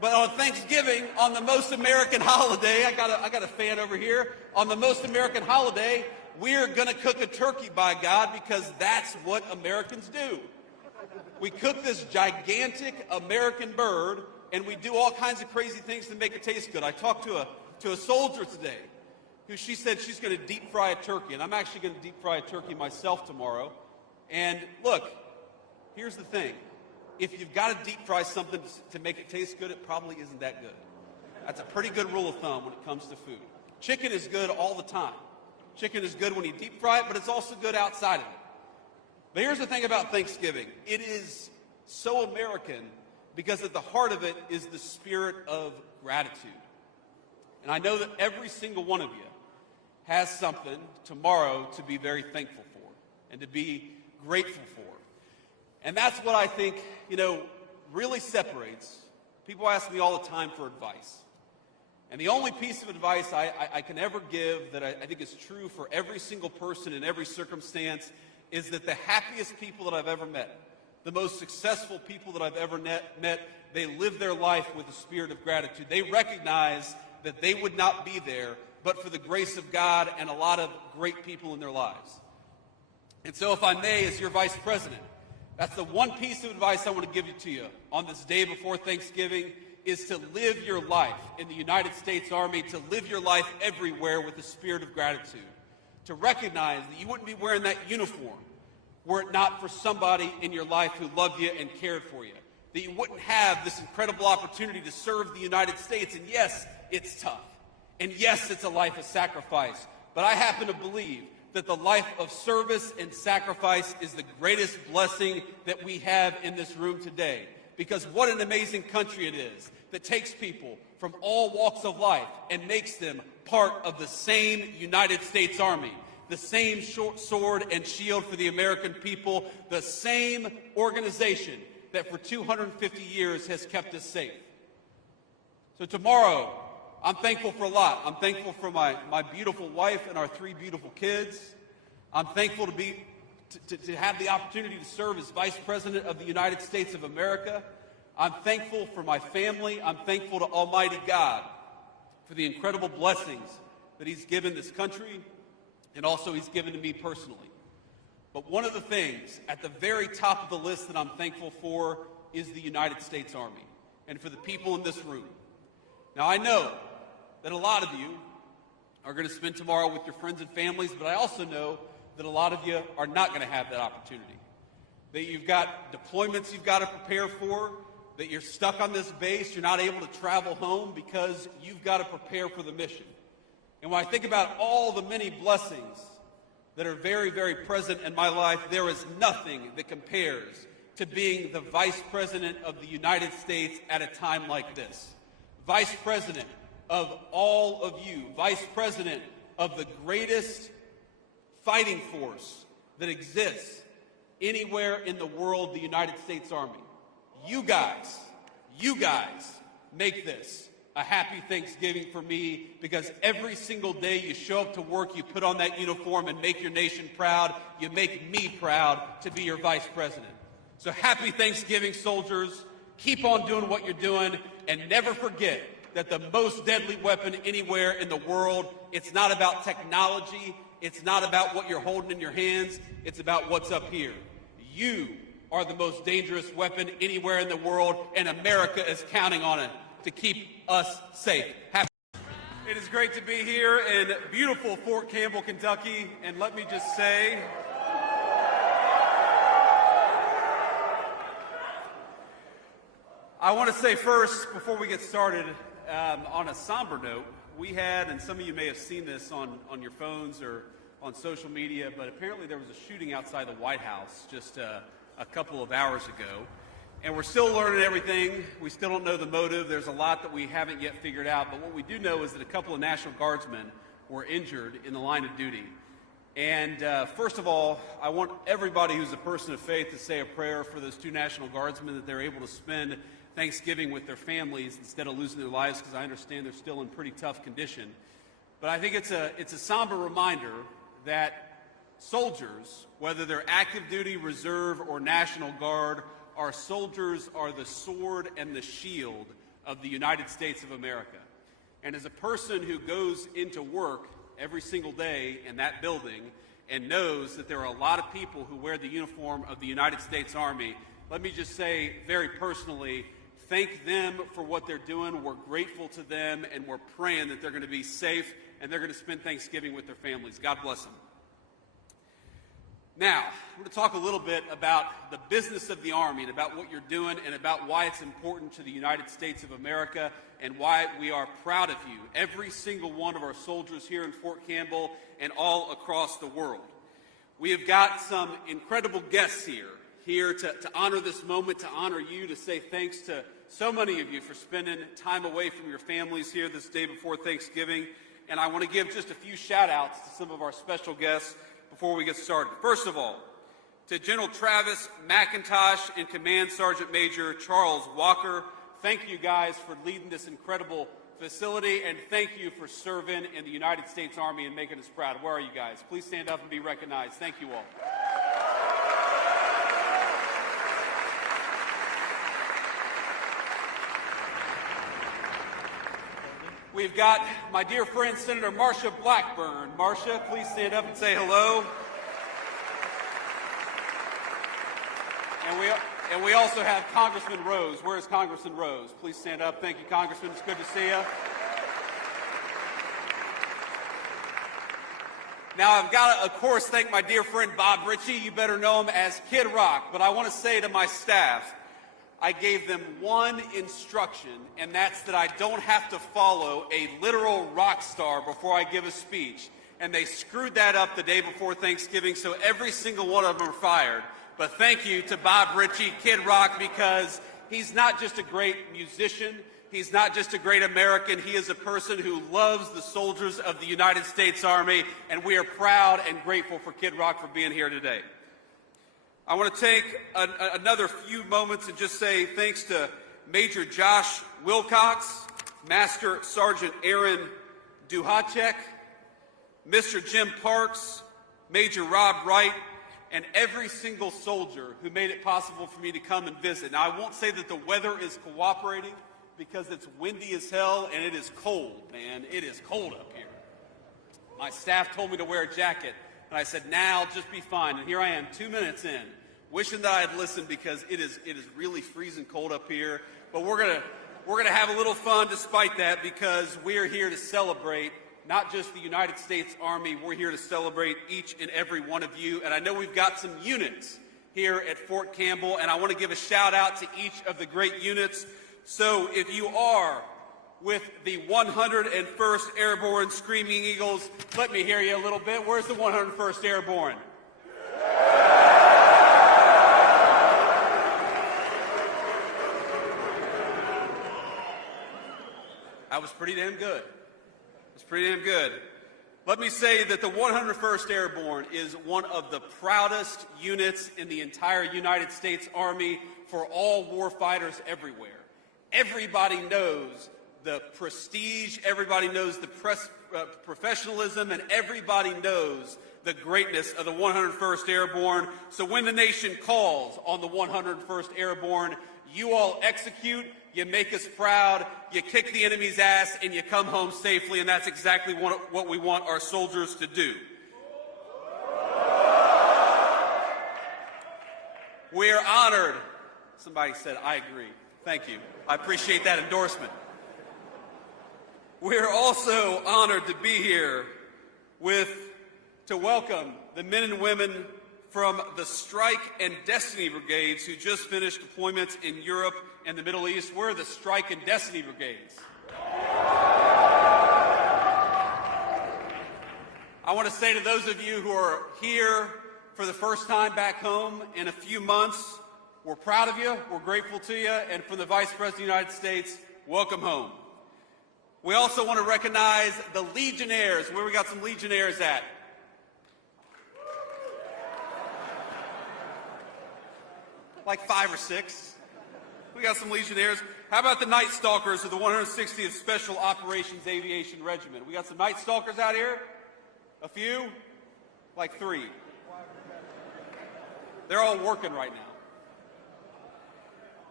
But on Thanksgiving, on the most American holiday, I got a fan over here. On the most American holiday, we're going to cook a turkey, by God, because that's what Americans do. We cook this gigantic American bird, and we do all kinds of crazy things to make it taste good. I talked to a soldier today who she said she's going to deep fry a turkey, and I'm actually going to deep fry a turkey myself tomorrow. And look, here's the thing. If you've got to deep fry something to make it taste good, it probably isn't that good. That's a pretty good rule of thumb when it comes to food. Chicken is good all the time. Chicken is good when you deep fry it, but it's also good outside of it. But here's the thing about Thanksgiving. It is so American because at the heart of it is the spirit of gratitude. And I know that every single one of you has something tomorrow to be very thankful for and to be grateful for. And that's what I think, really separates. People ask me all the time for advice. And the only piece of advice I can ever give that I think is true for every single person in every circumstance is that the happiest people that I've ever met, the most successful people that I've ever met, they live their life with a spirit of gratitude. They recognize that they would not be there but for the grace of God and a lot of great people in their lives. And so if I may, as your vice president, that's the one piece of advice I want to give to you on this day before Thanksgiving is to live your life in the United States Army, to live your life everywhere with the spirit of gratitude, to recognize that you wouldn't be wearing that uniform were it not for somebody in your life who loved you and cared for you, that you wouldn't have this incredible opportunity to serve the United States. And yes, it's tough. And yes, it's a life of sacrifice. But I happen to believe that the life of service and sacrifice is the greatest blessing that we have in this room today. Because what an amazing country it is that takes people from all walks of life and makes them part of the same United States Army, the same sword and shield for the American people, the same organization that for 250 years has kept us safe. So tomorrow, I'm thankful for a lot. I'm thankful for my beautiful wife and our 3 beautiful kids. I'm thankful to have the opportunity to serve as Vice President of the United States of America. I'm thankful for my family. I'm thankful to Almighty God for the incredible blessings that He's given this country and also He's given to me personally. But one of the things at the very top of the list that I'm thankful for is the United States Army and for the people in this room. Now, I know that a lot of you are going to spend tomorrow with your friends and families, but I also know that a lot of you are not going to have that opportunity. That you've got deployments you've got to prepare for, that you're stuck on this base, you're not able to travel home because you've got to prepare for the mission. And when I think about all the many blessings that are very, very present in my life, there is nothing that compares to being the Vice President of the United States at a time like this. Vice President of all of you, Vice President of the greatest fighting force that exists anywhere in the world, the United States Army. You guys make this a happy Thanksgiving for me because every single day you show up to work, you put on that uniform and make your nation proud. You make me proud to be your Vice President. So happy Thanksgiving, soldiers. Keep on doing what you're doing and never forget that the most deadly weapon anywhere in the world, it's not about technology, it's not about what you're holding in your hands, it's about what's up here. You are the most dangerous weapon anywhere in the world, and America is counting on it to keep us safe. It is great to be here in beautiful Fort Campbell, Kentucky, and let me just say, I want to say first, before we get started, on a somber note, we had, and some of you may have seen this on your phones or on social media, but apparently there was a shooting outside the White House just a couple of hours ago. And we're still learning everything. We still don't know the motive. There's a lot that we haven't yet figured out. But what we do know is that a couple of National Guardsmen were injured in the line of duty. And first of all, I want everybody who's a person of faith to say a prayer for those 2 National Guardsmen that they're able to spend Thanksgiving with their families instead of losing their lives, because I understand they're still in pretty tough condition. But I think it's a somber reminder that soldiers, whether they're active duty, reserve, or National Guard, our soldiers are the sword and the shield of the United States of America. And as a person who goes into work every single day in that building and knows that there are a lot of people who wear the uniform of the United States Army, let me just say very personally, thank them for what they're doing. We're grateful to them, and we're praying that they're going to be safe and they're going to spend Thanksgiving with their families. God bless them. Now, I'm going to talk a little bit about the business of the Army and about what you're doing and about why it's important to the United States of America and why we are proud of you, every single one of our soldiers here in Fort Campbell and all across the world. We have got some incredible guests here to honor this moment, to honor you, to say thanks to so many of you for spending time away from your families here this day before Thanksgiving. And I want to give just a few shout-outs to some of our special guests before we get started. First of all, to General Travis McIntosh and Command Sergeant Major Charles Walker, thank you guys for leading this incredible facility, and thank you for serving in the United States Army and making us proud. Where are you guys? Please stand up and be recognized. Thank you all. We've got my dear friend, Senator Marsha Blackburn. Marsha, please stand up and say hello. And we also have Congressman Rose. Where is Congressman Rose? Please stand up. Thank you, Congressman. It's good to see you. Now, I've got to, of course, thank my dear friend Bob Ritchie. You better know him as Kid Rock. But I want to say to my staff, I gave them one instruction, and that's that I don't have to follow a literal rock star before I give a speech. And they screwed that up the day before Thanksgiving, so every single one of them are fired. But thank you to Bob Ritchie, Kid Rock, because he's not just a great musician, he's not just a great American, he is a person who loves the soldiers of the United States Army, and we are proud and grateful for Kid Rock for being here today. I want to take another few moments and just say thanks to Major Josh Wilcox, Master Sergeant Aaron Duhacek, Mr. Jim Parks, Major Rob Wright, and every single soldier who made it possible for me to come and visit. Now, I won't say that the weather is cooperating because it's windy as hell and it is cold, man. It is cold up here. My staff told me to wear a jacket. And I said, now just be fine. And here I am 2 minutes in, wishing that I had listened because it is really freezing cold up here. But we're gonna have a little fun despite that because we're here to celebrate not just the United States Army, we're here to celebrate each and every one of you. And I know we've got some units here at Fort Campbell, and I want to give a shout out to each of the great units. So if you are with the 101st Airborne Screaming Eagles, let me hear you a little bit. Where's the 101st Airborne? That was pretty damn good. It was pretty damn good. Let me say that the 101st Airborne is one of the proudest units in the entire United States Army for all warfighters everywhere. Everybody knows the prestige, everybody knows the professionalism, and everybody knows the greatness of the 101st Airborne. So when the nation calls on the 101st Airborne, you all execute, you make us proud, you kick the enemy's ass, and you come home safely, and that's exactly what we want our soldiers to do. We're honored. Somebody said, I agree. Thank you. I appreciate that endorsement. We're also honored to be here to welcome the men and women from the Strike and Destiny Brigades who just finished deployments in Europe and the Middle East. We're the Strike and Destiny Brigades. I want to say to those of you who are here for the first time back home in a few months, we're proud of you, we're grateful to you, and from the Vice President of the United States, welcome home. We also want to recognize the Legionnaires. Where we got some Legionnaires at? Like 5 or 6. We got some Legionnaires. How about the Night Stalkers of the 160th Special Operations Aviation Regiment? We got some Night Stalkers out here? A few? Like 3. They're all working right now.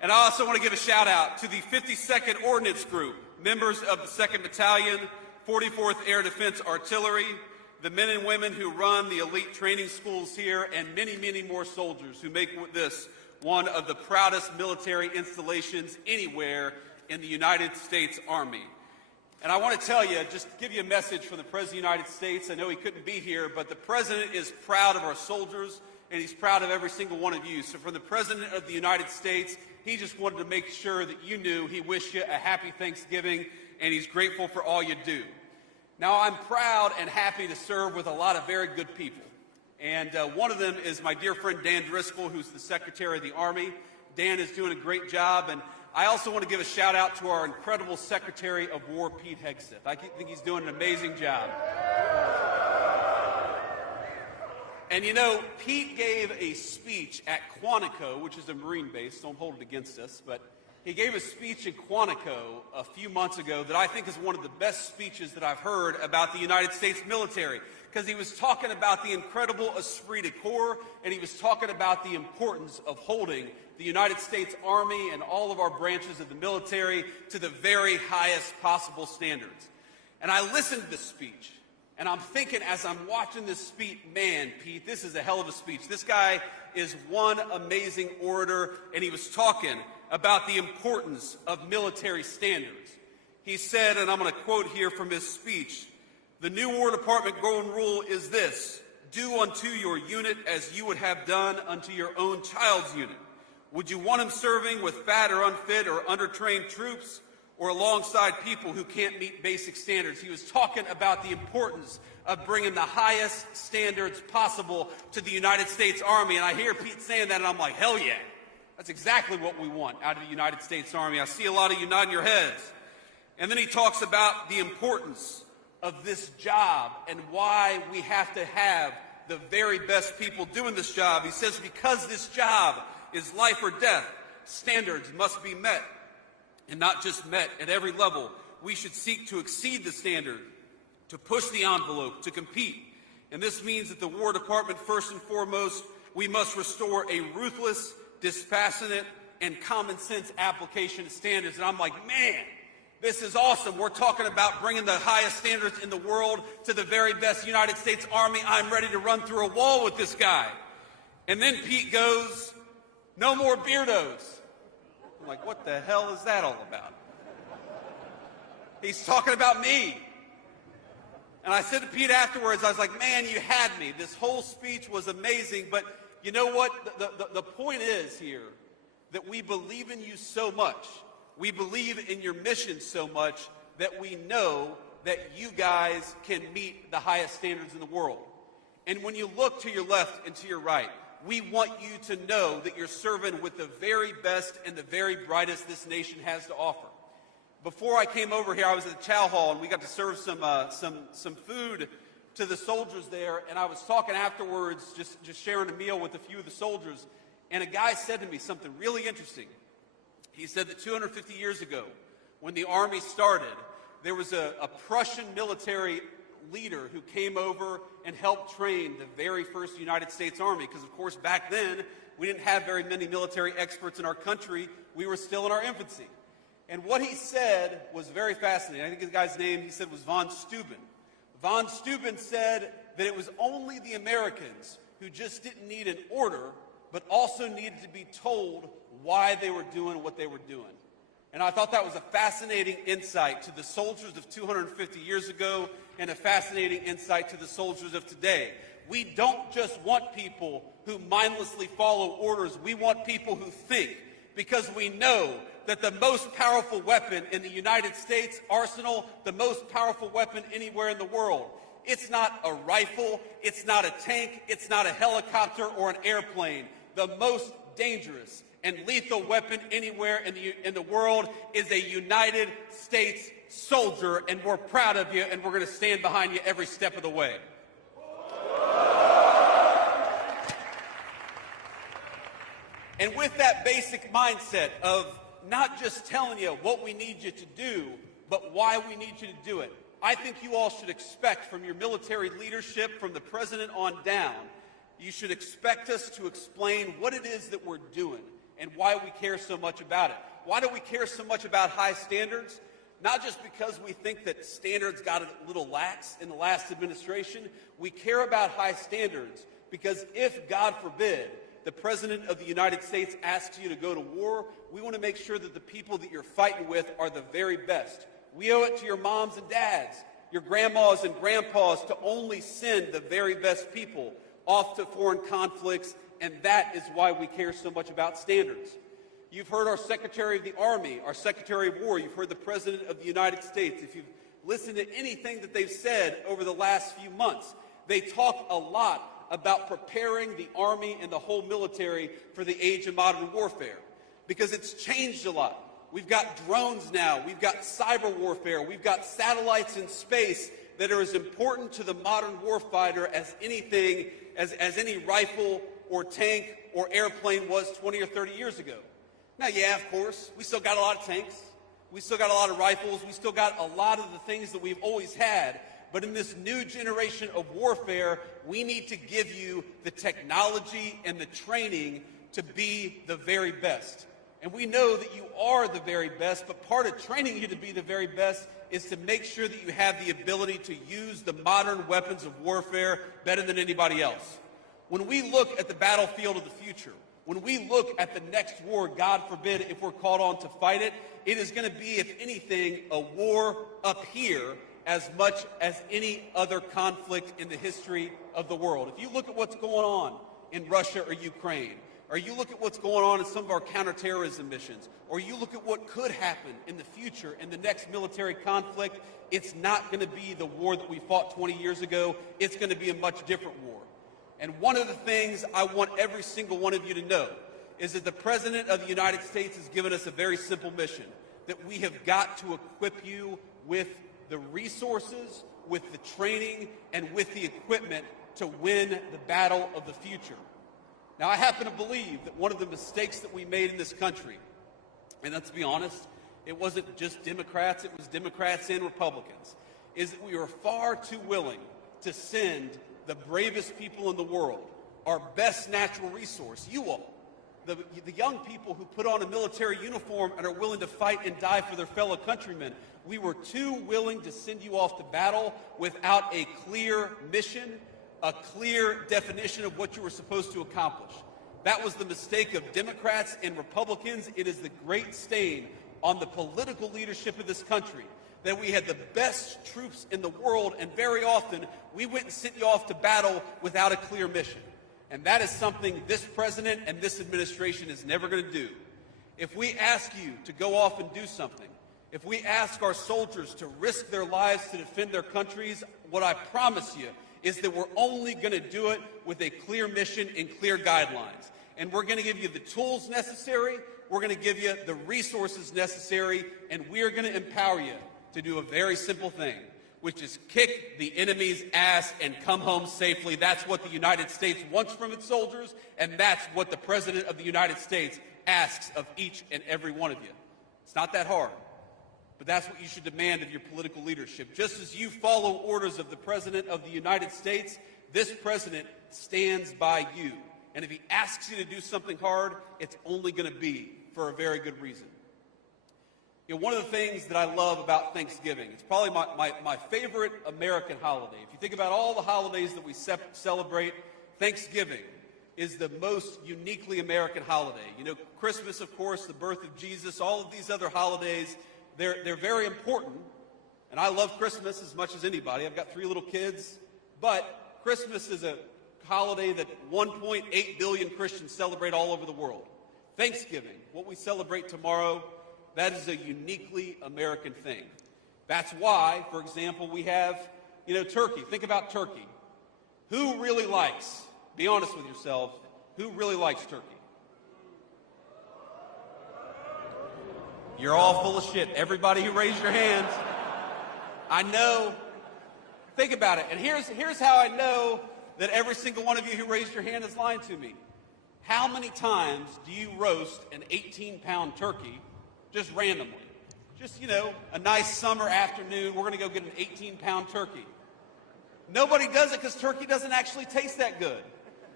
And I also want to give a shout out to the 52nd Ordnance Group, members of the 2nd Battalion, 44th Air Defense Artillery, the men and women who run the elite training schools here, and many, many more soldiers who make this one of the proudest military installations anywhere in the United States Army. And I want to tell you, just give you a message from the President of the United States. I know he couldn't be here, but the President is proud of our soldiers, and he's proud of every single one of you. So from the President of the United States, he just wanted to make sure that you knew he wished you a happy Thanksgiving, and he's grateful for all you do. Now, I'm proud and happy to serve with a lot of very good people. And one of them is my dear friend Dan Driscoll, who's the Secretary of the Army. Dan is doing a great job. And I also want to give a shout out to our incredible Secretary of War, Pete Hegseth. I think he's doing an amazing job. And you know, Pete gave a speech at Quantico, which is a Marine base. Don't hold it against us, but he gave a speech in Quantico a few months ago that I think is one of the best speeches that I've heard about the United States military, because he was talking about the incredible esprit de corps, and he was talking about the importance of holding the United States Army and all of our branches of the military to the very highest possible standards. And I listened to this speech, and I'm thinking as I'm watching this speech, man, Pete, this is a hell of a speech. This guy is one amazing orator, and he was talking about the importance of military standards. He said, and I'm going to quote here from his speech, "The new War Department golden rule is this: do unto your unit as you would have done unto your own child's unit. Would you want him serving with fat or unfit or undertrained troops, or alongside people who can't meet basic standards?" He was talking about the importance of bringing the highest standards possible to the United States Army. And I hear Pete saying that, and I'm like, hell yeah. That's exactly what we want out of the United States Army. I see a lot of you nodding your heads. And then he talks about the importance of this job and why we have to have the very best people doing this job. He says, because this job is life or death, standards must be met. And not just met at every level. We should seek to exceed the standard, to push the envelope, to compete. And this means that the War Department, first and foremost, we must restore a ruthless, dispassionate, and common sense application of standards. And I'm like, man, this is awesome. We're talking about bringing the highest standards in the world to the very best United States Army. I'm ready to run through a wall with this guy. And then Pete goes, no more beardos. I'm like, what the hell is that all about? He's talking about me. And I said to Pete afterwards, I was like, man, you had me. This whole speech was amazing, but you know what? The point is here that we believe in you so much. We believe in your mission so much that we know that you guys can meet the highest standards in the world. And when you look to your left and to your right, we want you to know that you're serving with the very best and the very brightest this nation has to offer. Before I came over here, I was at the chow hall, and we got to serve some food to the soldiers there, and I was talking afterwards, just sharing a meal with a few of the soldiers, and a guy said to me something really interesting. He said that 250 years ago, when the Army started, there was a Prussian military leader who came over and helped train the very first United States Army, because, of course, back then, we didn't have very many military experts in our country. We were still in our infancy. And what he said was very fascinating. I think the guy's name, he said, was Von Steuben. Von Steuben said that it was only the Americans who just didn't need an order, but also needed to be told why they were doing what they were doing. And I thought that was a fascinating insight to the soldiers of 250 years ago and a fascinating insight to the soldiers of today. We don't just want people who mindlessly follow orders. We want people who think, because we know that the most powerful weapon in the United States arsenal, the most powerful weapon anywhere in the world, it's not a rifle, it's not a tank, it's not a helicopter or an airplane. The most dangerous and lethal weapon anywhere in the world is a United States soldier, and we're proud of you, and we're going to stand behind you every step of the way. And with that basic mindset of not just telling you what we need you to do, but why we need you to do it, I think you all should expect from your military leadership, from the president on down, you should expect us to explain what it is that we're doing and why we care so much about it. Why do we care so much about high standards? Not just because we think that standards got a little lax in the last administration. We care about high standards because if, God forbid, the President of the United States asks you to go to war, we want to make sure that the people that you're fighting with are the very best. We owe it to your moms and dads, your grandmas and grandpas, to only send the very best people off to foreign conflicts, and that is why we care so much about standards. You've heard our Secretary of the Army, our Secretary of War. You've heard the President of the United States. If you've listened to anything that they've said over the last few months, they talk a lot about preparing the Army and the whole military for the age of modern warfare, because it's changed a lot. We've got drones now. We've got cyber warfare. We've got satellites in space that are as important to the modern warfighter as anything, as any rifle or tank or airplane was 20 or 30 years ago. Now, yeah, of course, we still got a lot of tanks. We still got a lot of rifles. We still got a lot of the things that we've always had. But in this new generation of warfare, we need to give you the technology and the training to be the very best. And we know that you are the very best, but part of training you to be the very best is to make sure that you have the ability to use the modern weapons of warfare better than anybody else. When we look at the battlefield of the future, when we look at the next war, God forbid, if we're called on to fight it, it is going to be, if anything, a war up here as much as any other conflict in the history of the world. If you look at what's going on in Russia or Ukraine, or you look at what's going on in some of our counterterrorism missions, or you look at what could happen in the future in the next military conflict, it's not going to be the war that we fought 20 years ago. It's going to be a much different war. And one of the things I want every single one of you to know is that the President of the United States has given us a very simple mission, that we have got to equip you with the resources, with the training, and with the equipment to win the battle of the future. Now, I happen to believe that one of the mistakes that we made in this country, and let's be honest, it wasn't just Democrats, it was Democrats and Republicans, is that we were far too willing to send the bravest people in the world, our best natural resource, you all, the young people who put on a military uniform and are willing to fight and die for their fellow countrymen. We were too willing to send you off to battle without a clear mission, a clear definition of what you were supposed to accomplish. That was the mistake of Democrats and Republicans. It is the great stain on the political leadership of this country that we had the best troops in the world, and very often we went and sent you off to battle without a clear mission. And that is something this president and this administration is never going to do. If we ask you to go off and do something, if we ask our soldiers to risk their lives to defend their countries, what I promise you is that we're only going to do it with a clear mission and clear guidelines. And we're going to give you the tools necessary, we're going to give you the resources necessary, and we are going to empower you to do a very simple thing, which is kick the enemy's ass and come home safely. That's what the United States wants from its soldiers, and that's what the President of the United States asks of each and every one of you. It's not that hard, but that's what you should demand of your political leadership. Just as you follow orders of the President of the United States, this president stands by you. And if he asks you to do something hard, it's only going to be for a very good reason. You know, one of the things that I love about Thanksgiving, it's probably my favorite American holiday. If you think about all the holidays that we celebrate, Thanksgiving is the most uniquely American holiday. You know, Christmas, of course, the birth of Jesus, all of these other holidays, they're very important. And I love Christmas as much as anybody. I've got 3 little kids. But Christmas is a holiday that 1.8 billion Christians celebrate all over the world. Thanksgiving, what we celebrate tomorrow, that is a uniquely American thing. That's why, for example, we have, turkey. Think about turkey. Who really likes, be honest with yourselves, who really likes turkey? You're all full of shit. Everybody who raised your hands. I know. Think about it. And here's how I know that every single one of you who raised your hand is lying to me. How many times do you roast an 18-pound turkey just randomly? Just, a nice summer afternoon, we're going to go get an 18-pound turkey. Nobody does it because turkey doesn't actually taste that good.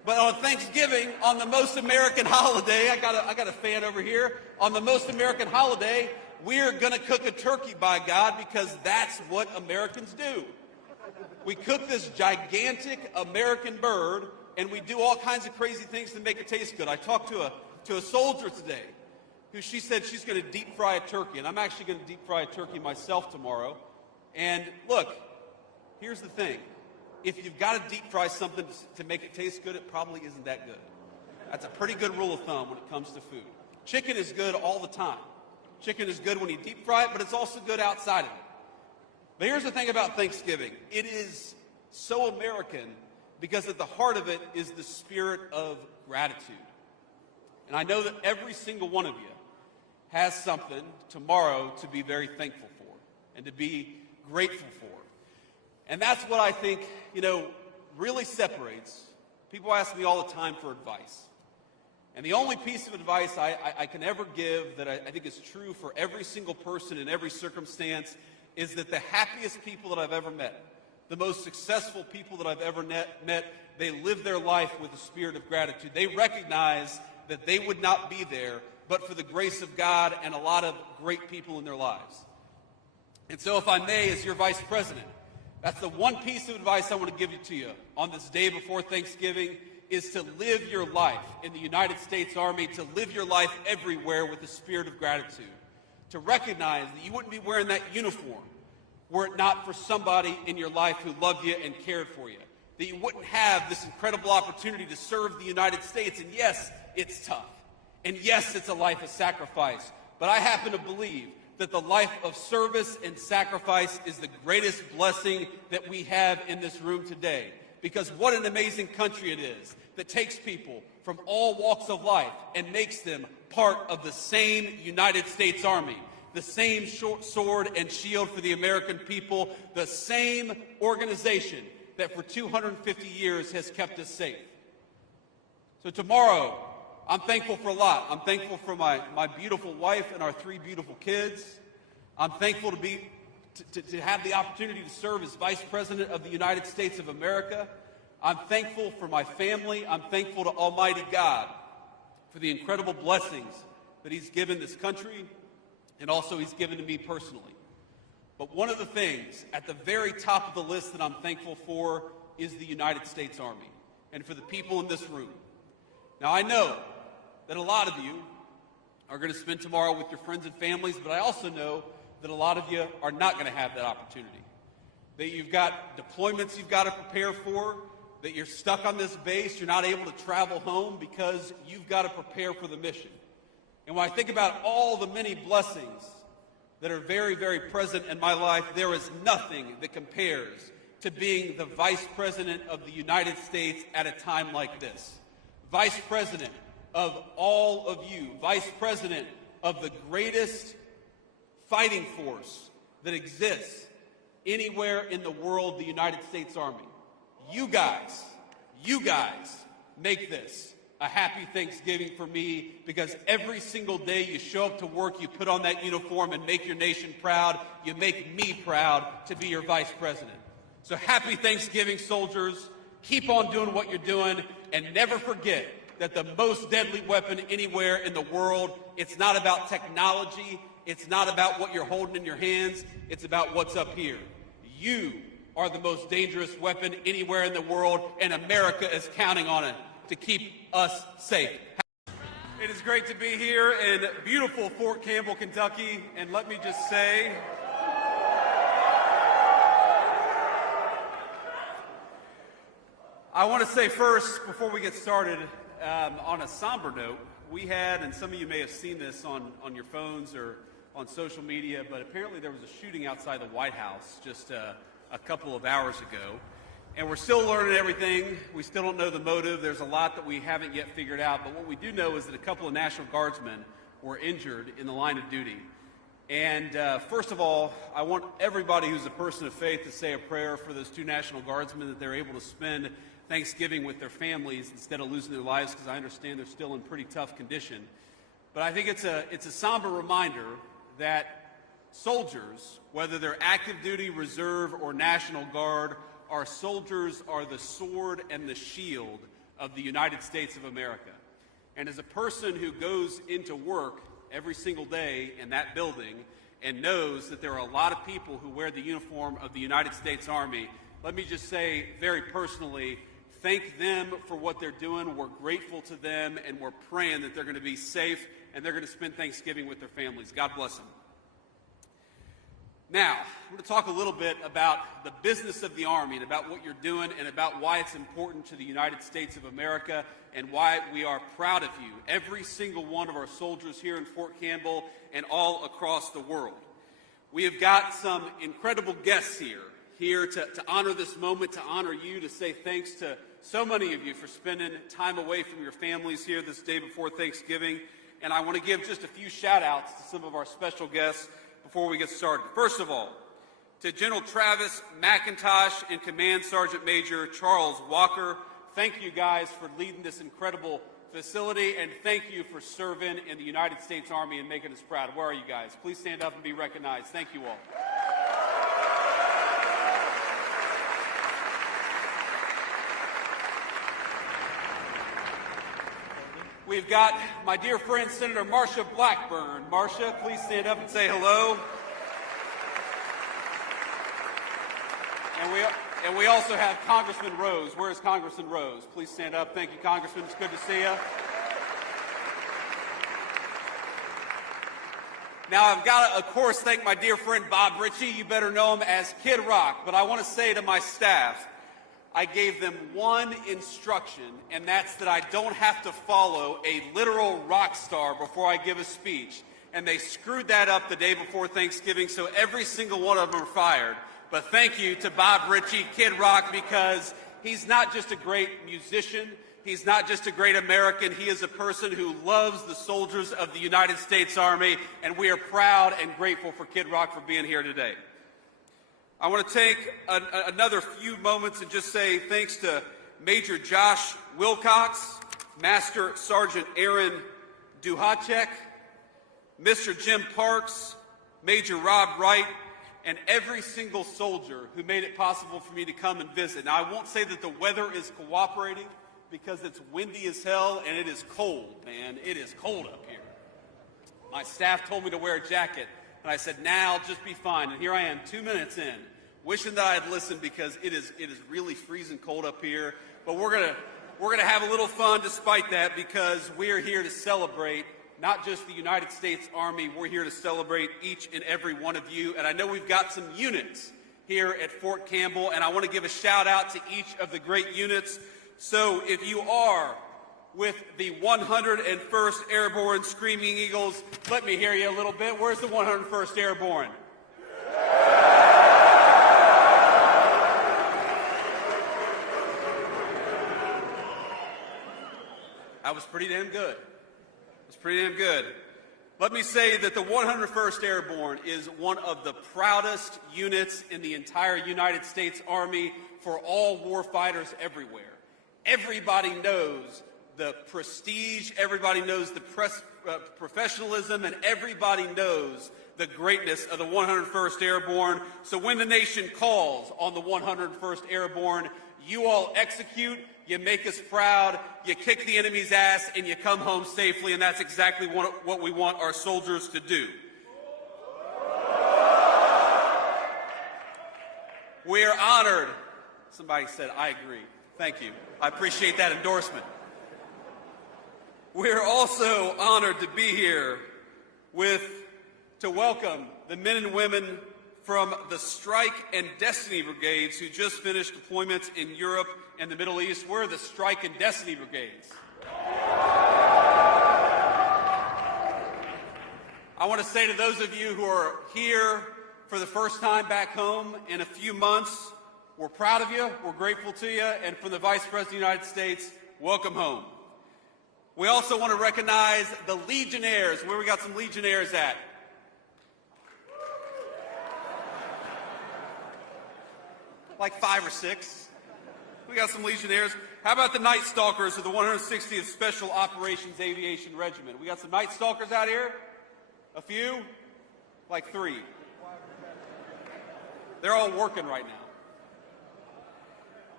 But on Thanksgiving, on the most American holiday, I got a fan over here. On the most American holiday, we're going to cook a turkey, by God, because that's what Americans do. We cook this gigantic American bird, and we do all kinds of crazy things to make it taste good. I talked to a soldier today who she said she's going to deep fry a turkey, and I'm actually going to deep fry a turkey myself tomorrow. And look, here's the thing. If you've got to deep fry something to make it taste good, it probably isn't that good. That's a pretty good rule of thumb when it comes to food. Chicken is good all the time. Chicken is good when you deep fry it, but it's also good outside of it. But here's the thing about Thanksgiving. It is so American because at the heart of it is the spirit of gratitude. And I know that every single one of you has something tomorrow to be very thankful for and to be grateful for. And that's what I think, really separates. People ask me all the time for advice. And the only piece of advice I can ever give that I think is true for every single person in every circumstance is that the happiest people that I've ever met, the most successful people that I've ever met, they live their life with a spirit of gratitude. They recognize that they would not be there but for the grace of God and a lot of great people in their lives. And so if I may, as your vice president, that's the one piece of advice I want to give to you on this day before Thanksgiving is to live your life in the United States Army, to live your life everywhere with a spirit of gratitude, to recognize that you wouldn't be wearing that uniform were it not for somebody in your life who loved you and cared for you, that you wouldn't have this incredible opportunity to serve the United States. And yes, it's tough. And yes, it's a life of sacrifice. But I happen to believe that the life of service and sacrifice is the greatest blessing that we have in this room today. Because what an amazing country it is that takes people from all walks of life and makes them part of the same United States Army, the same sword and shield for the American people, the same organization that for 250 years has kept us safe. So tomorrow, I'm thankful for a lot. I'm thankful for my beautiful wife and our 3 beautiful kids. I'm thankful to have the opportunity to serve as Vice President of the United States of America. I'm thankful for my family. I'm thankful to Almighty God for the incredible blessings that He's given this country and also He's given to me personally. But one of the things at the very top of the list that I'm thankful for is the United States Army and for the people in this room. Now, I know that a lot of you are going to spend tomorrow with your friends and families, but I also know that a lot of you are not going to have that opportunity. That you've got deployments you've got to prepare for, that you're stuck on this base, you're not able to travel home because you've got to prepare for the mission. And when I think about all the many blessings that are very, very present in my life, there is nothing that compares to being the Vice President of the United States at a time like this. Vice President of all of you, Vice President of the greatest fighting force that exists anywhere in the world, the United States Army. You guys make this a happy Thanksgiving for me, because every single day you show up to work, you put on that uniform and make your nation proud. You make me proud to be your Vice President. So happy Thanksgiving, soldiers. Keep on doing what you're doing, and never forget that the most deadly weapon anywhere in the world, it's not about technology, it's not about what you're holding in your hands, it's about what's up here. You are the most dangerous weapon anywhere in the world, and America is counting on it to keep us safe. It is great to be here in beautiful Fort Campbell, Kentucky, and let me just say, I want to say first, before we get started, on a somber note, we had, and some of you may have seen this on your phones or on social media, but apparently there was a shooting outside the White House just a couple of hours ago. And we're still learning everything. We still don't know the motive. There's a lot that we haven't yet figured out. But what we do know is that a couple of National Guardsmen were injured in the line of duty. And first of all, I want everybody who's a person of faith to say a prayer for those 2 National Guardsmen, that they're able to spend Thanksgiving with their families instead of losing their lives, because I understand they're still in pretty tough condition. But I think it's a somber reminder that soldiers, whether they're active duty, reserve, or National Guard, our soldiers are the sword and the shield of the United States of America. And as a person who goes into work every single day in that building and knows that there are a lot of people who wear the uniform of the United States Army, let me just say very personally, thank them for what they're doing. We're grateful to them, and we're praying that they're going to be safe and they're going to spend Thanksgiving with their families. God bless them. Now, I'm going to talk a little bit about the business of the Army and about what you're doing and about why it's important to the United States of America and why we are proud of you, every single one of our soldiers here in Fort Campbell and all across the world. We have got some incredible guests here to honor this moment, to honor you, to say thanks to so many of you for spending time away from your families here this day before Thanksgiving. And I want to give just a few shout-outs to some of our special guests before we get started. First of all, to General Travis McIntosh and Command Sergeant Major Charles Walker, thank you guys for leading this incredible facility, and thank you for serving in the United States Army and making us proud. Where are you guys? Please stand up and be recognized. Thank you all. We've got my dear friend, Senator Marsha Blackburn. Marsha, please stand up and say hello. And we also have Congressman Rose. Where is Congressman Rose? Please stand up. Thank you, Congressman. It's good to see you. Now, I've got to, of course, thank my dear friend Bob Ritchie. You better know him as Kid Rock. But I want to say to my staff, I gave them one instruction, and that's that I don't have to follow a literal rock star before I give a speech. And they screwed that up the day before Thanksgiving, so every single one of them are fired. But thank you to Bob Ritchie, Kid Rock, because he's not just a great musician, he's not just a great American, he is a person who loves the soldiers of the United States Army, and we are proud and grateful for Kid Rock for being here today. I want to take another few moments and just say thanks to Major Josh Wilcox, Master Sergeant Aaron Duhacek, Mr. Jim Parks, Major Rob Wright, and every single soldier who made it possible for me to come and visit. Now, I won't say that the weather is cooperating because it's windy as hell and it is cold, man. It is cold up here. My staff told me to wear a jacket. And I said, now just be fine. And here I am 2 minutes in, wishing that I had listened because it is really freezing cold up here. But we're gonna have a little fun despite that because we're here to celebrate not just the United States Army, we're here to celebrate each and every one of you. And I know we've got some units here at Fort Campbell, and I want to give a shout out to each of the great units. So if you are with the 101st Airborne Screaming Eagles, let me hear you a little bit. Where's the 101st Airborne? That was pretty damn good. It was pretty damn good. Let me say that the 101st Airborne is one of the proudest units in the entire United States Army for all warfighters everywhere. Everybody knows the prestige, everybody knows the professionalism, and everybody knows the greatness of the 101st Airborne. So when the nation calls on the 101st Airborne, you all execute, you make us proud, you kick the enemy's ass, and you come home safely, and that's exactly what we want our soldiers to do. We are honored. Somebody said, I agree. Thank you. I appreciate that endorsement. We're also honored to be here to welcome the men and women from the Strike and Destiny Brigades who just finished deployments in Europe and the Middle East. We're the Strike and Destiny Brigades. I want to say to those of you who are here for the first time back home in a few months, we're proud of you, we're grateful to you, and from the Vice President of the United States, welcome home. We also want to recognize the Legionnaires. Where we got some Legionnaires at? Like 5 or 6. We got some Legionnaires. How about the Night Stalkers of the 160th Special Operations Aviation Regiment? We got some Night Stalkers out here? A few? Like 3. They're all working right now.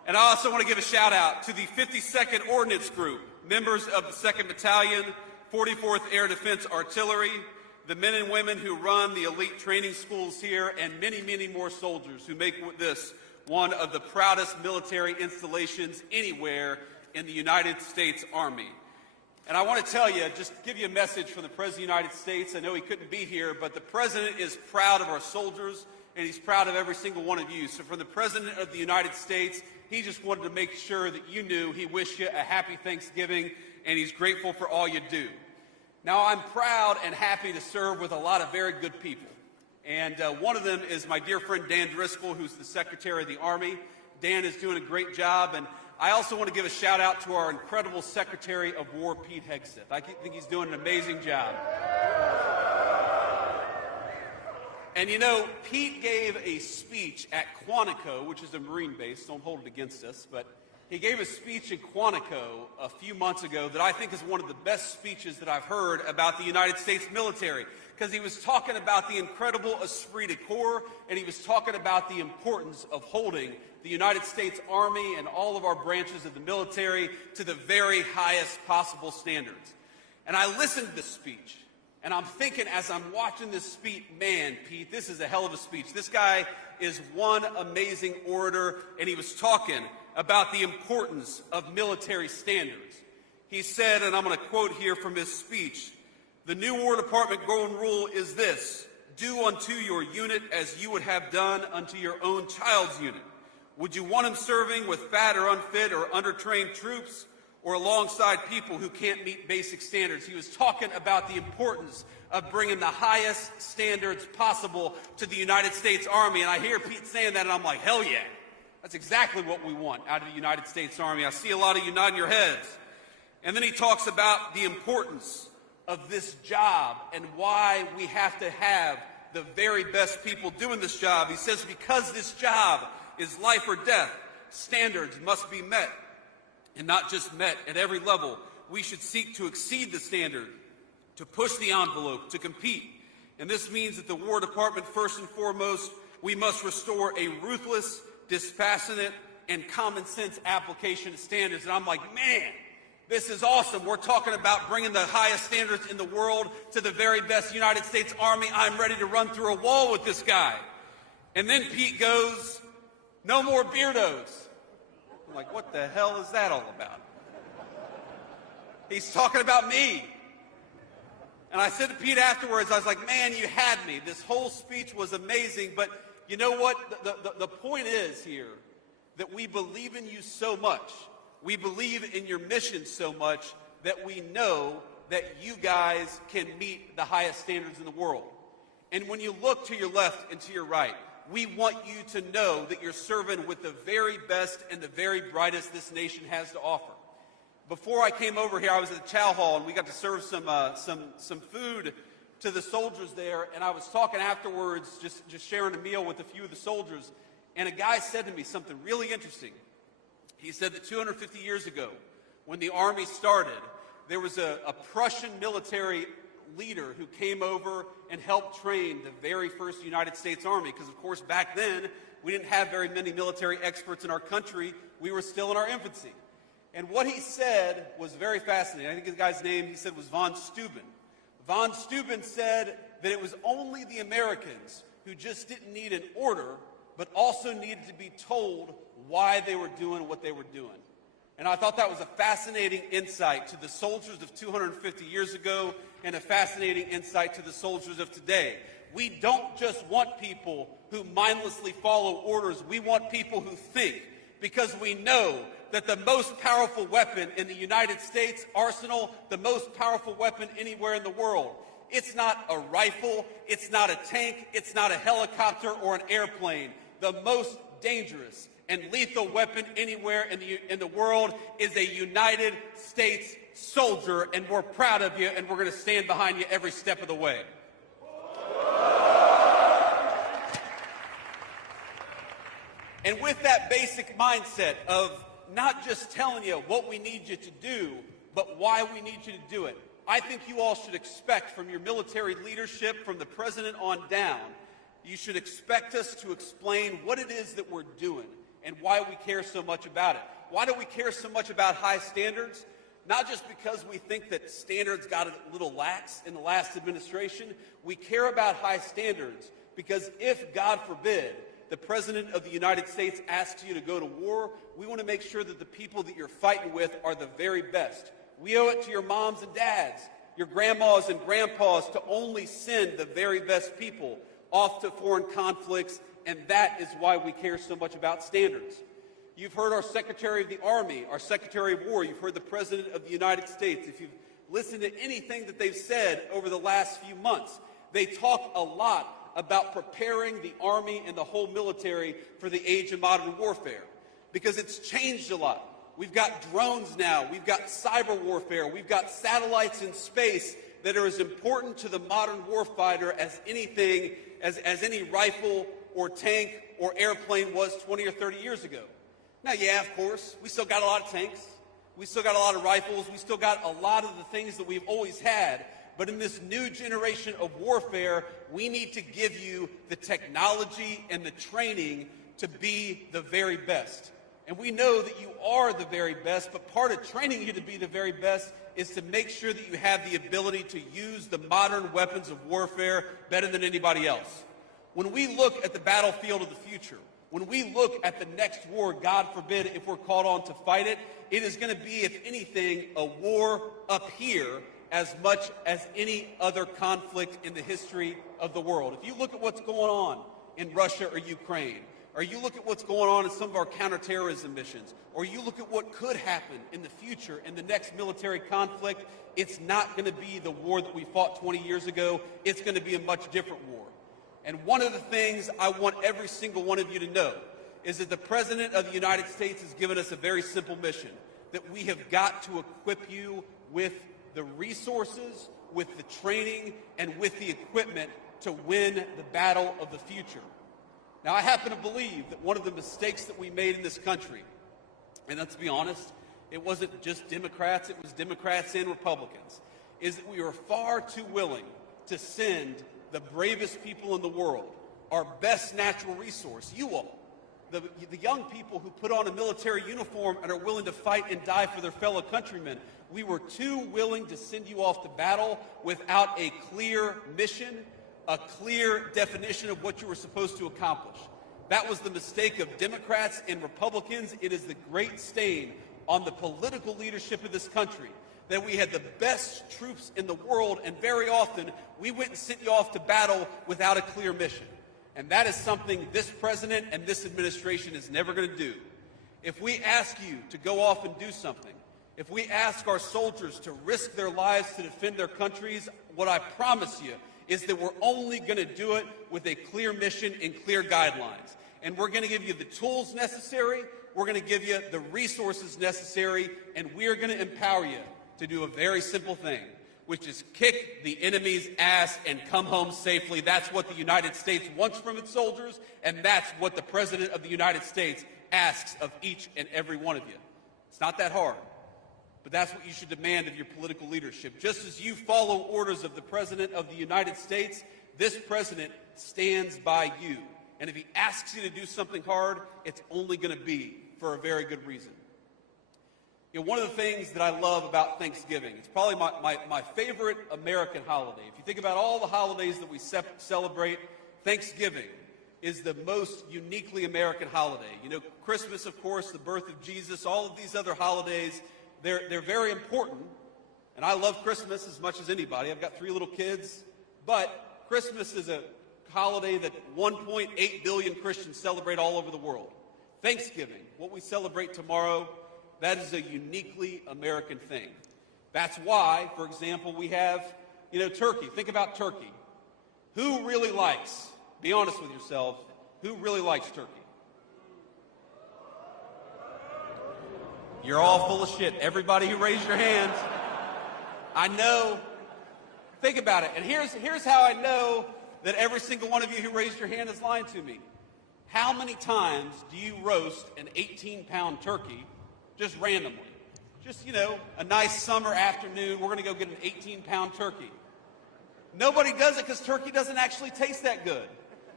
And I also want to give a shout out to the 52nd Ordnance Group, members of the 2nd Battalion, 44th Air Defense Artillery, the men and women who run the elite training schools here, and many, many more soldiers who make this one of the proudest military installations anywhere in the United States Army. And I want to tell you, just give you a message from the President of the United States. I know he couldn't be here, but the President is proud of our soldiers, and he's proud of every single one of you. So from the President of the United States, he just wanted to make sure that you knew he wished you a happy Thanksgiving, and he's grateful for all you do. Now, I'm proud and happy to serve with a lot of very good people. And one of them is my dear friend Dan Driscoll, who's the Secretary of the Army. Dan is doing a great job. And I also want to give a shout out to our incredible Secretary of War, Pete Hegseth. I think he's doing an amazing job. And you know, Pete gave a speech at Quantico, which is a Marine base. Don't hold it against us, but he gave a speech in Quantico a few months ago that I think is one of the best speeches that I've heard about the United States military, because he was talking about the incredible esprit de corps, and he was talking about the importance of holding the United States Army and all of our branches of the military to the very highest possible standards. And I listened to this speech, and I'm thinking as I'm watching this speech, man, Pete, this is a hell of a speech. This guy is one amazing orator, and he was talking about the importance of military standards. He said, and I'm going to quote here from his speech, "The new War Department golden rule is this: do unto your unit as you would have done unto your own child's unit. Would you want him serving with fat or unfit or undertrained troops, or alongside people who can't meet basic standards?" He was talking about the importance of bringing the highest standards possible to the United States Army. And I hear Pete saying that, and I'm like, hell yeah. That's exactly what we want out of the United States Army. I see a lot of you nodding your heads. And then he talks about the importance of this job and why we have to have the very best people doing this job. He says, because this job is life or death, standards must be met. And not just met at every level. We should seek to exceed the standard, to push the envelope, to compete. And this means that the War Department, first and foremost, we must restore a ruthless, dispassionate, and common sense application of standards. And I'm like, man, this is awesome. We're talking about bringing the highest standards in the world to the very best United States Army. I'm ready to run through a wall with this guy. And then Pete goes, no more beardos. I'm like, what the hell is that all about? He's talking about me. And I said to Pete afterwards, I was like, man, you had me. This whole speech was amazing, but you know what? The point is here that we believe in you so much. We believe in your mission so much that we know that you guys can meet the highest standards in the world. And when you look to your left and to your right, we want you to know that you're serving with the very best and the very brightest this nation has to offer. Before I came over here, I was at the chow hall, and we got to serve some food to the soldiers there, and I was talking afterwards, just sharing a meal with a few of the soldiers, and a guy said to me something really interesting. He said that 250 years ago, when the Army started, there was a Prussian military leader who came over and helped train the very first United States Army, because, of course, back then, we didn't have very many military experts in our country. We were still in our infancy. And what he said was very fascinating. I think the guy's name, he said, was Von Steuben. Von Steuben said that it was only the Americans who just didn't need an order, but also needed to be told why they were doing what they were doing. And I thought that was a fascinating insight to the soldiers of 250 years ago and a fascinating insight to the soldiers of today. We don't just want people who mindlessly follow orders. We want people who think, because we know that the most powerful weapon in the United States arsenal, the most powerful weapon anywhere in the world, it's not a rifle, it's not a tank, it's not a helicopter or an airplane. The most dangerous and lethal weapon anywhere in the world is a United States soldier, and we're proud of you, and we're going to stand behind you every step of the way. And with that basic mindset of not just telling you what we need you to do, but why we need you to do it, I think you all should expect from your military leadership, from the president on down, you should expect us to explain what it is that we're doing and why we care so much about it. Why do we care so much about high standards? Not just because we think that standards got a little lax in the last administration. We care about high standards because if, God forbid, the President of the United States asks you to go to war, we want to make sure that the people that you're fighting with are the very best. We owe it to your moms and dads, your grandmas and grandpas, to only send the very best people off to foreign conflicts, and that is why we care so much about standards. You've heard our Secretary of the Army, our Secretary of War. You've heard the President of the United States. If you've listened to anything that they've said over the last few months, they talk a lot about preparing the Army and the whole military for the age of modern warfare, because it's changed a lot. We've got drones now. We've got cyber warfare. We've got satellites in space that are as important to the modern warfighter as anything, as any rifle or tank or airplane was 20 or 30 years ago. Now, yeah, of course, we still got a lot of tanks. We still got a lot of rifles. We still got a lot of the things that we've always had. But in this new generation of warfare, we need to give you the technology and the training to be the very best. And we know that you are the very best, but part of training you to be the very best is to make sure that you have the ability to use the modern weapons of warfare better than anybody else. When we look at the battlefield of the future, when we look at the next war, God forbid, if we're called on to fight it, it is going to be, if anything, a war up here as much as any other conflict in the history of the world. If you look at what's going on in Russia or Ukraine, or you look at what's going on in some of our counterterrorism missions, or you look at what could happen in the future in the next military conflict, it's not going to be the war that we fought 20 years ago. It's going to be a much different war. And one of the things I want every single one of you to know is that the President of the United States has given us a very simple mission, that we have got to equip you with the resources, with the training, and with the equipment to win the battle of the future. Now, I happen to believe that one of the mistakes that we made in this country, and let's be honest, it wasn't just Democrats, it was Democrats and Republicans, is that we were far too willing to send the bravest people in the world, our best natural resource, you all, the young people who put on a military uniform and are willing to fight and die for their fellow countrymen. We were too willing to send you off to battle without a clear mission, a clear definition of what you were supposed to accomplish. That was the mistake of Democrats and Republicans. It is the great stain on the political leadership of this country that we had the best troops in the world, and very often we went and sent you off to battle without a clear mission. And that is something this president and this administration is never going to do. If we ask you to go off and do something, if we ask our soldiers to risk their lives to defend their countries, what I promise you is that we're only going to do it with a clear mission and clear guidelines. And we're going to give you the tools necessary, we're going to give you the resources necessary, and we are going to empower you to do a very simple thing, which is kick the enemy's ass and come home safely. That's what the United States wants from its soldiers, and that's what the President of the United States asks of each and every one of you. It's not that hard, but that's what you should demand of your political leadership. Just as you follow orders of the President of the United States, this president stands by you. And if he asks you to do something hard, it's only going to be for a very good reason. You know, one of the things that I love about Thanksgiving, it's probably my favorite American holiday. If you think about all the holidays that we celebrate, Thanksgiving is the most uniquely American holiday. You know, Christmas, of course, the birth of Jesus, all of these other holidays, they're very important. And I love Christmas as much as anybody. I've got 3 little kids. But Christmas is a holiday that 1.8 billion Christians celebrate all over the world. Thanksgiving, what we celebrate tomorrow, that is a uniquely American thing. That's why, for example, we have, turkey. Think about turkey. Who really likes, be honest with yourself, who really likes turkey? You're all full of shit. Everybody who raised your hand. I know. Think about it. And here's how I know that every single one of you who raised your hand is lying to me. How many times do you roast an 18-pound turkey just randomly? Just, a nice summer afternoon, we're going to go get an 18-pound turkey. Nobody does it because turkey doesn't actually taste that good.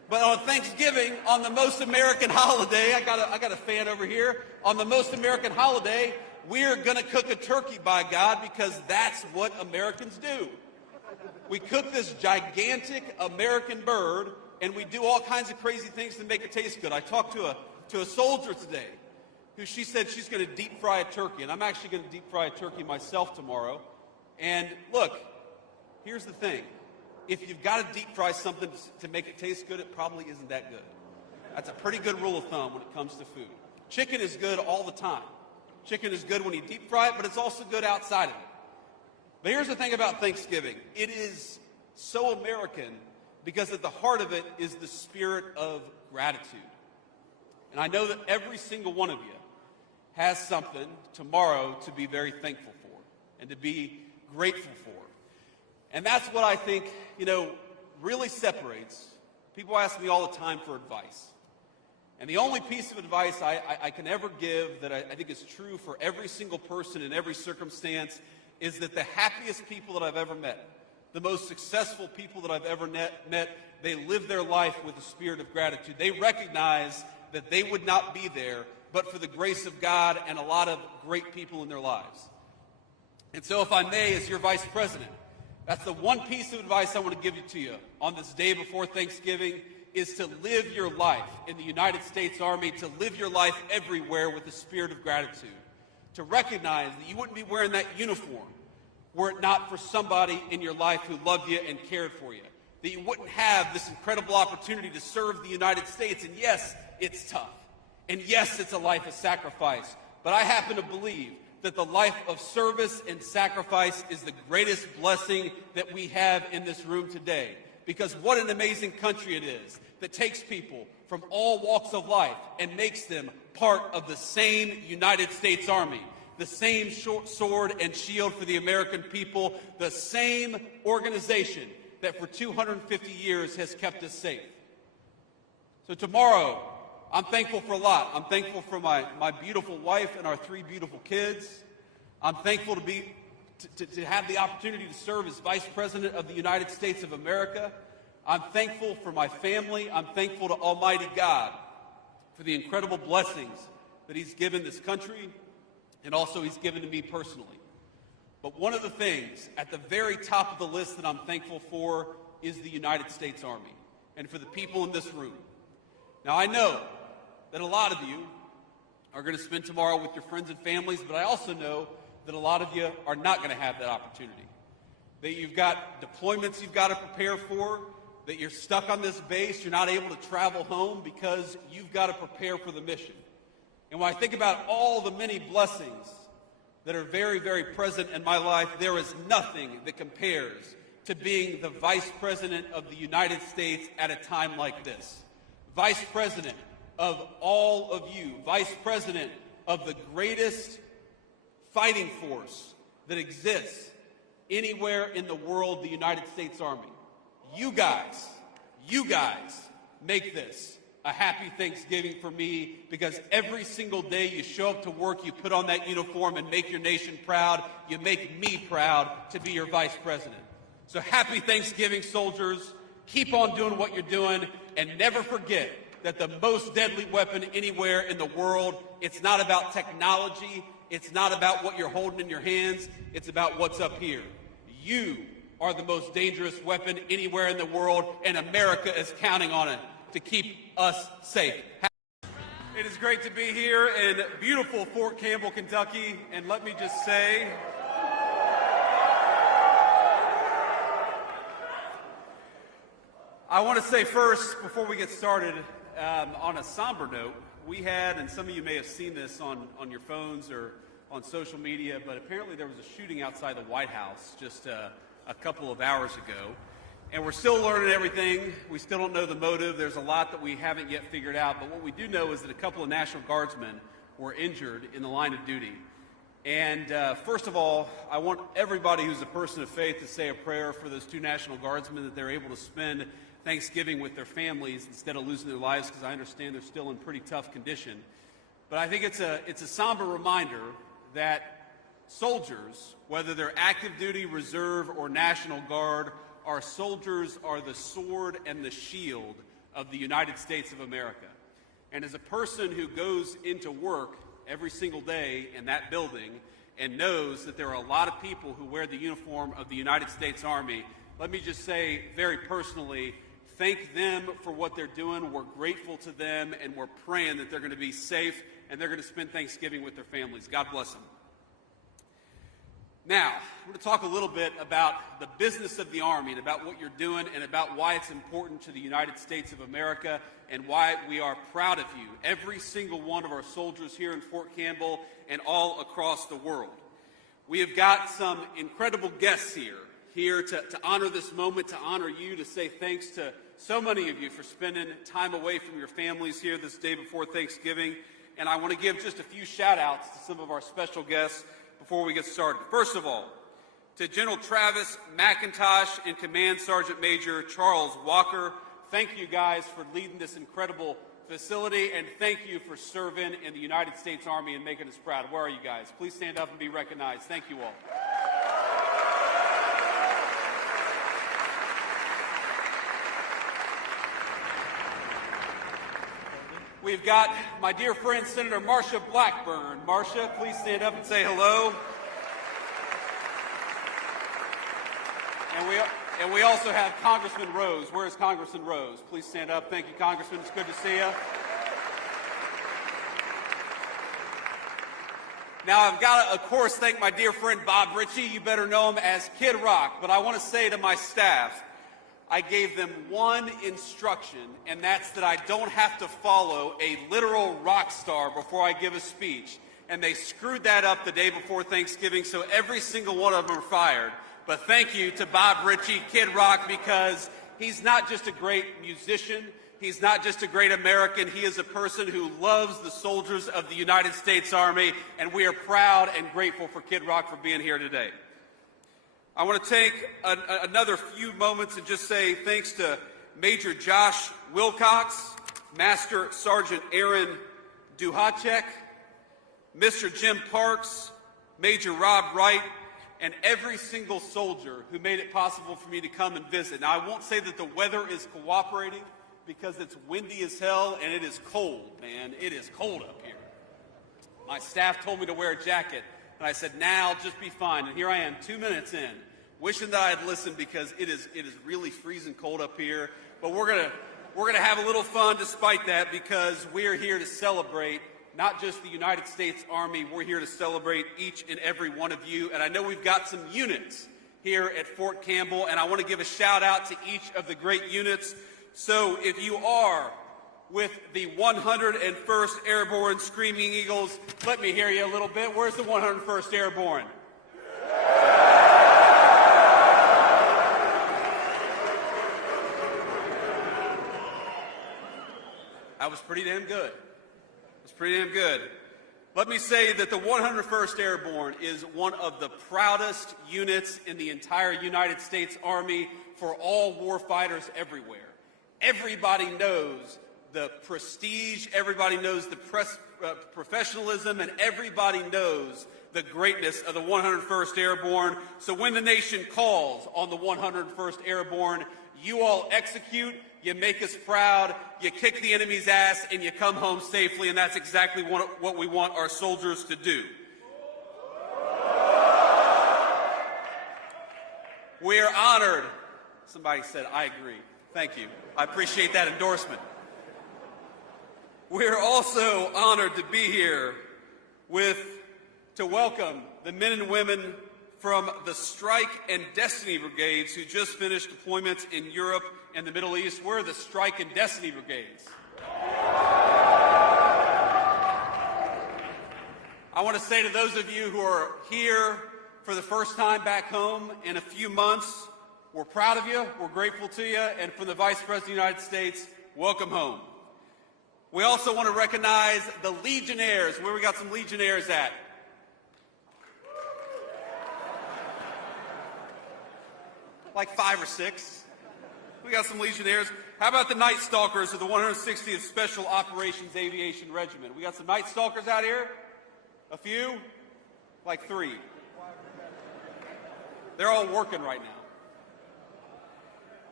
But on Thanksgiving, on the most American holiday, I got a fan over here. On the most American holiday, we're going to cook a turkey, by God, because that's what Americans do. We cook this gigantic American bird, and we do all kinds of crazy things to make it taste good. I talked to a soldier today who she said she's going to deep fry a turkey, and I'm actually going to deep fry a turkey myself tomorrow. And look, here's the thing. If you've got to deep fry something to make it taste good, it probably isn't that good. That's a pretty good rule of thumb when it comes to food. Chicken is good all the time. Chicken is good when you deep fry it, but it's also good outside of it. But here's the thing about Thanksgiving. It is so American because at the heart of it is the spirit of gratitude. And I know that every single one of you has something tomorrow to be very thankful for and to be grateful for. And that's what I think, really separates. People ask me all the time for advice. And the only piece of advice I can ever give that I think is true for every single person in every circumstance is that the happiest people that I've ever met, the most successful people that I've ever met, they live their life with a spirit of gratitude. They recognize that they would not be there but for the grace of God and a lot of great people in their lives. And so if I may, as your vice president, that's the one piece of advice I want to give to you on this day before Thanksgiving is to live your life in the United States Army, to live your life everywhere with a spirit of gratitude, to recognize that you wouldn't be wearing that uniform were it not for somebody in your life who loved you and cared for you, that you wouldn't have this incredible opportunity to serve the United States. And yes, it's tough. And yes, it's a life of sacrifice. But I happen to believe that the life of service and sacrifice is the greatest blessing that we have in this room today. Because what an amazing country it is that takes people from all walks of life and makes them part of the same United States Army, the same sword and shield for the American people, the same organization that for 250 years has kept us safe. So tomorrow, I'm thankful for a lot. I'm thankful for my beautiful wife and our 3 beautiful kids. I'm thankful to have the opportunity to serve as Vice President of the United States of America. I'm thankful for my family. I'm thankful to Almighty God for the incredible blessings that He's given this country and also He's given to me personally. But one of the things at the very top of the list that I'm thankful for is the United States Army and for the people in this room. Now, I know that a lot of you are going to spend tomorrow with your friends and families, but I also know that a lot of you are not going to have that opportunity. That you've got deployments you've got to prepare for, that you're stuck on this base, you're not able to travel home because you've got to prepare for the mission. And when I think about all the many blessings that are very, very present in my life, there is nothing that compares to being the Vice President of the United States at a time like this. Vice President of all of you, Vice President of the greatest fighting force that exists anywhere in the world, the United States Army. You guys make this a happy Thanksgiving for me because every single day you show up to work, you put on that uniform and make your nation proud. You make me proud to be your Vice President. So happy Thanksgiving, soldiers. Keep on doing what you're doing and never forget that the most deadly weapon anywhere in the world, it's not about technology, it's not about what you're holding in your hands, it's about what's up here. You are the most dangerous weapon anywhere in the world, and America is counting on it to keep us safe. It is great to be here in beautiful Fort Campbell, Kentucky, and let me just say, I want to say first, before we get started, on a somber note, we had, and some of you may have seen this on your phones or on social media, but apparently there was a shooting outside the White House just a couple of hours ago. And we're still learning everything. We still don't know the motive. There's a lot that we haven't yet figured out. But what we do know is that a couple of National Guardsmen were injured in the line of duty. And first of all, I want everybody who's a person of faith to say a prayer for those 2 National Guardsmen that they're able to spend Thanksgiving with their families instead of losing their lives, because I understand they're still in pretty tough condition. But I think it's a somber reminder that soldiers, whether they're active duty, reserve, or National Guard, our soldiers are the sword and the shield of the United States of America. And as a person who goes into work every single day in that building and knows that there are a lot of people who wear the uniform of the United States Army, let me just say very personally, thank them for what they're doing. We're grateful to them, and we're praying that they're going to be safe and they're going to spend Thanksgiving with their families. God bless them. Now, I'm going to talk a little bit about the business of the Army and about what you're doing and about why it's important to the United States of America and why we are proud of you, every single one of our soldiers here in Fort Campbell and all across the world. We have got some incredible guests here to honor this moment, to honor you, to say thanks to so many of you for spending time away from your families here this day before Thanksgiving. And I want to give just a few shout-outs to some of our special guests before we get started. First of all, to General Travis McIntosh and Command Sergeant Major Charles Walker, thank you guys for leading this incredible facility, and thank you for serving in the United States Army and making us proud. Where are you guys? Please stand up and be recognized. Thank you all. We've got my dear friend, Senator Marsha Blackburn. Marsha, please stand up and say hello. And we also have Congressman Rose. Where is Congressman Rose? Please stand up. Thank you, Congressman. It's good to see you. Now, I've got to, of course, thank my dear friend Bob Ritchie. You better know him as Kid Rock. But I want to say to my staff, I gave them one instruction, and that's that I don't have to follow a literal rock star before I give a speech. And they screwed that up the day before Thanksgiving, so every single one of them are fired. But thank you to Bob Ritchie, Kid Rock, because he's not just a great musician, he's not just a great American, he is a person who loves the soldiers of the United States Army, and we are proud and grateful for Kid Rock for being here today. I want to take another few moments and just say thanks to Major Josh Wilcox, Master Sergeant Aaron Duhacek, Mr. Jim Parks, Major Rob Wright, and every single soldier who made it possible for me to come and visit. Now, I won't say that the weather is cooperating because it's windy as hell and it is cold, man. It is cold up here. My staff told me to wear a jacket. And I said, now just be fine. And here I am 2 minutes in, wishing that I had listened because it is really freezing cold up here. But we're gonna have a little fun despite that because we're here to celebrate not just the United States Army, we're here to celebrate each and every one of you. And I know we've got some units here at Fort Campbell, and I want to give a shout out to each of the great units. So if you are with the 101st Airborne Screaming Eagles, let me hear you a little bit. Where's the 101st Airborne? That was pretty damn good. Pretty damn good. Let me say that the 101st Airborne is one of the proudest units in the entire United States Army for all warfighters everywhere. Everybody knows the prestige, everybody knows the professionalism, and everybody knows the greatness of the 101st Airborne. So when the nation calls on the 101st Airborne, you all execute, you make us proud, you kick the enemy's ass, and you come home safely, and that's exactly what we want our soldiers to do. We're honored. Somebody said, I agree. Thank you. I appreciate that endorsement. We're also honored to be here to welcome the men and women from the Strike and Destiny Brigades who just finished deployments in Europe and the Middle East. We're the Strike and Destiny Brigades. I want to say to those of you who are here for the first time back home in a few months, we're proud of you, we're grateful to you, and from the Vice President of the United States, welcome home. We also want to recognize the Legionnaires. Where we got some Legionnaires at? Like 5 or 6. We got some Legionnaires. How about the Night Stalkers of the 160th Special Operations Aviation Regiment? We got some Night Stalkers out here? A few? Like 3. They're all working right now.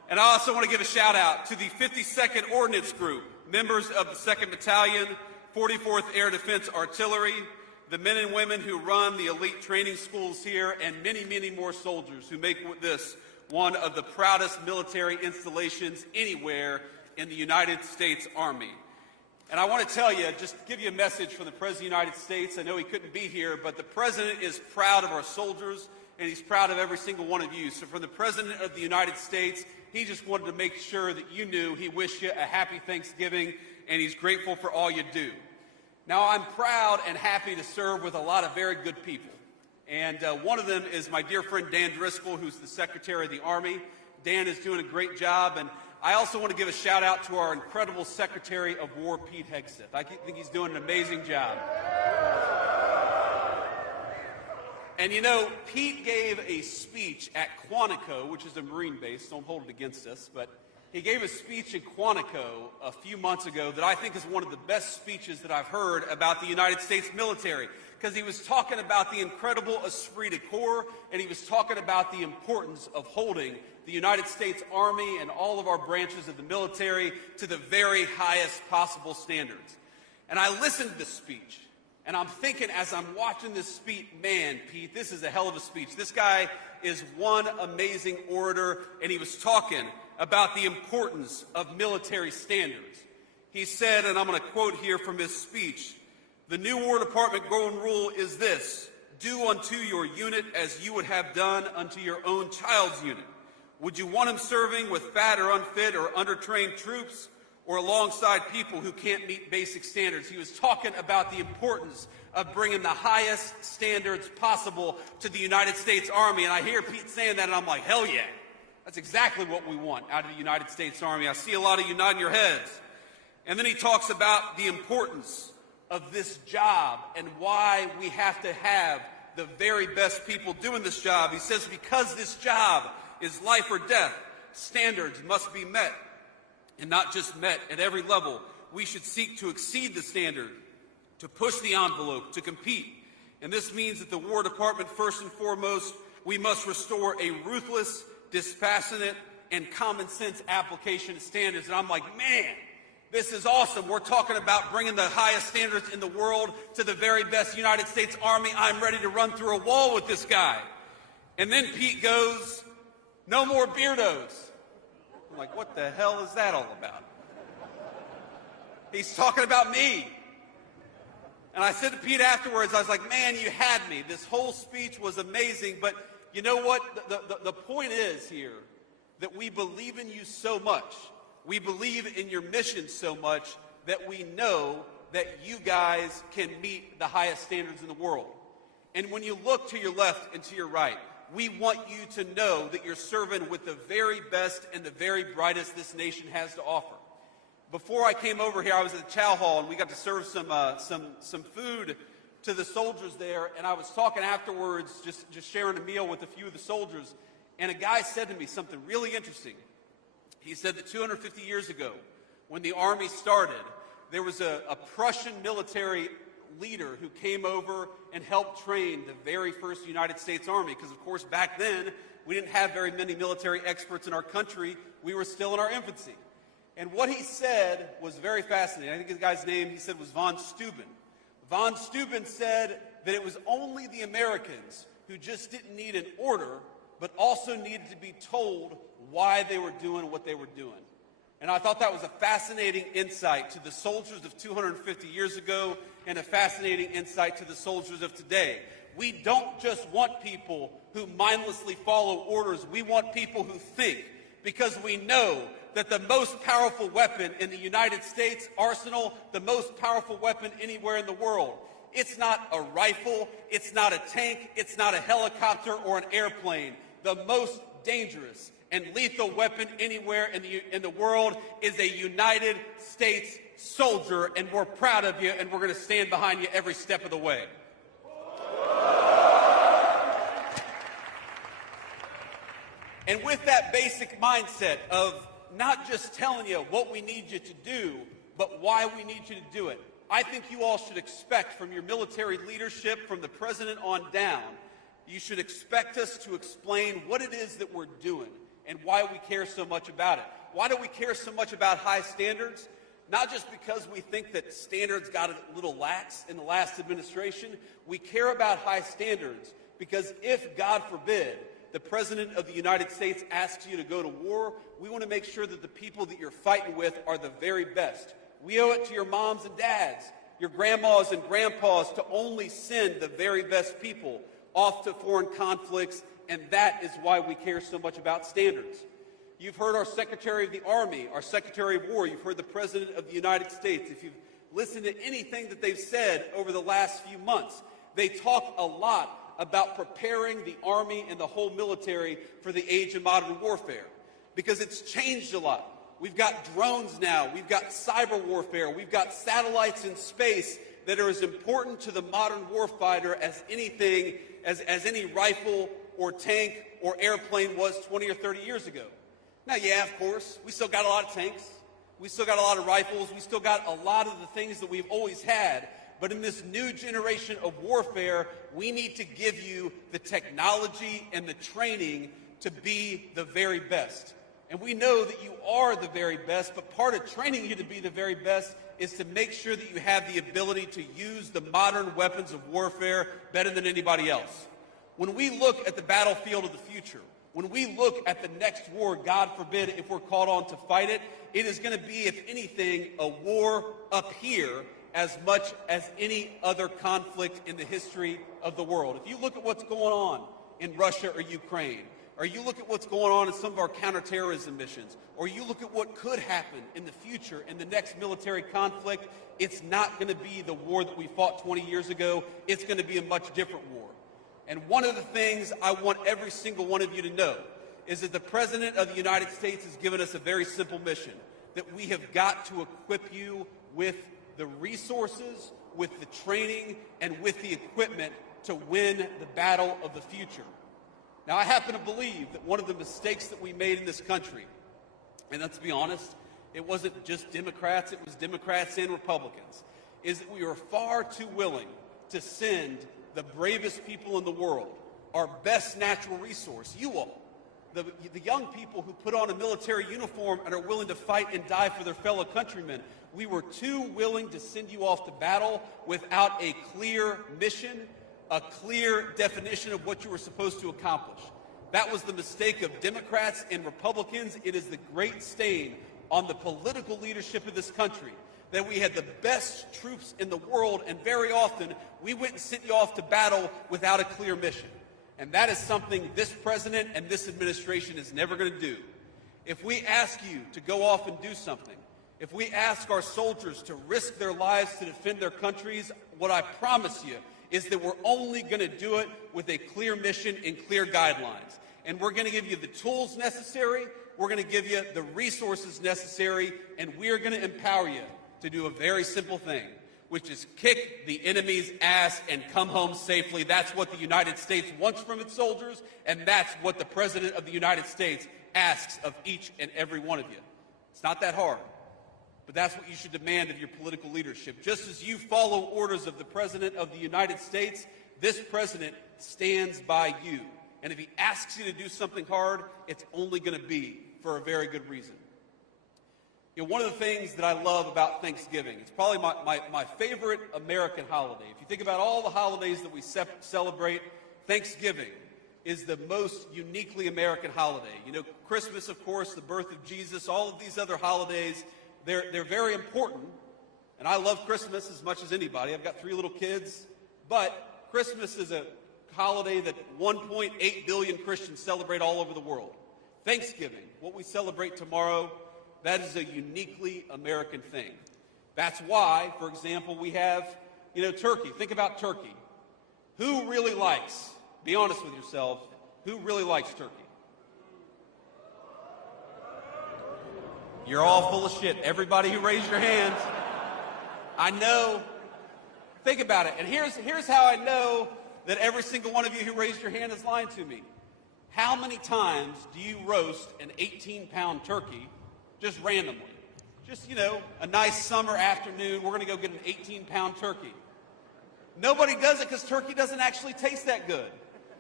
And I also want to give a shout out to the 52nd Ordnance Group, members of the 2nd Battalion, 44th Air Defense Artillery, the men and women who run the elite training schools here, and many, many more soldiers who make this one of the proudest military installations anywhere in the United States Army. And I want to tell you, just give you a message from the President of the United States. I know he couldn't be here, but the President is proud of our soldiers, and he's proud of every single one of you. So from the President of the United States, he just wanted to make sure that you knew he wished you a happy Thanksgiving, and he's grateful for all you do. Now, I'm proud and happy to serve with a lot of very good people. And one of them is my dear friend Dan Driscoll, who's the Secretary of the Army. Dan is doing a great job. And I also want to give a shout out to our incredible Secretary of War, Pete Hegseth. I think he's doing an amazing job. And you know, Pete gave a speech at Quantico, which is a Marine base. Don't hold it against us, but he gave a speech in Quantico a few months ago that I think is one of the best speeches that I've heard about the United States military, because he was talking about the incredible esprit de corps, and he was talking about the importance of holding the United States Army and all of our branches of the military to the very highest possible standards. And I listened to this speech, and I'm thinking as I'm watching this speech, man, Pete, this is a hell of a speech. This guy is one amazing orator, and he was talking about the importance of military standards. He said, and I'm going to quote here from his speech, "The new War Department golden rule is this: do unto your unit as you would have done unto your own child's unit. Would you want him serving with fat or unfit or undertrained troops, or alongside people who can't meet basic standards?" He was talking about the importance of bringing the highest standards possible to the United States Army. And I hear Pete saying that, and I'm like, hell yeah. That's exactly what we want out of the United States Army. I see a lot of you nodding your heads. And then he talks about the importance of this job and why we have to have the very best people doing this job. He says, because this job is life or death, standards must be met, and not just met at every level. We should seek to exceed the standard, to push the envelope, to compete. And this means that the War Department, first and foremost, we must restore a ruthless, dispassionate, and common sense application of standards. And I'm like, man, this is awesome. We're talking about bringing the highest standards in the world to the very best United States Army. I'm ready to run through a wall with this guy. And then Pete goes, no more beardos. I'm like, what the hell is that all about? He's talking about me. And I said to Pete afterwards, I was like, man, you had me. This whole speech was amazing, but you know what? The point is here that we believe in you so much. We believe in your mission so much that we know that you guys can meet the highest standards in the world. And when you look to your left and to your right, we want you to know that you're serving with the very best and the very brightest this nation has to offer. Before I came over here, I was at the chow hall, and we got to serve some food to the soldiers there, and I was talking afterwards, just sharing a meal with a few of the soldiers, and a guy said to me something really interesting. He said that 250 years ago, when the Army started, there was a Prussian military leader who came over and helped train the very first United States Army, because of course back then, we didn't have very many military experts in our country. We were still in our infancy. And what he said was very fascinating. I think the guy's name, he said, was von Steuben. Von Steuben said that it was only the Americans who just didn't need an order, but also needed to be told why they were doing what they were doing. And I thought that was a fascinating insight to the soldiers of 250 years ago, and a fascinating insight to the soldiers of today. We don't just want people who mindlessly follow orders. We want people who think, because we know that the most powerful weapon in the United States arsenal, the most powerful weapon anywhere in the world, it's not a rifle, it's not a tank, it's not a helicopter or an airplane. The most dangerous and lethal weapon anywhere in the world is a United States soldier, and we're proud of you, and we're going to stand behind you every step of the way. And with that basic mindset of not just telling you what we need you to do, but why we need you to do it, I think you all should expect from your military leadership, from the president on down, you should expect us to explain what it is that we're doing and why we care so much about it. Why do we care so much about high standards? Not just because we think that standards got a little lax in the last administration. We care about high standards because if, God forbid, the President of the United States asks you to go to war, we want to make sure that the people that you're fighting with are the very best. We owe it to your moms and dads, your grandmas and grandpas, to only send the very best people off to foreign conflicts, and that is why we care so much about standards. You've heard our Secretary of the Army, our Secretary of War. You've heard the President of the United States. If you've listened to anything that they've said over the last few months, they talk a lot about preparing the Army and the whole military for the age of modern warfare, because it's changed a lot. We've got drones now. We've got cyber warfare. We've got satellites in space that are as important to the modern warfighter as anything, as any rifle or tank or airplane was 20 or 30 years ago. Now, yeah, of course, we still got a lot of tanks. We still got a lot of rifles. We still got a lot of the things that we've always had. But in this new generation of warfare, we need to give you the technology and the training to be the very best. And we know that you are the very best, but part of training you to be the very best is to make sure that you have the ability to use the modern weapons of warfare better than anybody else. When we look at the battlefield of the future, when we look at the next war, God forbid, if we're called on to fight it, it is going to be, if anything, a war up here as much as any other conflict in the history of the world. If you look at what's going on in Russia or Ukraine, or you look at what's going on in some of our counterterrorism missions, or you look at what could happen in the future in the next military conflict, it's not going to be the war that we fought 20 years ago. It's going to be a much different war. And one of the things I want every single one of you to know is that the President of the United States has given us a very simple mission, that we have got to equip you with the resources, with the training, and with the equipment to win the battle of the future. Now, I happen to believe that one of the mistakes that we made in this country, and let's be honest, it wasn't just Democrats, it was Democrats and Republicans, is that we were far too willing to send the bravest people in the world, our best natural resource, you all, the young people who put on a military uniform and are willing to fight and die for their fellow countrymen. We were too willing to send you off to battle without a clear mission, a clear definition of what you were supposed to accomplish. That was the mistake of Democrats and Republicans. It is the great stain on the political leadership of this country that we had the best troops in the world, and very often we went and sent you off to battle without a clear mission. And that is something this president and this administration is never going to do. If we ask you to go off and do something, if we ask our soldiers to risk their lives to defend their countries, what I promise you is that we're only going to do it with a clear mission and clear guidelines. And we're going to give you the tools necessary, we're going to give you the resources necessary, and we're going to empower you to do a very simple thing, which is kick the enemy's ass and come home safely. That's what the United States wants from its soldiers, and that's what the President of the United States asks of each and every one of you. It's not that hard, but that's what you should demand of your political leadership. Just as you follow orders of the President of the United States, this president stands by you. And if he asks you to do something hard, it's only going to be for a very good reason. You know, one of the things that I love about Thanksgiving, it's probably my favorite American holiday. If you think about all the holidays that we celebrate, Thanksgiving is the most uniquely American holiday. You know, Christmas, of course, the birth of Jesus, all of these other holidays, they're very important. And I love Christmas as much as anybody. I've got 3 little kids. But Christmas is a holiday that 1.8 billion Christians celebrate all over the world. Thanksgiving, what we celebrate tomorrow, that is a uniquely American thing. That's why, for example, we have, turkey. Think about turkey. Who really likes, be honest with yourselves, who really likes turkey? You're all full of shit. Everybody who raised your hands. I know. Think about it. And here's how I know that every single one of you who raised your hand is lying to me. How many times do you roast an 18-pound turkey just randomly? Just, a nice summer afternoon, we're going to go get an 18-pound turkey. Nobody does it because turkey doesn't actually taste that good.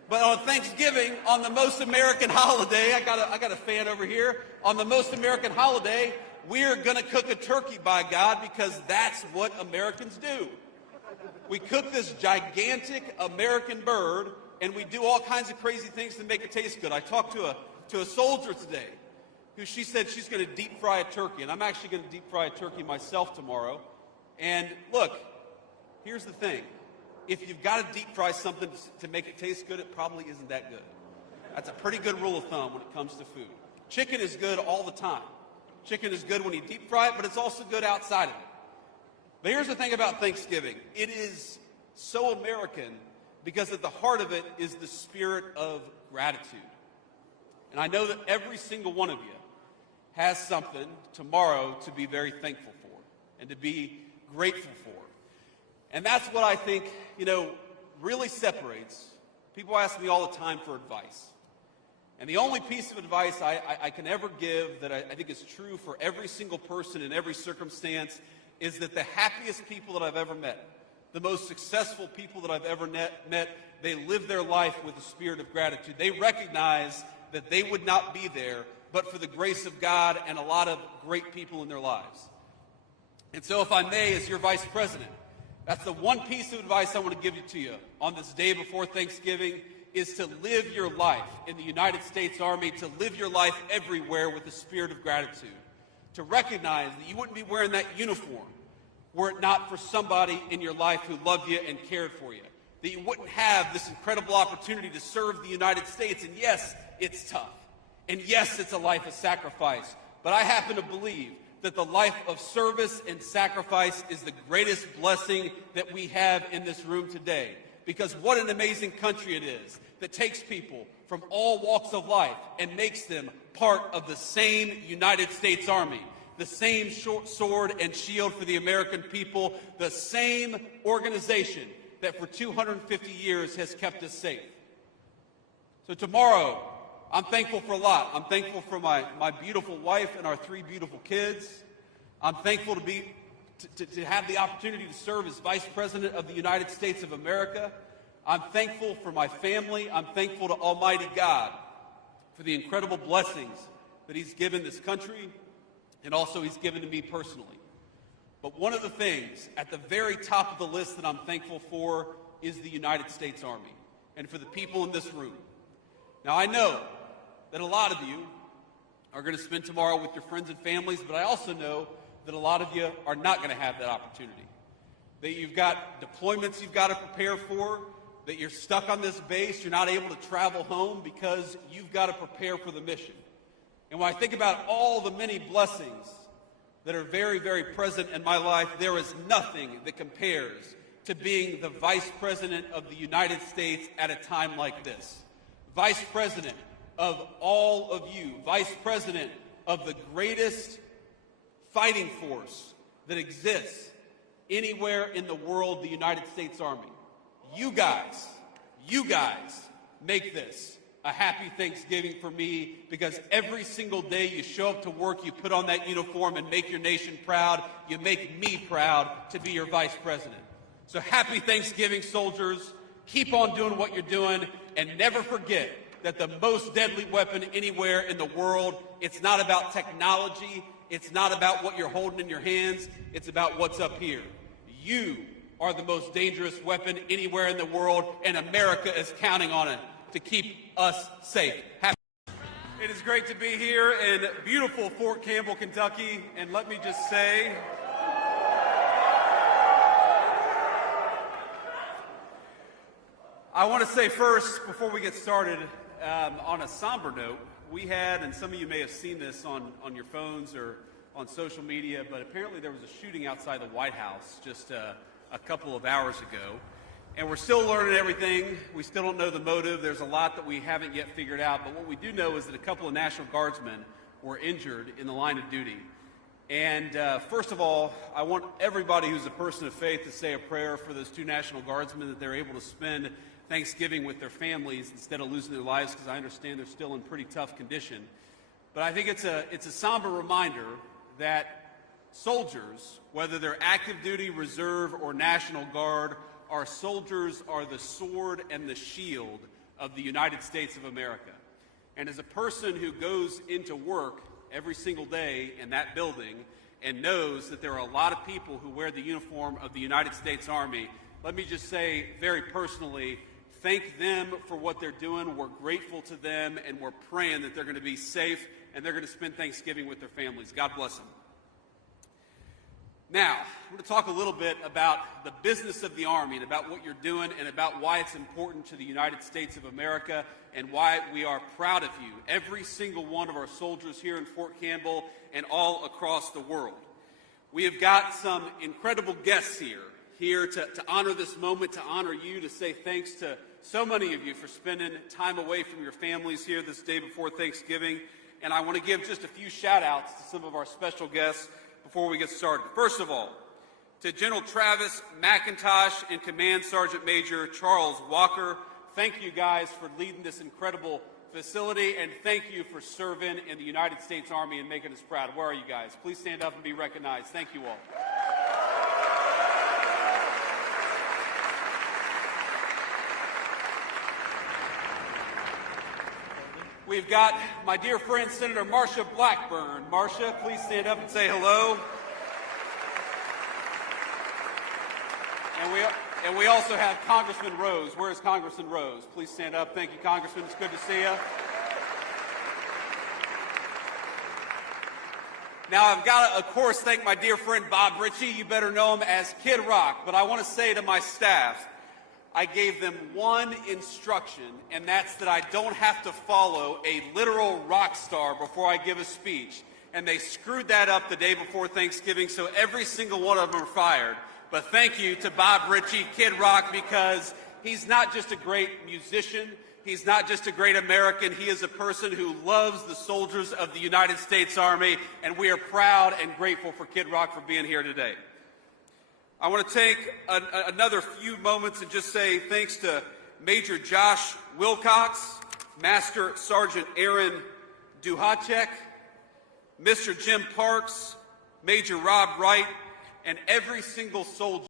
But on Thanksgiving, on the most American holiday, I got a fan over here. On the most American holiday, we're going to cook a turkey, by God, because that's what Americans do. We cook this gigantic American bird, and we do all kinds of crazy things to make it taste good. I talked to a soldier today who she said she's going to deep fry a turkey, and I'm actually going to deep fry a turkey myself tomorrow. And look, here's the thing. If you've got to deep fry something to make it taste good, it probably isn't that good. That's a pretty good rule of thumb when it comes to food. Chicken is good all the time. Chicken is good when you deep fry it, but it's also good outside of it. But here's the thing about Thanksgiving. It is so American because at the heart of it is the spirit of gratitude. And I know that every single one of you has something tomorrow to be very thankful for and to be grateful for. And that's what I think, really separates. People ask me all the time for advice. And the only piece of advice I can ever give that I think is true for every single person in every circumstance is that the happiest people that I've ever met, the most successful people that I've ever met, they live their life with a spirit of gratitude. They recognize that they would not be there but for the grace of God and a lot of great people in their lives. And so if I may, as your vice president, that's the one piece of advice I want to give to you on this day before Thanksgiving is to live your life in the United States Army, to live your life everywhere with a spirit of gratitude, to recognize that you wouldn't be wearing that uniform were it not for somebody in your life who loved you and cared for you, that you wouldn't have this incredible opportunity to serve the United States. And yes, it's tough. And yes, it's a life of sacrifice. But I happen to believe that the life of service and sacrifice is the greatest blessing that we have in this room today. Because what an amazing country it is that takes people from all walks of life and makes them part of the same United States Army, the same sword and shield for the American people, the same organization that for 250 years has kept us safe. So tomorrow, I'm thankful for a lot. I'm thankful for my beautiful wife and our 3 beautiful kids. I'm thankful to have the opportunity to serve as Vice President of the United States of America. I'm thankful for my family. I'm thankful to Almighty God for the incredible blessings that He's given this country and also He's given to me personally. But one of the things at the very top of the list that I'm thankful for is the United States Army and for the people in this room. Now, I know that a lot of you are going to spend tomorrow with your friends and families, but I also know that a lot of you are not going to have that opportunity. That you've got deployments you've got to prepare for, that you're stuck on this base, you're not able to travel home because you've got to prepare for the mission. And when I think about all the many blessings that are very, very present in my life, there is nothing that compares to being the Vice President of the United States at a time like this. Vice President of all of you, Vice President of the greatest fighting force that exists anywhere in the world, the United States Army. You guys make this a happy Thanksgiving for me because every single day you show up to work, you put on that uniform and make your nation proud. You make me proud to be your Vice President. So happy Thanksgiving, soldiers. Keep on doing what you're doing and never forget that the most deadly weapon anywhere in the world, it's not about technology, it's not about what you're holding in your hands, it's about what's up here. You are the most dangerous weapon anywhere in the world, and America is counting on it to keep us safe. It is great to be here in beautiful Fort Campbell, Kentucky, and let me just say, I want to say first, before we get started, on a somber note, we had, and some of you may have seen this on your phones or on social media, but apparently there was a shooting outside the White House just a couple of hours ago. And we're still learning everything. We still don't know the motive. There's a lot that we haven't yet figured out. But what we do know is that a couple of National Guardsmen were injured in the line of duty. And first of all, I want everybody who's a person of faith to say a prayer for those 2 National Guardsmen that they're able to spend Thanksgiving with their families instead of losing their lives, because I understand they're still in pretty tough condition. But I think it's a somber reminder that soldiers, whether they're active duty, reserve, or National Guard, our soldiers are the sword and the shield of the United States of America. And as a person who goes into work every single day in that building and knows that there are a lot of people who wear the uniform of the United States Army, let me just say very personally, thank them for what they're doing. We're grateful to them, and we're praying that they're going to be safe and they're going to spend Thanksgiving with their families. God bless them. Now, I'm going to talk a little bit about the business of the Army and about what you're doing and about why it's important to the United States of America and why we are proud of you, every single one of our soldiers here in Fort Campbell and all across the world. We have got some incredible guests here to honor this moment, to honor you, to say thanks to so many of you for spending time away from your families here this day before Thanksgiving. And I want to give just a few shout-outs to some of our special guests before we get started. First of all, to General Travis McIntosh and Command Sergeant Major Charles Walker, thank you guys for leading this incredible facility, and thank you for serving in the United States Army and making us proud. Where are you guys? Please stand up and be recognized. Thank you all. We've got my dear friend, Senator Marsha Blackburn. Marsha, please stand up and say hello. And we also have Congressman Rose. Where is Congressman Rose? Please stand up. Thank you, Congressman. It's good to see you. Now, I've got to, of course, thank my dear friend Bob Ritchie. You better know him as Kid Rock. But I want to say to my staff, I gave them one instruction, and that's that I don't have to follow a literal rock star before I give a speech. And they screwed that up the day before Thanksgiving, so every single one of them are fired. But thank you to Bob Ritchie, Kid Rock, because he's not just a great musician, he's not just a great American, he is a person who loves the soldiers of the United States Army, and we are proud and grateful for Kid Rock for being here today. I want to take another few moments and just say thanks to Major Josh Wilcox, Master Sergeant Aaron Duhacek, Mr. Jim Parks, Major Rob Wright, and every single soldier